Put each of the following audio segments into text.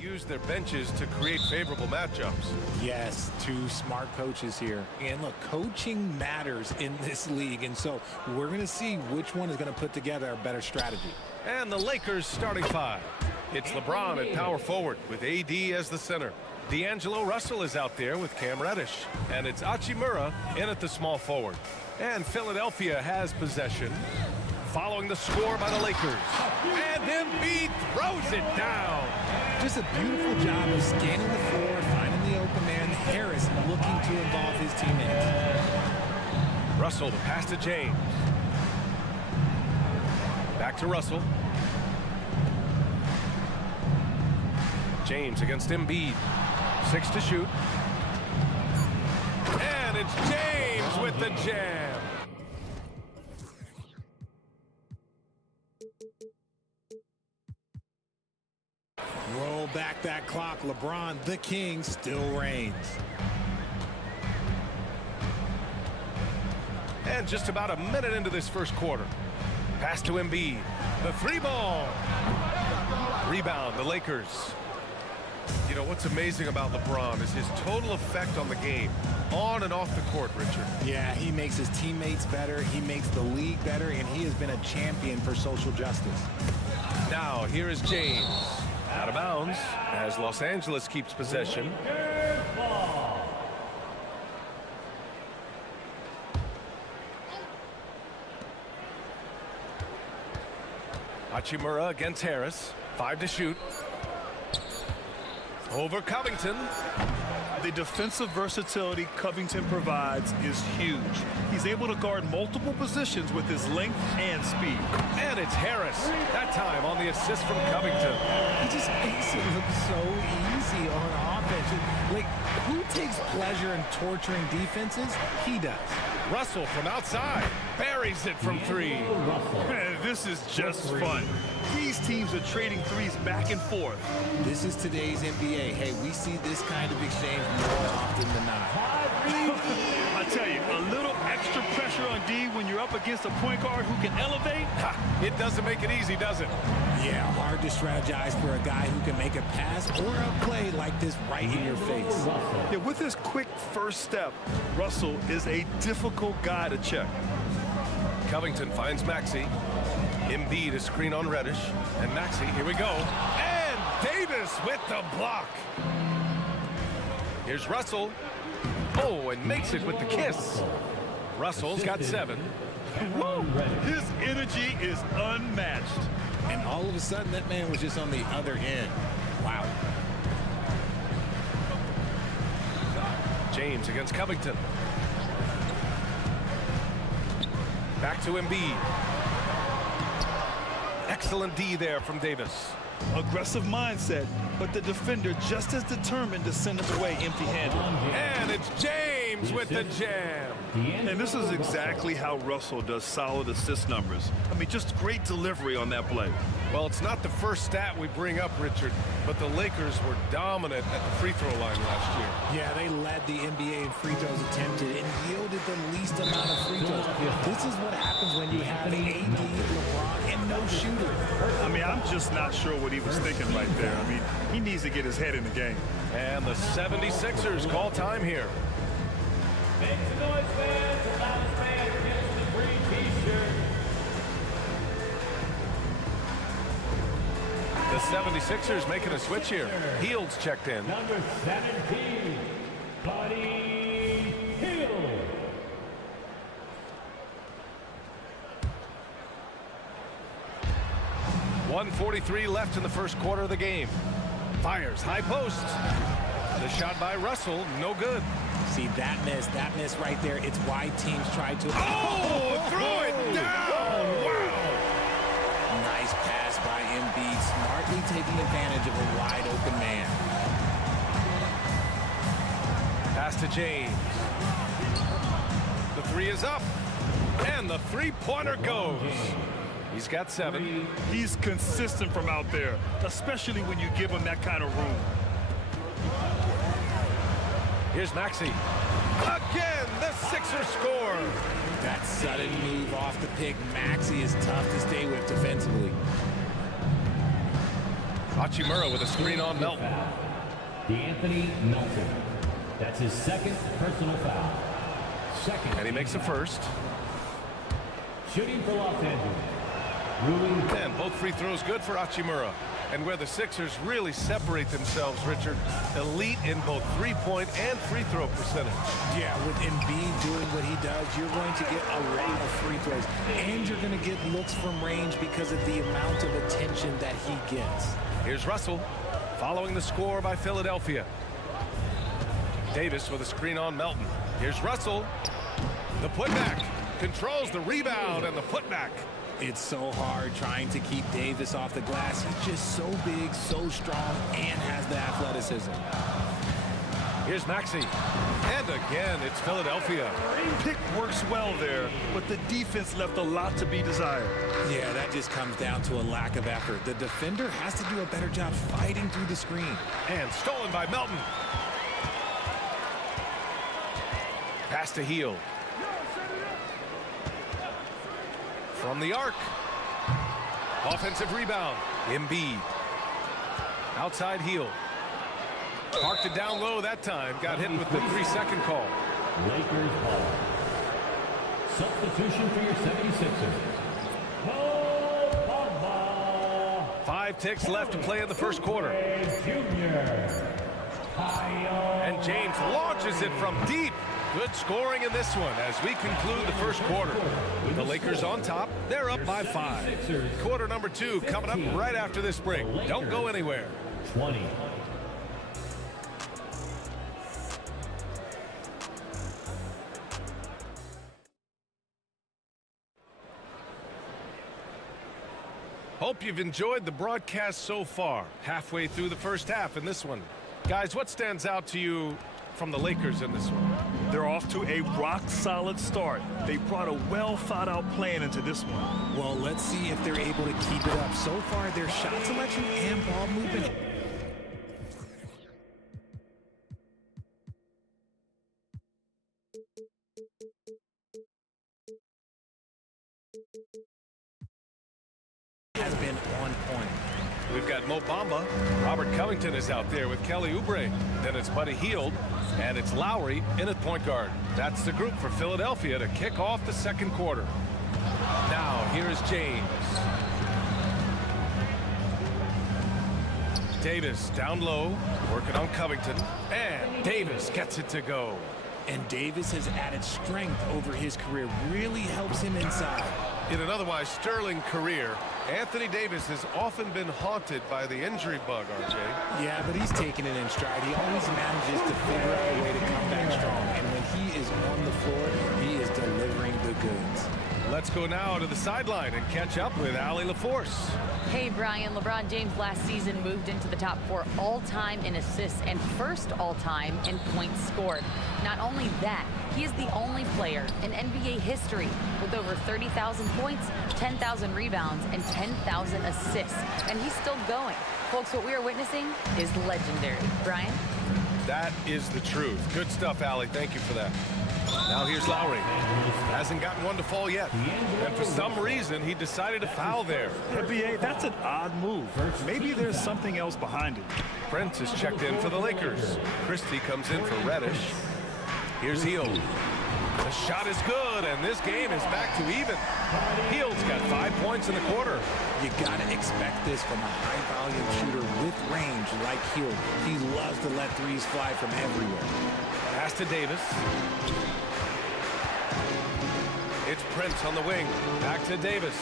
use their benches to create favorable matchups. Yes, two smart coaches here. And look, coaching matters in this league, and so we're going to see which one is going to put together a better strategy. And the Lakers starting five. It's LeBron at power forward with AD as the center. D'Angelo Russell is out there with Cam Reddish. And it's Hachimura in at the small forward. And Philadelphia has possession. Following the score by the Lakers. And Embiid throws it down. Just a beautiful job of scanning the floor, finding the open man. Harris looking to involve his teammates. Russell, the pass to James. Back to Russell. James against Embiid. 6 to shoot. And it's James with the jam. Roll back that clock. LeBron, the king, still reigns. And just about a minute into this first quarter. Pass to Embiid. The three ball. Rebound, the Lakers. You know, what's amazing about LeBron is his total effect on the game, on and off the court, Richard. Yeah, he makes his teammates better, he makes the league better, and he has been a champion for social justice. Now, here is James. Out of bounds as Los Angeles keeps possession. Hachimura against Harris. 5 to shoot. Over Covington. The defensive versatility Covington provides is huge. He's able to guard multiple positions with his length and speed. And it's Harris, that time on the assist from Covington. He just makes it look so easy on offense. Like, who takes pleasure in torturing defenses? He does. Russell from outside buries it from three. Man, this is just fun. These teams are trading threes back and forth. This is today's NBA. Hey, we see this kind of exchange more often than not. I tell you, a little extra pressure on D when you're up against a point guard who can elevate. It doesn't make it easy, does it? Yeah, hard to strategize for a guy who can make a pass or a play like this right in your face. Yeah, with his quick first step, Russell is a difficult guy to check. Covington finds Maxey. Embiid a screen on Reddish. And Maxey, here we go. And Davis with the block. Here's Russell. Oh, and makes it with the kiss. Russell's got 7. His energy is unmatched. And all of a sudden, that man was just on the other end. Wow. James against Covington. Back to Embiid. Excellent D there from Davis. Aggressive mindset, but the defender just as determined to send it away empty-handed. And it's James with the jam. And this is exactly how Russell does solid assist numbers. I mean, just great delivery on that play. Well, it's not the first stat we bring up, Richard, but the Lakers were dominant at the free throw line last year. Yeah, they led the NBA in free throws attempted and yielded the least amount of free throws. This is what happens when you have AD, LeBron, and no shooter. I mean, I'm just not sure what he was thinking right there. I mean, he needs to get his head in the game. And the 76ers call time here. Make some noise, fans. The loudest fan gets the free t-shirt. The 76ers making a switch here. Heald's checked in. Number 17, Buddy Hield. .143 left in the first quarter of the game. Fires high post. The shot by Russell, no good. See, that miss right there, it's why teams try to... Oh, throw it down! Wow! Nice pass by Embiid, smartly taking advantage of a wide open man. Pass to James. The three is up. And the three-pointer goes. He's got 7. He's consistent from out there, especially when you give him that kind of room. Here's Maxey. Again, the Sixers score. That sudden move off the pick, Maxey is tough to stay with defensively. Hachimura with a screen on Melton. D'Anthony Melton. That's his second personal foul. Second. And he makes the first. Shooting for Los Angeles. Rui. And both free throws good for Hachimura. And where the Sixers really separate themselves, Richard, elite in both three-point and free throw percentage. Yeah, with Embiid doing what he does, you're going to get a lot of free throws. And you're going to get looks from range because of the amount of attention that he gets. Here's Russell, following the score by Philadelphia. Davis with a screen on Melton. Here's Russell. The putback. Controls the rebound and the putback. It's so hard trying to keep Davis off the glass. He's just so big, so strong, and has the athleticism. Here's Maxey. And again, it's Philadelphia. Pick works well there, but the defense left a lot to be desired. Yeah, that just comes down to a lack of effort. The defender has to do a better job fighting through the screen. And stolen by Melton. Pass to Heel. From the arc. Offensive rebound. Embiid. Outside Heel. Parked it down low that time. Got hit with the 3-second call. Lakers ball. Substitution for your 76ers. Mo Bamba. 5 ticks left to play in the first quarter. Junior. And James launches it from deep. Good scoring in this one as we conclude the first quarter. The Lakers on top. They're up by 5. Quarter number 2 coming up right after this break. Don't go anywhere. 20. Hope you've enjoyed the broadcast so far. Halfway through the first half in this one. Guys, what stands out to you from the Lakers in this one? They're off to a rock-solid start. They brought a well-thought-out plan into this one. Well, let's see if they're able to keep it up. So far, their shot selection and ball movement. Has been on point. We've got Mo Bamba. Robert Covington is out there with Kelly Oubre. Then it's Buddy Hield. And it's Lowry in at point guard. That's the group for Philadelphia to kick off the second quarter. Now, here's James. Davis down low, working on Covington. And Davis gets it to go. And Davis has added strength over his career. Really helps him inside. In an otherwise sterling career, Anthony Davis has often been haunted by the injury bug, RJ. Yeah, but he's taking it in stride. He always manages to figure out a way to come back strong. And when he is on the floor, he is delivering the goods. Let's go now to the sideline and catch up with Allie LaForce. Hey, Brian. LeBron James last season moved into the top 4 all-time in assists and first all-time in points scored. Not only that, he is the only player in NBA history with over 30,000 points, 10,000 rebounds, and 10,000 assists. And he's still going. Folks, what we are witnessing is legendary. Brian? That is the truth. Good stuff, Allie. Thank you for that. Now here's Lowry. Hasn't gotten one to fall yet. And for some reason, he decided to foul there. Hey, B.A., that's an odd move. Maybe there's something else behind it. Prince is checked in for the Lakers. Christie comes in for Reddish. Here's Hield. The shot is good, and this game is back to even. Hield's got 5 points in the quarter. You got to expect this from a high-volume shooter with range like Hield. He loves to let threes fly from everywhere. Pass to Davis. It's Prince on the wing. Back to Davis.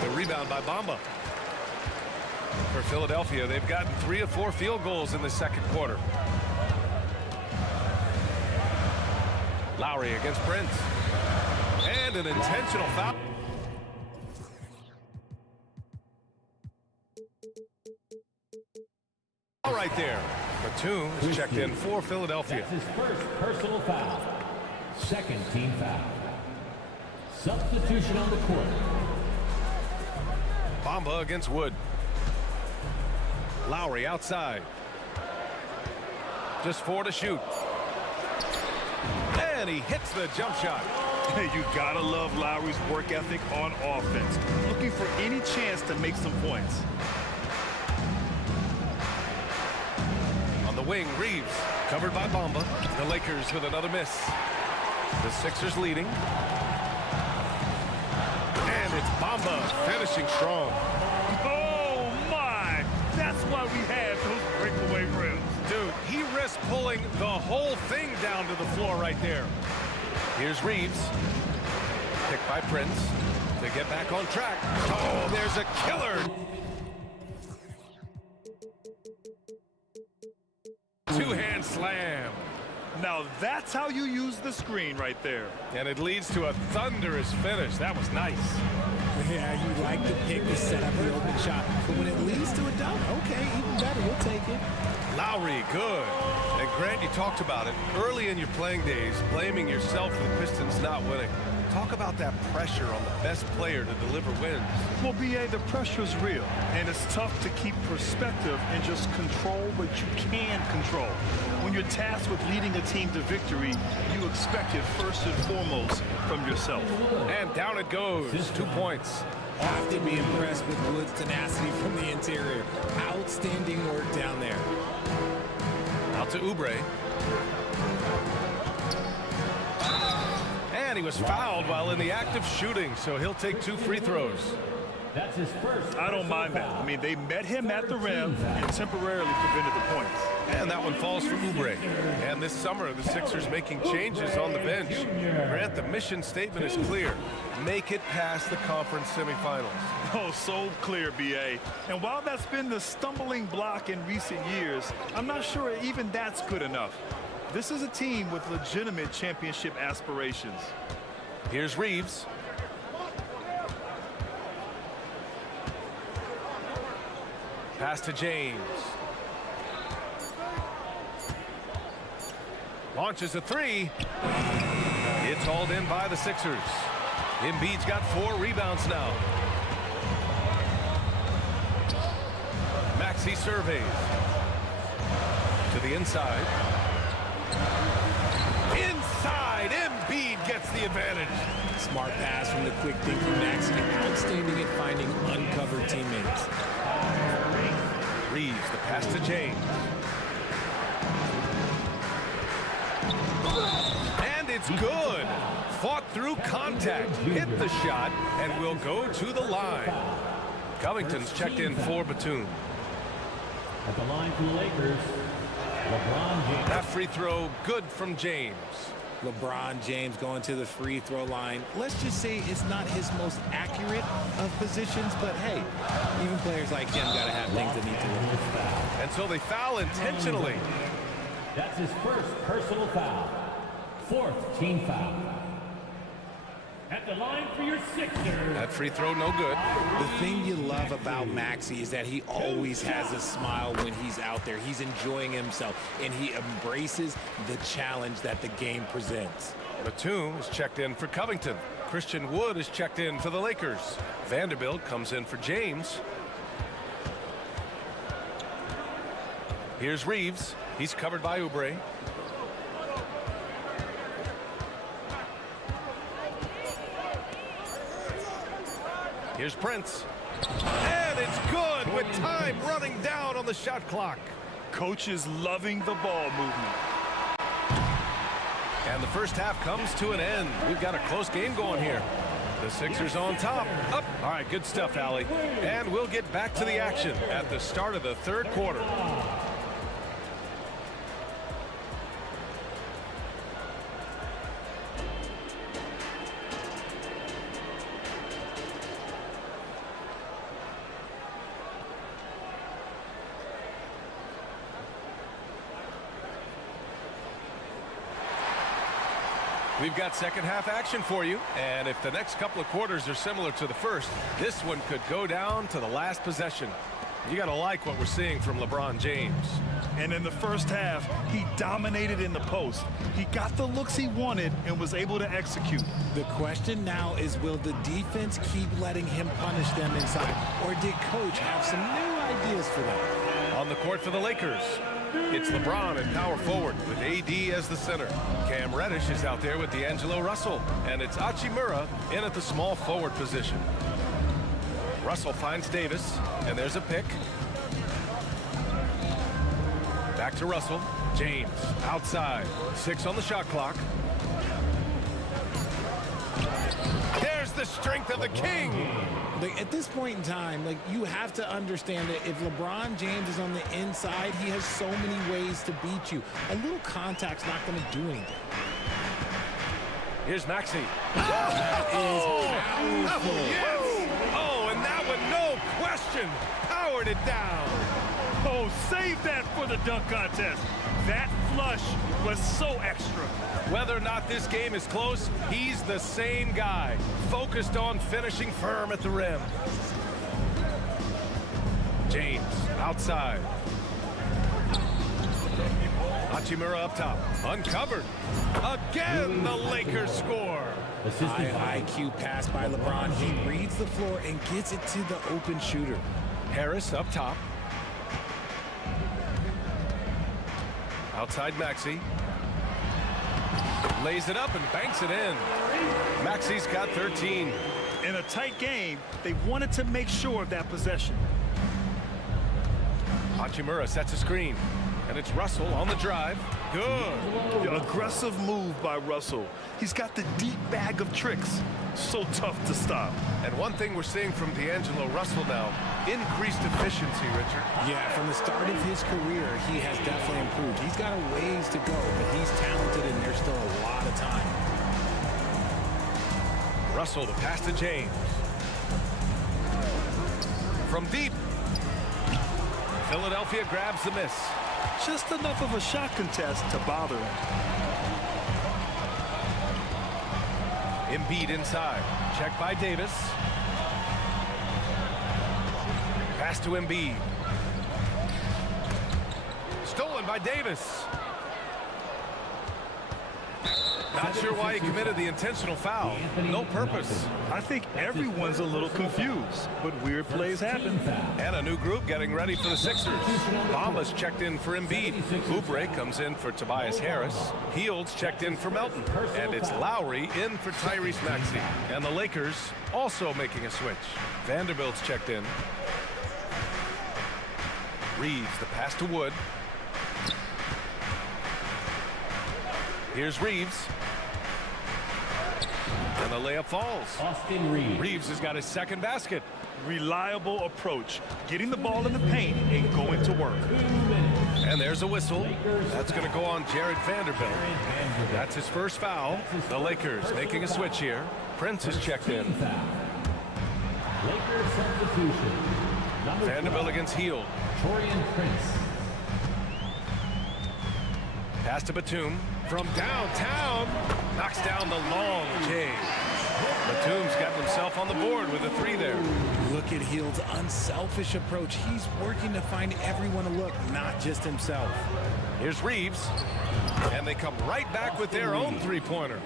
The rebound by Bamba. For Philadelphia, they've gotten 3 of 4 field goals in the second quarter. Lowry against Prince. And an intentional foul. All right there. Batum is checked in for Philadelphia. That's his first personal foul. Second team foul. Substitution on the court. Bamba against Wood. Lowry outside. Just 4 to shoot. And he hits the jump shot. You gotta love Lowry's work ethic on offense. Looking for any chance to make some points. On the wing, Reeves, covered by Bamba. The Lakers with another miss. The Sixers leading. And it's Bamba finishing strong. Oh, my! That's why we have those breakaway rims. Dude, he risked pulling the whole thing down to the floor right there. Here's Reeves. Picked by Prince to get back on track. Oh, there's a killer. Two-hand slam. Now that's how you use the screen right there. And it leads to a thunderous finish. That was nice. Yeah, you like to pick to set up the open shot, but when it leads to a dunk, okay, even better, we'll take it. Lowry, good. And Grant, you talked about it early in your playing days, blaming yourself for the Pistons not winning. Talk about that pressure on the best player to deliver wins. Well, B.A., the pressure's real, and it's tough to keep perspective and just control what you can control. When you're tasked with leading a team to victory, you expect it first and foremost from yourself. And down it goes. 2 points. Have to be impressed with Wood's tenacity from the interior. Outstanding work down there. Out to Oubre. And he was fouled while in the act of shooting, so he'll take 2 free throws. That's his first. I don't mind that. I mean, they met him at the rim and temporarily prevented the points. And that one falls for Oubre. And this summer, the Sixers making changes on the bench. Grant, the mission statement is clear. Make it past the conference semifinals. Oh, so clear, B.A. And while that's been the stumbling block in recent years, I'm not sure even that's good enough. This is a team with legitimate championship aspirations. Here's Reeves. Pass to James. Launches a 3. It's hauled in by the Sixers. Embiid's got 4 rebounds now. Maxey surveys. To the inside. Inside, Embiid gets the advantage. Smart pass from the quick thinking Maxey. Outstanding at finding uncovered teammates. Reeves, the pass to James. And it's good. Fought through contact, hit the shot, and will go to the line. Covington's checked in for Batum. At the line for the Lakers, LeBron James. That free throw, good from James. LeBron James going to the free throw line. Let's just say it's not his most accurate of positions, but hey, even players like him got to have things that need to work. And so they foul intentionally. That's his first personal foul. 4th team foul. At the line for your Sixers. That free throw, no good. The thing you love about Maxey is that he always has a smile when he's out there. He's enjoying himself, and he embraces the challenge that the game presents. Batum is checked in for Covington. Christian Wood is checked in for the Lakers. Vanderbilt comes in for James. Here's Reeves. He's covered by Oubre. Here's Prince. And it's good with time running down on the shot clock. Coach is loving the ball movement. And the first half comes to an end. We've got a close game going here. The Sixers on top. Up. All right, good stuff, Allie. And we'll get back to the action at the start of the 3rd quarter. We've got second half action for you, and if the next couple of quarters are similar to the first, this one could go down to the last possession. You got to like what we're seeing from LeBron James. And in the first half, he dominated in the post. He got the looks he wanted and was able to execute. The question now is, will the defense keep letting him punish them inside, or did Coach have some new ideas for them? On the court for the Lakers, It's LeBron at power forward with AD as the center. Cam Reddish is out there with D'Angelo Russell. And it's Hachimura in at the small forward position. Russell finds Davis, and there's a pick. Back to Russell. James outside. 6 on the shot clock. There's the strength of the king. Like, at this point in time, like, you have to understand that if LeBron James is on the inside, he has so many ways to beat you. A little contact's not going to do anything. Here's Maxey. That is powerful. Yes! Oh, and that one, no question, powered it down. Oh, save that for the dunk contest. That flush was so extra. Whether or not this game is close, he's the same guy, focused on finishing firm at the rim. James outside. Hachimura up top, uncovered. Again, the Lakers score. High IQ pass by LeBron. He reads the floor and gets it to the open shooter. Harris up top. Outside Maxey. Lays it up and banks it in. Maxey's got 13. In a tight game, they wanted to make sure of that possession. Hachimura sets a screen. And it's Russell on the drive. Good. Aggressive move by Russell. He's got the deep bag of tricks. So tough to stop. And one thing we're seeing from D'Angelo Russell now, increased efficiency, Richard. Yeah, from the start of his career, he has definitely improved. He's got a ways to go, but he's talented and there's still a lot of time. Russell, the pass to James. From deep. Philadelphia grabs the miss. Just enough of a shot contest to bother him. Embiid inside. Check by Davis. Pass to Embiid. Stolen by Davis. Not sure why he committed the intentional foul. No purpose. I think everyone's a little confused, but weird plays happen. And a new group getting ready for the Sixers. Bamba's checked in for Embiid. Oubre comes in for Tobias Harris. Fields checked in for Melton. And it's Lowry in for Tyrese Maxey. And the Lakers also making a switch. Vanderbilt's checked in. Reeves, the pass to Wood. Here's Reeves. And the layup falls. Austin Reeves. Reeves has got his second basket. Reliable approach. Getting the ball in the paint and going to work. And there's a whistle. That's going to go on Jared Vanderbilt. That's his first foul. The Lakers making a switch here. Prince is checked in. Lakers substitution. Number Vanderbilt 12, against Hield. Torian Prince. Pass to Batum. From downtown. Knocks down the long James. Batum's got himself on the board with a 3 there. Look at Hield's unselfish approach. He's working to find everyone a look, not just himself. Here's Reeves. And they come right back with their own three-pointer.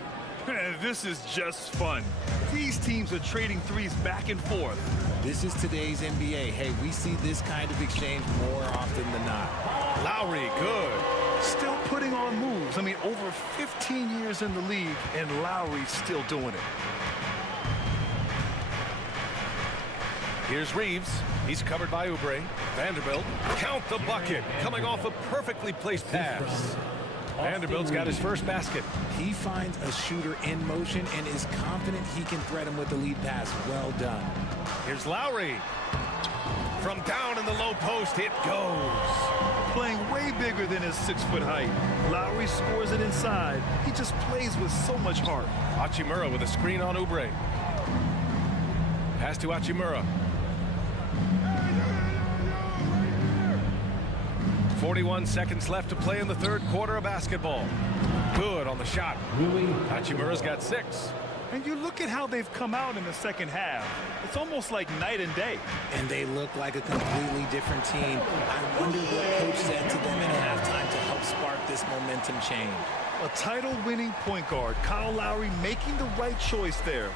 This is just fun. These teams are trading threes back and forth. This is today's NBA. Hey, we see this kind of exchange more often than not. Lowry, good. Still putting on moves. I mean, over 15 years in the league, and Lowry's still doing it. Here's Reeves. He's covered by Oubre. Vanderbilt. Count the bucket. Coming off a perfectly placed pass. Vanderbilt's got his first basket. He finds a shooter in motion and is confident he can thread him with the lead pass. Well done. Here's Lowry. From down in the low post, it goes. Playing way bigger than his 6-foot height. Lowry scores it inside. He just plays with so much heart. Hachimura with a screen on Oubre. Pass to Hachimura. 41 seconds left to play in the third quarter of basketball. Good on the shot. Hachimura's got 6. And you look at how they've come out in the second half. It's almost like night and day. And they look like a completely different team. I wonder what coach said to them in halftime to help spark this momentum change. A title-winning point guard, Kyle Lowry, making the right choice there.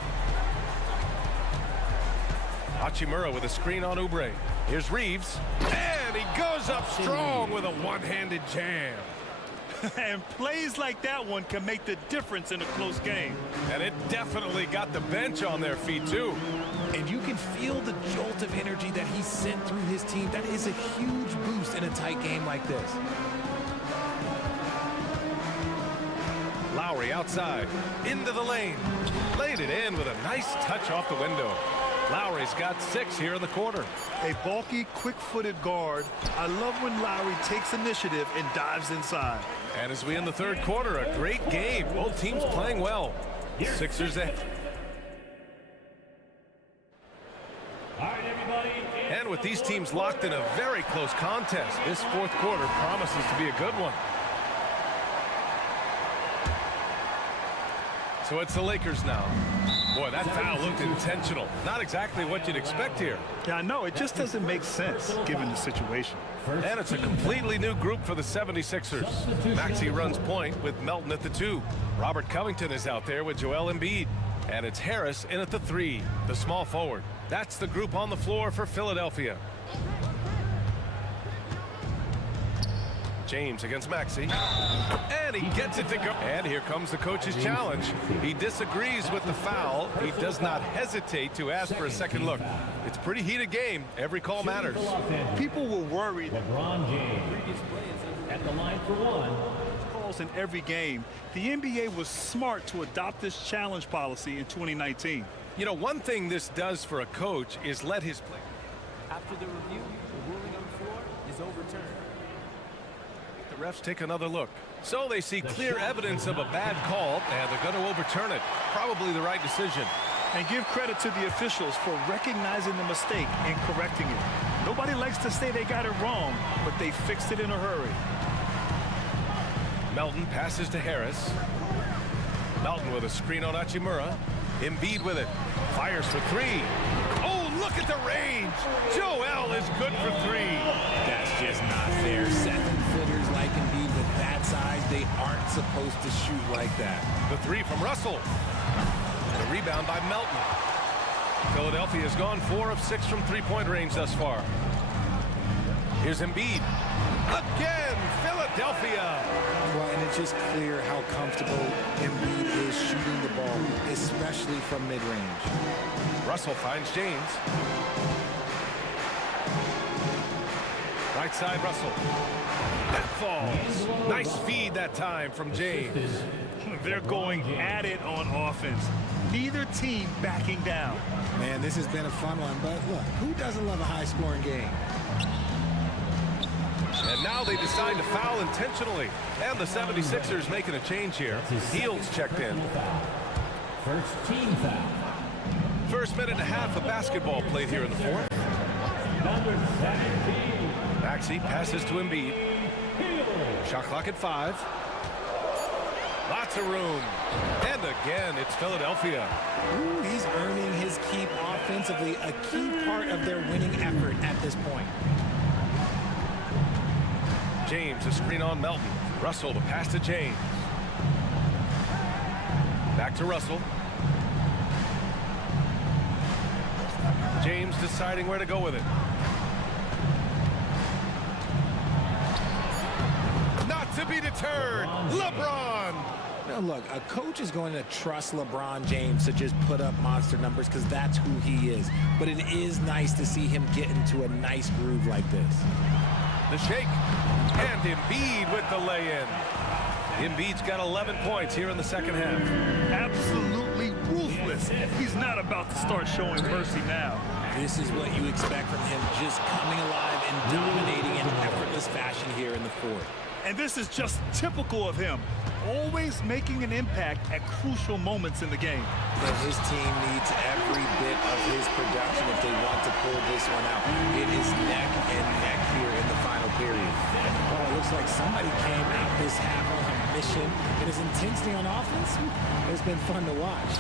Hachimura with a screen on Oubre. Here's Reeves. And And he goes up strong with a one-handed jam. And plays like that one can make the difference in a close game. And it definitely got the bench on their feet, too. And you can feel the jolt of energy that he sent through his team. That is a huge boost in a tight game like this. Lowry outside, into the lane. Laid it in with a nice touch off the window. Lowry's got 6 here in the quarter. A bulky, quick-footed guard. I love when Lowry takes initiative and dives inside. And as we end the third quarter, a great game. Both teams playing well. Sixers ahead. All right, everybody. And with these teams locked in a very close contest, this fourth quarter promises to be a good one. So it's the Lakers now. Boy, that foul looked intentional. Not exactly what you'd expect here. Yeah, I know. It just doesn't make sense given the situation. And it's a completely new group for the 76ers. Maxey runs point with Melton at the 2. Robert Covington is out there with Joel Embiid. And it's Harris in at the 3, the small forward. That's the group on the floor for Philadelphia. James against Maxey. And he gets it to go. And here comes the coach's challenge. He disagrees with the foul. He does not hesitate to ask for a second look. It's a pretty heated game. Every call matters. People were worried. LeBron James at the line for 1. Calls in every game. The NBA was smart to adopt this challenge policy in 2019. You know, one thing this does for a coach is let his play. After the review, the ruling on the floor is overturned. The refs take another look. So they see clear evidence of a bad call, and they're going to overturn it. Probably the right decision. And give credit to the officials for recognizing the mistake and correcting it. Nobody likes to say they got it wrong, but they fixed it in a hurry. Melton passes to Harris. Melton with a screen on Hachimura. Embiid with it. Fires for 3. Oh, look at the range. Joel is good for 3. That's just not fair. 7-footers like Embiid with that size, they aren't supposed to shoot like that. The 3 from Russell. And a rebound by Melton. Philadelphia has gone 4 of 6 from three-point range thus far. Here's Embiid. Again, Philadelphia. Well, and it's just clear how comfortable Embiid is shooting the ball, especially from mid-range. Russell finds James. Right side, Russell. That falls. Nice feed that time from James. They're going at it on offense. Neither team backing down. Man, this has been a fun one, but look, who doesn't love a high-scoring game? And now they decide to foul intentionally. And the 76ers making a change here. Heels checked in. First team foul. First minute and a half of basketball played here in the fourth. Number 17. Maxey passes to Embiid. Shot clock at 5. Lots of room. And again, it's Philadelphia. Ooh, he's earning his keep offensively, a key part of their winning effort at this point. James, a screen on Melton. Russell, the pass to James. Back to Russell. James deciding where to go with it. Not to be deterred. LeBron. Now look, a coach is going to trust LeBron James to just put up monster numbers because that's who he is. But it is nice to see him get into a nice groove like this. The shake. And Embiid with the lay-in. Embiid's got 11 points here in the second half. Absolutely ruthless. He's not about to start showing mercy now. This is what you expect from him, just coming alive and dominating in effortless fashion here in the fourth. And this is just typical of him. Always making an impact at crucial moments in the game. But his team needs every bit of his production if they want to pull this one out. It is neck and neck here in the final period. Well, it looks like somebody came out this half on a mission. And his intensity on offense has been fun to watch.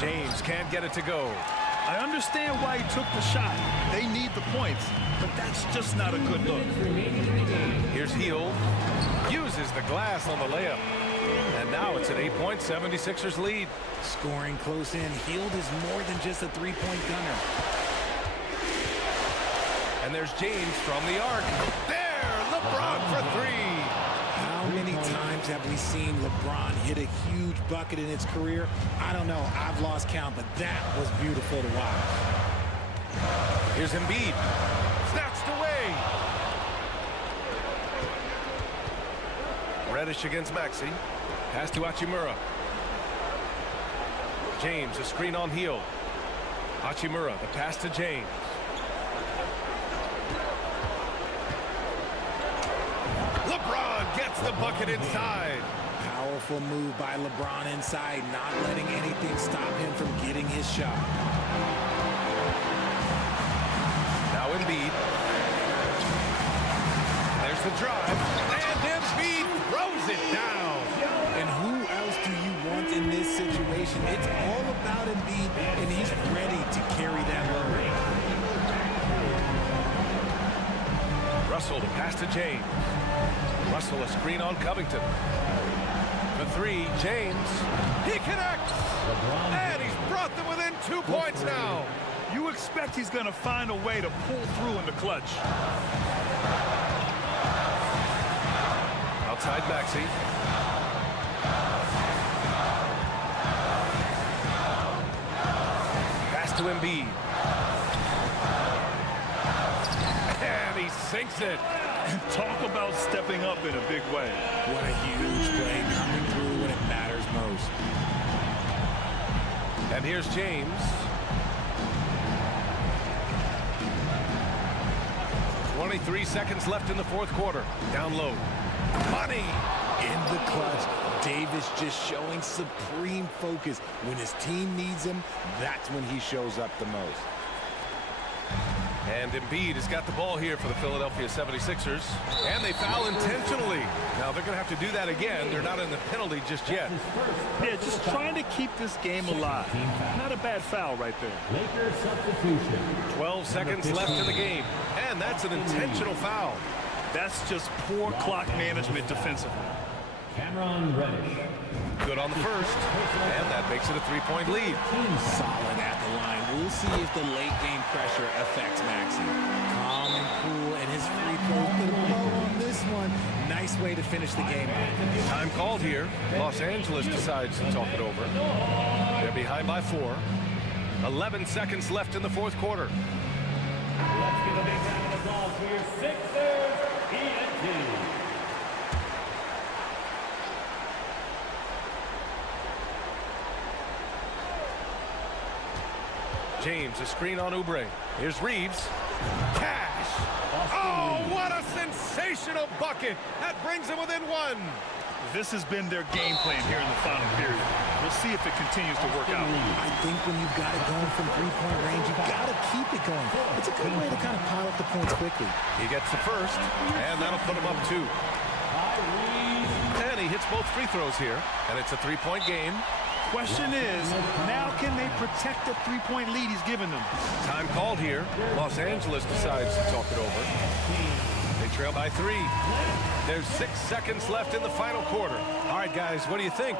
James can't get it to go. I understand why he took the shot. They need the points, but that's just not a good look. Here's Hield. Uses the glass on the layup. And now it's an 8-point 76ers lead. Scoring close in. Hield is more than just a three-point gunner. And there's James from the arc. There, LeBron for three. How many times have we seen LeBron hit a huge bucket in his career? I don't know. I've lost count, but that was beautiful to watch. Here's Embiid. Snatched away. Reddish against Maxey. Pass to Hachimura. James, a screen on heel. Hachimura, the pass to James. LeBron gets the bucket inside. Powerful move by LeBron inside, not letting anything stop him from getting his shot. Now Embiid. There's the drive. And Embiid throws it down. And who else do you want in this situation? It's all about Embiid, and he's ready to carry that load. Russell, the pass to James. Russell, a screen on Covington. The three, James. He connects. And he's brought them within 2 points now. You expect he's going to find a way to pull through in the clutch. Outside Maxey. Pass to Embiid. And he sinks it. Talk about stepping up in a big way. What a huge play coming through when it matters most. And here's James. 23 seconds left in the fourth quarter. Down low. Money. In the clutch, Davis just showing supreme focus. When his team needs him, that's when he shows up the most. And Embiid has got the ball here for the Philadelphia 76ers. And they foul intentionally. Now they're going to have to do that again. They're not in the penalty just yet. Yeah, just trying to keep this game alive. Not a bad foul right there. Lakers substitution. 12 seconds left in the game. And that's an intentional foul. That's just poor clock management defensively. Cameron Reddish. Good on the first. And that makes it a three-point lead. Solid at the line. We'll see if the late game pressure affects Maxey. Calm and cool, and his free throw put a bow on this one. Nice way to finish the game out. Time called here. Los Angeles decides to talk it over. They're behind by 4. 11 seconds left in the fourth quarter. Let's give a big round of applause for your Sixers, ENT. James, a screen on Oubre. Here's Reeves. Cash. Oh, what a sensational bucket. That brings them within 1. This has been their game plan here in the final period. We'll see if it continues to work out. I think when you've got it going from three-point range, you've got to keep it going. It's a good way to kind of pile up the points quickly. He gets the first, and that'll put him up 2. And he hits both free throws here, and it's a three-point game. Question is, now can they protect the three-point lead he's given them? Time called here. Los Angeles decides to talk it over. They trail by 3. There's 6 seconds left in the final quarter. All right, guys, what do you think?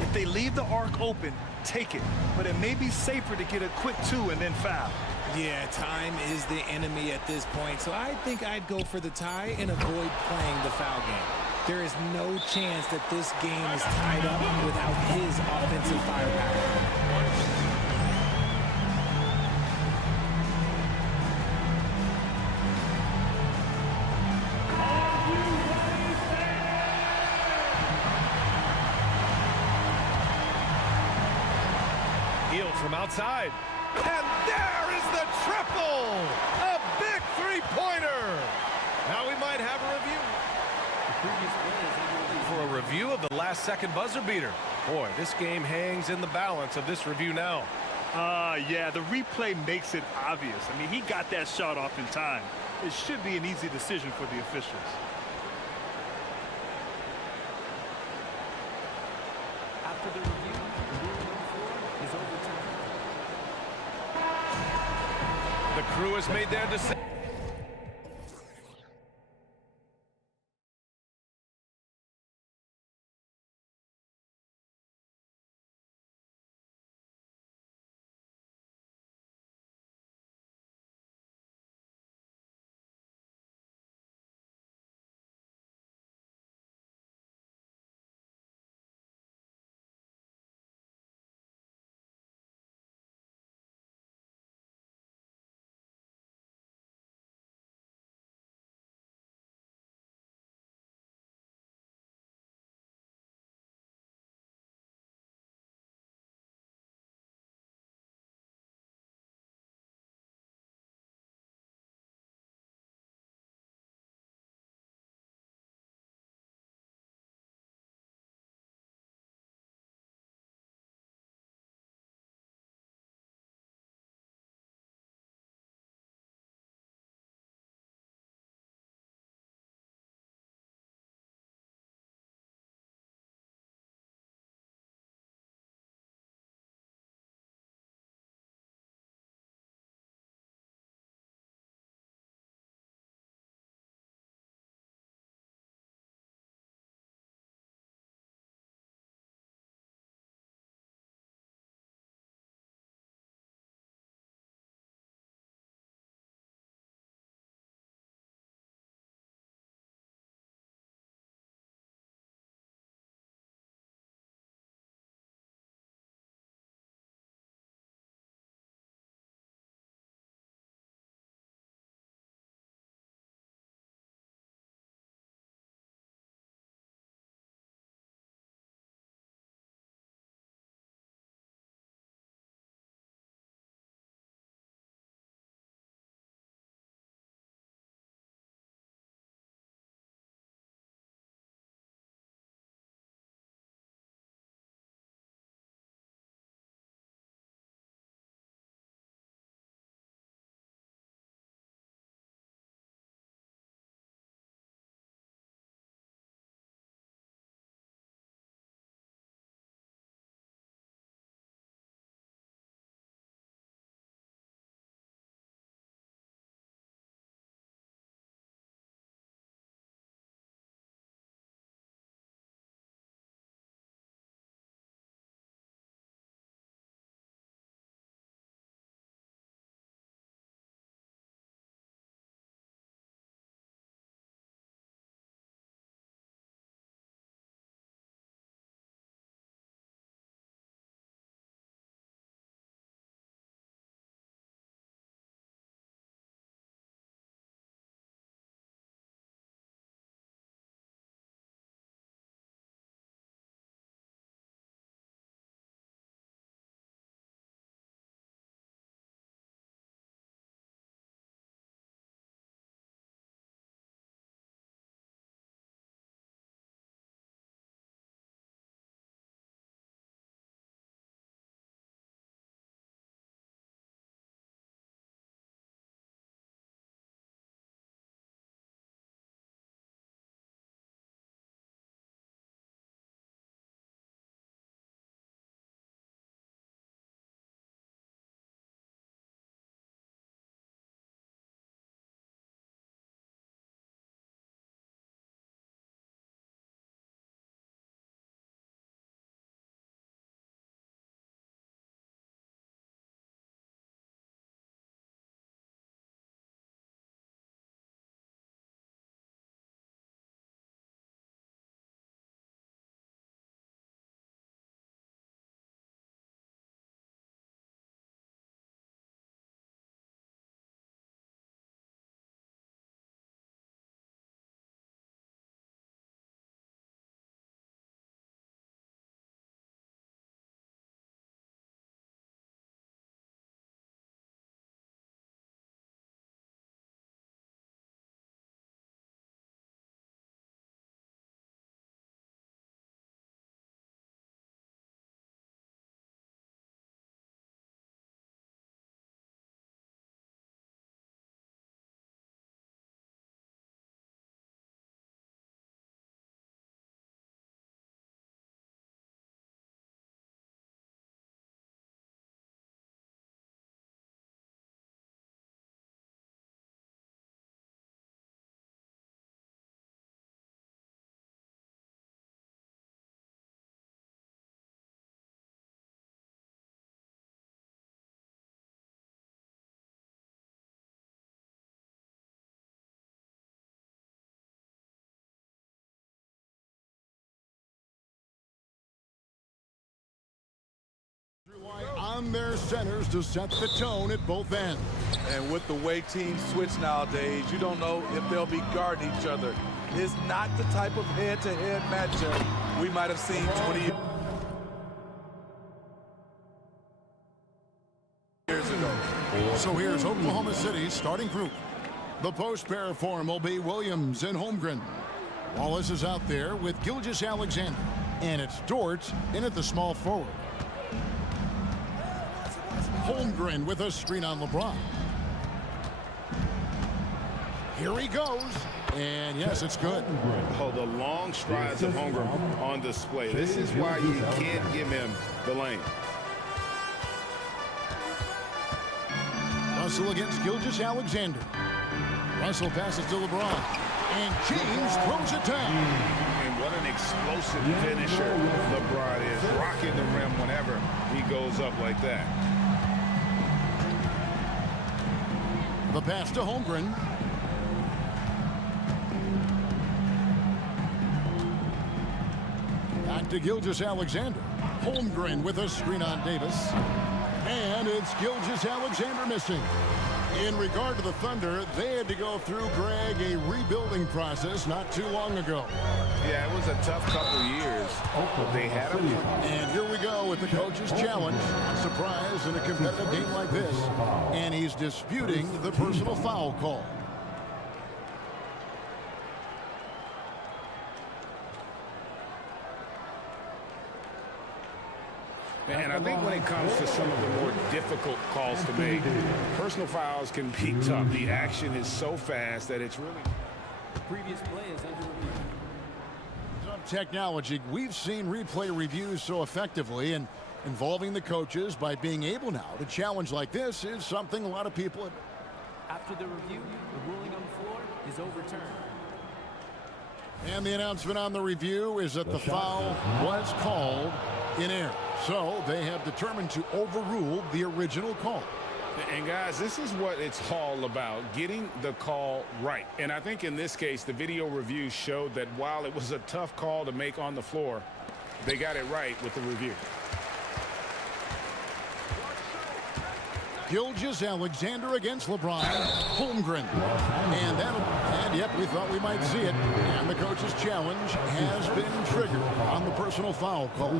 If they leave the arc open, take it. But it may be safer to get a quick 2 and then foul. Yeah, time is the enemy at this point, so I think I'd go for the tie and avoid playing the foul game. There is no chance that this game is tied up without his offensive firepower. From outside. And there is the triple! A big three-pointer! Now we might have a review. For a review of the last-second buzzer beater. Boy, this game hangs in the balance of this review now. Yeah, the replay makes it obvious. I mean, he got that shot off in time. It should be an easy decision for the officials. After the review, the ruling on the floor is overturned. The crew has made their decision. among their centers to set the tone at both ends. And with the way teams switch nowadays, you don't know if they'll be guarding each other. It's not the type of head-to-head matchup we might have seen 20 years ago. So here's Oklahoma City's starting group. The post pair form will be Williams and Holmgren. Wallace is out there with Gilgeous-Alexander. And it's Dort in at the small forward. Holmgren with a screen on LeBron. Here he goes. And yes, it's good. Oh, the long strides of Holmgren on display. This is why you can't give him the lane. Russell against Gilgeous-Alexander. Russell passes to LeBron. And James throws it down. And what an explosive finisher LeBron is. Rocking the rim whenever he goes up like that. The pass to Holmgren. Back to Gilgeous-Alexander. Holmgren with a screen on Davis. And it's Gilgeous-Alexander missing. In regard to the Thunder, they had to go through, Greg, a rebuilding process not too long ago. Yeah, it was a tough couple years. But they had him. And here we go with the coach's challenge. Not surprised in a competitive game like this. And he's disputing the personal foul call. And I think when it comes to some of the more difficult calls to make, personal fouls can be tough. The action is so fast that it's really... Previous play is under review. Technology, we've seen replay reviews so effectively, and involving the coaches by being able now to challenge like this is something a lot of people... After the review, the ruling on the floor is overturned. And the announcement on the review is that the foul was called in error. So they have determined to overrule the original call. And guys, this is what it's all about, getting the call right. And I think in this case, the video review showed that while it was a tough call to make on the floor, they got it right with the review. Gilgeous-Alexander against LeBron. Holmgren. And yep, we thought we might see it. And the coach's challenge has been triggered on the personal foul call.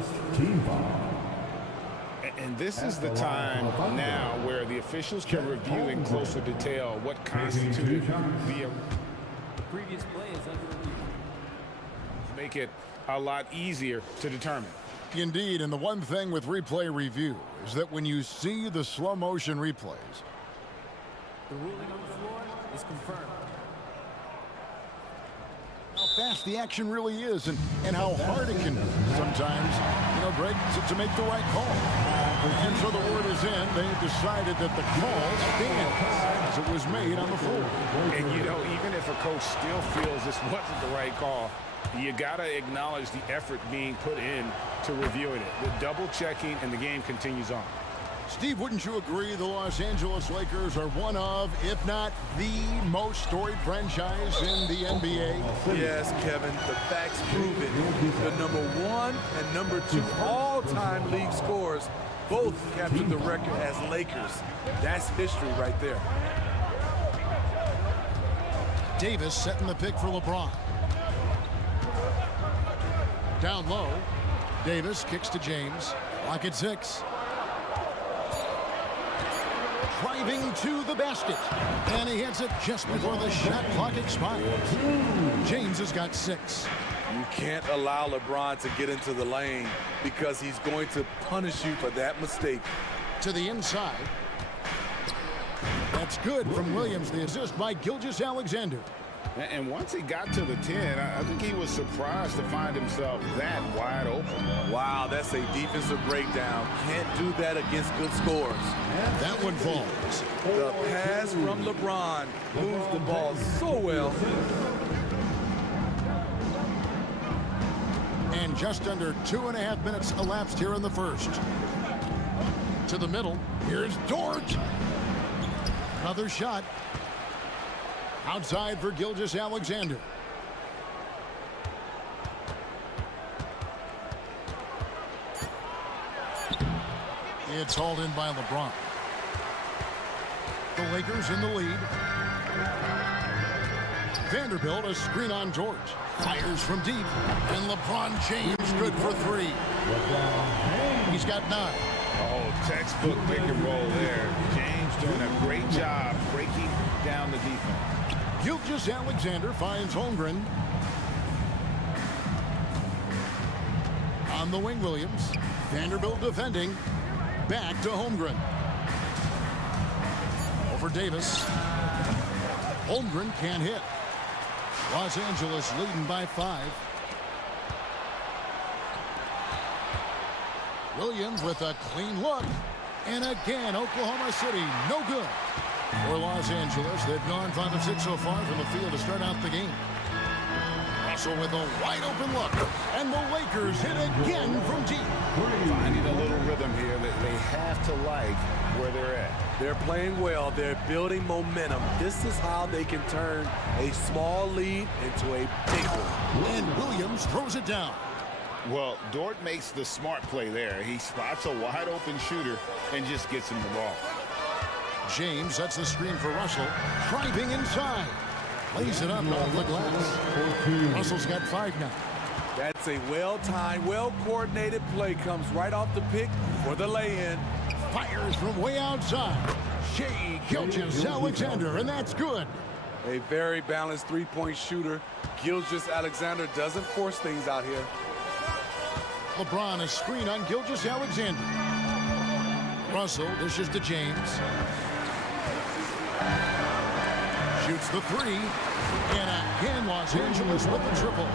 And this is the time now where the officials can review in closer detail what constituted the Previous play is under review. make it a lot easier to determine. Indeed, and the one thing with replay review is that when you see the slow motion replays, The ruling on the floor is confirmed. how fast the action really is and how hard it can be sometimes, Greg, to make the right call. And so the word is in. They've decided that the call stands as it was made on the floor. And, even if a coach still feels this wasn't the right call, you got to acknowledge the effort being put in to reviewing it. The double checking, and the game continues on. Steve, wouldn't you agree the Los Angeles Lakers are one of, if not the most storied franchise in the NBA? Yes, Kevin, the facts prove it. The #1 and #2 all-time league scorers both captured the record as Lakers. That's history right there. Davis setting the pick for LeBron. Down low, Davis kicks to James. Lock at 6. Driving to the basket. And he hits it just before the shot clock expires. James has got 6. You can't allow LeBron to get into the lane because he's going to punish you for that mistake. To the inside. That's good from Williams. The assist by Gilgeous-Alexander. And once he got to the 10, I think he was surprised to find himself that wide open. Wow, that's a defensive breakdown. Can't do that against good scorers. That one falls. The pass from LeBron moves the ball so well. And just under 2.5 minutes elapsed here in the first. To the middle. Here's Dort. Another shot. Outside for Gilgeous-Alexander. It's hauled in by LeBron. The Lakers in the lead. Vanderbilt, a screen on George. Fires from deep. And LeBron James good for three. He's got 9. Oh, textbook pick and roll there. James doing a great job breaking down the defense. Gilgeous-Alexander finds Holmgren. On the wing, Williams. Vanderbilt defending. Back to Holmgren. Over Davis. Holmgren can't hit. Los Angeles leading by 5. Williams with a clean look. And again, Oklahoma City, no good. For Los Angeles, they've gone 5 of 6 so far from the field to start out the game. Russell with a wide open look. And the Lakers hit again from deep. Finding a little rhythm here that they have to like where they're at. They're playing well. They're building momentum. This is how they can turn a small lead into a big one. And Williams throws it down. Well, Dort makes the smart play there. He spots a wide open shooter and just gets him the ball. James sets the screen for Russell. Driving inside. Lays it up off the glass. Russell's got 5 now. That's a well-timed, well-coordinated play. Comes right off the pick for the lay-in. Fires from way outside. Shea Gilgeous-Alexander, and that's good. A very balanced three-point shooter. Gilgeous-Alexander doesn't force things out here. LeBron a screen on Gilgeous-Alexander. Russell dishes to James. Shoots the 3. And again, Los Angeles with the triple.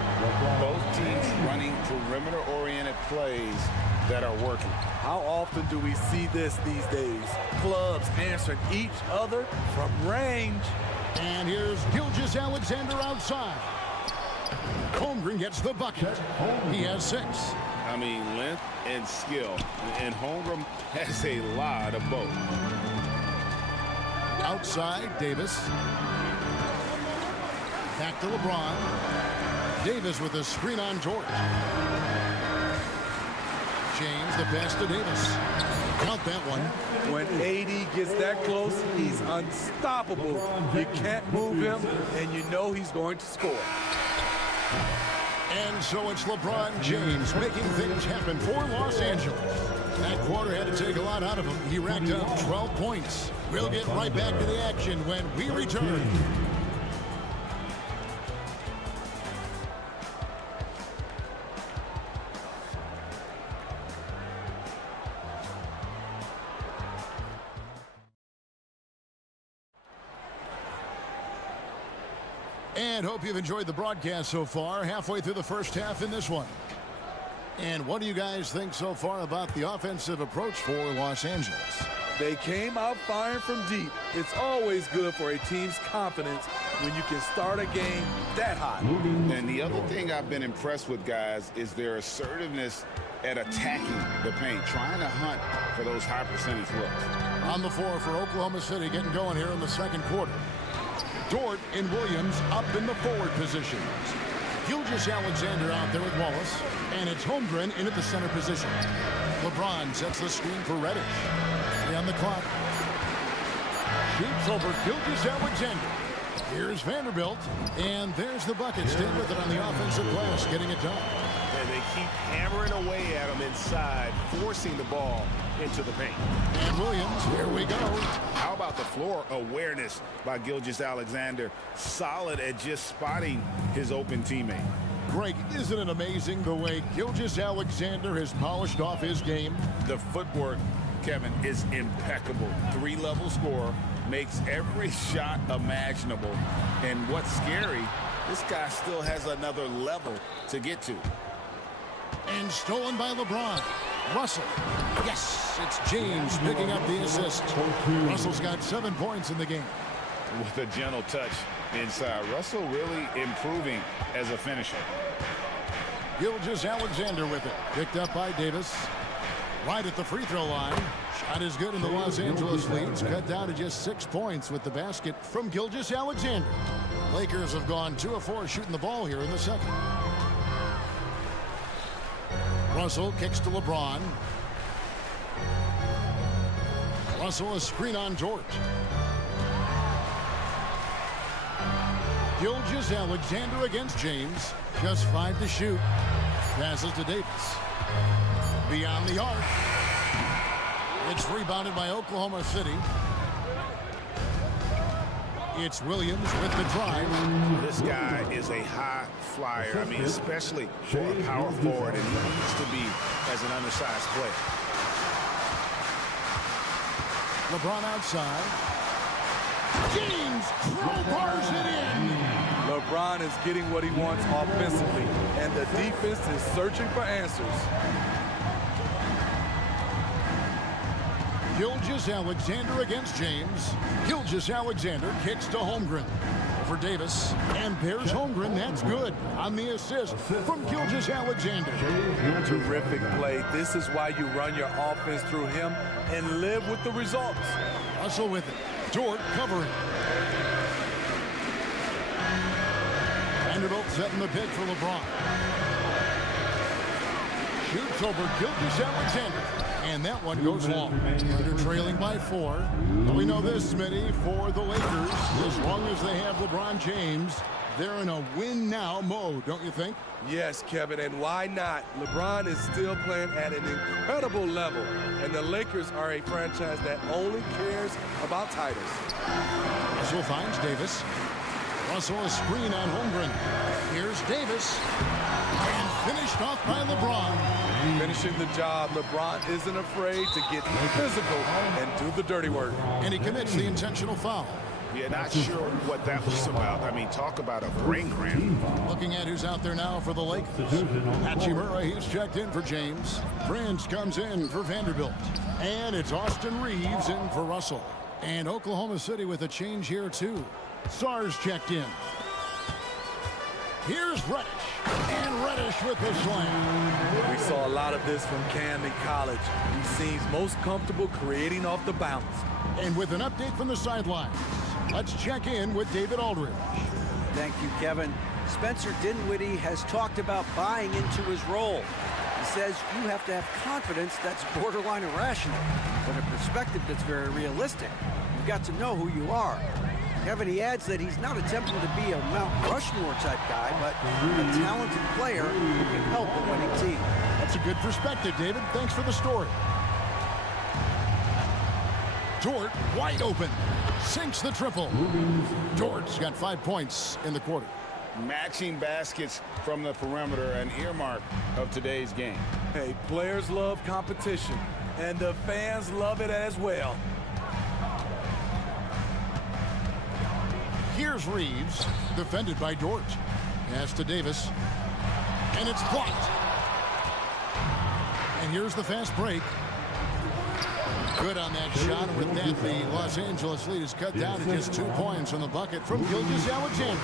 Both teams running perimeter-oriented plays that are working. How often do we see this these days? Clubs answering each other from range. And here's Gilgeous-Alexander outside. Holmgren gets the bucket. He has 6. I mean, length and skill. And Holmgren has a lot of both. Outside, Davis. Back to LeBron. Davis with a screen on George. James, the pass to Davis. Count that one. When AD gets that close, he's unstoppable. You can't move him, and you know he's going to score. And so it's LeBron James making things happen for Los Angeles. That quarter had to take a lot out of him. He racked up 12 points. We'll get right back to the action when we return. And hope you've enjoyed the broadcast so far. Halfway through the first half in this one. And what do you guys think so far about the offensive approach for Los Angeles? They came out firing from deep. It's always good for a team's confidence when you can start a game that hot. And the other thing I've been impressed with, guys, is their assertiveness at attacking the paint, trying to hunt for those high percentage looks. On the floor for Oklahoma City, getting going here in the second quarter. Dort and Williams up in the forward positions. Gilgeous-Alexander out there with Wallace. And it's Holmgren in at the center position. LeBron sets the screen for Reddish. 3 on the clock. Shoots over Gilgeous-Alexander. Here's Vanderbilt. And there's the bucket. Staying with it on the offensive glass, getting it done. And they keep hammering away at him inside, forcing the ball into the paint. And Williams, here we go. How about the floor awareness by Gilgeous-Alexander? Solid at just spotting his open teammate. Greg, isn't it amazing the way Gilgeous-Alexander has polished off his game? The footwork, Kevin, is impeccable. 3-level scorer, makes every shot imaginable. And what's scary, this guy still has another level to get to. And stolen by LeBron. Russell. Yes, it's James picking up the assist. Russell's got 7 points in the game. With a gentle touch inside. Russell really improving as a finisher. Gilgeous-Alexander with it. Picked up by Davis. Right at the free throw line. Shot is good, and the Los Angeles leads cut down to just 6 points with the basket from Gilgeous-Alexander. Lakers have gone 2 of 4 shooting the ball here in the second. Russell kicks to LeBron. Russell, a screen on Dort. Gilgeous-Alexander against James. Just 5 to shoot. Passes to Davis. Beyond the arc. It's rebounded by Oklahoma City. It's Williams with the drive. This guy is a high flyer. I mean, especially for a power forward, and he needs to be as an undersized player. LeBron outside. James crowbars it in. LeBron is getting what he wants offensively, and the defense is searching for answers. Gilgeous-Alexander against James. Gilgeous-Alexander kicks to Holmgren for Davis. And there's Holmgren. That's good on the assist from Gilgeous-Alexander. Terrific play. This is why you run your offense through him and live with the results. Russell with it. Dort covering. Vanderbilt setting the pick for LeBron. Shoots over Gilgeous-Alexander. And that one goes long. They're trailing by 4. But we know this, Smitty, for the Lakers, as long as they have LeBron James, they're in a win-now mode, don't you think? Yes, Kevin, and why not? LeBron is still playing at an incredible level, and the Lakers are a franchise that only cares about titles. Russell finds Davis. Russell a screen on Holmgren. Here's Davis. And finished off by LeBron. Finishing the job, LeBron isn't afraid to get physical and do the dirty work. And he commits the intentional foul. Yeah, not sure what that was about. I mean, talk about a brain cramp. Looking at who's out there now for the Lakers. Hachimura, he's checked in for James. Prince comes in for Vanderbilt. And it's Austin Reeves in for Russell. And Oklahoma City with a change here, too. Sars checked in. Here's Reddish. And Reddish with the slam. We saw a lot of this from Cam in college. He seems most comfortable creating off the bounce. And with an update from the sidelines, let's check in with David Aldridge. Thank you, Kevin. Spencer Dinwiddie has talked about buying into his role. He says you have to have confidence that's borderline irrational, but a perspective that's very realistic. You've got to know who you are. Kevin, he adds that he's not attempting to be a Mount Rushmore type guy, but a talented player who can help a winning team. That's a good perspective, David. Thanks for the story. Dort wide open. Sinks the triple. Dort's got 5 points in the quarter. Matching baskets from the perimeter, an earmark of today's game. Hey, players love competition, and the fans love it as well. Here's Reeves, defended by Dort. Pass to Davis. And it's blocked. And here's the fast break. Good on that shot. And with that, the Los Angeles lead is cut down to just 2 points on the bucket from Gilgeous-Alexander.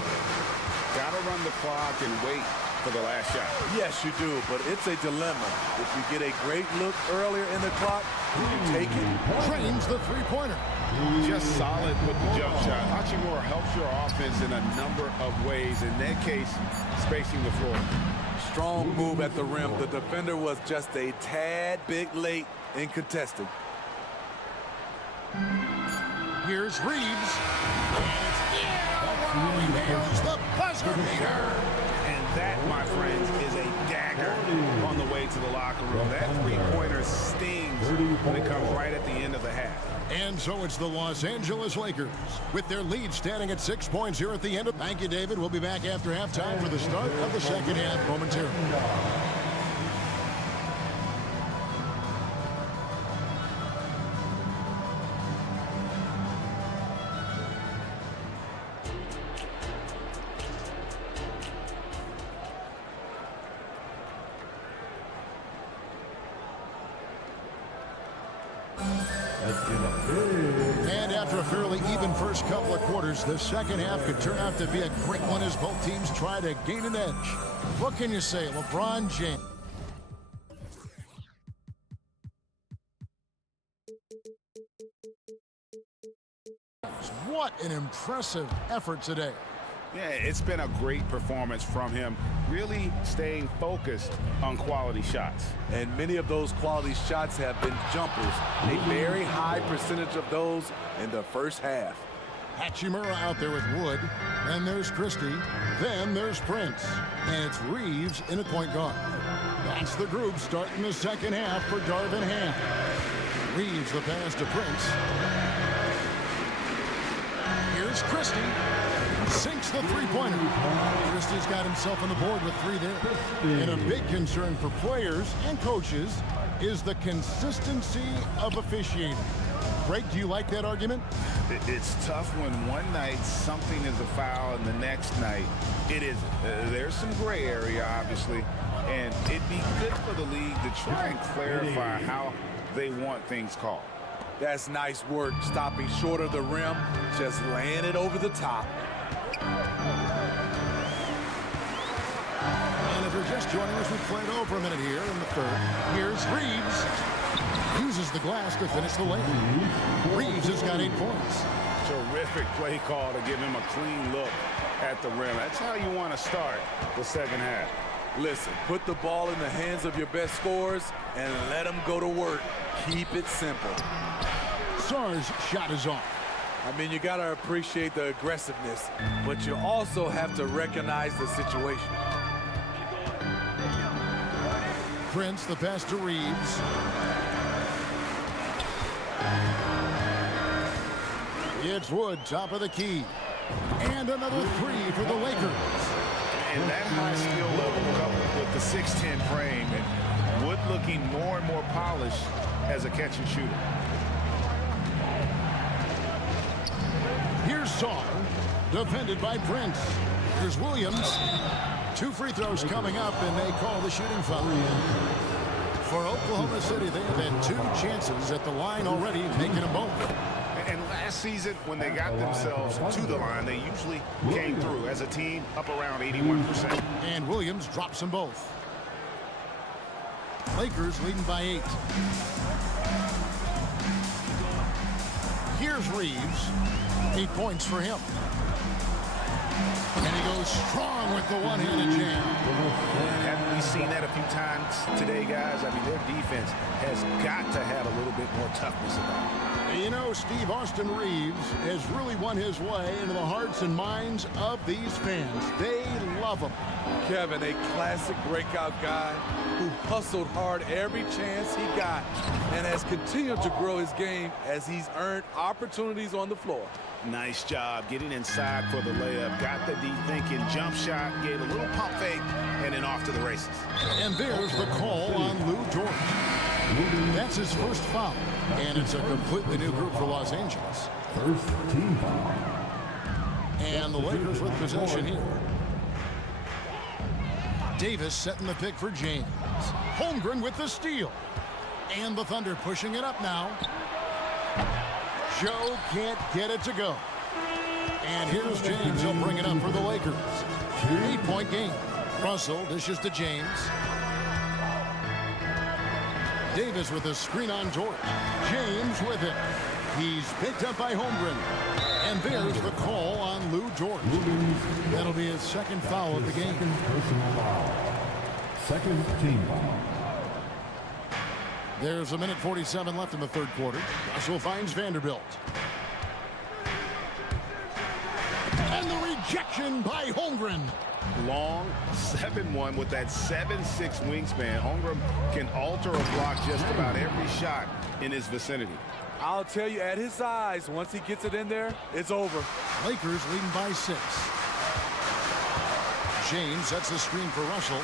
Got to run the clock and wait for the last shot. Yes, you do, but it's a dilemma. If you get a great look earlier in the clock, do you take it? Trains the three-pointer. Just solid with the jump shot. Hachimura helps your offense in a number of ways. In that case, spacing the floor. Strong move at the rim. The defender was just a tad bit late in contesting. Here's Reeves. Here's the buzzer beater. And that, my friends, is a dagger on the way to the locker room. That three-pointer stings when it comes right at the end of the half. And so it's the Los Angeles Lakers with their lead standing at 6 points here at the end. Thank you, David. We'll be back after halftime for the start of the second half momentarily. And after a fairly even first couple of quarters, the second half could turn out to be a great one as both teams try to gain an edge. What can you say, LeBron James? What an impressive effort today. Yeah, it's been a great performance from him, really staying focused on quality shots. And many of those quality shots have been jumpers. A very high percentage of those in the first half. Hachimura out there with Wood. Then there's Christie. Then there's Prince. And it's Reeves in at point guard. That's the group starting the second half for Darvin Ham. Reeves the pass to Prince. Here's Christie. Sinks the three-pointer. Christie's got himself on the board with 3 there. And a big concern for players and coaches is the consistency of officiating. Greg, do you like that argument? It's tough when one night something is a foul and the next night it isn't. There's some gray area, obviously, and it'd be good for the league to try and clarify how they want things called. That's nice work, stopping short of the rim, just laying it over the top. And if you're just joining us, we've played over a minute here in the third. Here's Reeves. Uses the glass to finish the layup. Reeves has got 8 points. Terrific play call to give him a clean look at the rim. That's how you want to start the second half. Listen, put the ball in the hands of your best scorers and let them go to work. Keep it simple. Sarr's shot is off. I mean, you got to appreciate the aggressiveness, but you also have to recognize the situation. Prince, the pass to Reeves. It's Wood, top of the key. And another 3 for the Lakers. And that high skill level coupled with the 6'10 frame and Wood looking more and more polished as a catch and shooter. Here's Sarr, defended by Prince. Here's Williams. 2 free throws coming up, and they call the shooting foul. For Oklahoma City, they have had 2 chances at the line already, making them both. And last season, when they got themselves to the line, they usually came through as a team up around 81%. And Williams drops them both. Lakers leading by 8. Here's Reeves. 8 points for him. And he goes strong with the one-handed jam. Haven't we seen that a few times today, guys? I mean, their defense has got to have a little bit more toughness about it. You know, Steve, Austin Reeves has really won his way into the hearts and minds of these fans. They love him. Kevin, a classic breakout guy who hustled hard every chance he got and has continued to grow his game as he's earned opportunities on the floor. Nice job getting inside for the layup. Got the deep thinking jump shot, gave a little pump fake, and then off to the races. And there's the call on Lou George. That's his first foul. And it's a completely new group for Los Angeles. First team foul. And the Lakers with possession here. Davis setting the pick for James. Holmgren with the steal. And the Thunder pushing it up now. Joe can't get it to go. And here's James. He'll bring it up for the Lakers. 8-point game. Russell dishes to James. Davis with a screen on George. James with it. He's picked up by Holmgren. And there's the call on Lou George. That'll be his second foul of the game. Second team foul. There's a minute 47 left in the third quarter. Russell finds Vanderbilt. And the rejection by Holmgren. Long 7-1 with that 7'6" wingspan. Holmgren can alter a block just about every shot in his vicinity. I'll tell you, at his size, once he gets it in there, it's over. Lakers leading by 6. James sets the screen for Russell.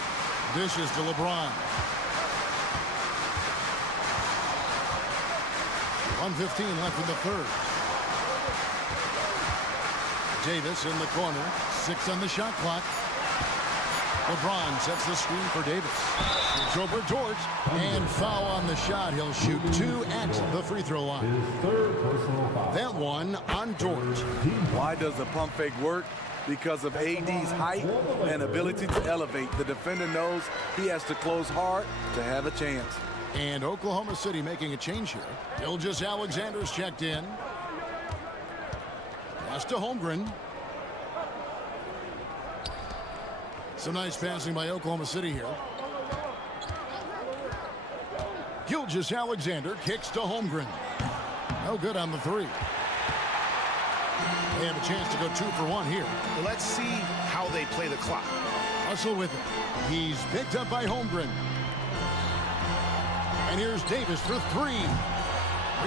Dishes to LeBron. 1:15 left in the third. Davis in the corner. 6 on the shot clock. LeBron sets the screen for Davis. It's over George. And foul on the shot. He'll shoot 2 at the free throw line. His third personal foul. That one on George. Why does the pump fake work? Because of AD's height and ability to elevate. The defender knows he has to close hard to have a chance. And Oklahoma City making a change here. Ilgis Alexander's checked in. Pass to Holmgren. Some nice passing by Oklahoma City here. Gilgeous-Alexander kicks to Holmgren. No good on the three. They have a chance to go 2 for 1 here. Let's see how they play the clock. Russell with it. He's picked up by Holmgren. And here's Davis for 3.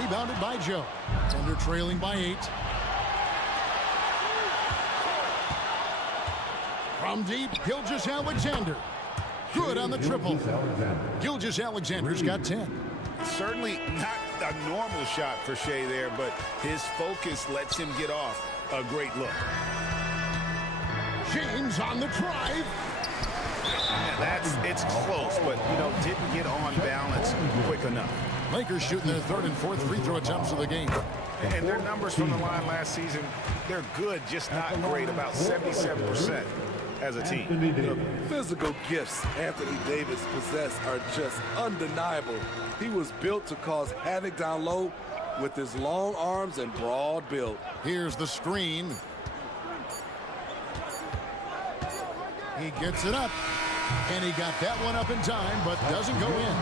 Rebounded by Joe. Thunder trailing by 8. From deep, Gilgeous-Alexander. Good on the triple. Gilgeous-Alexander's got 10. Certainly not a normal shot for Shea there, but his focus lets him get off a great look. James on the drive. And it's close, but, you know, didn't get on balance quick enough. Lakers shooting their 3rd and 4th free throw attempts of the game. And their numbers from the line last season, they're good, just not great, about 77% as a team. The physical gifts Anthony Davis possesses are just undeniable. He was built to cause havoc down low with his long arms and broad build. Here's the screen. He gets it up. And he got that one up in time, but doesn't go in.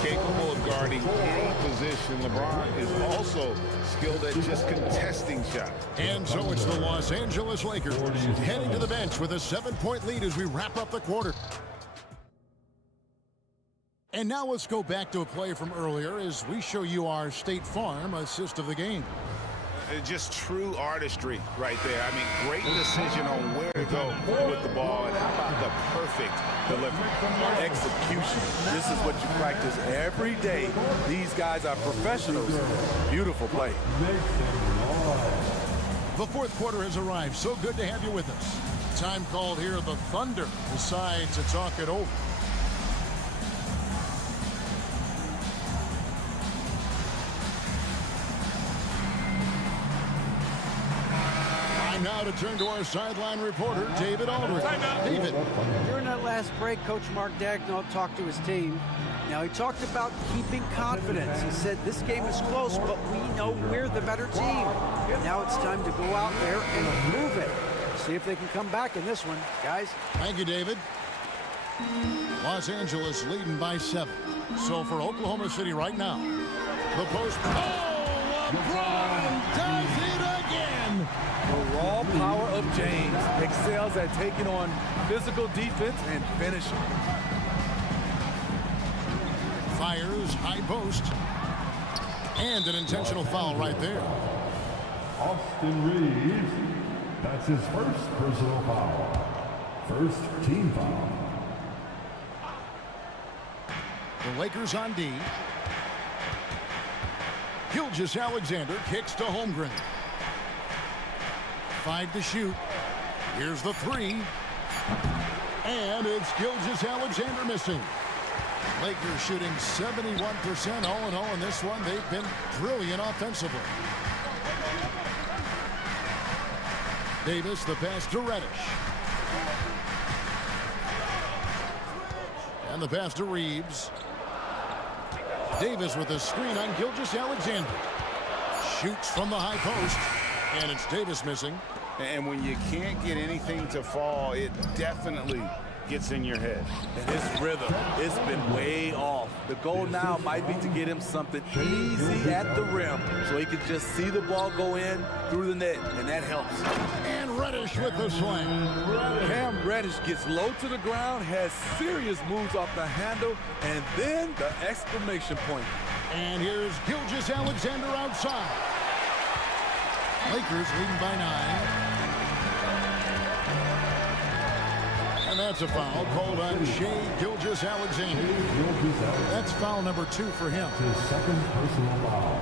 Capable of guarding any position. LeBron is also skilled at just contesting shots. And so it's the Los Angeles Lakers heading to the bench with a 7-point lead as we wrap up the quarter. And now let's go back to a play from earlier as we show you our State Farm assist of the game. Just true artistry right there. I mean, great decision on where to go with the ball, and how about the perfect delivery? Execution. This is what you practice every day. These guys are professionals. Beautiful play. The 4th quarter has arrived. So good to have you with us. Time called here. The Thunder decide to talk it over. Now to turn to our sideline reporter, David Aldridge. David. During that last break, Coach Mark Daigneault talked to his team. Now, he talked about keeping confidence. He said, this game is close, but we know we're the better team. Now it's time to go out there and prove it. See if they can come back in this one, guys. Thank you, David. Los Angeles leading by 7. So for Oklahoma City right now, the post. Oh, LeBron does it again. The raw power of James excels at taking on physical defense and finishing. Fires, high post. And an intentional foul right there. Austin Reeves, that's his first personal foul. First team foul. The Lakers on D. Gilgeous-Alexander kicks to Holmgren. 5 to shoot. Here's the 3. And it's Gilgeous-Alexander missing. Lakers shooting 71% all in all in this one. They've been brilliant offensively. Davis, the pass to Reddish. And the pass to Reeves. Davis with a screen on Gilgeous-Alexander. Shoots from the high post. And it's Davis missing. And when you can't get anything to fall, it definitely gets in your head. And his rhythm, it's been way off. The goal now might be to get him something easy at the rim so he can just see the ball go in through the net, and that helps. And Reddish with the slam. Cam Reddish gets low to the ground, has serious moves off the handle, and then the exclamation point. And here's Gilgeous-Alexander outside. Lakers leading by 9. And that's a foul called on Shea Gilgeous-Alexander. That's foul number 2 for him. His second personal foul.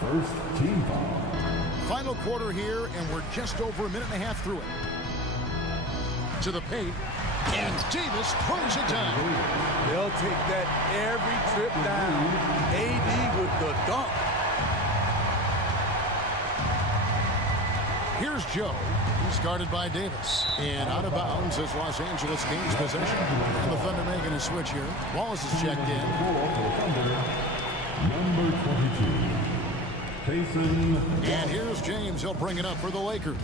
First team foul. Final quarter here, and we're just over a minute and a half through it. To the paint, and Davis throws it down. They'll take that every trip down. AD with the dunk. Here's Joe. He's guarded by Davis. And out of bounds as Los Angeles gains possession. And the Thunder making a switch here. Wallace is checked in. Number 22. Jason. And here's James. He'll bring it up for the Lakers.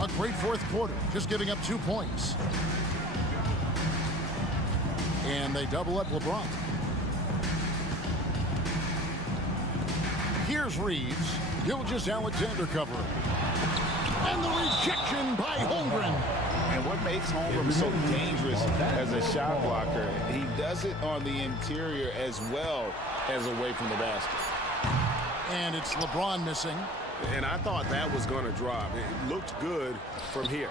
A great fourth quarter, just giving up 2 points. And they double up LeBron. Here's Reeves. Gilgeous-Alexander covering. And the rejection by Holmgren. And what makes Holmgren so dangerous as a shot blocker, he does it on the interior as well as away from the basket. And it's LeBron missing. And I thought that was going to drop. It looked good from here.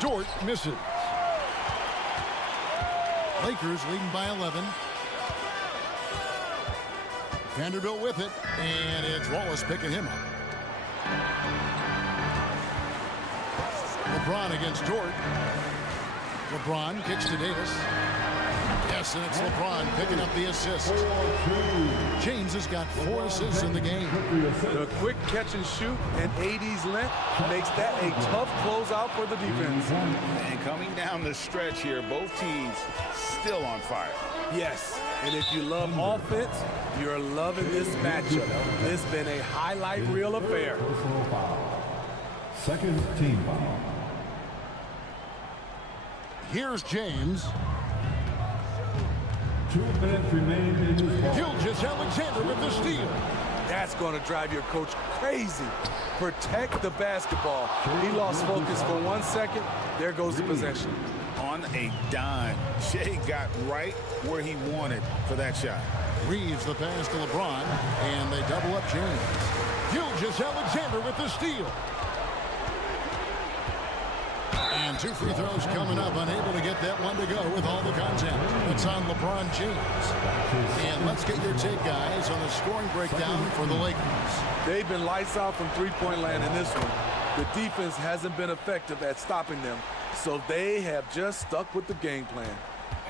Dort misses. Lakers leading by 11. Vanderbilt with it, and it's Wallace picking him up. LeBron against Dort. LeBron kicks to Davis. Yes, and it's LeBron picking up the assist. James has got 4 assists in the game. The quick catch and shoot and AD's length makes that a tough closeout for the defense. And coming down the stretch here, both teams still on fire. Yes, and if you love offense, you're loving this matchup. It's been a highlight reel affair. Second team foul. Here's James. 2 minutes remain in this ball. Gilgeous-Alexander with the steal. That's going to drive your coach crazy. Protect the basketball. He lost focus for 1 second. There goes the possession. On a dime, Shea got right where he wanted for that shot. Reeves the pass to LeBron, and they double up James. Gilgeous-Alexander with the steal. And 2 free throws coming up, unable to get that one to go with all the content. It's on LeBron James. And let's get your take, guys, on the scoring breakdown for the Lakers. They've been lights out from three-point land in this one. The defense hasn't been effective at stopping them, so they have just stuck with the game plan.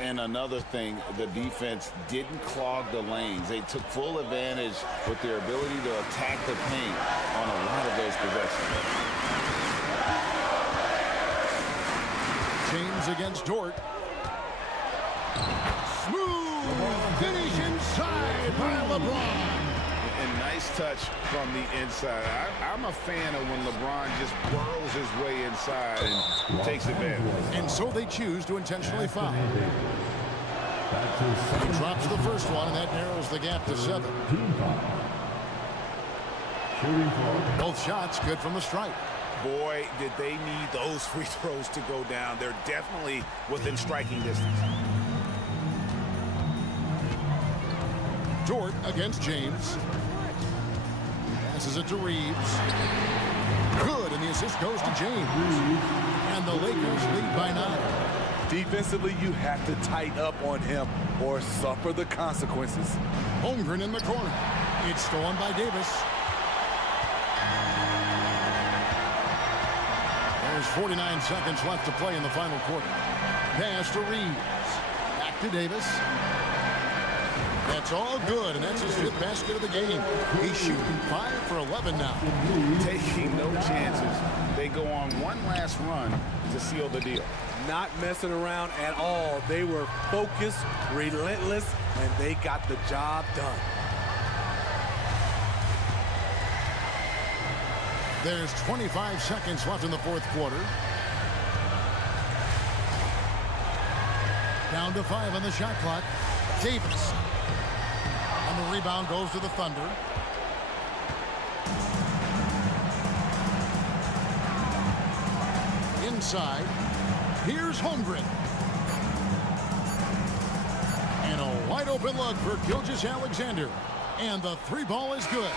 And another thing, the defense didn't clog the lanes. They took full advantage with their ability to attack the paint on a lot of those possessions. James against Dort. Smooth finish inside by LeBron. And nice touch from the inside. I'm a fan of when LeBron just burrows his way inside and takes advantage. And so they choose to intentionally foul. He drops the first one, and that narrows the gap to 7. Both shots good from the stripe. Boy, did they need those free throws to go down. They're definitely within striking distance. Dort against James. Passes it to Reeves. Good, and the assist goes to James. And the Lakers lead by 9. Defensively, you have to tighten up on him or suffer the consequences. Holmgren in the corner. It's stolen by Davis. There's 49 seconds left to play in the final quarter. Pass to Reeves. Back to Davis. That's all good, and that's his 5th basket of the game. He's shooting 5 for 11 now. Taking no chances. They go on one last run to seal the deal. Not messing around at all. They were focused, relentless, and they got the job done. There's 25 seconds left in the 4th quarter. Down to 5 on the shot clock. Davis. And the rebound goes to the Thunder. Inside. Here's Holmgren. And a wide open look for Gilgeous-Alexander. And the 3 ball is good.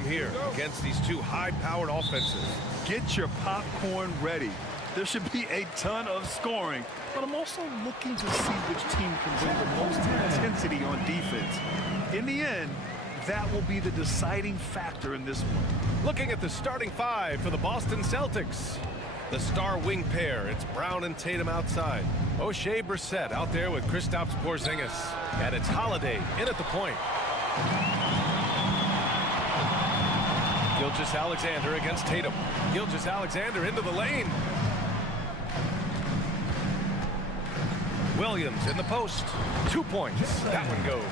from here against these two high-powered offenses. Get your popcorn ready. There should be a ton of scoring, but I'm also looking to see which team can bring the most intensity on defense. In the end, that will be the deciding factor in this one. Looking at the starting five for the Boston Celtics. The star wing pair, it's Brown and Tatum outside. O'Shea Brissett out there with Kristaps Porzingis. And it's Holiday in at the point. Gilgeous-Alexander against Tatum. Gilgeous-Alexander into the lane. Williams in the post. 2 points. That one goes.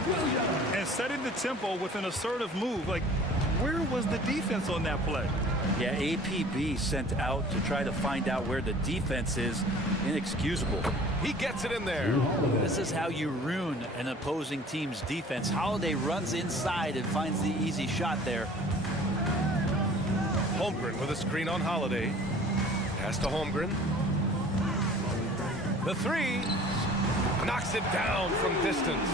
And setting the tempo with an assertive move. Like, where was the defense on that play? Yeah, APB sent out to try to find out where the defense is. Inexcusable. He gets it in there. This is how you ruin an opposing team's defense. Holiday runs inside and finds the easy shot there. Holmgren with a screen on Holiday. Pass to Holmgren. The three. Knocks it down from distance.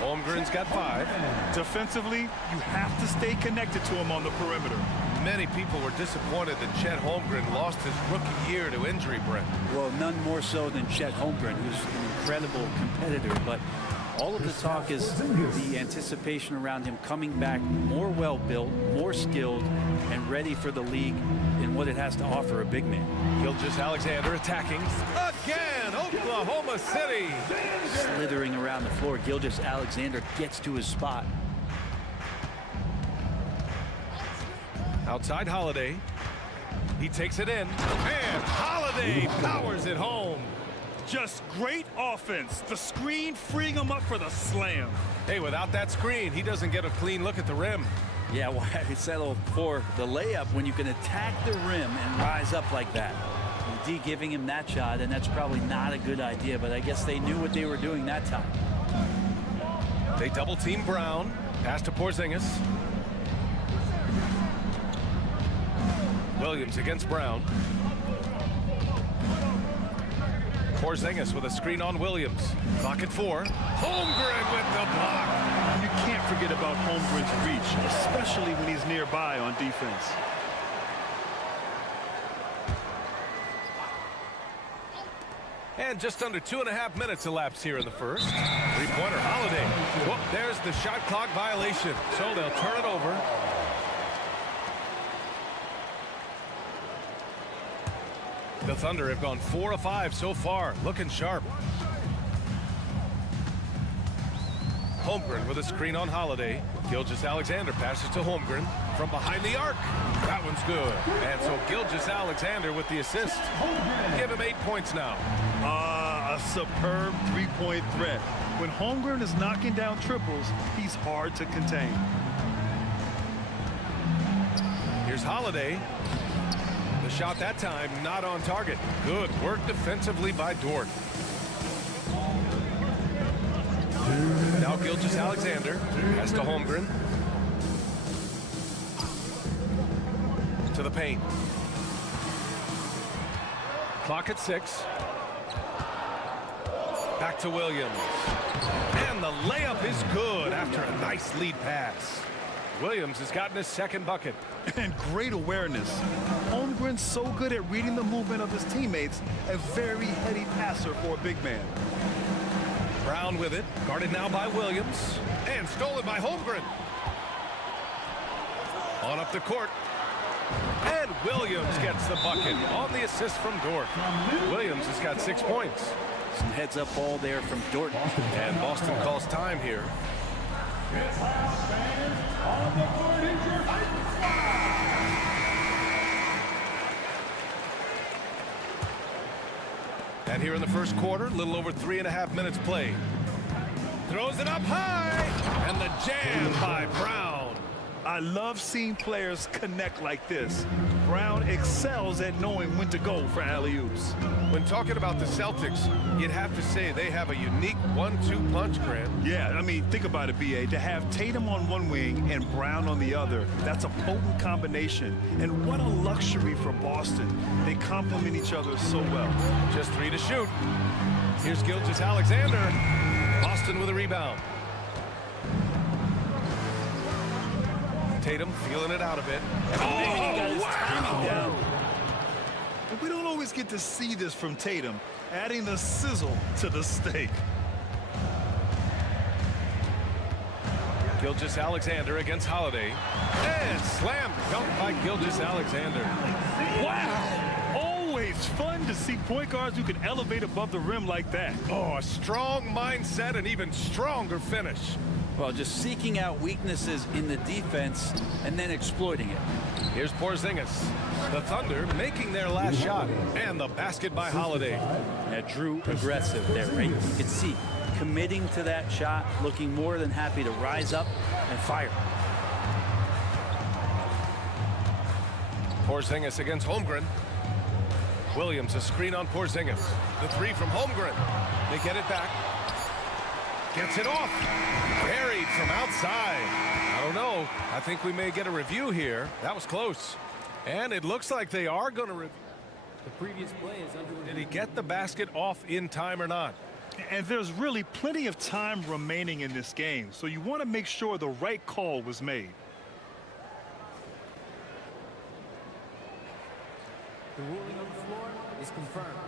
Holmgren's got 5. Defensively, you have to stay connected to him on the perimeter. Many people were disappointed that Chet Holmgren lost his rookie year to injury, Brent. Well, none more so than Chet Holmgren, who's an incredible competitor, but all of the talk is the anticipation around him coming back more well-built, more skilled, and ready for the league in what it has to offer a big man. Gilgeous-Alexander attacking again. Oklahoma City. Slithering around the floor, Gilgeous-Alexander gets to his spot. Outside Holiday. He takes it in. And Holiday powers it home. Just great offense. The screen freeing him up for the slam. Hey, without that screen, he doesn't get a clean look at the rim. Yeah, why settle for the layup when you can attack the rim and rise up like that? D giving him that shot, and that's probably not a good idea, but I guess they knew what they were doing that time. They double team Brown. Pass to Porzingis. Williams against Brown. Porzingis with a screen on Williams. Clock at 4. Holmgren with the block. You can't forget about Holmgren's reach, especially when he's nearby on defense. And just under 2.5 minutes elapsed here in the first. Three-pointer Holiday. Whoop, there's the shot clock violation. So they'll turn it over. The Thunder have gone 4 of 5 so far, looking sharp. Holmgren with a screen on Holiday. Gilgeous-Alexander passes to Holmgren from behind the arc. That one's good. And so Gilgeous-Alexander with the assist. Give him 8 points now. A superb three-point threat. When Holmgren is knocking down triples, he's hard to contain. Here's Holiday. The shot that time not on target. Good work defensively by Dort. Now Gilgeous-Alexander. Pass to Holmgren. To the paint. Clock at 6. Back to Williams. And the layup is good after a nice lead pass. Williams has gotten his second bucket. And great awareness. Holmgren's so good at reading the movement of his teammates. A very heady passer for a big man. Brown with it. Guarded now by Williams. And stolen by Holmgren. On up the court. And Williams gets the bucket on the assist from Dort. Williams has got 6 points. Some heads up ball there from Dort. And Boston calls time here. And here in the first quarter, a little over 3.5 minutes played. Throws it up high, and the jam by Brown. I love seeing players connect like this. Brown excels at knowing when to go for alley-oops. When talking about the Celtics, you'd have to say they have a unique 1-2 punch, Grant. Yeah, I mean, think about it, B.A. To have Tatum on one wing and Brown on the other, that's a potent combination. And what a luxury for Boston. They complement each other so well. Just 3 to shoot. Here's Gilgeous-Alexander. Boston with a rebound. Tatum feeling it out a bit. But we don't always get to see this from Tatum, adding the sizzle to the steak. Gilgeous-Alexander against Holiday. And slam dunk by Gilgeous-Alexander. Wow! Always fun to see point guards who can elevate above the rim like that. Oh, a strong mindset and even stronger finish. Well, just seeking out weaknesses in the defense and then exploiting it. Here's Porzingis. The Thunder making their last shot. And the basket by Holiday. Yeah, Drew aggressive there, right? You can see committing to that shot, looking more than happy to rise up and fire. Porzingis against Holmgren. Williams, a screen on Porzingis. The three from Holmgren. They get it back. Gets it off. Buried from outside. I don't know. I think we may get a review here. That was close. And it looks like they are going to review. The previous play is under. Did he get the basket off in time or not? And there's really plenty of time remaining in this game, so you want to make sure the right call was made. The ruling on the floor is confirmed.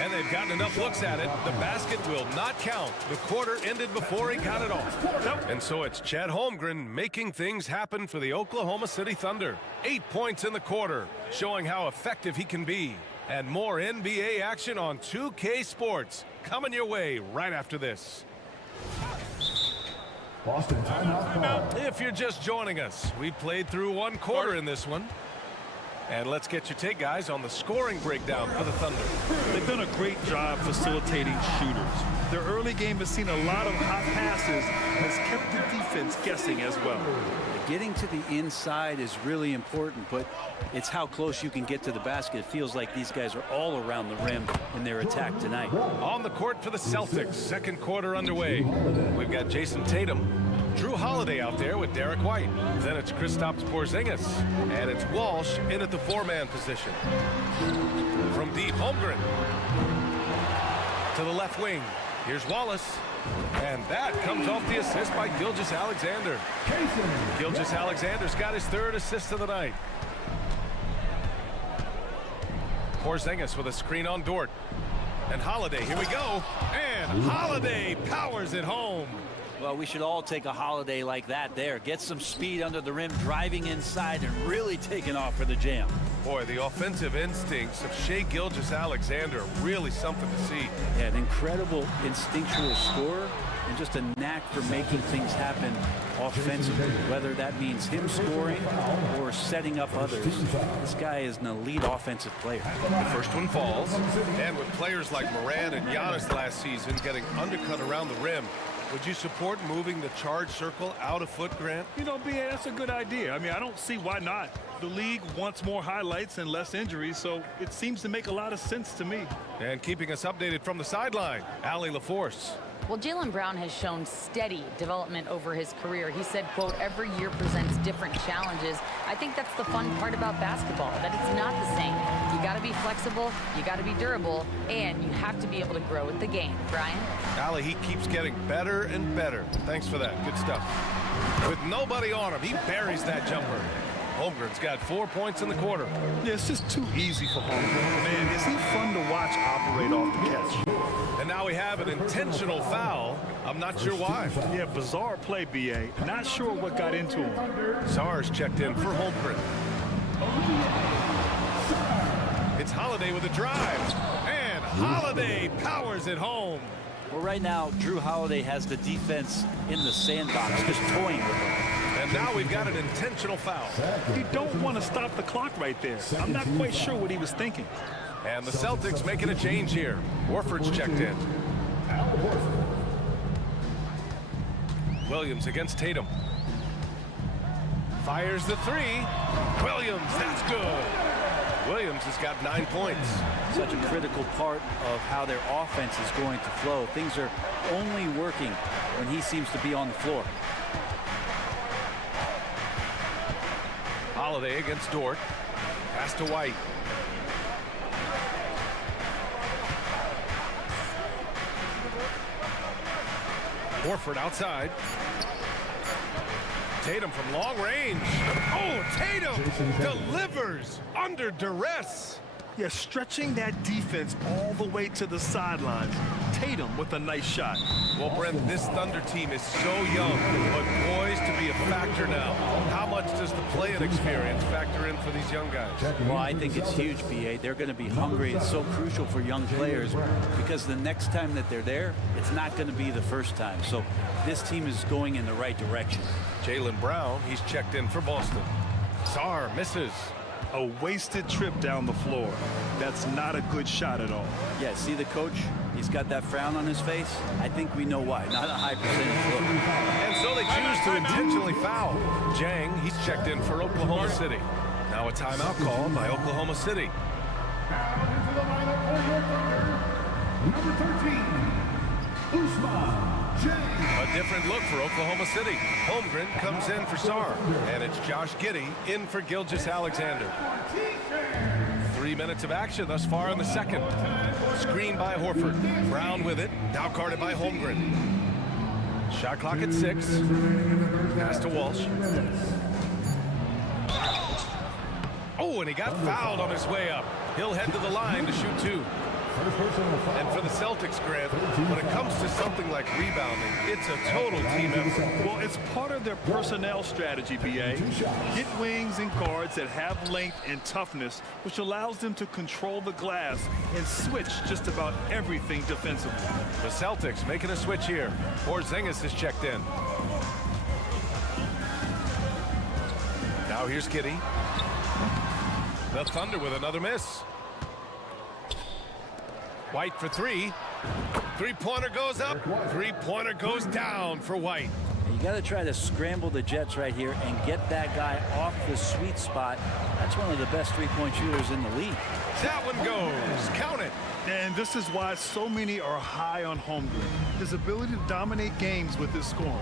And they've gotten enough looks at it. The basket will not count. The quarter ended before he got it off. And so it's Chet Holmgren making things happen for the Oklahoma City Thunder. 8 points in the quarter, showing how effective he can be. And more NBA action on 2K Sports coming your way right after this. Boston timeout call. If you're just joining us, we played through one quarter in this one. And let's get your take, guys, on the scoring breakdown for the Thunder. They've done a great job facilitating shooters. Their early game has seen a lot of hot passes, has kept the defense guessing as well. Getting to the inside is really important, but it's how close you can get to the basket. It feels like these guys are all around the rim in their attack tonight. On the court for the Celtics, second quarter underway. We've got Jason Tatum, Drew Holiday out there with Derek White. Then it's Kristaps Porzingis, and it's Walsh in at the four-man position. From deep, Holmgren to the left wing. Here's Wallace. And that comes off the assist by Gilgeous-Alexander. Gilgeous-Alexander's got his third assist of the night. Porzingis with a screen on Dort. And Holiday, here we go. And Holiday powers it home. Well, we should all take a Holiday like that there. Get some speed under the rim, driving inside, and really taking off for the jam. Boy, the offensive instincts of Shai Gilgeous-Alexander, really something to see. Yeah, an incredible instinctual scorer and just a knack for making things happen offensively, whether that means him scoring or setting up others. This guy is an elite offensive player. The first one falls, and with players like Morant and Giannis last season getting undercut around the rim, would you support moving the charge circle out a foot, Grant? You know, B.A., that's a good idea. I mean, I don't see why not. The league wants more highlights and less injuries, so it seems to make a lot of sense to me. And keeping us updated from the sideline, Allie LaForce. Well, Jaylen Brown has shown steady development over his career. He said, quote, every year presents different challenges. I think that's the fun part about basketball, that it's not the same. You got to be flexible, you got to be durable, and you have to be able to grow with the game. Brian? Allie, he keeps getting better and better. Thanks for that. Good stuff. With nobody on him, he buries that jumper. Holmgren's got 4 points in the quarter. Yeah, it's just too easy for Holmgren. Man, is he fun to watch operate off the catch. And now we have an intentional foul. I'm not sure why. Yeah, bizarre play, B.A. Not sure what got into him. Zars checked in for Holmgren. It's Holiday with a drive. And Holiday powers it home. Well, right now, Drew Holiday has the defense in the sandbox, just toying with him. And now we've got an intentional foul. You don't want to stop the clock right there. I'm not quite sure what he was thinking. And the Celtics making a change here. Warford's checked in. Williams against Tatum. Fires the three. Williams, that's good. Williams has got 9 points. Such a critical part of how their offense is going to flow. Things are only working when he seems to be on the floor. Holiday against Dort. Pass to White. Horford outside. Tatum from long range. Oh, Tatum delivers under duress. Yeah, stretching that defense all the way to the sidelines. Tatum with a nice shot. Well, Brent, this Thunder team is so young, but poised to be a factor now. How much does the play-in experience factor in for these young guys? Well, I think it's huge, B.A. They're going to be hungry. It's so crucial for young players because the next time that they're there, it's not going to be the first time. So this team is going in the right direction. Jaylen Brown, he's checked in for Boston. Sarr misses. A wasted trip down the floor. That's not a good shot at all. Yeah, see the coach? He's got that frown on his face. I think we know why. Not a high percentage look. And so they choose to intentionally foul. Jang, he's checked in for Oklahoma City. Now a timeout call by Oklahoma City. Into the lineup for your Thunder, number 13, Usman Jang. A different look for Oklahoma City. Holmgren comes in for Sarr. And it's Josh Giddey in for Gilgeous-Alexander. 3 minutes of action thus far in the second. Screen by Horford. Brown with it. Now guarded by Holmgren. Shot clock at 6. Pass to Walsh. Oh, and he got fouled on his way up. He'll head to the line to shoot 2. And for the Celtics, Grant, when it comes to something like rebounding, it's a total team effort. Well, it's part of their personnel strategy, B.A. Get wings and guards that have length and toughness, which allows them to control the glass and switch just about everything defensively. The Celtics making a switch here. Porzingis is checked in. Now here's Giddey. The Thunder with another miss. White for 3. Three-pointer goes up. Three-pointer goes down for White. You got to try to scramble the Jets right here and get that guy off the sweet spot. That's one of the best three-point shooters in the league. That one goes. Count it. And this is why so many are high on Holmgren. His ability to dominate games with his scoring.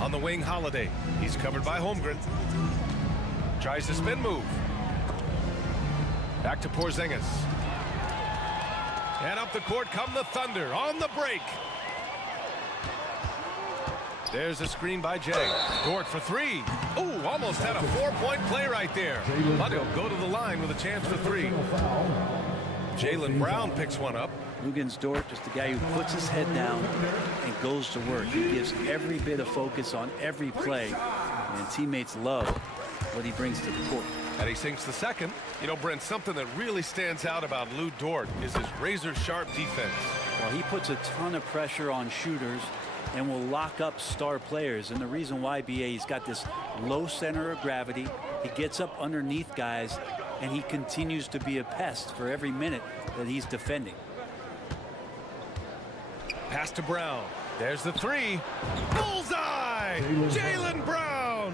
On the wing, Holiday. He's covered by Holmgren. Tries the spin move. Back to Porzingis. And up the court come the Thunder on the break. There's a screen by Jay. Dort for 3. Oh, almost had a 4-point play right there. But he'll go to the line with a chance for 3. Jaylen Brown picks one up. Luguentz Dort, just a guy who puts his head down and goes to work. He gives every bit of focus on every play, and teammates love what he brings to the court. And he sinks the second. You know, Brent, something that really stands out about Lou Dort is his razor-sharp defense. Well, he puts a ton of pressure on shooters and will lock up star players. And the reason why, BA, he's got this low center of gravity. He gets up underneath guys, and he continues to be a pest for every minute that he's defending. Pass to Brown. There's the 3. Bullseye! Jaylen Brown!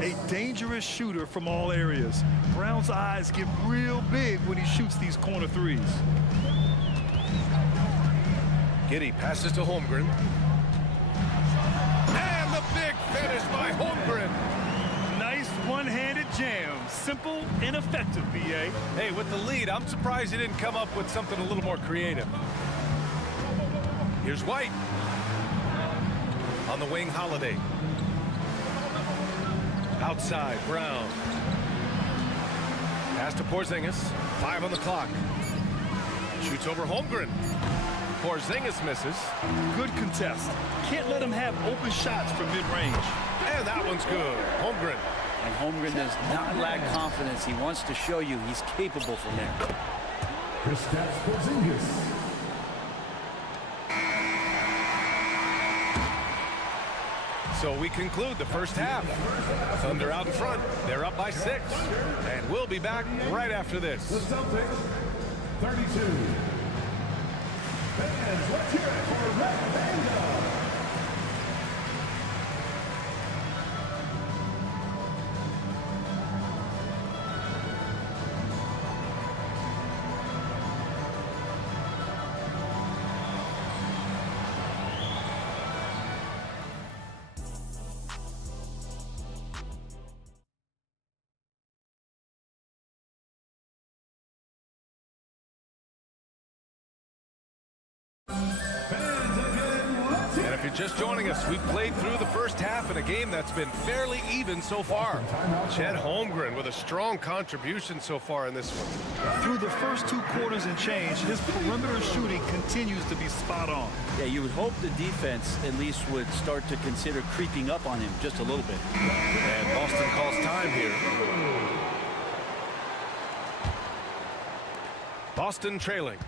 A dangerous shooter from all areas. Brown's eyes get real big when he shoots these corner threes. Giddey passes to Holmgren. And the big finish by Holmgren. Nice one-handed jam. Simple and effective, B.A. Hey, with the lead, I'm surprised he didn't come up with something a little more creative. Here's White. On the wing, Holiday. Outside, Brown. Pass to Porzingis. 5 on the clock. Shoots over Holmgren. Porzingis misses. Good contest. Can't let him have open shots from mid-range. And that one's good. Holmgren. And Holmgren does not lack confidence. He wants to show you he's capable from there. Kristaps Porzingis. So we conclude the first half. Thunder out in front. They're up by 6. And we'll be back right after this. The Celtics, 32. Fans, let's hear it for Red Bando. you're just joining us, we've played through the first half in a game that's been fairly even so far. Chet Holmgren with a strong contribution so far in this one. Through the first 2 quarters and change, his perimeter shooting continues to be spot on. Yeah, you would hope the defense at least would start to consider creeping up on him just a little bit. And Boston calls time here. Boston trailing.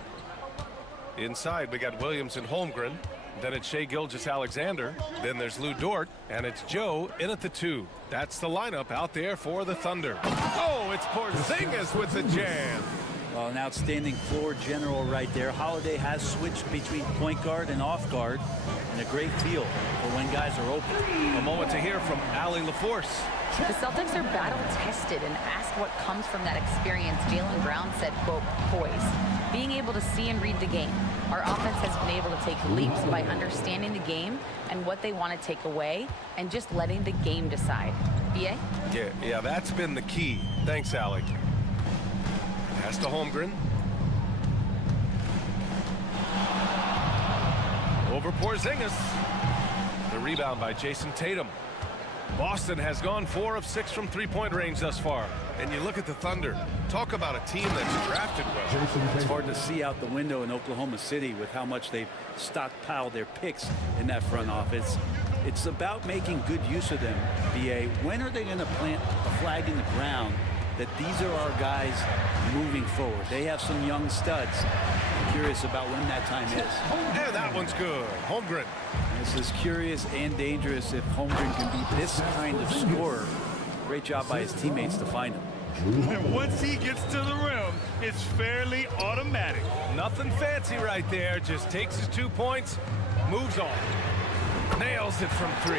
Inside, we got Williams and Holmgren. Then it's Shai Gilgeous-Alexander. Then there's Lou Dort. And it's Joe in at the 2. That's the lineup out there for the Thunder. Oh, it's Porzingis with the jam. Well, an outstanding floor general right there. Holiday has switched between point guard and off guard. And a great feel for when guys are open. A moment to hear from Allie LaForce. The Celtics are battle-tested, and asked what comes from that experience, Jaylen Brown said, quote, poise. Being able to see and read the game. Our offense has been able to take leaps by understanding the game and what they want to take away and just letting the game decide. B.A.? Yeah, that's been the key. Thanks, Allie. Pass to Holmgren. Over Porzingis. The rebound by Jason Tatum. Boston has gone 4 of 6 from three-point range thus far. And you look at the Thunder. Talk about a team that's drafted well. It's hard to see out the window in Oklahoma City with how much they've stockpiled their picks in that front office. It's about making good use of them, B.A. When are they going to plant a flag in the ground that these are our guys moving forward? They have some young studs. I'm curious about when that time is. And that one's good. Holmgren. This is curious and dangerous if Holmgren can be this kind of scorer. Great job by his teammates to find him. And once he gets to the rim, it's fairly automatic. Nothing fancy right there. Just takes his 2 points, moves on. Nails it from 3.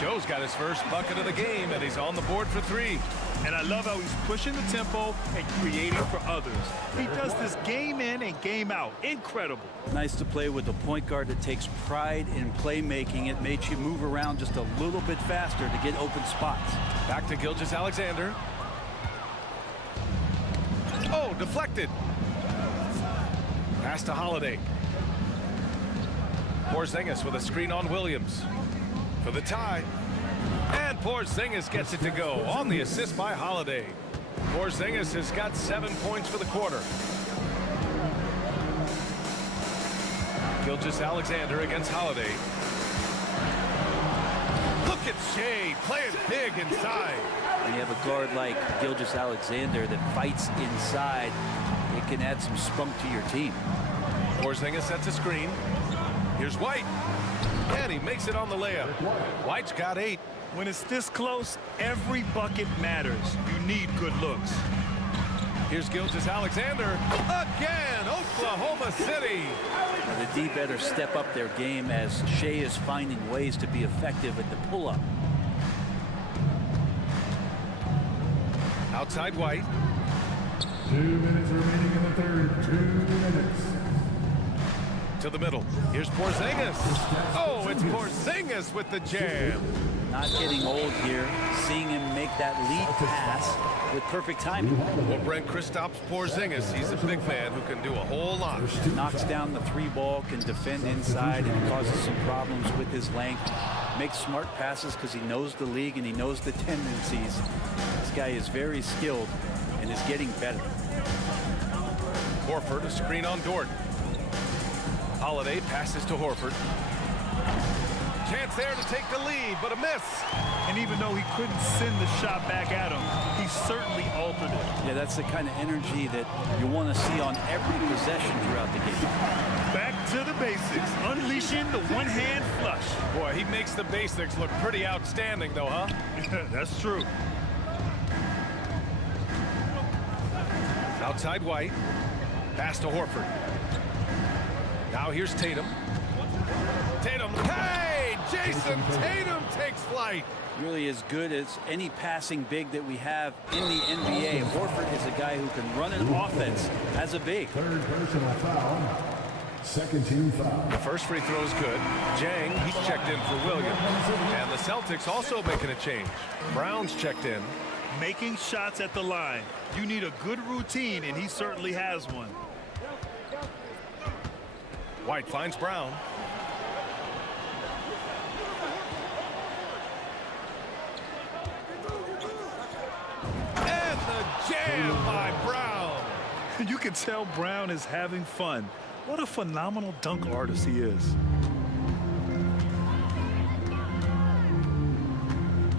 Joe's got his first bucket of the game, and he's on the board for 3. And I love how he's pushing the tempo and creating for others. He does this game in and game out. Incredible. Nice to play with a point guard that takes pride in playmaking. It makes you move around just a little bit faster to get open spots. Back to Gilgeous-Alexander. Oh, deflected. Pass to Holiday. Porzingis with a screen on Williams. For the tie. And Porzingis gets it to go on the assist by Holiday. Porzingis has got 7 points for the quarter. Gilgeous-Alexander against Holiday. Look at Shai playing big inside. When you have a guard like Gilgeous-Alexander that fights inside, it can add some spunk to your team. Porzingis sets a screen. Here's White. And he makes it on the layup. White's got 8. When it's this close, every bucket matters. You need good looks. Here's Gilgeous-Alexander again. Oklahoma City. Now, the D better step up their game as Shai is finding ways to be effective at the pull-up. Outside White. 2 minutes remaining in the third. 2 minutes. To the middle. Here's Porzingis. Oh, it's Porzingis with the jam. Not getting old here. Seeing him make that lead pass with perfect timing. Well, Brent Kristaps Porzingis, he's a big man who can do a whole lot. Knocks down the 3-ball, can defend inside, and causes some problems with his length. Makes smart passes because he knows the league and he knows the tendencies. This guy is very skilled and is getting better. Horford, a screen on Dort. Holiday passes to Horford. Chance there to take the lead, but a miss. And even though he couldn't send the shot back at him, he certainly altered it. Yeah, that's the kind of energy that you want to see on every possession throughout the game. Back to the basics, unleashing the one-hand flush. Boy, he makes the basics look pretty outstanding, though, huh? That's true. Outside White. Pass to Horford. Now here's Tatum. Tatum. Hey! Jason Tatum takes flight. Really as good as any passing big that we have in the NBA. Horford is a guy who can run an offense as a big. Third personal foul. Second team foul. The first free throw is good. Jang, he's checked in for Williams. And the Celtics also making a change. Brown's checked in. Making shots at the line. You need a good routine, and he certainly has one. White finds Brown. slam by Brown. You can tell Brown is having fun. What a phenomenal dunk artist he is.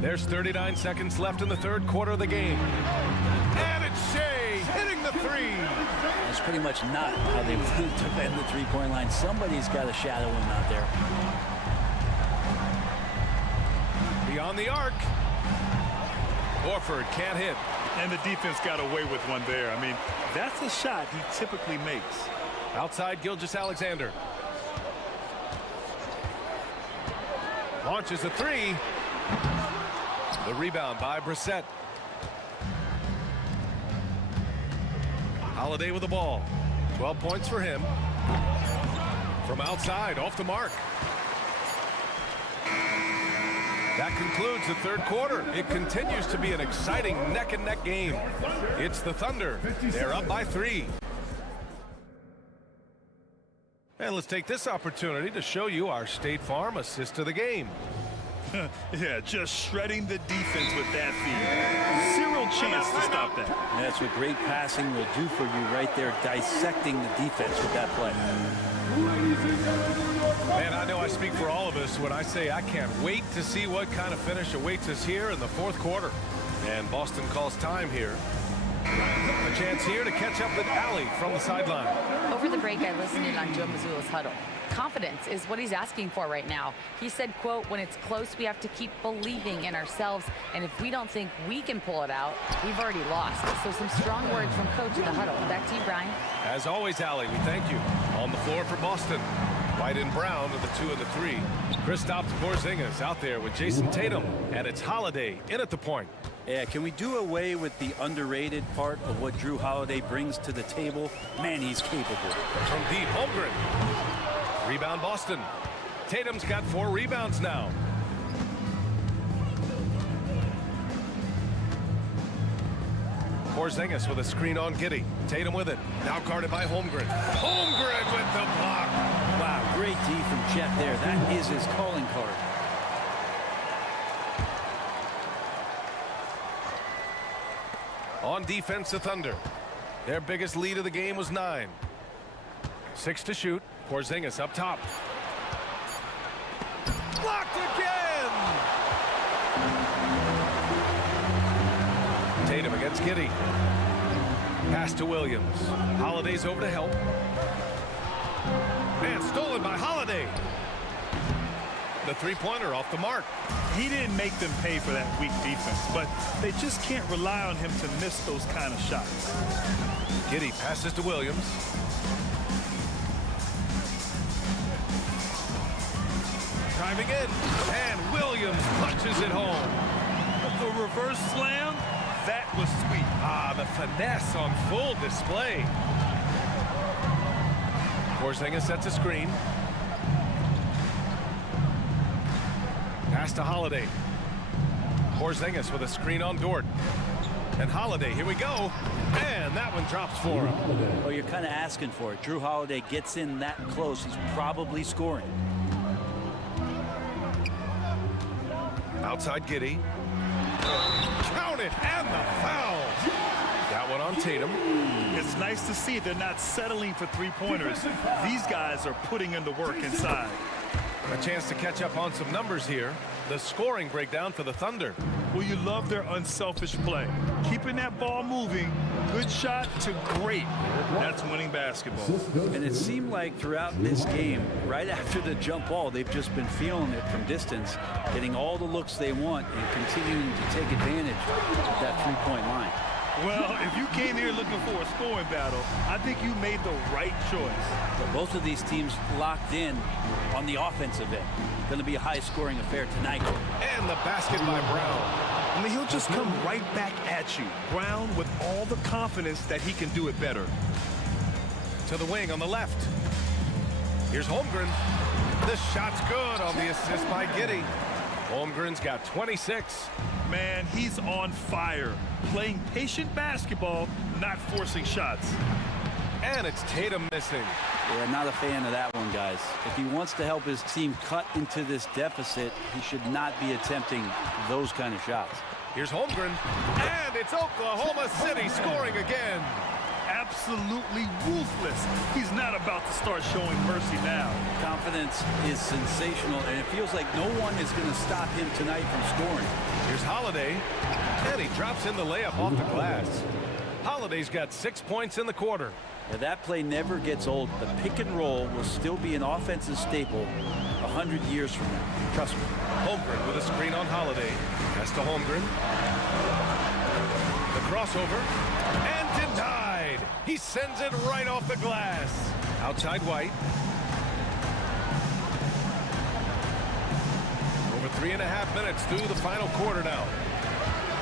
There's 39 seconds left in the third quarter of the game. And it's Shea hitting the three. That's pretty much not how they want to defend the three-point line. Somebody's got to shadow him out there. Beyond the arc. Horford can't hit. And the defense got away with one there. I mean, that's a shot he typically makes. Outside Gilgeous-Alexander. Launches a three. The rebound by Brissett. Holiday with the ball. 12 points for him. From outside, off the mark. That concludes the third quarter. It continues to be an exciting neck-and-neck game. It's the Thunder. They're up by 3. And let's take this opportunity to show you our State Farm assist of the game. Yeah, just shredding the defense with that feed. Zero chance to stop that. And that's what great passing will do for you right there, dissecting the defense with that play. Man, I know I speak for all of us when I say I can't wait to see what kind of finish awaits us here in the fourth quarter. And Boston calls time here. A chance here to catch up with Allie from the sideline. Over the break, I listened in on Joe Mazzulla's huddle. Confidence is what he's asking for right now. He said, quote, when it's close, we have to keep believing in ourselves. And if we don't think we can pull it out, we've already lost. So some strong words from coach in the huddle. Back to you, Brian. As always, Allie, we thank you. On the floor for Boston. White and Brown are the 2 and the 3. Kristaps Porzingis out there with Jason Tatum. And it's Holiday in at the point. Yeah, can we do away with the underrated part of what Drew Holiday brings to the table? Man, he's capable. From deep, Holmgren. Rebound Boston. Tatum's got 4 rebounds now. Porzingis with a screen on Giddey. Tatum with it. Now guarded by Holmgren. Holmgren with the block. Wow, great D from Chet there. That is his calling card. On defense, the Thunder. Their biggest lead of the game was 9. 6 to shoot. Porzingis up top. Blocked again! Tatum against Giddey. Pass to Williams. Holiday's over to help. Man, stolen by Holiday. The three-pointer off the mark. He didn't make them pay for that weak defense, but they just can't rely on him to miss those kind of shots. Giddey passes to Williams. Driving in, and Williams punches it home. The reverse slam, that was sweet. Ah, the finesse on full display. Porzingis sets a screen. Pass to Holiday. Porzingis with a screen on Dort. And Holiday, here we go. And that one drops for him. Oh, you're kind of asking for it. Drew Holiday gets in that close. He's probably scoring. Outside Giddey. Count it, and the foul. That one on Tatum. It's nice to see they're not settling for three-pointers. These guys are putting in the work inside. A chance to catch up on some numbers here. The scoring breakdown for the Thunder. Well, you love their unselfish play. Keeping that ball moving, good shot to great. That's winning basketball. And it seemed like throughout this game, right after the jump ball, they've just been feeling it from distance, getting all the looks they want and continuing to take advantage of that three-point line. Well, if you came here looking for a scoring battle, I think you made the right choice. But both of these teams locked in on the offensive end. Going to be a high-scoring affair tonight. And the basket by Brown. I mean, he'll just come right back at you. Brown with all the confidence that he can do it better. To the wing on the left. Here's Holmgren. The shot's good on the assist by Giddey. Holmgren's got 26. Man, he's on fire. Playing patient basketball, not forcing shots. And it's Tatum missing. Yeah, not a fan of that one, guys. If he wants to help his team cut into this deficit, he should not be attempting those kind of shots. Here's Holmgren. And And it's Oklahoma City scoring again. Absolutely ruthless. He's not about to start showing mercy now. Confidence is sensational, and it feels like no one is going to stop him tonight from scoring. Here's Holiday, and he drops in the layup off the glass. Holiday's got 6 points in the quarter. Now, that play never gets old. The pick and roll will still be an offensive staple 100 years from now. Trust me. Holmgren with a screen on Holiday. Pass to Holmgren. The crossover, and denied. He sends it right off the glass. Outside White. Over 3.5 minutes through the final quarter now.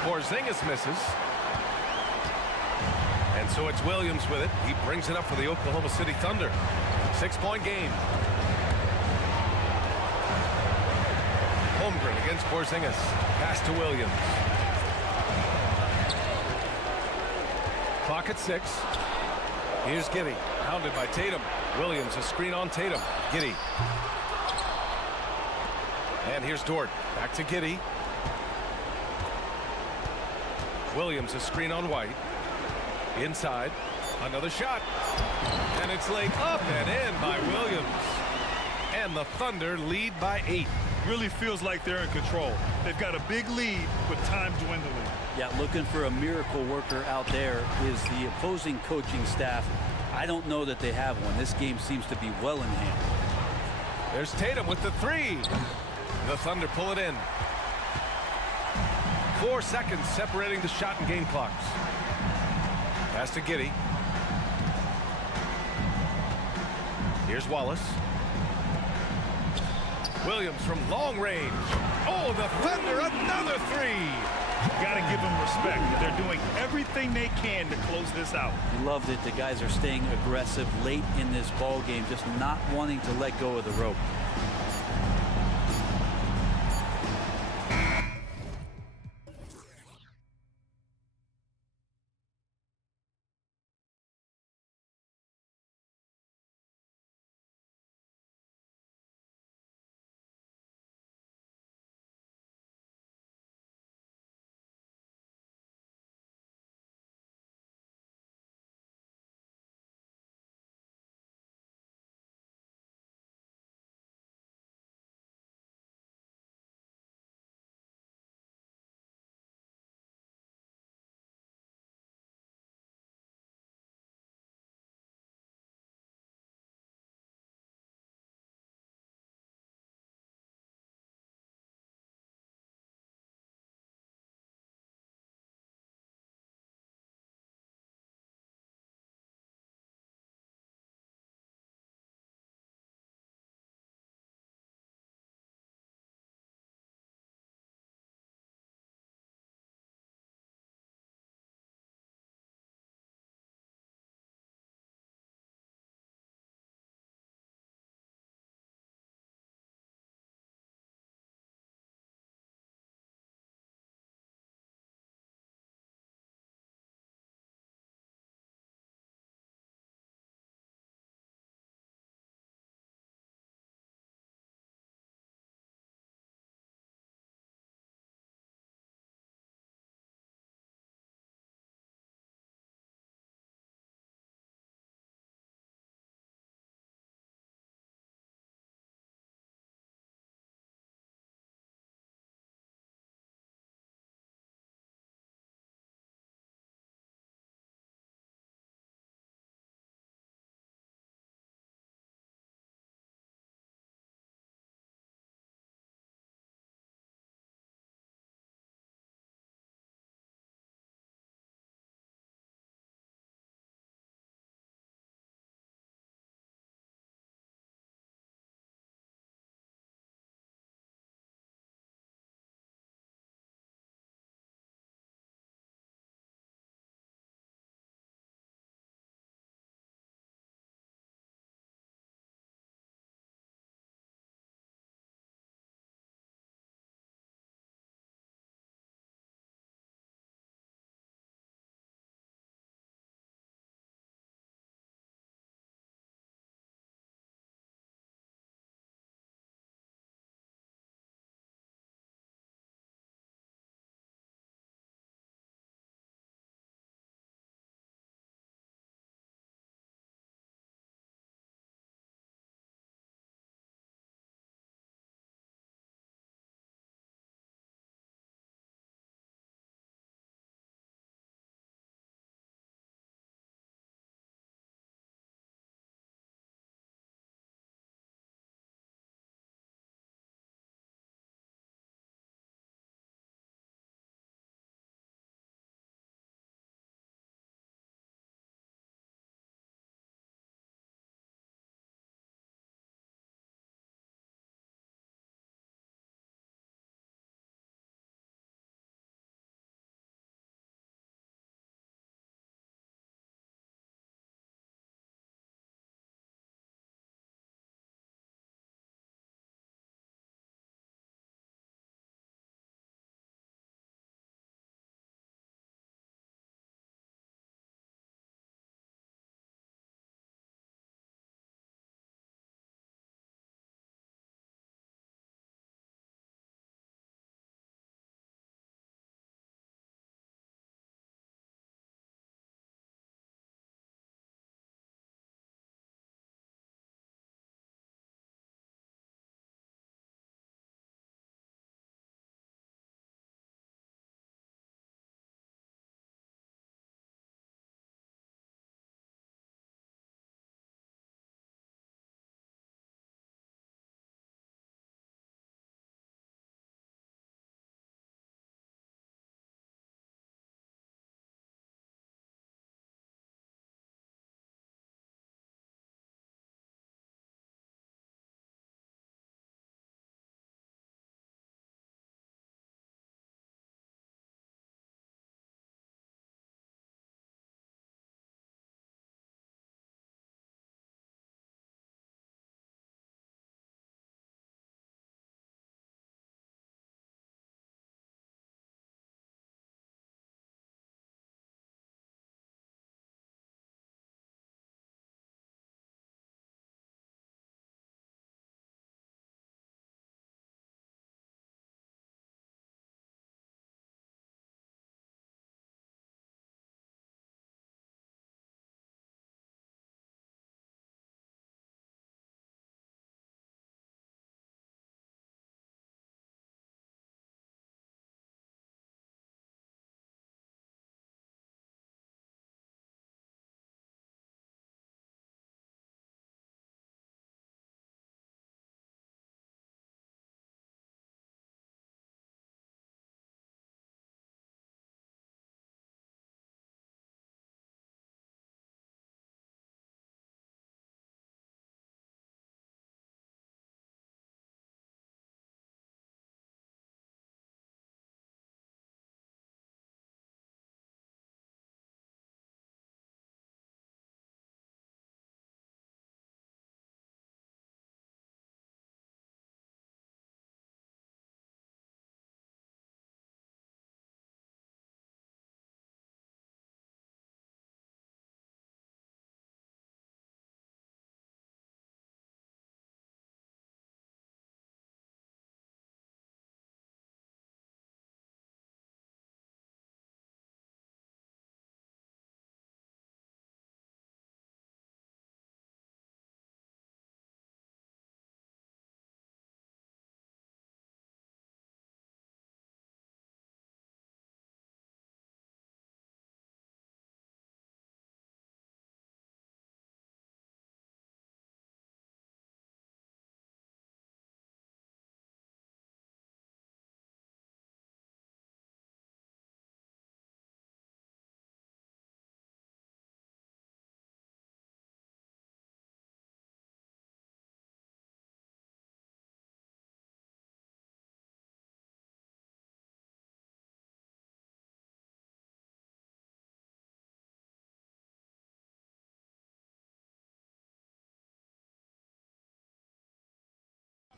Porzingis misses. And so it's Williams with it. He brings it up for the Oklahoma City Thunder. 6-point game. Holmgren against Porzingis. Pass to Williams. Clock at 6. Here's Giddey, hounded by Tatum. Williams, a screen on Tatum. Giddey. And here's Dort. Back to Giddey. Williams, a screen on White. Inside. Another shot. And it's laid up and in by Williams. And the Thunder lead by 8. Really feels like they're in control. They've got a big lead, but time dwindling. Yeah, looking for a miracle worker out there is the opposing coaching staff. I don't know that they have one. This game seems to be well in hand. There's Tatum with the 3. The Thunder pull it in. 4 seconds separating the shot and game clocks. Pass to Giddey. Here's Wallace. Williams from long range. Oh, the Thunder, another 3. Got to give them respect. They're doing everything they can to close this out. Loved it. The guys are staying aggressive late in this ball game, just not wanting to let go of the rope.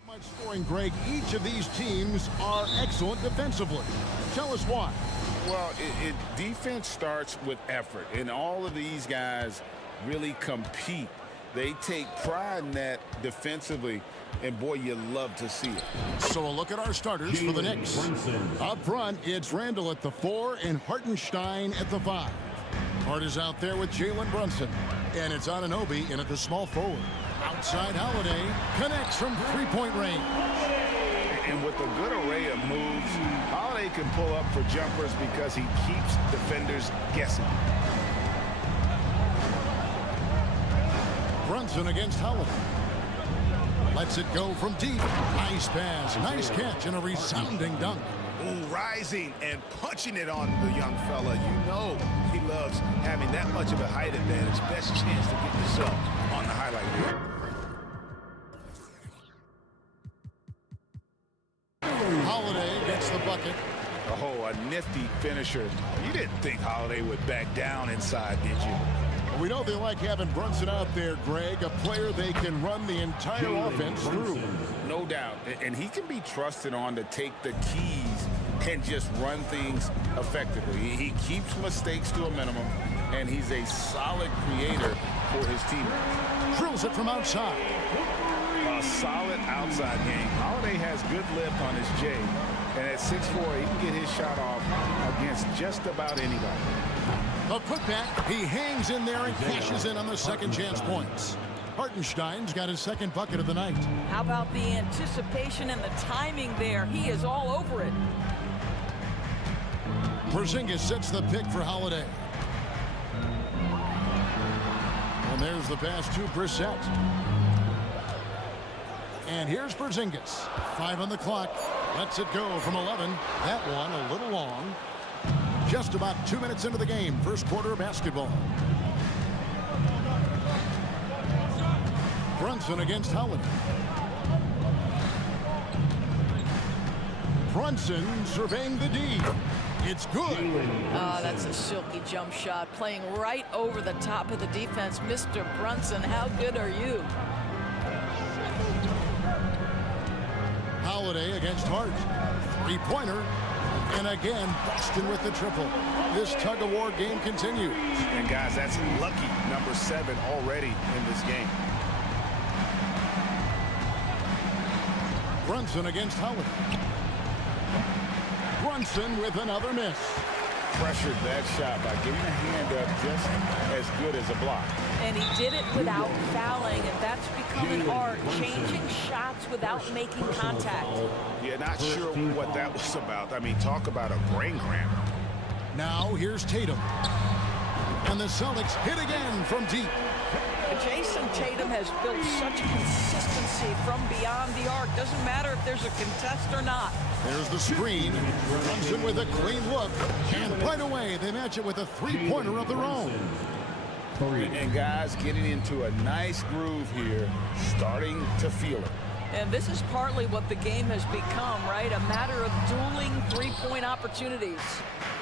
Much scoring, Greg. Each of these teams are excellent defensively. Tell us why. Well, defense starts with effort, and all of these guys really compete. They take pride in that defensively, and boy, you love to see it. So a look at our starters for the Knicks. Up front, it's Randall at the 4 and Hartenstein at the 5. Hart is out there with Jalen Brunson, and it's Anunoby in at the small forward. Outside Holiday connects from three-point range. And with a good array of moves, Holiday can pull up for jumpers because he keeps defenders guessing. Brunson against Holiday. Lets it go from deep. Nice pass, nice catch, and a resounding dunk. Ooh, rising and punching it on the young fella. You know he loves having that much of a height advantage. Best chance to get yourself on the highlight reel. Holiday gets the bucket. Oh, a nifty finisher. You didn't think Holiday would back down inside, did you? We know they like having Brunson out there, Greg, a player they can run the entire offense through. No doubt. And he can be trusted on to take the keys and just run things effectively. He keeps mistakes to a minimum, and he's a solid creator for his teammates. Drills it from outside. A solid outside game. Holiday has good lift on his J, and at 6'4", he can get his shot off against just about anybody. A putback, he hangs in there and cashes in on the second chance points. Hartenstein's got his second bucket of the night. How about the anticipation and the timing there? He is all over it. Porzingis sets the pick for Holiday. And there's the pass to Brissett. And here's Porzingis. 5 on the clock. Lets it go from 11. That one a little long. Just about 2 minutes into the game. First quarter of basketball. Brunson against Holiday. Brunson surveying the D. It's good. Oh, that's a silky jump shot. Playing right over the top of the defense. Mr. Brunson, how good are you? Holiday against Hart. Three-pointer. And again, Boston with the triple. This tug-of-war game continues. And guys, that's lucky number 7 already in this game. Brunson against Holiday. Brunson with another miss. Pressured that shot by getting a hand up just as good as a block. And he did it without fouling, and that's become an art, changing shots without making contact. Yeah, not sure what that was about. I mean, talk about a brain cramp. Now here's Tatum. And the Celtics hit again from deep. Jason Tatum has built such consistency from beyond the arc. Doesn't matter if there's a contest or not. There's the screen. Brunson with a clean look. And right away, they match it with a three-pointer of their own. And guys getting into a nice groove here, starting to feel it. And this is partly what the game has become, right? A matter of dueling three-point opportunities.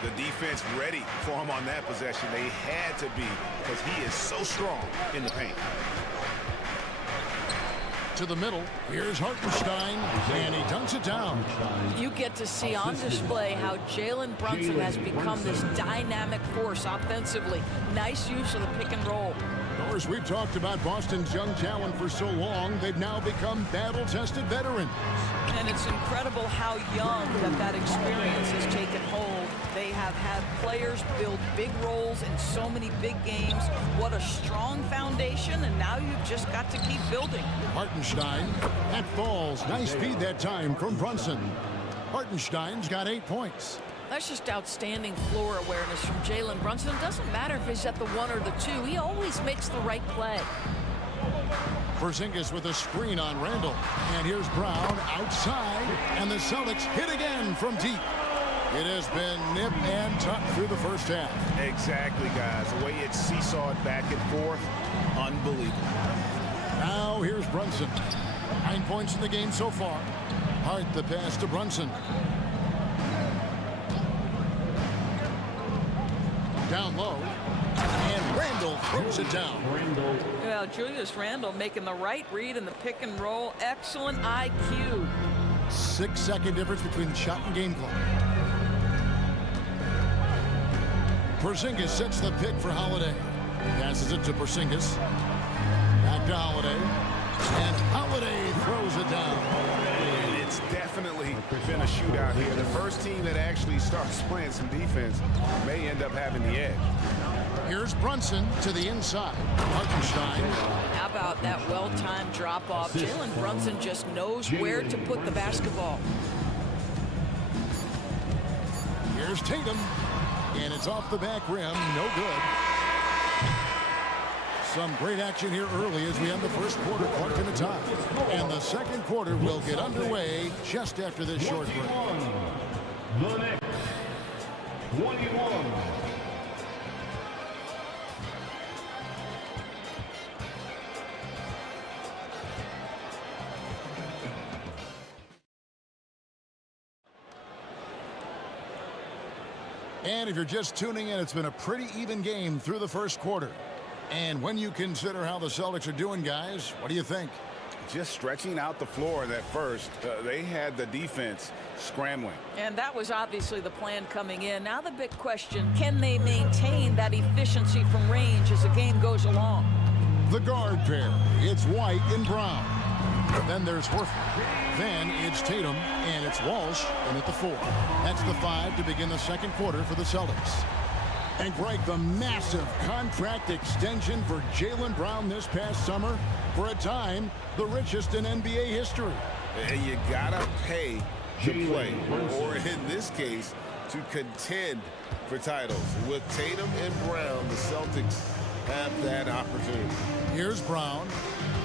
The defense ready for him on that possession. They had to be, because he is so strong in the paint. To the middle, here's Hartenstein, and he dunks it down. You get to see on display how Jalen Brunson has become this dynamic force offensively. Nice use of the pick and roll. Of course, we've talked about Boston's young talent for so long, they've now become battle-tested veterans. And it's incredible how young that experience has taken hold. They have had players build big roles in so many big games. What a strong foundation, and now you've just got to keep building. Hartenstein, that falls. Nice feed that time from Brunson. Hartenstein's got 8 points. That's just outstanding floor awareness from Jalen Brunson. It doesn't matter if he's at the 1 or the 2. He always makes the right play. Porzingis with a screen on Randall. And here's Brown outside. And the Celtics hit again from deep. It has been nip and tuck through the first half. Exactly, guys. The way it's seesawed back and forth, unbelievable. Now here's Brunson. 9 points in the game so far. Hart the pass to Brunson. Down low. And Randle throws it down. Well, Julius Randle making the right read in the pick and roll. Excellent IQ. 6-second difference between shot and game clock. Porzingis sets the pick for Holiday. Passes it to Porzingis. Back to Holiday. And Holiday throws it down. It's definitely been a shootout here. The first team that actually starts playing some defense may end up having the edge. Here's Brunson to the inside. Hartenstein. How about that well-timed drop-off? Jalen Brunson just knows where to put the basketball. Here's Tatum. And it's off the back rim. No good. Some great action here early as we end the first quarter, Clark in the top. And the second quarter will get underway just after this short break. The Knicks, 21. And if you're just tuning in, it's been a pretty even game through the first quarter. And when you consider how the Celtics are doing, guys, what do you think? Just stretching out the floor in that first. They had the defense scrambling. And that was obviously the plan coming in. Now the big question, can they maintain that efficiency from range as the game goes along? The guard pair, it's White and Brown. Then there's Horford. Then it's Tatum, and it's Walsh, and at the 4. That's the 5 to begin the second quarter for the Celtics. And Greg, the massive contract extension for Jaylen Brown this past summer, for a time, the richest in NBA history. And you gotta pay to play, or in this case, to contend for titles. With Tatum and Brown, the Celtics have that opportunity. Here's Brown.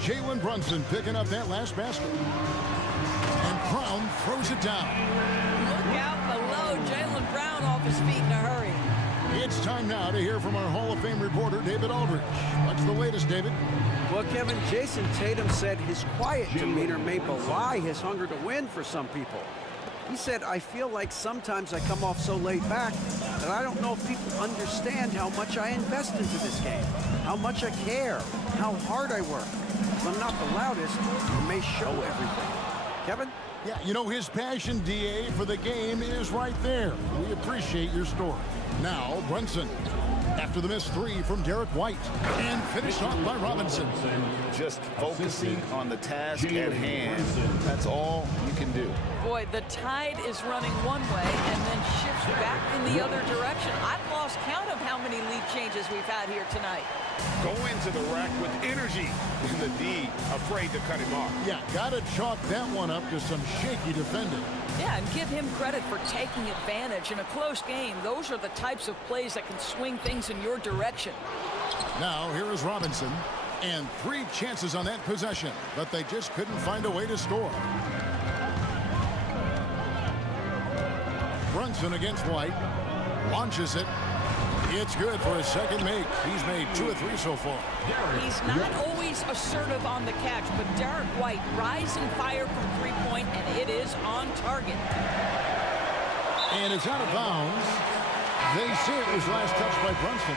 Jalen Brunson picking up that last basket. And Brown throws it down. Look out below. Jaylen Brown off his feet in a hurry. It's time now to hear from our Hall of Fame reporter, David Aldridge. What's the latest, David? Well, Kevin, Jason Tatum said his quiet demeanor may belie his hunger to win for some people. He said, I feel like sometimes I come off so laid back that I don't know if people understand how much I invest into this game, how much I care, how hard I work. If I'm not the loudest, I may show everything. Kevin? Yeah, you know, his passion, DA, for the game is right there. We appreciate your story. Now, Brunson, after the missed 3 from Derek White, and finished off by Robinson. Just focusing on the task at hand. That's all you can do. Boy, the tide is running one way and then shifts back in the other direction. I've lost count of how many lead changes we've had here tonight. Go into the rack with energy. And the D, afraid to cut him off. Yeah, gotta chalk that one up to some shaky defending. Yeah, and give him credit for taking advantage in a close game. Those are the types of plays that can swing things in your direction. Now, here is Robinson. And 3 chances on that possession, but they just couldn't find a way to score. Brunson against White. Launches it. It's good for his second make. He's made 2 of 3 so far. He's not always assertive on the catch, but Derek White rise and fire from three-point, and it is on target. And it's out of bounds. They say it was last touched by Brunson.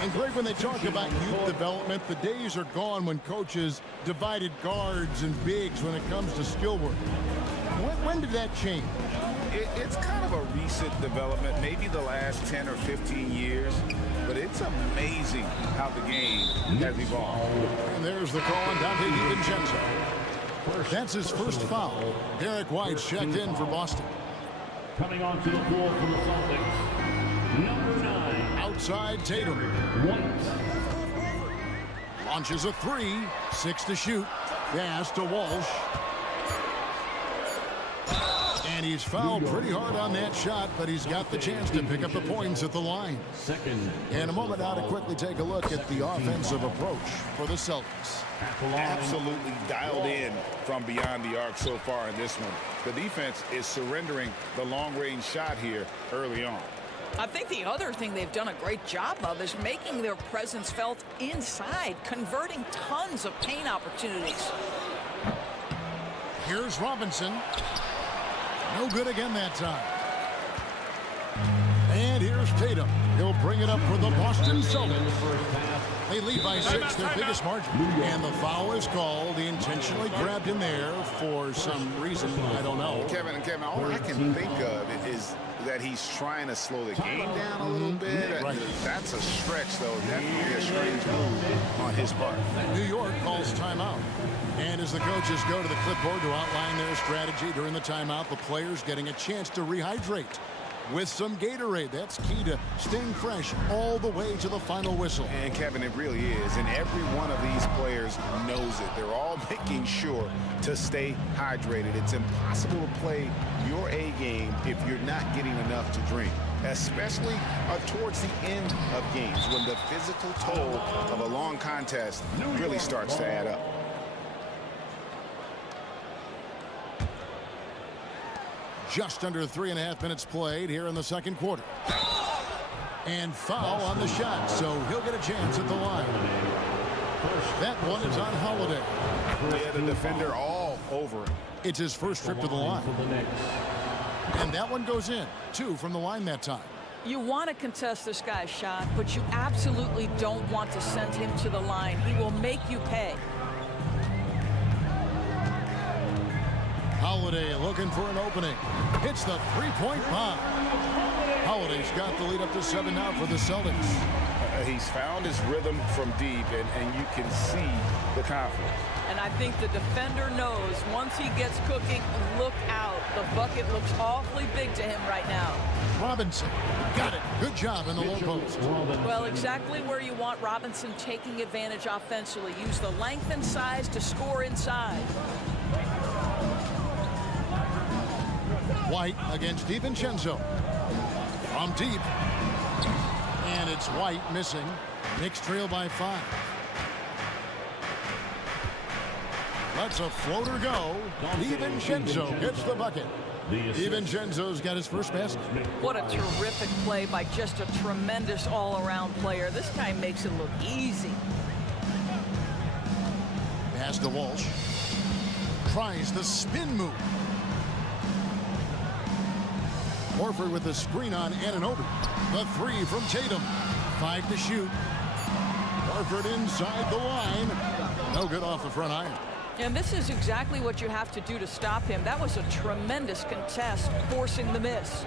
And Greg, when they talk about youth development, the days are gone when coaches divided guards and bigs when it comes to skill work. When did that change? It's kind of a recent development, maybe the last 10 or 15 years, but it's amazing how the game has evolved. And there's the call on Dante DiVincenzo. That's his first foul. Derek White's checked in for Boston. Coming onto the floor for the Celtics, number 9. Outside Tatum. White. Launches a 3, 6 to shoot. Pass to Walsh. And he's fouled pretty hard on that shot, but he's got the chance to pick up the points at the line. In a moment now to quickly take a look at the offensive approach for the Celtics. Absolutely dialed in from beyond the arc so far in this one. The defense is surrendering the long-range shot here early on. I think the other thing they've done a great job of is making their presence felt inside, converting tons of paint opportunities. Here's Robinson. No good again that time. And here's Tatum. He'll bring it up for the Boston Celtics. They lead by 6, their biggest margin. And the foul is called. He intentionally grabbed him there for some reason. I don't know. Kevin, all I can think of is that he's trying to slow the game down a little bit. Right. That's a stretch, though. Definitely a strange move on his part. New York calls timeout. And as the coaches go to the clipboard to outline their strategy during the timeout, the players getting a chance to rehydrate with some Gatorade. That's key to staying fresh all the way to the final whistle. And Kevin, it really is. And every one of these players knows it. They're all making sure to stay hydrated. It's impossible to play your A game if you're not getting enough to drink, especially towards the end of games when the physical toll of a long contest really starts to add up. Just under 3.5 minutes played here in the second quarter. And foul on the shot, so he'll get a chance at the line. That one is on Holiday. Yeah, the defender all over him. It's his first trip to the line. And that one goes in. 2 from the line that time. You want to contest this guy's shot, but you absolutely don't want to send him to the line. He will make you pay. Holiday looking for an opening. Hits the three-point bomb. Holiday's got the lead up to 7 now for the Celtics. He's found his rhythm from deep, and you can see the confidence. And I think the defender knows once he gets cooking, look out. The bucket looks awfully big to him right now. Robinson got it. Good job in the low post. Well, exactly where you want Robinson taking advantage offensively. Use the length and size to score inside. White against DiVincenzo. From deep. And it's White missing. Knicks trail by 5. Lets a floater go. DiVincenzo gets the bucket. DiVincenzo's got his first basket. What a terrific play by just a tremendous all-around player. This guy makes it look easy. Pass to Walsh. Tries the spin move. Horford with the screen on Anunoby. The 3 from Tatum. 5 to shoot. Horford inside the line. No good off the front iron. And this is exactly what you have to do to stop him. That was a tremendous contest, forcing the miss.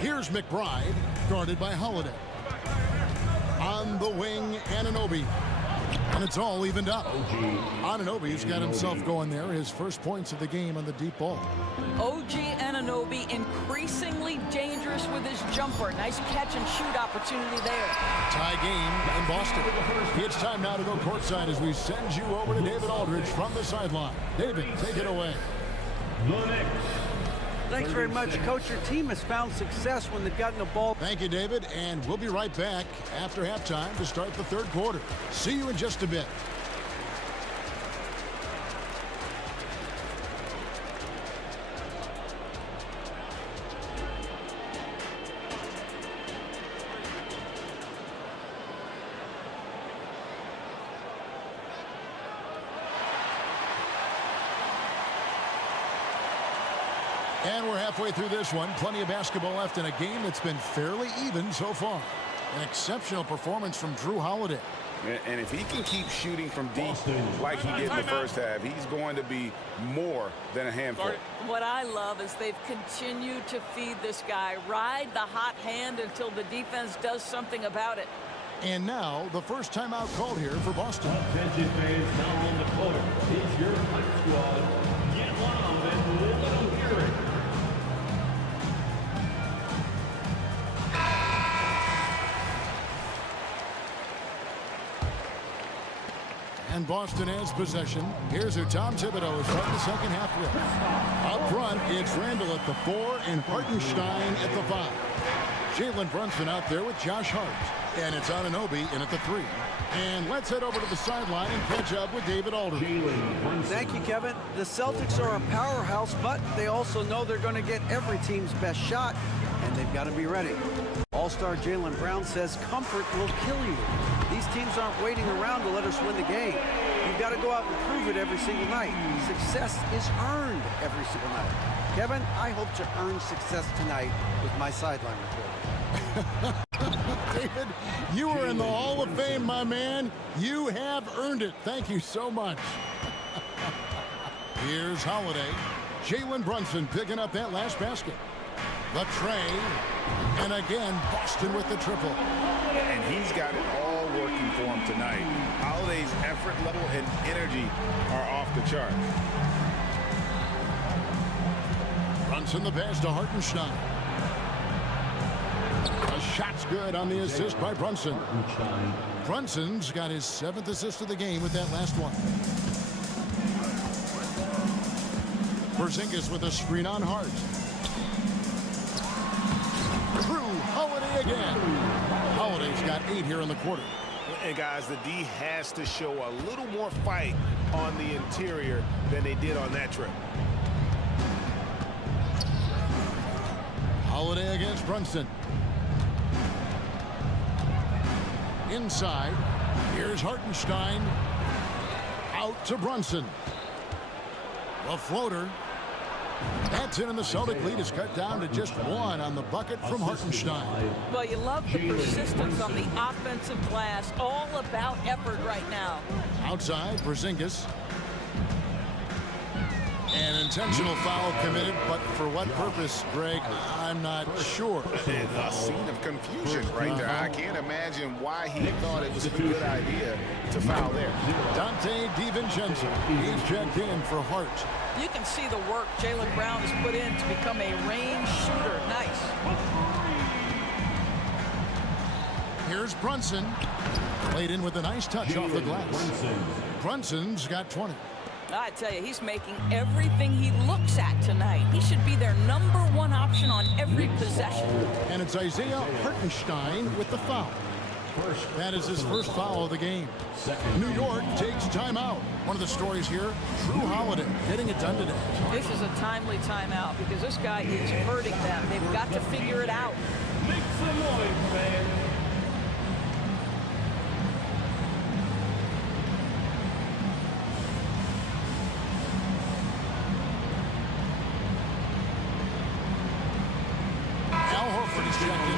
Here's McBride, guarded by Holiday. On the wing, Anunoby. And it's all evened up. Anunoby's got himself going there. His first points of the game on the deep ball. OG Anunoby increasingly dangerous with his jumper. Nice catch and shoot opportunity there. Tie game in Boston. It's time now to go courtside as we send you over to David Aldridge from the sideline. David, take it away. Thanks very much, Coach. Your team has found success when they've gotten the ball. Thank you, David, and we'll be right back after halftime to start the third quarter. See you in just a bit. And we're halfway through this one. Plenty of basketball left in a game that's been fairly even so far. An exceptional performance from Drew Holiday. And if he can keep shooting from deep like he did in the first half, he's going to be more than a handful. What I love is they've continued to feed this guy. Ride the hot hand until the defense does something about it. And now, the first timeout called here for Boston. Attention fans down on the court. It's your hype squad. Get loud and let them hear it. And Boston has possession. Here's who Tom Thibodeau is starting the second half with. Up front, it's Randall at the 4 and Hartenstein at the 5. Jalen Brunson out there with Josh Hart. And it's Anunoby in at the 3. And let's head over to the sideline and catch up with David Aldridge. Thank you, Kevin. The Celtics are a powerhouse, but they also know they're going to get every team's best shot, and they've got to be ready. All-star Jaylen Brown says comfort will kill you. These teams aren't waiting around to let us win the game. You've got to go out and prove it every single night. Success is earned every single night. Kevin, I hope to earn success tonight with my sideline report. David, you are in the Hall of Fame, my man. You have earned it. Thank you so much. Here's Holiday. Jalen Brunson picking up that last basket. The tray. And again, Boston with the triple. And he's got it all working for him tonight. Holiday's effort level and energy are off the charts. Brunson the pass to Hartenstein. The shot's good on the assist by Brunson. Brunson's got his 7th assist of the game with that last one. Porzingis with a screen on Hart. Through Holiday again. Holiday's got 8 here in the quarter. And guys, the D has to show a little more fight on the interior than they did on that trip. Holiday against Brunson. Inside. Here's Hartenstein. Out to Brunson. The floater. That's in, and the Celtic lead is cut down to just 1 on the bucket from Hartenstein. Well, you love the persistence on the offensive glass. All about effort right now. Outside, Porzingis. An intentional foul committed, but for what purpose, Greg, I'm not sure. A scene of confusion right there. I can't imagine why he thought it was a good idea to foul there. Dante DiVincenzo, he's checked in for Hart. You can see the work Jaylen Brown has put in to become a range shooter. Nice. Here's Brunson. Played in with a nice touch off the glass. Brunson's got 20. I tell you, he's making everything he looks at tonight. He should be their #1 option on every possession. And it's Isaiah Hartenstein with the foul. That is his first foul of the game. New York takes timeout. One of the stories here, Drew Holiday getting it done today. This is a timely timeout because this guy is hurting them. They've got to figure it out. Make some noise, man.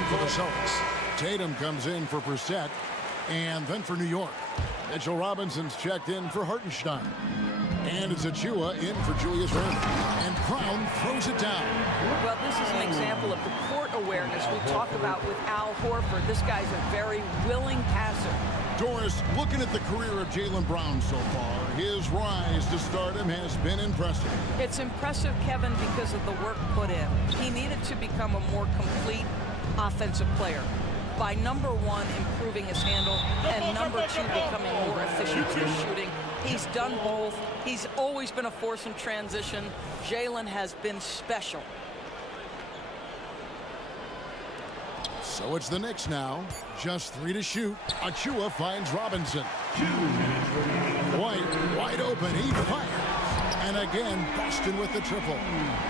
For the Celtics. Tatum comes in for Brissett, and then for New York. Mitchell Robinson's checked in for Hartenstein. And it's Achua in for Julius Randle. And Brown throws it down. Well, this is an example of the court awareness we talk about with Al Horford. This guy's a very willing passer. Doris, looking at the career of Jaylen Brown so far, his rise to stardom has been impressive. It's impressive, Kevin, because of the work put in. He needed to become a more complete offensive player by #1 improving his handle and #2 becoming more efficient with his shooting. He's done both. He's always been a force in transition. Jaylen has been special. So it's the Knicks now. Just 3 to shoot. Achua finds Robinson. White wide open. He fires. And again, Boston with the triple.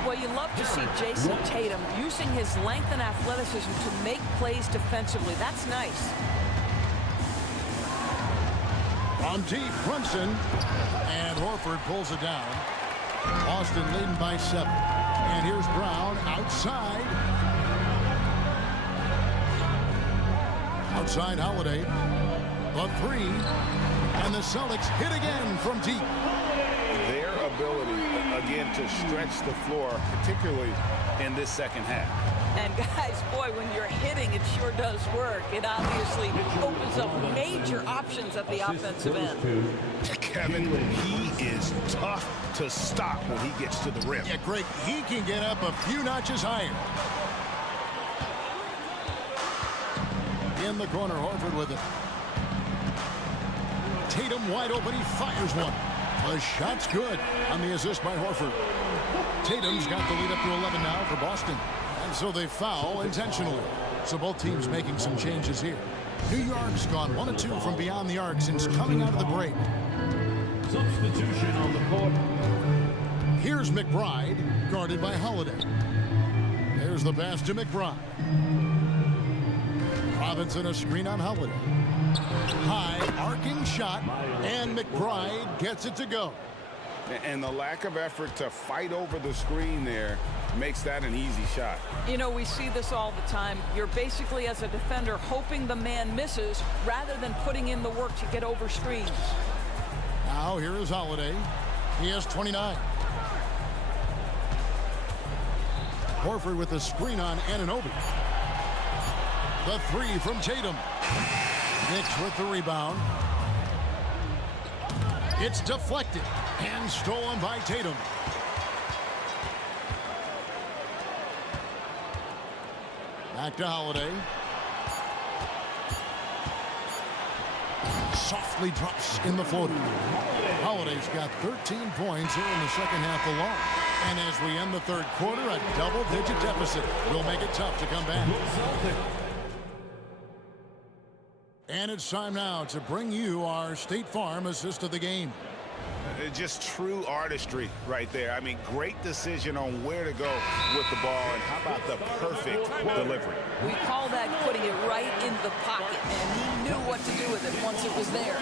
Well, you love to see Jason Tatum using his length and athleticism to make plays defensively. That's nice. On deep, Brunson. And Horford pulls it down. Boston leading by 7. And here's Brown outside. Outside Holiday. A 3. And the Celtics hit again from deep. Their ability, again, to stretch the floor, particularly in this second half. And guys, boy, when you're hitting, it sure does work. It obviously opens up major options at the offensive end. Kevin, he is tough to stop when he gets to the rim. Yeah, Greg, he can get up a few notches higher. In the corner, Horford with it. Tatum wide open, he fires one. The shot's good on the assist by Horford. Tatum's got the lead up to 11 now for Boston. And so they foul intentionally. So both teams making some changes here. New York's gone 1 of 2 from beyond the arc since coming out of the break. Substitution on the court. Here's McBride, guarded by Holiday. There's the pass to McBride. Robinson a screen on Holiday. High arcing shot, and McBride gets it to go. And the lack of effort to fight over the screen there makes that an easy shot. You know, we see this all the time. You're basically, as a defender, hoping the man misses rather than putting in the work to get over screens. Now here is Holiday. He has 29. Horford with the screen on Anunoby. The three from Tatum. Knicks with the rebound. It's deflected and stolen by Tatum. Back to Holiday. Softly drops in the floater. Holiday's got 13 points here in the second half alone. And as we end the third quarter, a double-digit deficit will make it tough to come back. And it's time now to bring you our State Farm assist of the game. Just true artistry right there. I mean, great decision on where to go with the ball, and how about the perfect delivery? We call that putting it right in the pocket, and he knew what to do with it once it was there.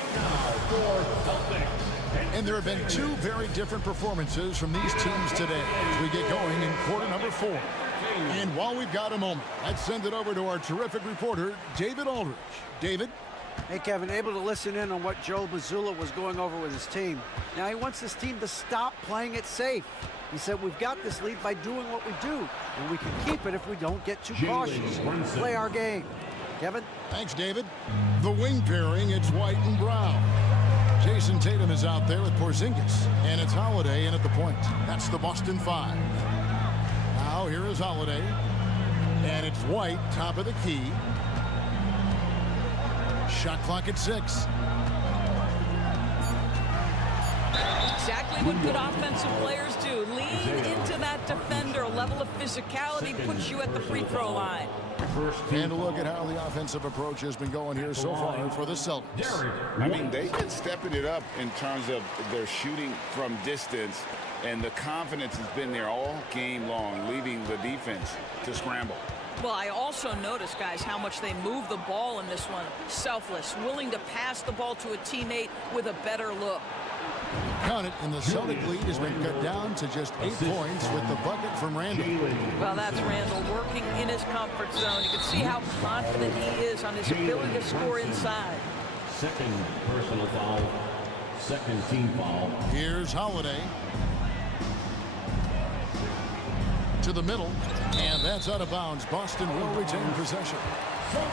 And there have been two very different performances from these teams today as we get going in quarter number 4. And while we've got a moment, let's send it over to our terrific reporter, David Aldridge. David? Hey, Kevin, able to listen in on what Joe Mazzulla was going over with his team. Now, he wants his team to stop playing it safe. He said, we've got this lead by doing what we do, and we can keep it if we don't get too cautious. Play our game. Kevin? Thanks, David. The wing pairing, it's White and Brown. Jason Tatum is out there with Porzingis, and it's Holiday in at the point. That's the Boston 5. Now, here is Holiday, and it's White, top of the key. Shot clock at 6. Exactly what good offensive players do. Lean into that defender. A level of physicality puts you at the free throw line. And a look at how the offensive approach has been going here so far for the Celtics. I mean, they've been stepping it up in terms of their shooting from distance, and the confidence has been there all game long, leaving the defense to scramble. Well, I also noticed, guys, how much they move the ball in this one. Selfless, willing to pass the ball to a teammate with a better look. Count it, and the Celtic lead has been cut down to just 8 points with the bucket from Randall. Well, that's Randall working in his comfort zone. You can see how confident he is on his ability to score inside. Second personal foul. Second team foul. Here's Holiday. To the middle, and that's out of bounds. Boston will retain possession.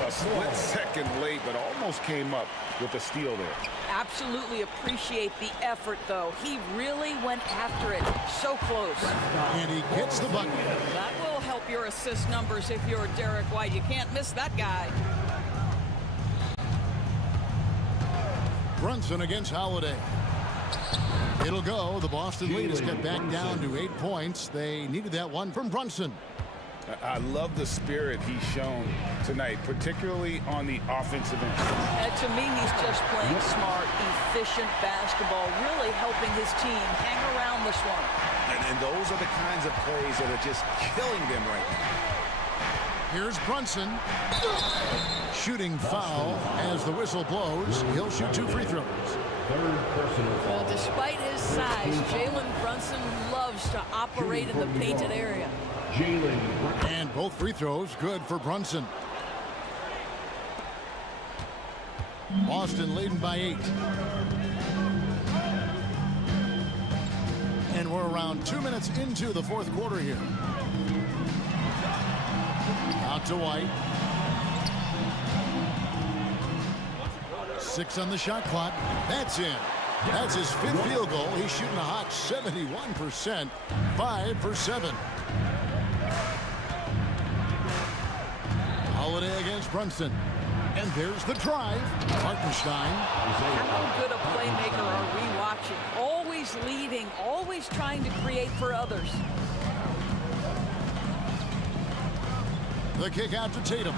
A split second late, but almost came up with a steal there. Absolutely appreciate the effort, though. He really went after it. So close. And he gets the bucket. That will help your assist numbers if you're Derek White. You can't miss that guy. Brunson against Holiday. It'll go. The Boston lead is kept back down to 8 points. They needed that one from Brunson. I love the spirit he's shown tonight, particularly on the offensive end. And to me, he's just playing smart, efficient basketball, really helping his team hang around this one. And those are the kinds of plays that are just killing them right now. Here's Brunson. Shooting foul as the whistle blows. He'll shoot 2 free throws. Well, despite his size, Jalen Brunson loves to operate in the painted area. And both free throws good for Brunson. Boston leading by 8. And we're around 2 minutes into the fourth quarter here. Out to White. 6 on the shot clock. That's in. That's his 5th field goal. He's shooting a hot 71%. 5 for 7. Holiday against Brunson. And there's the drive. Hartenstein. How good a playmaker are we watching? Always leading, always trying to create for others. The kick out to Tatum.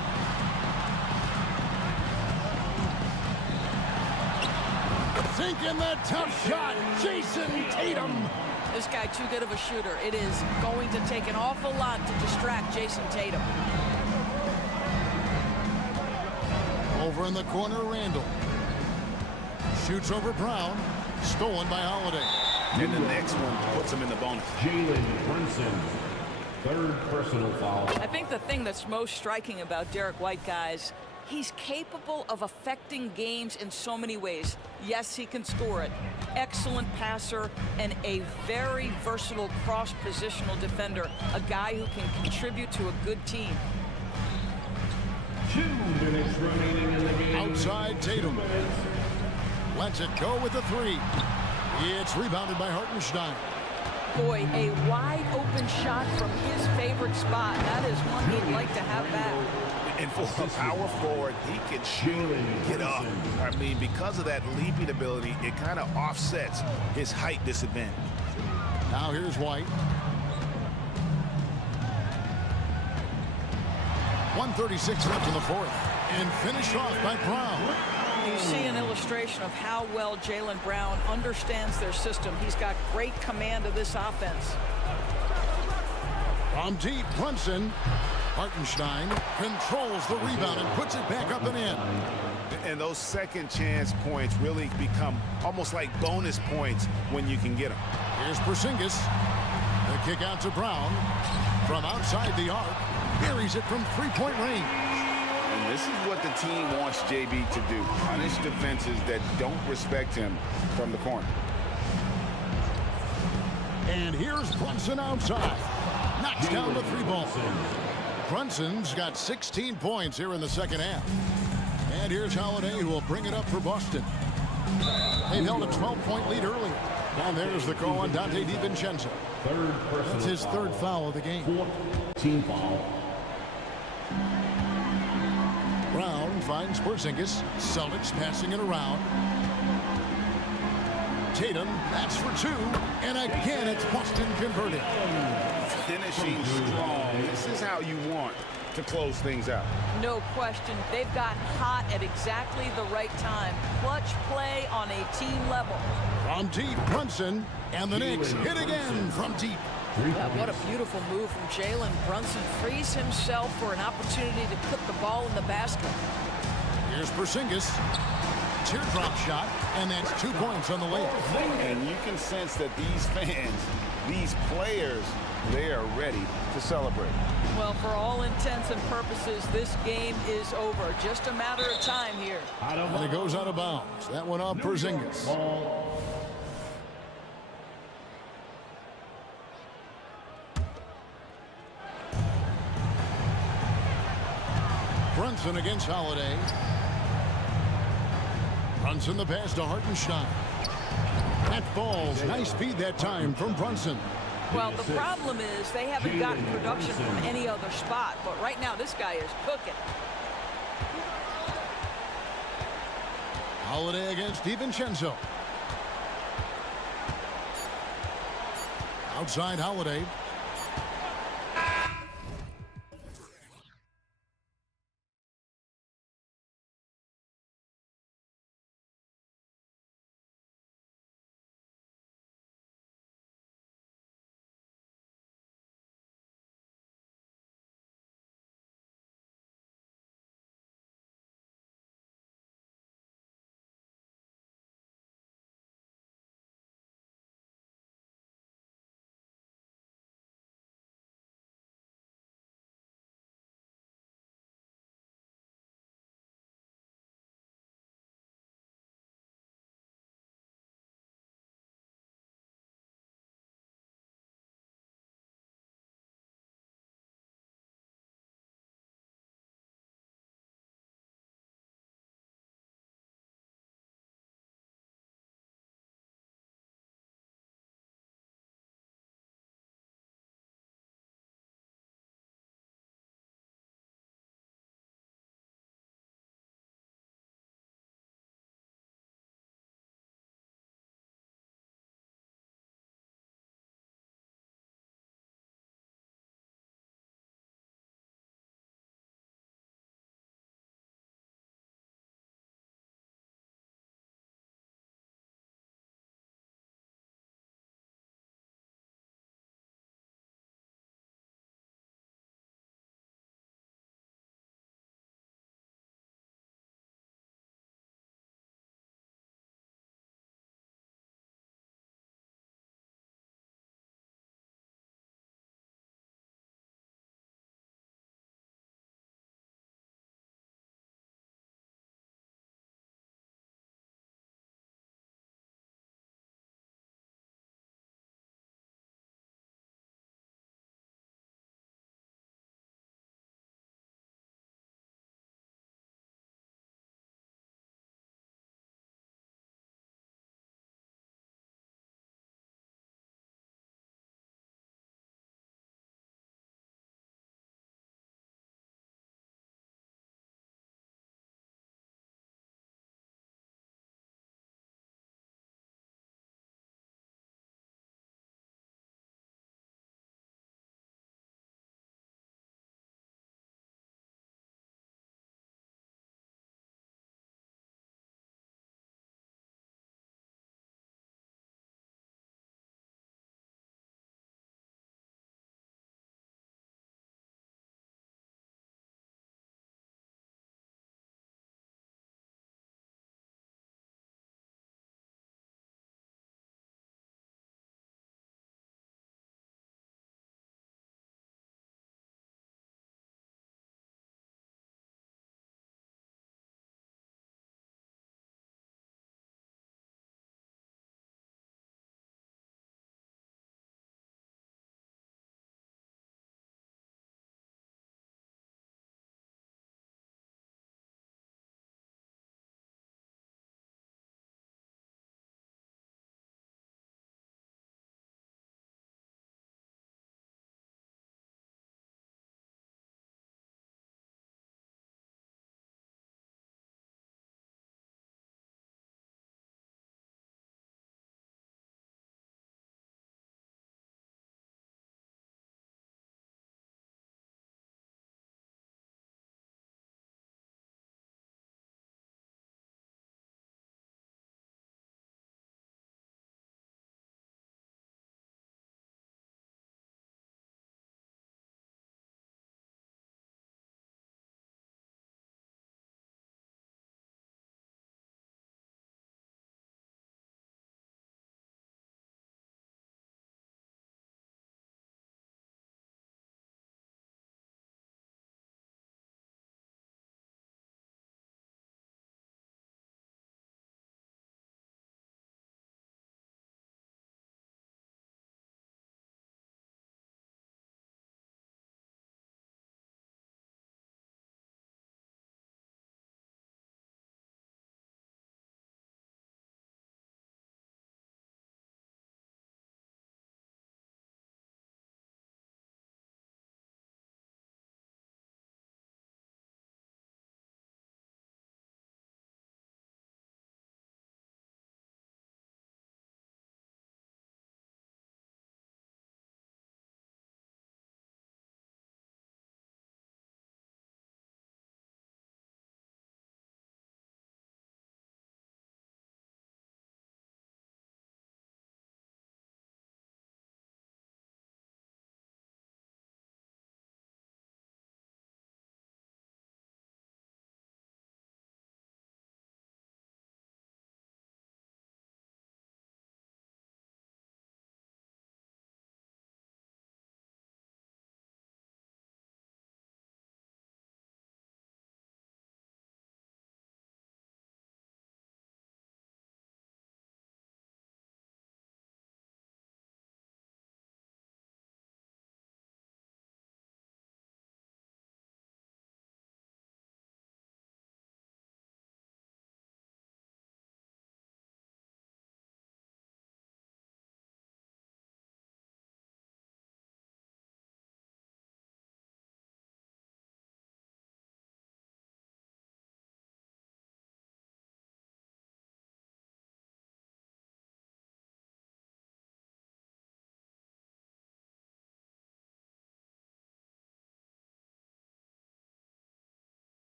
Sinking the tough shot, Jason Tatum. This guy too good of a shooter. It is going to take an awful lot to distract Jason Tatum. Over in the corner, Randall. Shoots over Brown. Stolen by Holiday. and the next one puts him in the bonus. Jalen Brunson, third personal foul. I think the thing that's most striking about Derek White, guys, he's capable of affecting games in so many ways. Yes, he can score it. Excellent passer and a very versatile cross-positional defender. A guy who can contribute to a good team. 2 minutes remaining in the game. Outside Tatum. Lets it go with the three. It's rebounded by Hartenstein. Boy, a wide open shot from his favorite spot. That is one he'd like to have back. And for a power forward, he can shoot and get up. I mean, because of that leaping ability, it kind of offsets his height disadvantage. Now here's White. 1:36 left in the fourth. And finished off by Brown. You see an illustration of how well Jaylen Brown understands their system. He's got great command of this offense. From deep, Brunson. Hartenstein controls the rebound and puts it back up and in. And those second chance points really become almost like bonus points when you can get them. Here's Porzingis. The kick out to Brown. From outside the arc. Buries it from three-point range. And this is what the team wants JB to do. Punish defenses that don't respect him from the corner. And here's Brunson outside. Knocks down the three ball. Brunson's got 16 points here in the second half. And here's Holiday, who will bring it up for Boston. They've held a 12-point lead earlier. And there's the call on Dante DiVincenzo. That's his third foul of the game. Team foul. Brown finds Porzingis. Celtics passing it around. Tatum, that's for two. And again, it's Boston converted. Finishing strong. This is how you want to close things out. No question. They've gotten hot at exactly the right time. Clutch play on a team level. From deep, Brunson. And the Knicks hit again from deep. Yeah, what a beautiful move from Jalen Brunson. Frees himself for an opportunity to put the ball in the basket. Here's Porzingis. Teardrop shot, and that's 2 points on the layup. And you can sense that these fans, these players, they are ready to celebrate. Well, for all intents and purposes, this game is over. Just a matter of time here. And it goes out of bounds. That one off Porzingis. Brunson against Holiday. Brunson the pass to Hartenstein. That falls. Nice feed that time from Brunson. Well, the problem is they haven't gotten production from any other spot. But right now, this guy is cooking. Holiday against DiVincenzo. Outside Holiday.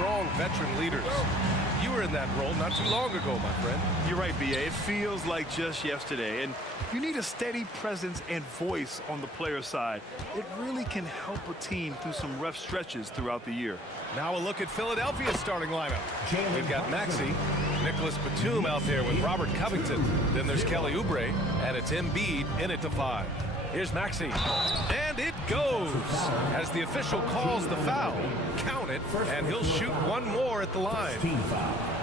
strong veteran leaders. You were in that role not too long ago, my friend. You're right, B.A. It feels like just yesterday. And you need a steady presence and voice on the player side. It really can help a team through some rough stretches throughout the year. Now a look at Philadelphia's starting lineup. We've got Maxey, Nicholas Batum out there with Robert Covington. Then there's Kelly Oubre, and it's Embiid in at the 5. Here's Maxey, and it goes. As the official calls the foul, count it, and he'll shoot one more at the line.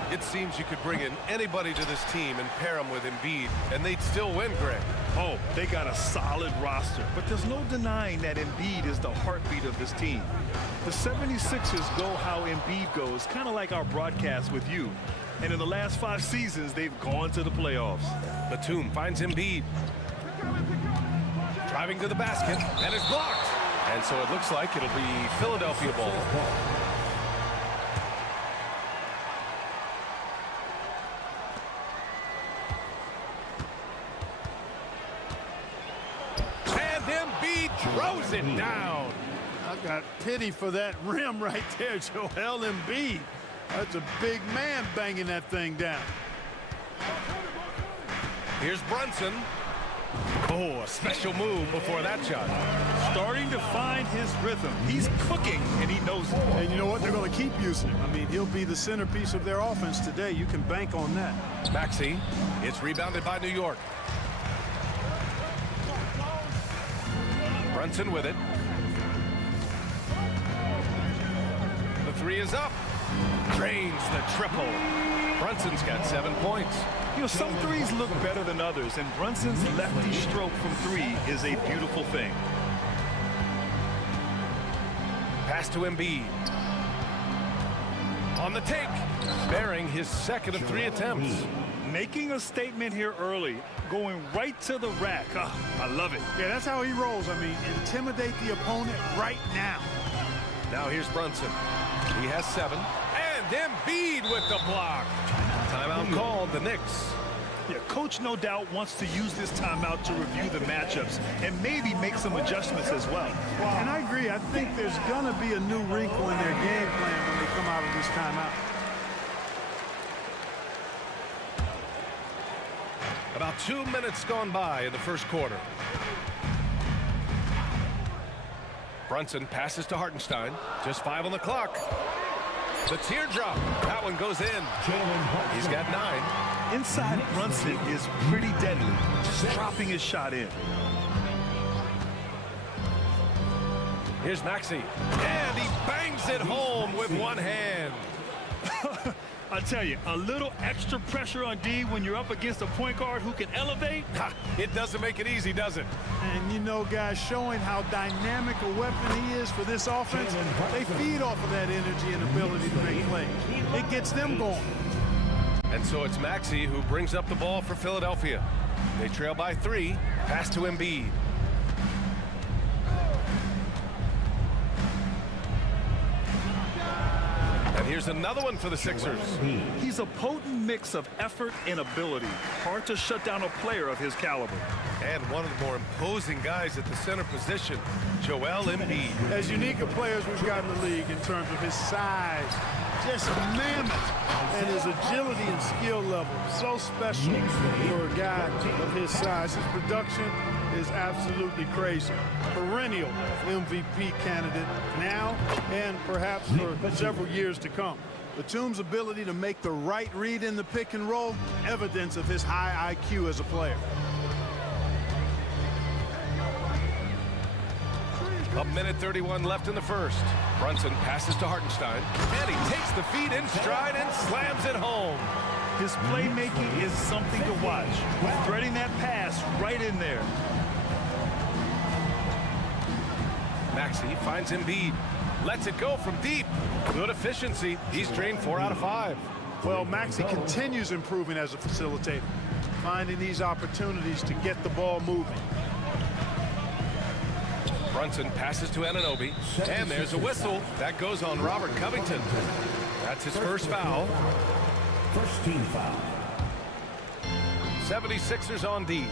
It seems you could bring in anybody to this team and pair them with Embiid, and they'd still win, Greg. Oh, they got a solid roster, but there's no denying that Embiid is the heartbeat of this team. The 76ers go how Embiid goes, kind of like our broadcast with you. And in the last 5 seasons, they've gone to the playoffs. Batum finds Embiid. Driving to the basket, and it's blocked. And so it looks like it'll be Philadelphia ball. And Embiid throws it down. I got pity for that rim right there, Joel Embiid. That's a big man banging that thing down. Here's Brunson. Oh, a special move before that shot. Starting to find his rhythm. He's cooking, and he knows it. And you know what? They're going to keep using him. I mean, he'll be the centerpiece of their offense today. You can bank on that. Maxey, it's rebounded by New York. Brunson with it. The 3 is up. Drains the triple. Brunson's got 7 points. You know, some threes look better than others, and Brunson's lefty stroke from 3 is a beautiful thing. Pass to Embiid. On the take. Bearing his second of 3 attempts. Making a statement here early. Going right to the rack. Oh, I love it. Yeah, that's how he rolls. I mean, intimidate the opponent right now. Now here's Brunson. He has 7. And Embiid with the block. Timeout called, the Knicks. Yeah, coach no doubt wants to use this timeout to review the matchups and maybe make some adjustments as well. And I agree. I think there's going to be a new wrinkle in their game plan when they come out of this timeout. About 2 minutes gone by in the first quarter. Brunson passes to Hartenstein. Just 5 on the clock. The teardrop. That one goes in. He's got 9. Inside Brunson is pretty deadly. Just dropping his shot in. Here's Maxey. And he bangs it home with one hand. I tell you, a little extra pressure on D when you're up against a point guard who can elevate. It doesn't make it easy, does it? And you know, guys, showing how dynamic a weapon he is for this offense, they feed off of that energy and ability to make plays. It gets them going. And so it's Maxey who brings up the ball for Philadelphia. They trail by 3. Pass to Embiid. And here's another one for the Sixers. He's a potent mix of effort and ability. Hard to shut down a player of his caliber. And one of the more imposing guys at the center position, Joel Embiid. As unique a player as we've got in the league in terms of his size, just mammoth, and his agility and skill level. So special for a guy of his size. His production is absolutely crazy. Perennial MVP candidate now and perhaps for several years to come. Batum's ability to make the right read in the pick and roll, evidence of his high IQ as a player. A minute 31 left in the first. Brunson passes to Hartenstein, and he takes the feed in stride and slams it home. His playmaking is something to watch. Threading that pass right in there. Maxey finds Embiid. Lets it go from deep. Good efficiency. He's drained 4 out of 5. Well, Maxey continues improving as a facilitator, finding these opportunities to get the ball moving. Brunson passes to Anunoby, and there's a whistle. That goes on Robert Covington. That's his first foul. First team foul. 76ers on D.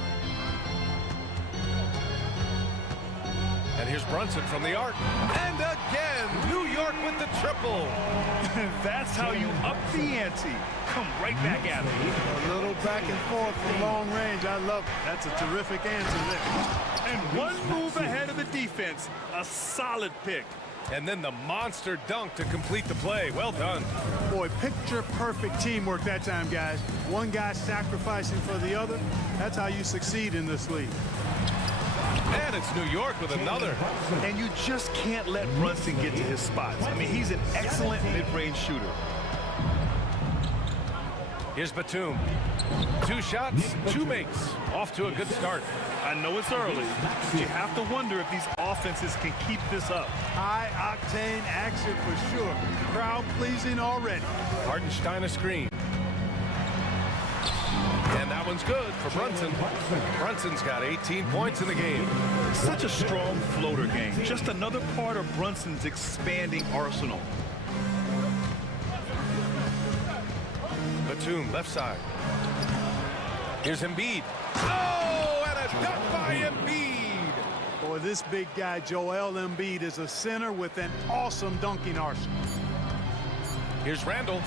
And here's Brunson from the arc. And again, New York with the triple. That's how you up the ante. Come right back at it. A little back and forth from long range. I love it. That's a terrific answer there. And one move ahead of the defense. A solid pick. And then the monster dunk to complete the play. Well done. Boy, picture-perfect teamwork that time, guys. One guy sacrificing for the other. That's how you succeed in this league. And it's New York with another. And you just can't let Brunson get to his spots. I mean, he's an excellent mid-range shooter. Here's Batum. 2 shots, 2 makes. Off to a good start. I know it's early, but you have to wonder if these offenses can keep this up. High-octane action for sure. Crowd-pleasing already. Hartenstein a screen. And that one's good for Brunson. Brunson's got 18 points in the game. Such a strong floater game. Just another part of Brunson's expanding arsenal. Batum, left side. Here's Embiid. Oh, and a dunk by Embiid. Boy, this big guy, Joel Embiid, is a center with an awesome dunking arsenal. Here's Randall.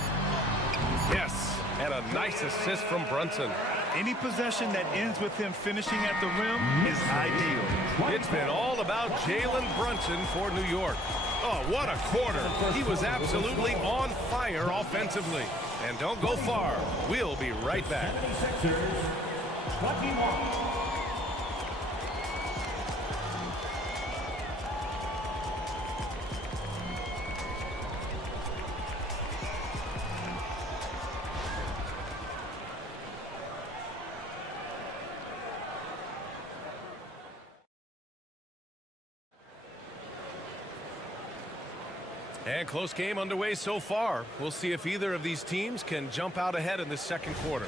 Yes, and a nice assist from Brunson. Any possession that ends with him finishing at the rim is ideal. It's been all about Jalen Brunson for New York. Oh, what a quarter. He was absolutely on fire offensively. And don't go far. We'll be right back. And close game underway so far. We'll see if either of these teams can jump out ahead in this second quarter.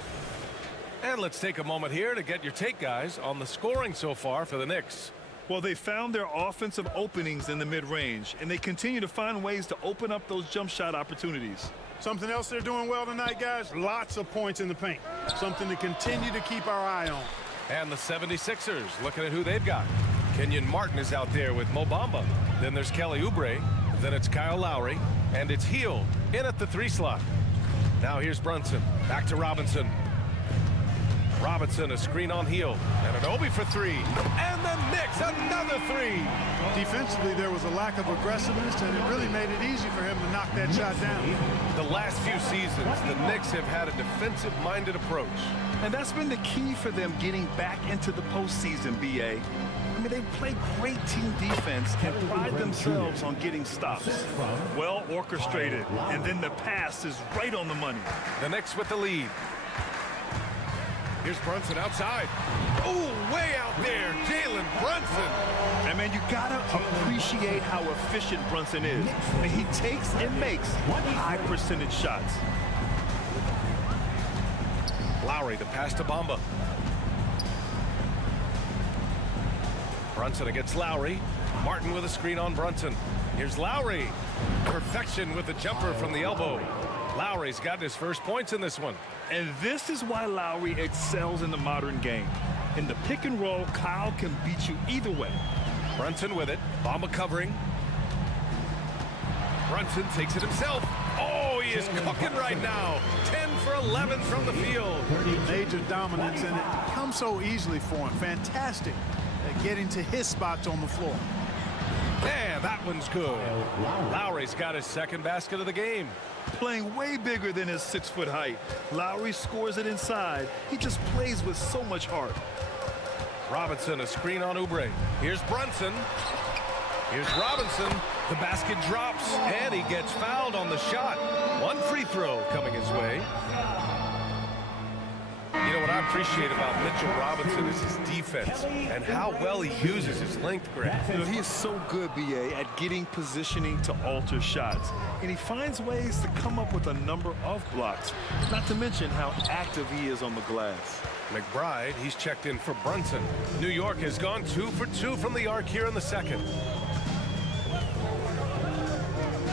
And let's take a moment here to get your take, guys, on the scoring so far for the Knicks. Well, they found their offensive openings in the mid-range, and they continue to find ways to open up those jump shot opportunities. Something else they're doing well tonight, guys? Lots of points in the paint. Something to continue to keep our eye on. And the 76ers, looking at who they've got. Kenyon Martin is out there with Mo Bamba. Then there's Kelly Oubre. Then it's Kyle Lowry, and it's Hield in at the 3 slot. Now here's Brunson, back to Robinson. Robinson, a screen on Hield, and an Obi for 3. And the Knicks, another 3. Defensively, there was a lack of aggressiveness, and it really made it easy for him to knock that shot down. The last few seasons, the Knicks have had a defensive-minded approach. And that's been the key for them getting back into the postseason, B.A. I mean, they play great team defense and pride themselves on getting stops. Well orchestrated, and then the pass is right on the money. The Knicks with the lead. Here's Brunson outside. Oh, way out there, Jalen Brunson. And man, you gotta appreciate how efficient Brunson is. I mean, he takes and makes high percentage shots. Lowry, the pass to Bamba. Brunson against Lowry. Martin with a screen on Brunson. Here's Lowry. Perfection with the jumper from the elbow. Lowry's got his first points in this one. And this is why Lowry excels in the modern game. In the pick and roll, Kyle can beat you either way. Brunson with it. Bamba covering. Brunson takes it himself. Oh, he is cooking right now. 10 for 11 from the field. Major dominance, and it comes so easily for him. Fantastic at getting to his spots on the floor. Yeah, that one's good. Lowry's got his second basket of the game. Playing way bigger than his 6-foot height. Lowry scores it inside. He just plays with so much heart. Robinson, a screen on Oubre. Here's Brunson. Here's Robinson. The basket drops, and he gets fouled on the shot. One free throw coming his way. You know what I appreciate about Mitchell Robinson is his defense and how well he uses his length, Greg. You know, he is so good, B.A., at getting positioning to alter shots. And he finds ways to come up with a number of blocks, not to mention how active he is on the glass. McBride, he's checked in for Brunson. New York has gone 2 for 2 from the arc here in the second.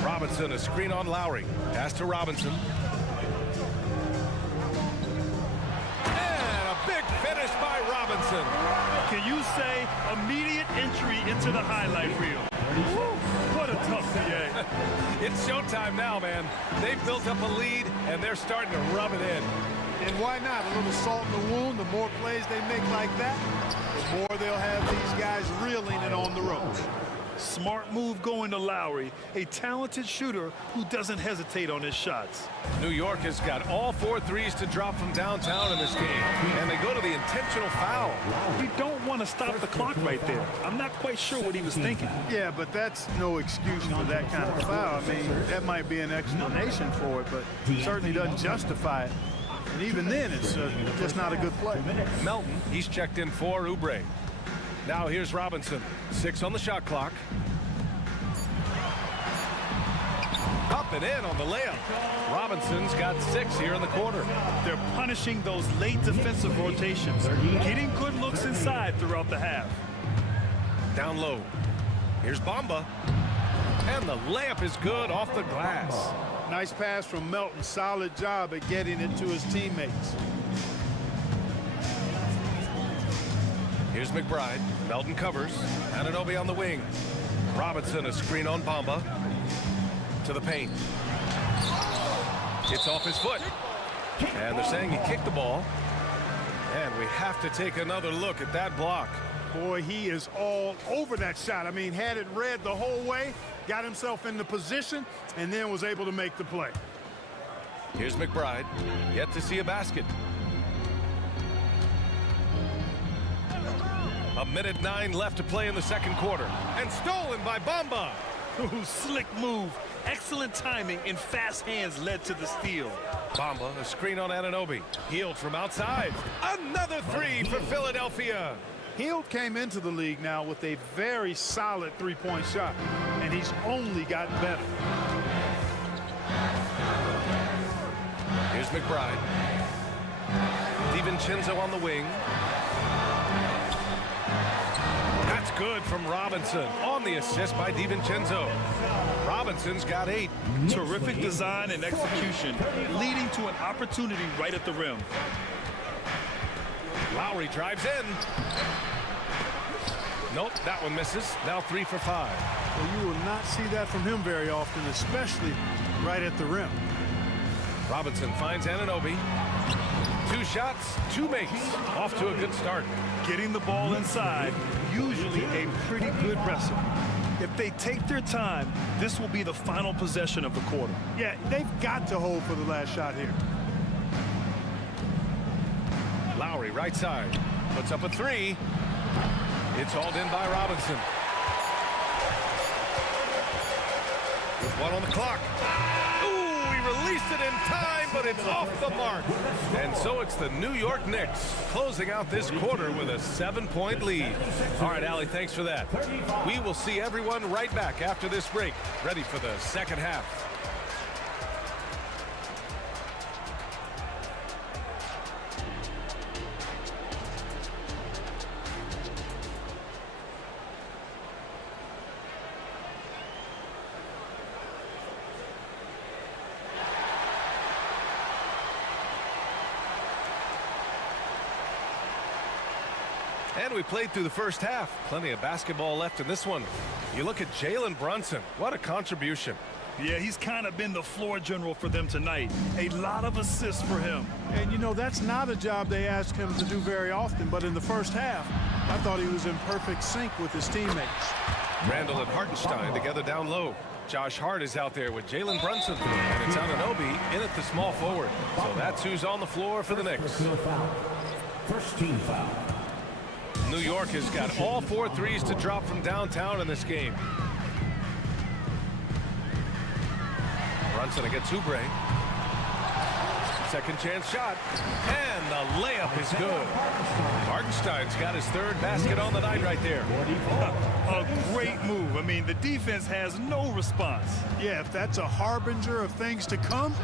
Robinson, a screen on Lowry. Pass to Robinson. And a big finish by Robinson. Can you say immediate entry into the highlight reel? Woo, what a tough PA. It's showtime now, man. They've built up a lead, and they're starting to rub it in. And why not? A little salt in the wound. The more plays they make like that, the more they'll have these guys reeling and on the ropes. Smart move going to Lowry, a talented shooter who doesn't hesitate on his shots. New York has got all 4 threes to drop from downtown in this game, and they go to the intentional foul. We don't want to stop the clock right there. I'm not quite sure what he was thinking. Yeah, but that's no excuse for that kind of foul. I mean, that might be an explanation for it, but certainly doesn't justify it. And even then, it's just not a good play. Melton, he's checked in for Oubre. Now here's Robinson, 6 on the shot clock. Up and in on the layup. Robinson's got 6 here in the quarter. They're punishing those late defensive rotations, getting good looks inside throughout the half. Down low. Here's Bamba. And the layup is good off the glass. Nice pass from Melton. Solid job at getting it to his teammates. Here's McBride. Melton covers. Anunoby on the wing. Robinson, a screen on Bamba. To the paint. It's off his foot. And they're saying he kicked the ball. And we have to take another look at that block. Boy, he is all over that shot. I mean, had it read the whole way, got himself in the position, and then was able to make the play. Here's McBride. Yet to see a basket. 1:09 left to play in the second quarter. And stolen by Bamba. Ooh, slick move. Excellent timing and fast hands led to the steal. Bamba, a screen on Anunoby. Healed from outside. Another 3 for Philadelphia. Hield came into the league now with a very solid three-point shot, and he's only gotten better. Here's McBride. DiVincenzo on the wing. That's good from Robinson on the assist by DiVincenzo. Robinson's got 8. Terrific design and execution, leading to an opportunity right at the rim. Lowry drives in. Nope, that one misses. Now 3 for 5. Well, you will not see that from him very often, especially right at the rim. Robinson finds Anunoby. 2 shots, 2 makes. Off to a good start. Getting the ball inside, usually a pretty good recipe. If they take their time, this will be the final possession of the quarter. Yeah, they've got to hold for the last shot here. Lowry, right side. Puts up a 3. It's hauled in by Robinson. With 1 on the clock. Ooh, he released it in time, but it's off the mark. And so it's the New York Knicks closing out this quarter with a 7-point lead. All right, Allie, thanks for that. We will see everyone right back after this break, ready for the second half. And we played through the first half. Plenty of basketball left in this one. You look at Jalen Brunson. What a contribution. Yeah, he's kind of been the floor general for them tonight. A lot of assists for him. And, you know, that's not a job they ask him to do very often. But in the first half, I thought he was in perfect sync with his teammates. Randall and Hartenstein together down low. Josh Hart is out there with Jalen Brunson. And it's Anunoby in at the small forward. So that's who's on the floor for the Knicks. First team foul. New York has got all 4 threes to drop from downtown in this game. Brunson against Oubre. Second chance shot. And the layup is good. Hartenstein's got his 3rd basket on the night right there. A great move. I mean, the defense has no response. Yeah, if that's a harbinger of things to come,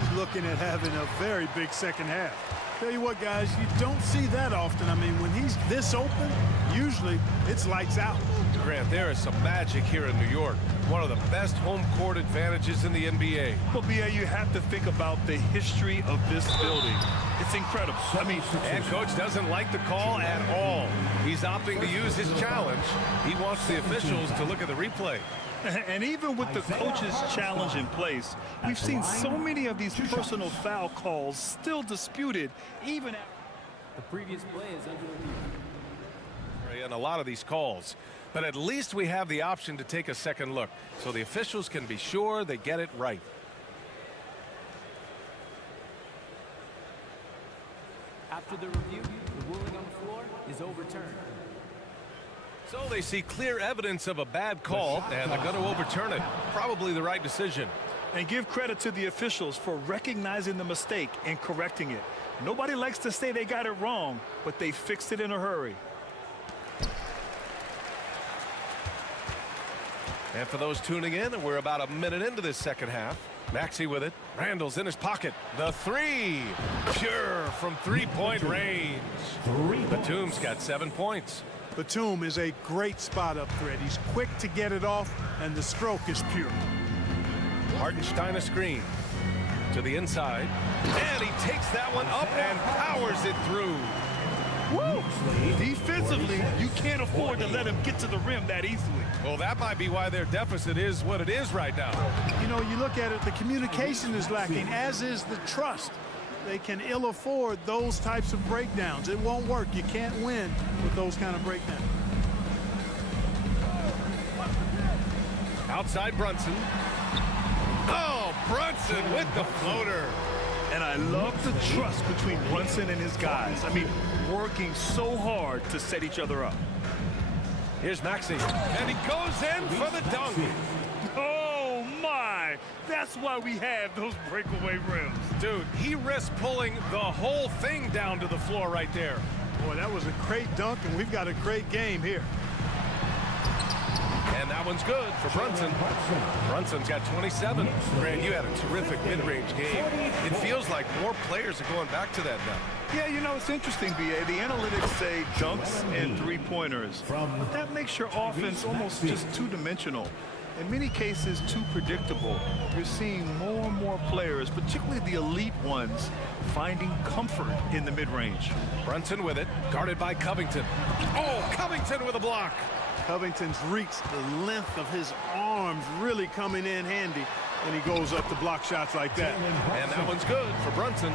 he's looking at having a very big second half. Tell you what, guys, you don't see that often. I mean, when he's this open, usually it's lights out. Grant, there is some magic here in New York. One of the best home court advantages in the NBA. Well, B.A., you have to think about the history of this building. It's incredible. I mean, and coach doesn't like the call at all. He's opting to use his challenge. He wants the officials to look at the replay. And even with the coach's challenge in place, we've seen so many of these personal foul calls still disputed, even after The previous play is under review. in a lot of these calls. But at least we have the option to take a second look, so the officials can be sure they get it right. After the review, the ruling on the floor is overturned. So they see clear evidence of a bad call, and they're going to overturn it. Probably the right decision. And give credit to the officials for recognizing the mistake and correcting it. Nobody likes to say they got it wrong, but they fixed it in a hurry. And for those tuning in, we're about a minute into this second half. Maxey with it. Randall's in his pocket. The three. Pure from three-point range. Batum's got 7 points. Batum is a great spot-up threat. He's quick to get it off, and the stroke is pure. Hartenstein a screen. To the inside. And he takes that one up and powers it through. Woo! Defensively, you can't afford to let him get to the rim that easily. Well, that might be why their deficit is what it is right now. You know, you look at it, the communication is lacking, as is the trust. They can ill afford those types of breakdowns. It won't work. You can't win with those kind of breakdowns. Outside Brunson. Oh, Brunson with the floater. And I love the trust between Brunson and his guys. I mean, working so hard to set each other up. Here's Maxey, and he goes in for the dunk. Oh, my. That's why we have those breakaway rims. Dude, he risked pulling the whole thing down to the floor right there. Boy, that was a great dunk, and we've got a great game here. And that one's good for Brunson. Brunson's got 27. Grant, you had a terrific mid-range game. It feels like more players are going back to that now. Yeah, you know, it's interesting, B.A. The analytics say dunks and three-pointers. But that makes your offense almost just two-dimensional. In many cases, too predictable. You're seeing more and more players, particularly the elite ones, finding comfort in the mid-range. Brunson with it, guarded by Covington. Oh, Covington with a block. Covington's reach, the length of his arms really coming in handy when he goes up to block shots like that. And that one's good for Brunson.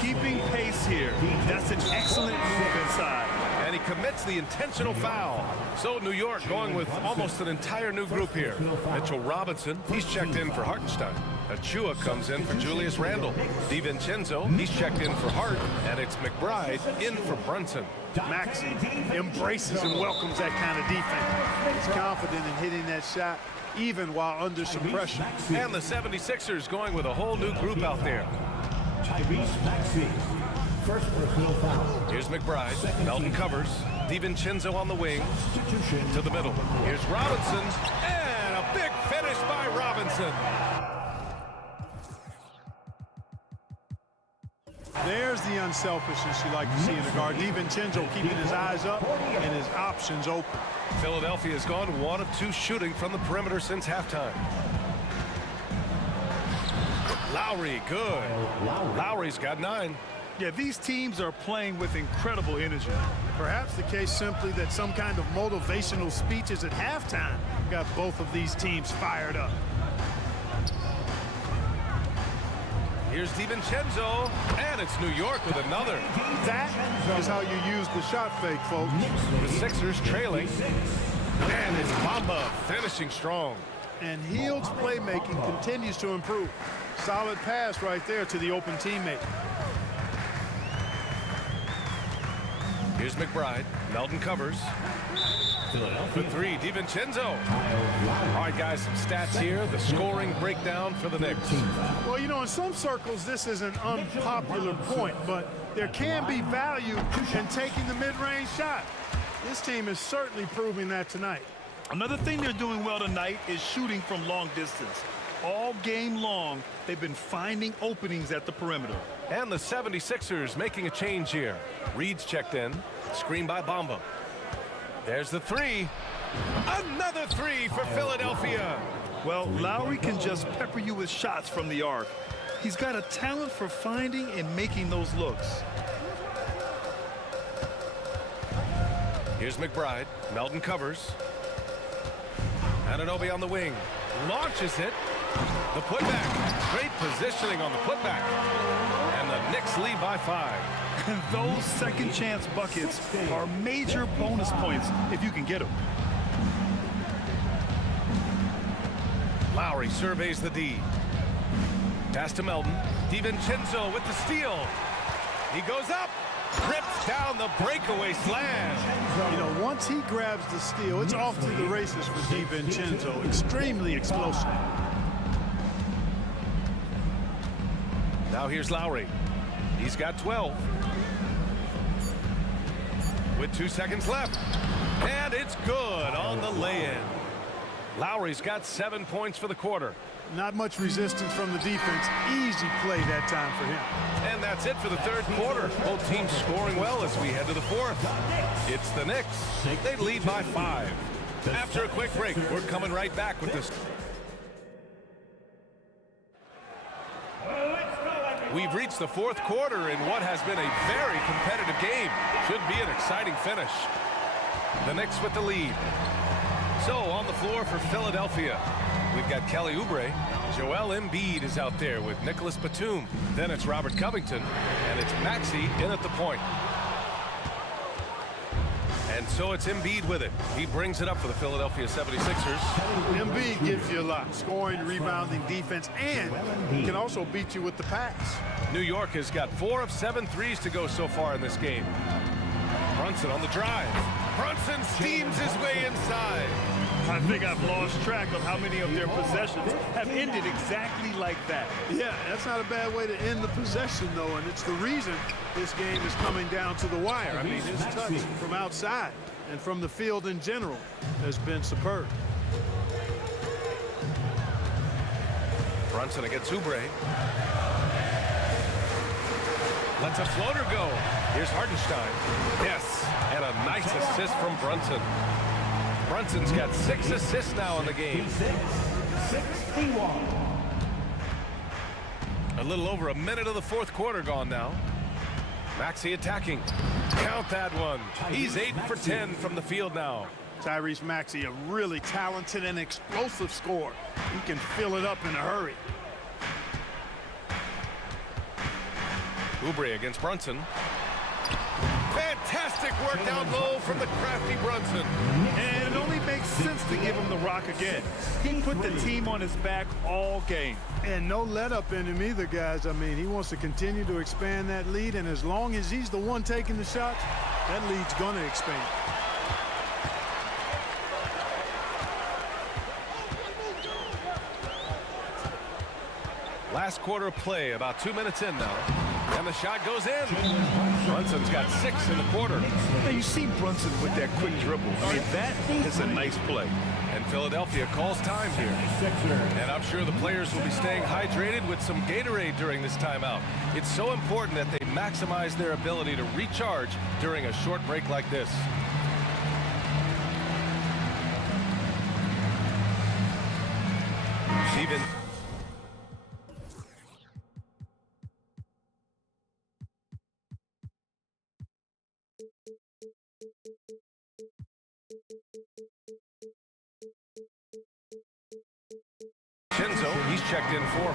Keeping pace here. That's an excellent move inside. And he commits the intentional foul. So New York going with almost an entire new group here. Mitchell Robinson, he's checked in for Hartenstein. Achua comes in for Julius Randle. DiVincenzo, he's checked in for Hart. And it's McBride in for Brunson. Maxey embraces and welcomes that kind of defense. He's confident in hitting that shot, even while under some pressure. And the 76ers going with a whole new group out there. First personal foul. Here's McBride. Melton covers. DiVincenzo on the wing. To the middle. Here's Robinson. And a big finish by Robinson. There's the unselfishness you like to see in the guard. DiVincenzo keeping his eyes up and his options open. Philadelphia has gone 1 of 2 shooting from the perimeter since halftime. Lowry, good. Lowry's got 9. Yeah, these teams are playing with incredible energy. Perhaps the case simply that some kind of motivational speeches at halftime got both of these teams fired up. Here's DiVincenzo, and it's New York with another. That is how you use the shot fake, folks. The Sixers trailing. And it's Bamba finishing strong. And Hield's playmaking continues to improve. Solid pass right there to the open teammate. Here's McBride. Melton covers. For 3, DiVincenzo. All right, guys, some stats here. The scoring breakdown for the Knicks. Well, you know, in some circles, this is an unpopular point, but there can be value in taking the mid-range shot. This team is certainly proving that tonight. Another thing they're doing well tonight is shooting from long distance. All game long, they've been finding openings at the perimeter. And the 76ers making a change here. Reed's checked in. Screen by Bamba. There's the 3. Another 3 for Philadelphia. Well, Lowry can just pepper you with shots from the arc. He's got a talent for finding and making those looks. Here's McBride. Melton covers. Anunoby on the wing. Launches it. The putback. Great positioning on the putback. And the Knicks lead by 5. And those second chance buckets are major bonus points if you can get them. Lowry surveys the D. Pass to Melton. DiVincenzo with the steal. He goes up. Rips down the breakaway slam. You know, once he grabs the steal, it's off to the races for DiVincenzo. Extremely explosive. Now here's Lowry. He's got 12. With 2 seconds left. And it's good on the lay-in. Lowry's got 7 points for the quarter. Not much resistance from the defense. Easy play that time for him. And that's it for the third quarter. Both teams scoring well as we head to the fourth. It's the Knicks. They lead by 5. After a quick break, we're coming right back with this. We've reached the fourth quarter in what has been a very competitive game. Should be an exciting finish. The Knicks with the lead. So on the floor for Philadelphia, we've got Kelly Oubre. Joel Embiid is out there with Nicholas Batum. Then it's Robert Covington, and it's Maxey in at the point. And so it's Embiid with it. He brings it up for the Philadelphia 76ers. Embiid gives you a lot. Scoring, rebounding, defense, and he can also beat you with the pass. New York has got 4 of 7 threes to go so far in this game. Brunson on the drive. Brunson steams his way inside. I think I've lost track of how many of their possessions have ended exactly like that. Yeah, that's not a bad way to end the possession, though, and it's the reason this game is coming down to the wire. I mean, his touch from outside and from the field in general has been superb. Brunson against Oubre. Lets a floater go. Here's Hartenstein. Yes, and a nice assist from Brunson. Brunson's got 6 assists now in the game. 61. A little over a minute of the fourth quarter gone now. Maxey attacking. Count that one. He's 8 for 10 from the field now. Tyrese Maxey, a really talented and explosive scorer. He can fill it up in a hurry. Oubre against Brunson. Fantastic work down low from the crafty Brunson. And it only makes sense to give him the rock again. He put the team on his back all game. And no let up in him either, guys. I mean, he wants to continue to expand that lead, and as long as he's the one taking the shots, that lead's going to expand. Last quarter of play, about 2 minutes in now. And the shot goes in. Brunson's got 6 in the quarter. Now you see Brunson with that quick dribble. I mean, that is a nice play. And Philadelphia calls time here. And I'm sure the players will be staying hydrated with some Gatorade during this timeout. It's so important that they maximize their ability to recharge during a short break like this. Steven. He's checked in for.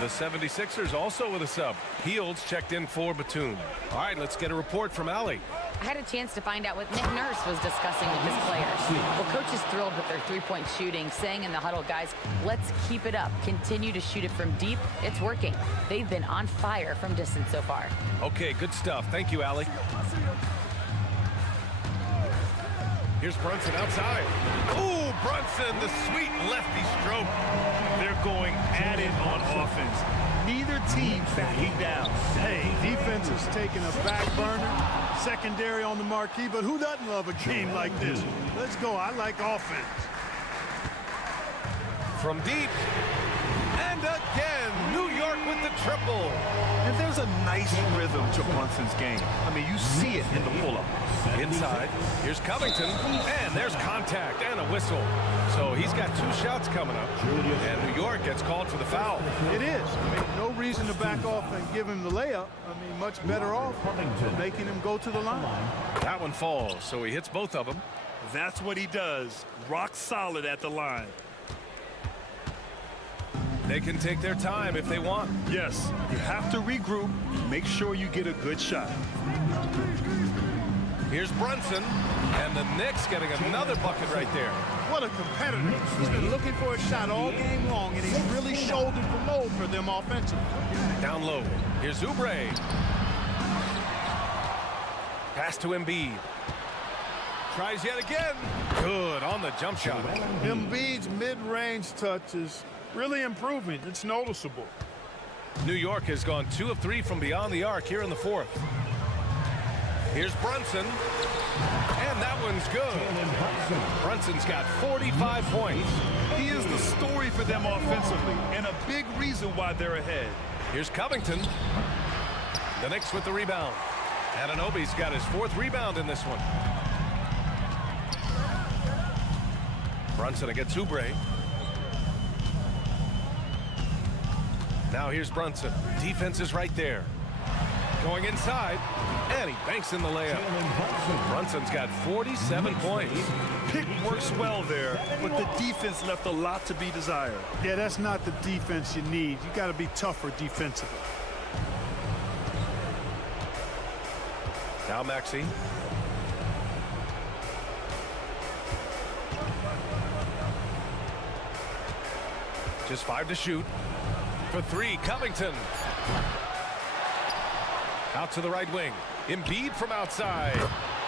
The 76ers also with a sub. Fields checked in for Batum. All right, let's get a report from Allie. I had a chance to find out what Nick Nurse was discussing with his players. Well, coach is thrilled with their three-point shooting, saying in the huddle, guys, let's keep it up. Continue to shoot it from deep. It's working. They've been on fire from distance so far. Okay, good stuff. Thank you, Allie. Here's Brunson outside. Ooh, Brunson, the sweet lefty stroke. They're going at it on offense. Neither team backing down. Hey, defense is taking a back burner, secondary on the marquee, but who doesn't love a game like this? Let's go. I like offense. From deep. And again, New York with the triple. And there's a nice rhythm to Brunson's game. I mean, you see it in the pull-up. Inside, here's Covington, and there's contact and a whistle. So he's got 2 shots coming up, and New York gets called for the foul. It is. I mean, no reason reason to back off and give him the layup. I mean, much better off making him go to the line. That one falls, so he hits both of them. That's what he does. Rock solid at the line. They can take their time if they want. Yes, you have to regroup. Make sure you get a good shot. Here's Brunson, and the Knicks getting another bucket right there. What a competitor. He's been looking for a shot all game long, and he's really shouldered the load for them offensively. Down low. Here's Oubre. Pass to Embiid. Tries yet again. Good on the jump shot. Embiid's mid-range touch is really improving. It's noticeable. New York has gone 2 of 3 from beyond the arc here in the fourth. Here's Brunson. And that one's good. Brunson's got 45 points. He is the story for them offensively and a big reason why they're ahead. Here's Covington. The Knicks with the rebound. Anunoby's got his 4th rebound in this one. Brunson against Oubre. Now here's Brunson. Defense is right there. Going inside, and he banks in the layup. Brunson's got 47 points. Pick works well there, but the defense left a lot to be desired. Yeah, that's not the defense you need. You got to be tougher defensively. Now Maxey. Just 5 to shoot. For 3, Covington. Out to the right wing. Embiid from outside.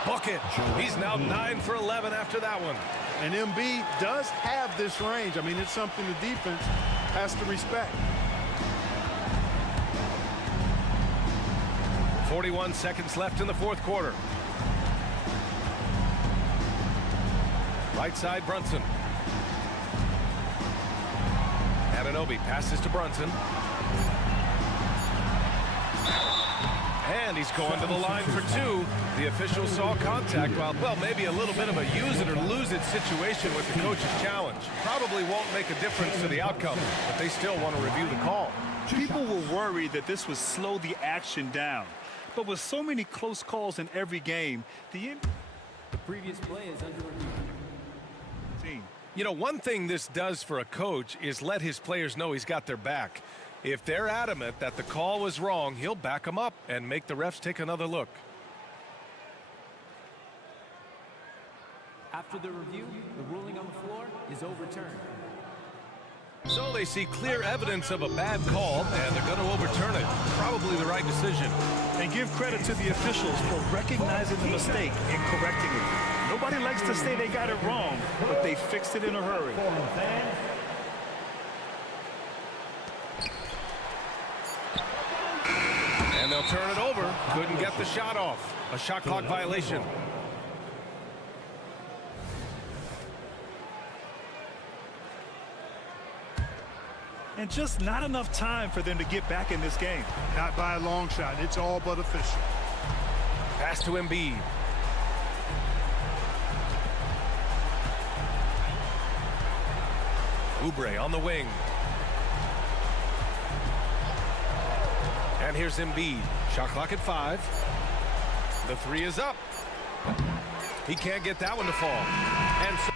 Bucket. He's now 9 for 11 after that one. And Embiid does have this range. I mean, it's something the defense has to respect. 41 seconds left in the fourth quarter. Right side, Brunson. Anunoby passes to Brunson. And he's going to the line for 2. The officials saw contact while, well, maybe a little bit of a use it or lose it situation with the coach's challenge. Probably won't make a difference to the outcome, but they still want to review the call. People were worried that this would slow the action down. But with so many close calls in every game, the previous play is under review. You know, one thing this does for a coach is let his players know he's got their back. If they're adamant that the call was wrong, he'll back them up and make the refs take another look. After the review, the ruling on the floor is overturned. So they see clear evidence of a bad call, and they're going to overturn it. Probably the right decision. And give credit to the officials for recognizing the mistake and correcting it. Nobody likes to say they got it wrong, but they fixed it in a hurry. And they'll turn it over. Couldn't get the shot off. A shot clock violation. And just not enough time for them to get back in this game. Not by a long shot. It's all but official. Pass to Embiid. Oubre on the wing. And here's Embiid. Shot clock at 5. The 3 is up. He can't get that one to fall. And so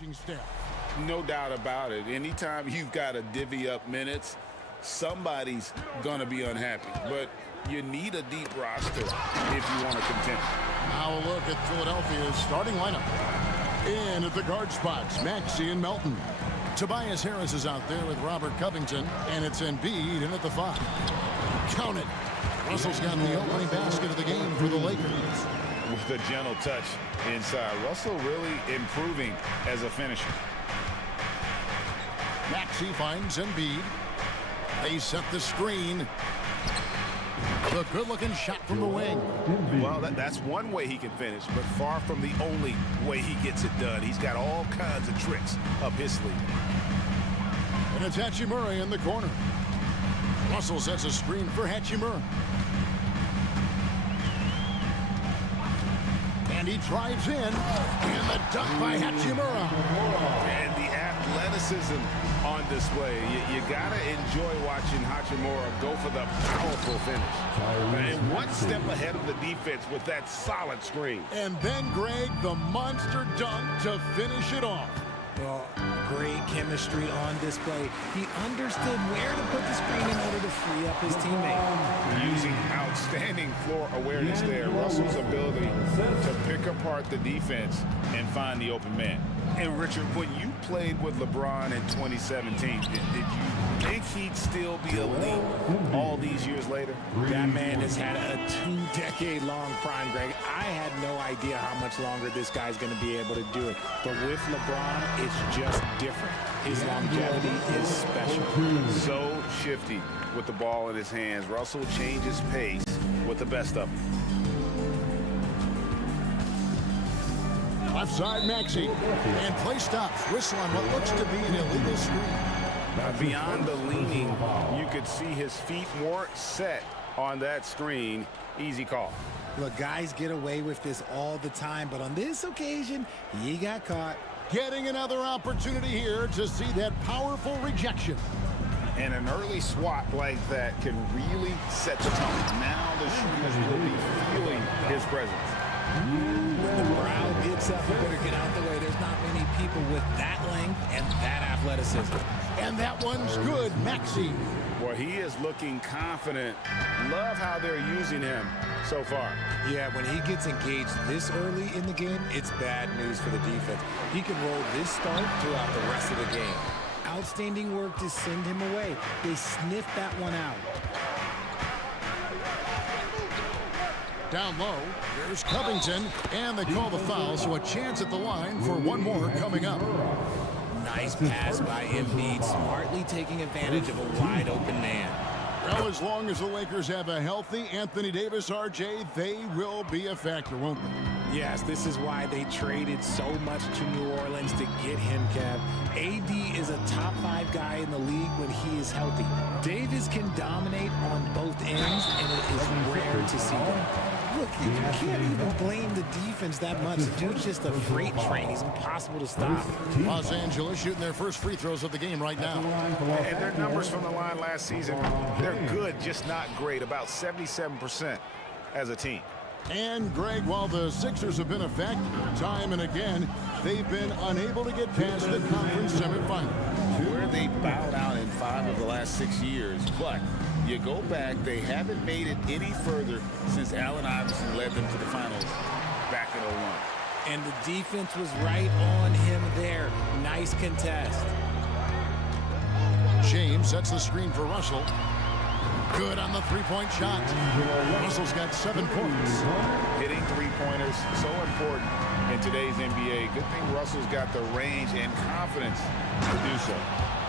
coaching staff. No doubt about it. Anytime you've got to divvy up minutes, somebody's going to be unhappy. But you need a deep roster if you want to contend. Now a look at Philadelphia's starting lineup. In at the guard spots, Maxey and Melton. Tobias Harris is out there with Robert Covington, and it's Embiid in at the 5. Count it. Russell's got the opening basket of the game for the Lakers. With a gentle touch inside. Russell really improving as a finisher. Maxey finds Embiid. They set the screen. The good-looking shot from the wing. Well, that's one way he can finish, but far from the only way he gets it done. He's got all kinds of tricks up his sleeve. And it's Hachimura in the corner. Russell sets a screen for Hachimura. And he drives in. And the dunk by Hachimura. And the athleticism on display. You got to enjoy watching Hachimura go for the powerful finish. And one step ahead of the defense with that solid screen. And then, Greg, the monster dunk to finish it off. Well, great chemistry on display. He understood where to put the screen in order to free up his teammate. Using outstanding floor awareness there. Russell's ability to pick apart the defense and find the open man. And Richard, when you played with LeBron in 2017, did you think he'd still be elite all these years later? That man has had a 2-decade-long prime, Greg. I had no idea how much longer this guy's going to be able to do it. But with LeBron, it's just different. His longevity is special. So shifty with the ball in his hands. Russell changes pace with the best of them. Left side, Maxey. And play stops. Whistle on what looks to be an illegal screen. Beyond the leaning, you could see his feet weren't set on that screen. Easy call. Look, guys get away with this all the time, but on this occasion, he got caught. Getting another opportunity here to see that powerful rejection. And an early swat like that can really set the tone. Now the shooters will be feeling his presence. When the crowd gets up, you better get out the way. There's not many people with that length and that athleticism. And that one's good, Maxey. Well, he is looking confident. Love how they're using him so far. Yeah, when he gets engaged this early in the game, it's bad news for the defense. He can roll this start throughout the rest of the game. Outstanding work to send him away. They sniffed that one out. Down low, there's Covington, and they call the foul, so a chance at the line for one more coming up. Nice pass by Embiid, smartly taking advantage of a wide-open man. Well, as long as the Lakers have a healthy Anthony Davis, RJ, they will be a factor, won't they? Yes, this is why they traded so much to New Orleans to get him, Kev. AD is a top 5 guy in the league when he is healthy. Davis can dominate on both ends, and it is rare to see that. Look, you can't even blame the defense that much. The dude's just a freight train. He's impossible to stop. Los Angeles shooting their first free throws of the game right now. And their numbers from the line last season, they're good, just not great. About 77% as a team. And, Greg, while the Sixers have been a factor time and again, they've been unable to get past the conference semifinal. Where they bowed out in 5 of the last 6 years, but you go back, they haven't made it any further since Allen Iverson led them to the finals back in 01. And the defense was right on him there. Nice contest. James sets the screen for Russell. Good on the three-point shot. Russell's got 7 points. Hitting three-pointers, so important in today's NBA. Good thing Russell's got the range and confidence to do so.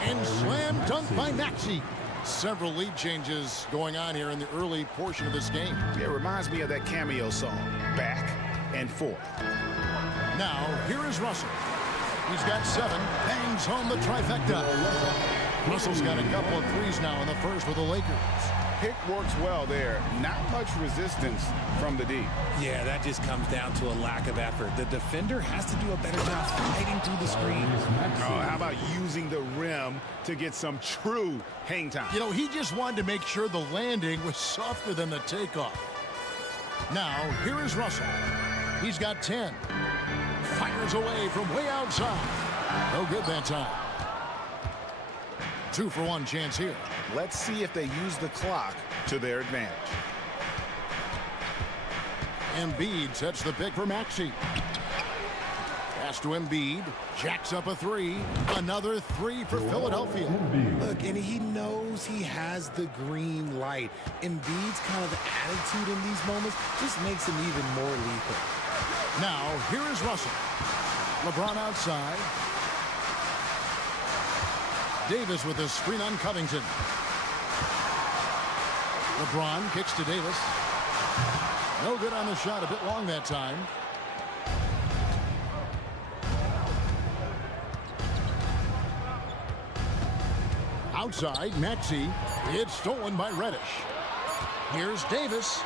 And slam dunk by Maxey. Several lead changes going on here in the early portion of this game. It reminds me of that cameo song, Back and Forth. Now, here is Russell. He's got 7, bangs home the trifecta. Russell's got a couple of threes now in the first for the Lakers. Pick works well there. Not much resistance from the D. Yeah, that just comes down to a lack of effort. The defender has to do a better job fighting through the screen. Oh, how about using the rim to get some true hang time? You know, he just wanted to make sure the landing was softer than the takeoff. Now, here is Russell. He's got 10. Fires away from way outside. No good that time. 2-for-1 chance here. Let's see if they use the clock to their advantage. Embiid sets the pick for Maxey. Pass to Embiid. Jacks up a three. Another three for Philadelphia. Look, and he knows he has the green light. Embiid's kind of attitude in these moments just makes him even more lethal. Now, here is Russell. LeBron outside. Davis with a screen on Covington. LeBron kicks to Davis. No good on the shot, a bit long that time. Outside, Maxey. It's stolen by Reddish. Here's Davis.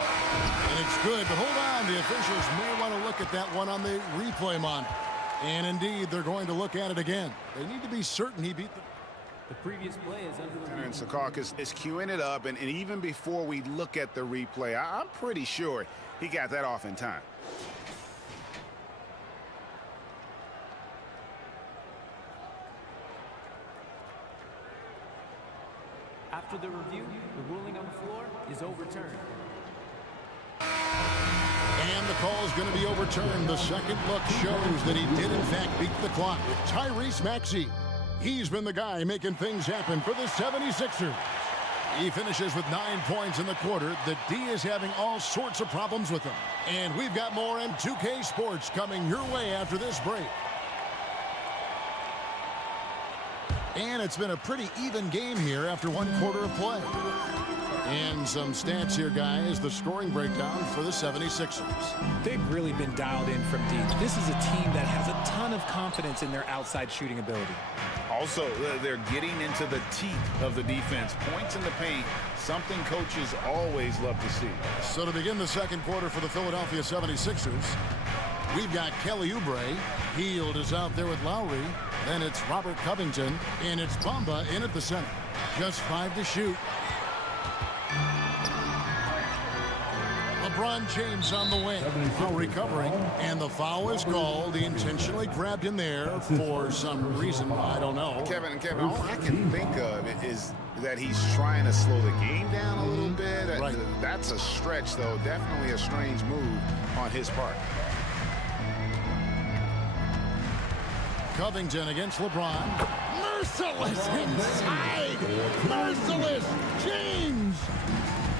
And it's good, but hold on. The officials may want to look at that one on the replay monitor. And indeed, they're going to look at it again. They need to be certain he beat The previous play is under review. And Secaucus is queuing it up, and even before we look at the replay, I'm pretty sure he got that off in time. After the review, the ruling on the floor is overturned. And the call is going to be overturned. The second look shows that he did, in fact, beat the clock. Tyrese Maxey. He's been the guy making things happen for the 76ers. He finishes with 9 points in the quarter. The D is having all sorts of problems with him. And we've got more M2K Sports coming your way after this break. And it's been a pretty even game here after 1 quarter of play. And some stats here, guys. The scoring breakdown for the 76ers. They've really been dialed in from deep. This is a team that has a ton of confidence in their outside shooting ability. Also, they're getting into the teeth of the defense. Points in the paint, something coaches always love to see. So to begin the second quarter for the Philadelphia 76ers, we've got Kelly Oubre. Hield is out there with Lowry. Then it's Robert Covington, and it's Bamba in at the center. Just 5 to shoot. LeBron James on the wing. Now recovering, and the foul is called. He intentionally grabbed him there for some reason. I don't know. Kevin, all I can think of is that he's trying to slow the game down a little bit. Right. That's a stretch, though. Definitely a strange move on his part. Covington against LeBron. Merciless inside. Merciless James.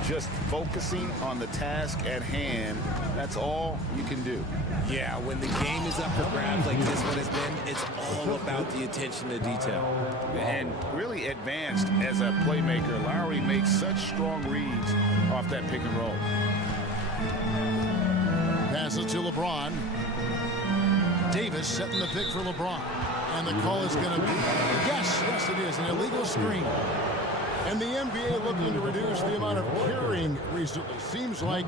Just focusing on the task at hand, that's all you can do. Yeah, when the game is up for grabs like this one has been, it's all about the attention to detail. And really advanced as a playmaker. Lowry makes such strong reads off that pick and roll. Passes to LeBron. Davis setting the pick for LeBron. And the call is going to be, yes, it is, an illegal screen. And the NBA looking to reduce the amount of carrying recently. Seems like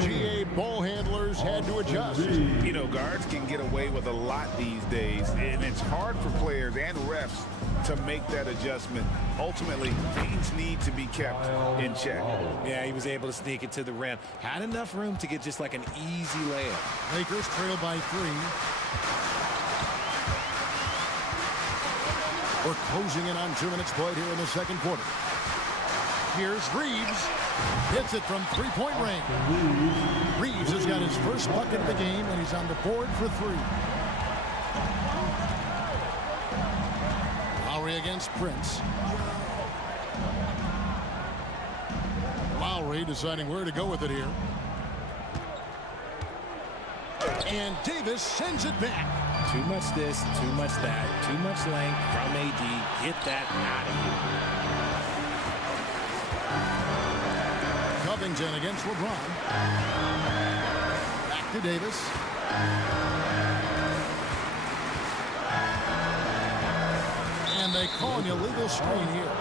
GA ball handlers had to adjust. You know, guards can get away with a lot these days, and it's hard for players and refs to make that adjustment. Ultimately, things need to be kept in check. Yeah, he was able to sneak it to the rim. Had enough room to get just like an easy layup. Lakers trail by 3. We're closing in on 2 minutes played here in the second quarter. Here's Reeves. Hits it from 3-point range. Reeves has got his first bucket of the game, and he's on the board for 3. Lowry against Prince. Lowry deciding where to go with it here. And Davis sends it back. Too much this, too much that, too much length from AD. Get that out of here. Covington against LeBron. Back to Davis. And they call an illegal screen here.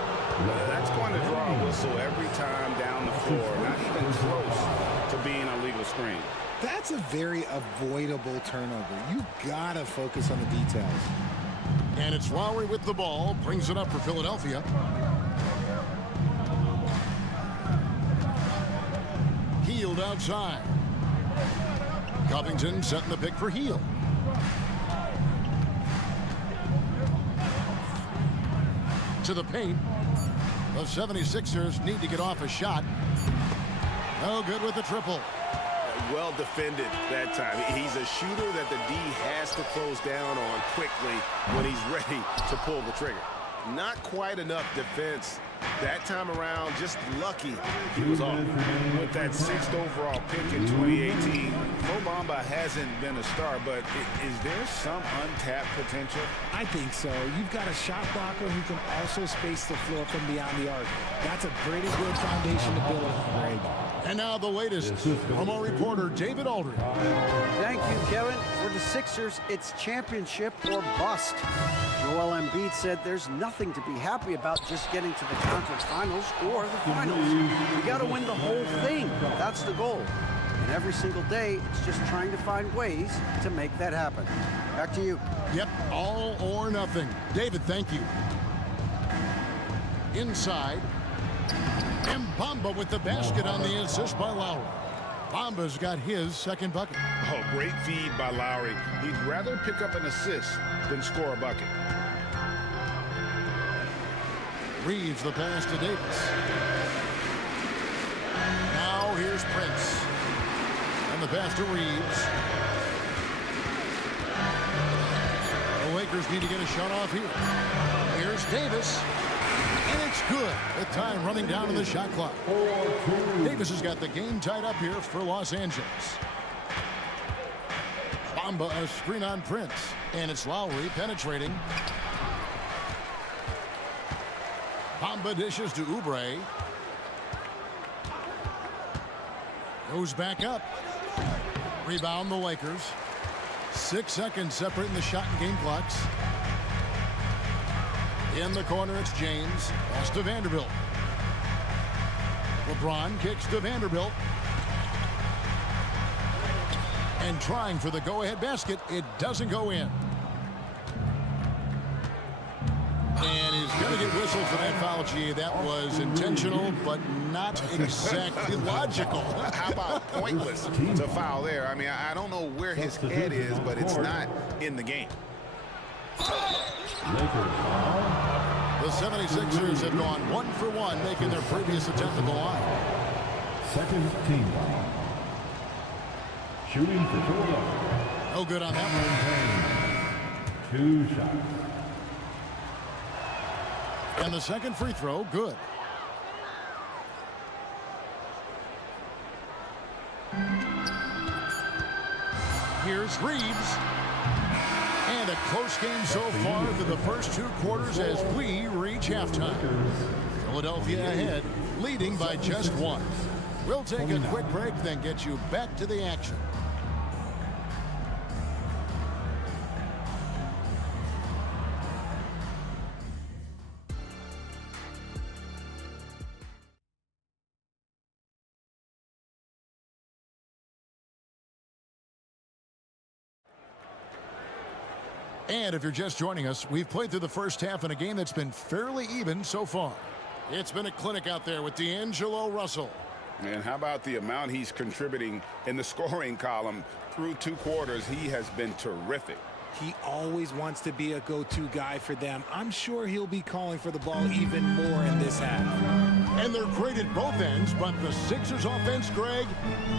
That's going to draw a whistle every time down the floor. Not even close to being a legal screen. That's a very avoidable turnover. You gotta focus on the details. And it's Lowry with the ball. Brings it up for Philadelphia. Hield outside. Covington setting the pick for Hield. into the paint. The 76ers need to get off a shot. No good with the triple. Well defended that time. He's a shooter that the D has to close down on quickly when he's ready to pull the trigger. Not quite enough defense that time around. Just lucky he was off. With that 6th overall pick in 2018, Mo Bamba hasn't been a star, but is there some untapped potential? I think so. You've got a shot blocker who can also space the floor from beyond the arc. That's a pretty good foundation to build on, Greg. And now the latest from our reporter, David Aldridge. Thank you, Kevin. For the Sixers, it's championship or bust. Joel Embiid said there's nothing to be happy about just getting to the conference finals or the finals. You got to win the whole thing. That's the goal. And every single day, it's just trying to find ways to make that happen. Back to you. Yep, all or nothing. David, thank you. Inside. And Bamba with the basket on the assist by Lowry. Bamba's got his second bucket. Oh, great feed by Lowry. He'd rather pick up an assist than score a bucket. Reeves the pass to Davis. Now here's Prince. And the pass to Reeves. The Lakers need to get a shot off here. Here's Davis. And it's good. The time running down to the shot clock. Davis has got the game tied up here for Los Angeles. Bamba a screen on Prince. And it's Lowry penetrating. Bamba dishes to Oubre. Goes back up. Rebound the Lakers. 6 seconds separating the shot and game clocks. In the corner, it's James. Pass to Vanderbilt. LeBron kicks to Vanderbilt. And trying for the go-ahead basket, it doesn't go in. And he's going to get whistled for that foul, G. That was intentional, but not exactly logical. How about pointless to foul there? I mean, I don't know where his head is, but it's not in the game. The 76ers have gone 1 for 1, making their previous attempt at the line. Second team foul. Shooting for Philadelphia. No good on that one. 2 shots. And the second free throw, good. Here's Reeves. And a close game so far through the first 2 quarters as we reach halftime. Philadelphia ahead, leading by just 1. We'll take a quick break, then get you back to the action. And if you're just joining us, we've played through the first half in a game that's been fairly even so far. It's been a clinic out there with D'Angelo Russell. And how about the amount he's contributing in the scoring column through 2 quarters? He has been terrific. He always wants to be a go-to guy for them. I'm sure he'll be calling for the ball even more in this half. And they're great at both ends, but the Sixers offense, Greg,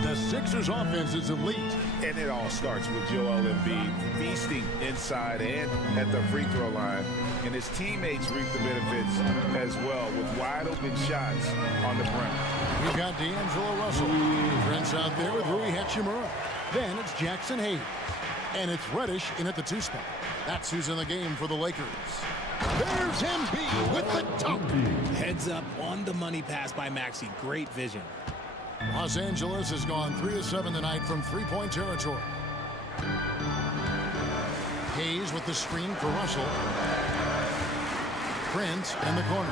the Sixers offense is elite. And it all starts with Joel Embiid feasting inside and at the free throw line. And his teammates reap the benefits as well with wide open shots on the brim. We've got D'Angelo Russell. Prince out there with Rui Hachimura. Then it's Jackson Hayes. And it's Reddish in at the 2 spot. That's who's in the game for the Lakers. There's Embiid with the dunk. Heads up on the money pass by Maxey. Great vision. Los Angeles has gone 3 of 7 tonight from 3-point territory. Hayes with the screen for Russell. Prince in the corner.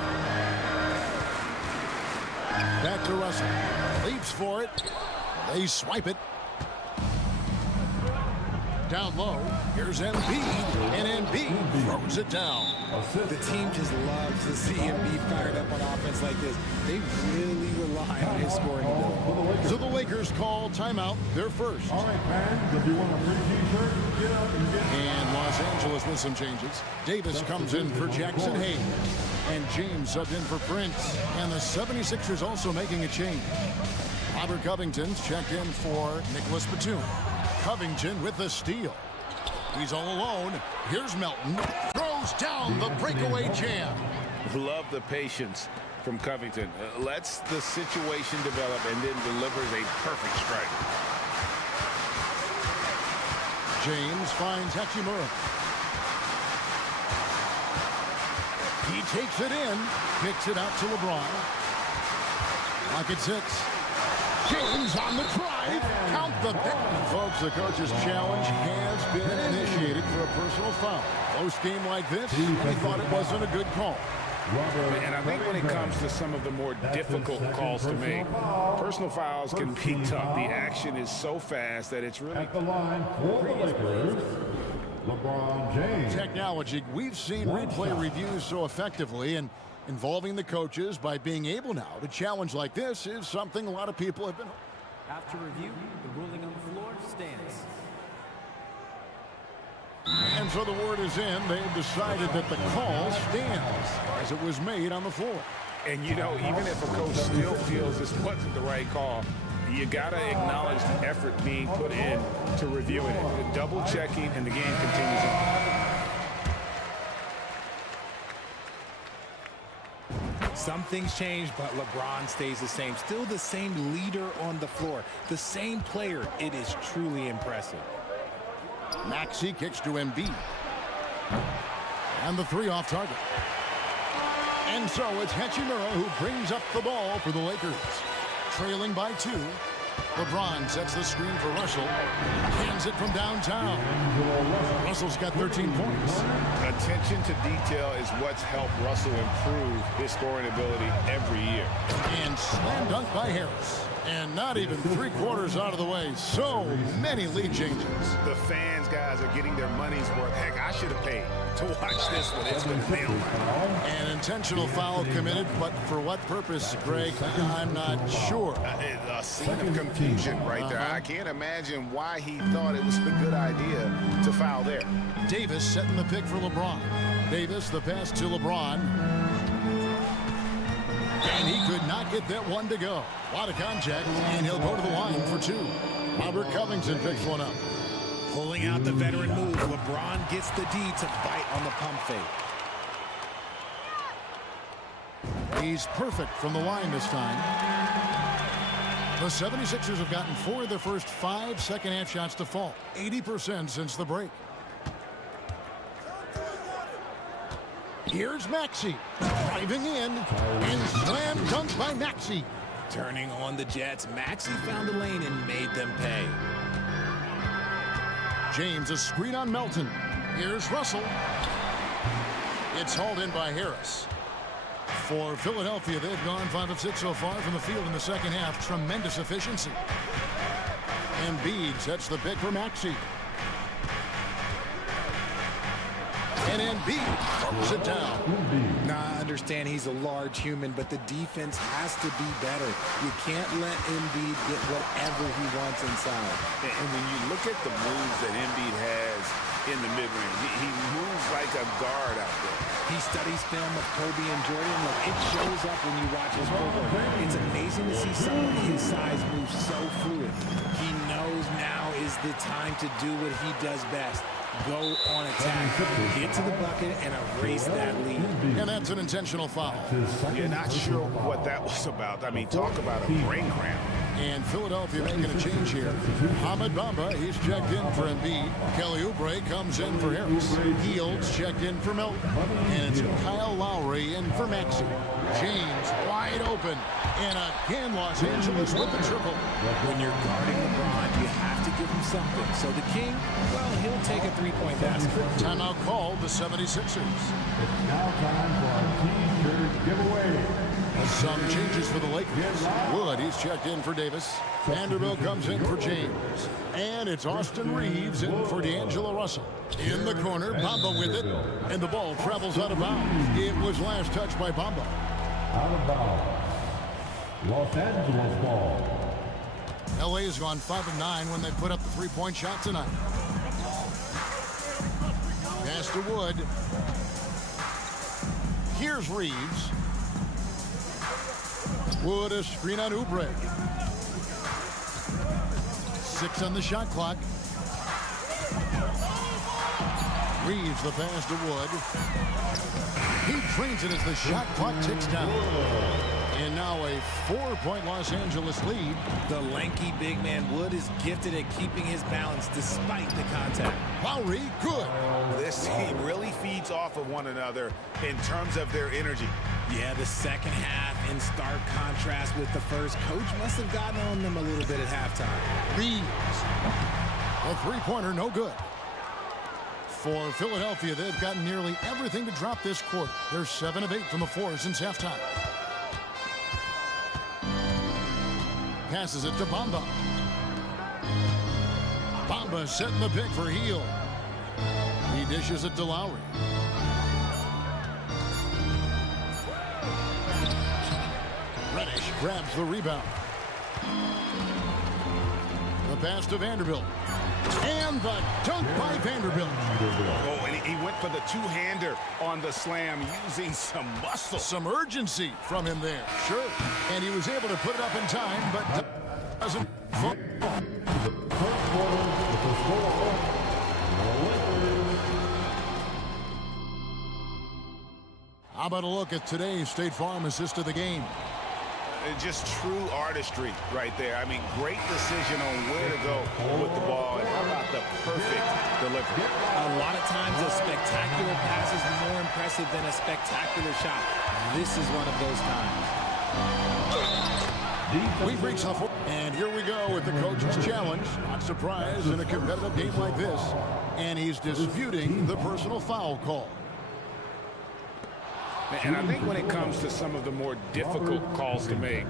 Back to Russell. Leaps for it. They swipe it. Down low, here's Embiid, and Embiid throws it down. The team just loves to see Embiid fired up on offense like this. They really rely on his scoring ability. So the Lakers call timeout, their first. All right, fans, if you want a free t-shirt, get up and get it. And Los Angeles with some changes. Davis comes in for Jackson Hayes. And James subbed in for Prince. And the 76ers also making a change. Robert Covington's checked in for Nicholas Batum. Covington with the steal. He's all alone. Here's Melton. Throws down the breakaway jam. Love the patience from Covington. Lets the situation develop and then delivers a perfect strike. James finds Hachimura. He takes it in, kicks it out to LeBron. Clock at 6. James on the drive. Count the pick. Folks, the coach's challenge has been initiated for a personal foul. Close game like this, he thought it wasn't a good call. And I think when it comes to some of the more difficult calls to make, personal fouls can be tough. The action is so fast that it's really... At the line for the Lakers, LeBron James. Technology, we've seen replay reviews so effectively, and involving the coaches by being able now to challenge like this is something a lot of people have been... After review, the ruling on the floor stands. And so the word is in. They've decided that the call stands as it was made on the floor. And, you know, even if a coach still feels this wasn't the right call, you got to acknowledge the effort being put in to reviewing it, double-checking, and the game continues on. Some things change, but LeBron stays the same. Still the same leader on the floor, the same player. It is truly impressive. Maxey kicks to Embiid. And the three off target. And so it's Hachimura who brings up the ball for the Lakers. Trailing by 2. LeBron sets the screen for Russell. Hands it from downtown. Russell's got 13 points. Attention to detail is what's helped Russell improve his scoring ability every year. And slam dunk by Harris. And not even 3/4 out of the way. So many lead changes. The fans, guys, are getting their money's worth. Heck, I should have paid to watch this one. It's been nailed. An intentional foul committed, but for what purpose, Greg? I'm not sure. A scene of confusion right there. I can't imagine why he thought it was a good idea to foul there. Davis setting the pick for LeBron. Davis, the pass to LeBron. And he could not get that one to go. A lot of contact, and he'll go to the line for 2. Robert Covington picks one up. Pulling out the veteran move, LeBron gets the D to bite on the pump fake. He's perfect from the line this time. The 76ers have gotten 4 of their first 5 second-half shots to fall. 80% since the break. Here's Maxey driving in and slam dunk by Maxey. Turning on the Jets, Maxey found the lane and made them pay. James, a screen on Melton. Here's Russell. It's hauled in by Harris. For Philadelphia, they've gone 5 of 6 so far from the field in the second half. Tremendous efficiency. Embiid sets the pick for Maxey. And Embiid throws it down. Now, I understand he's a large human, but the defense has to be better. You can't let Embiid get whatever he wants inside. And when you look at the moves that Embiid has in the mid-range, he moves like a guard out there. He studies film of Kobe and Jordan. Look, it shows up when you watch his program. It's amazing to see someone his size move so fluid. He knows now is the time to do what he does best. Go on attack, get to the bucket, and erase that lead. And that's an intentional foul. You're not sure what that was about. I mean, talk about a brain cramp. And Philadelphia making a change here. Hamid Bamba, he's checked in for Embiid. Kelly Oubre comes in for Harris. Fields checked in for Melton. And it's Kyle Lowry in for Maxey. James wide open. And again, Los Angeles with the triple. When you're guarding LeBron, you have to give him something. So the King, well, he'll take a 3-point basket. Timeout called the 76ers. It's now time for our T-shirt giveaway. Some changes for the Lakers. Wood, he's checked in for Davis. Vanderbilt comes in for James. And it's Austin Reeves in for D'Angelo Russell. In the corner, Bamba with it. And the ball travels out of bounds. It was last touched by Bamba. Out of bounds. Los Angeles ball. LA has gone 5 of 9 when they put up the 3-point shot tonight. Pass to Wood. Here's Reeves. Wood a screen on Oubre. 6 on the shot clock. Reeves the pass to Wood. He drains it as the shot clock ticks down. And now a 4-point Los Angeles lead. The lanky big man Wood is gifted at keeping his balance despite the contact. Lowry, good. This team really feeds off of one another in terms of their energy. Yeah, the second half in stark contrast with the first. Coach must have gotten on them a little bit at halftime. Reeves. A three-pointer, no good. For Philadelphia, they've gotten nearly everything to drop this quarter. They're 7 of 8 from the floor since halftime. Passes it to Bamba. Bamba setting the pick for Heel. He dishes it to Lowry. Reddish grabs the rebound. The pass to Vanderbilt. And the dunk by Vanderbilt. Oh, and he went for the two-hander on the slam using some muscle. Some urgency from him there. Sure. And he was able to put it up in time, but doesn't fall. How about a look at today's State Farm assist of the game? Just true artistry right there. I mean, great decision on where to go with the ball. And how about the perfect delivery? A lot of times a spectacular pass is more impressive than a spectacular shot. This is one of those times. We've reached the fourth. And here we go with the coach's challenge. Not surprised in a competitive game like this. And he's disputing the personal foul call. And I think when it comes to some of the more difficult calls to make,